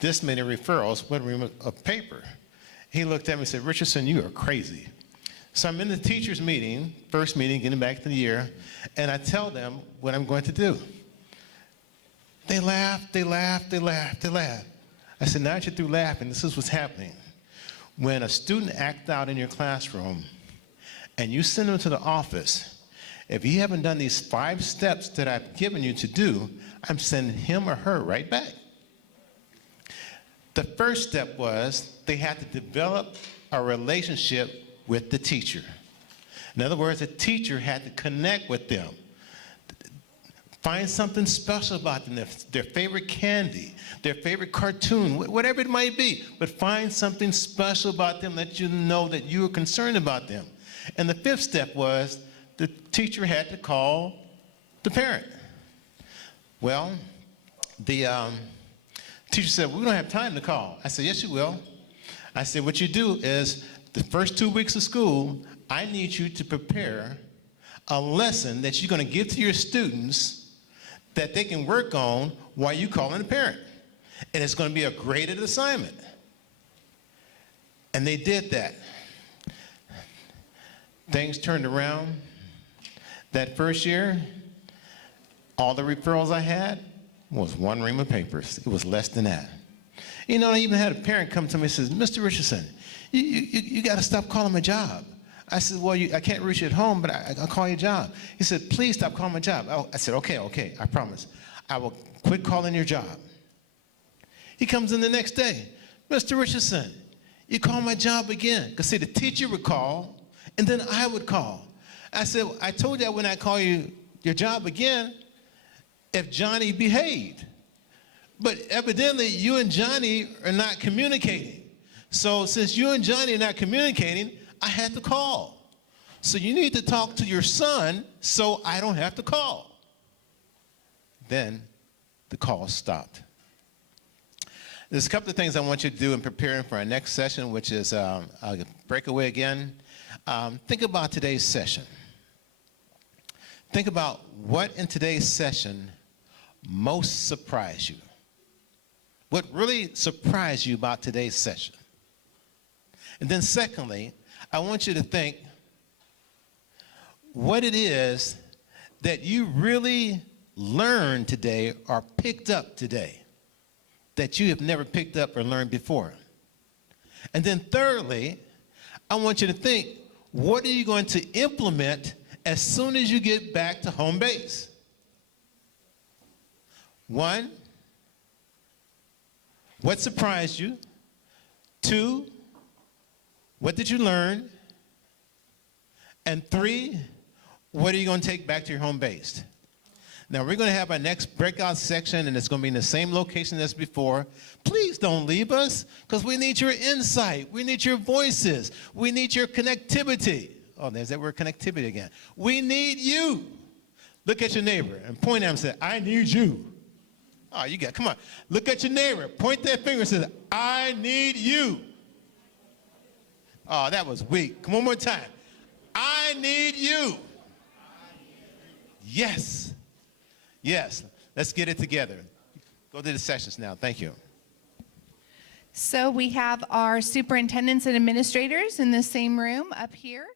this many referrals, 1 ream of paper. He looked at me and said, "Richardson, you are crazy." So I'm in the teachers' meeting, first meeting, getting back to the year, and I tell them what I'm going to do. They laughed, they laughed, they laughed, they laughed. I said, now that you're through laughing, this is what's happening. When a student acts out in your classroom and you send them to the office, if you haven't done these 5 steps that I've given you to do, I'm sending him or her right back. The first step was they had to develop a relationship with the teacher. In other words, the teacher had to connect with them. Find something special about them, their favorite candy, their favorite cartoon, whatever it might be, but find something special about them that you know that you are concerned about them. And the 5th step was the teacher had to call the parent. Well, the teacher said, "We don't have time to call." I said, "Yes, you will." I said, "What you do is the first 2 weeks of school, I need you to prepare a lesson that you're going to give to your students that they can work on while you calling the parent. And it's going to be a graded assignment." And they did that. Things turned around. That first year, all the referrals I had was 1 ream of papers. It was less than that. You know, I even had a parent come to me and says, "Mr. Richardson, you got to stop calling my job." I said, "Well, I can't reach you at home, but I'll call your job." He said, "Please stop calling my job." I said, okay, I promise. I will quit calling your job. He comes in the next day, "Mr. Richardson, you call my job again." Because see, the teacher would call, and then I would call. I said, "I told you I would not call you your job again if Johnny behaved. But evidently, you and Johnny are not communicating. So since you and Johnny are not communicating, I had to call. So you need to talk to your son so I don't have to call." Then the call stopped. There's a couple of things I want you to do in preparing for our next session, which is a breakaway again. Think about today's session. Think about what in today's session most surprised you. What really surprised you about today's session? And then secondly, I want you to think what it is that you really learned today or picked up today that you have never picked up or learned before. And then thirdly, I want you to think, what are you going to implement as soon as you get back to home base? 1, what surprised you? 2, what did you learn? And 3, what are you going to take back to your home base? Now, we're going to have our next breakout section, and it's going to be in the same location as before. Please don't leave us, because we need your insight. We need your voices. We need your connectivity. Oh, there's that word connectivity again. We need you. Look at your neighbor and point at him and say, "I need you." Oh, you got, come on. Look at your neighbor. Point that finger and say, "I need you." Oh, that was weak. Come on, one more time. I need you. Yes. Yes. Let's get it together. Go to the sessions now. Thank you. So we have our superintendents and administrators in the same room up here.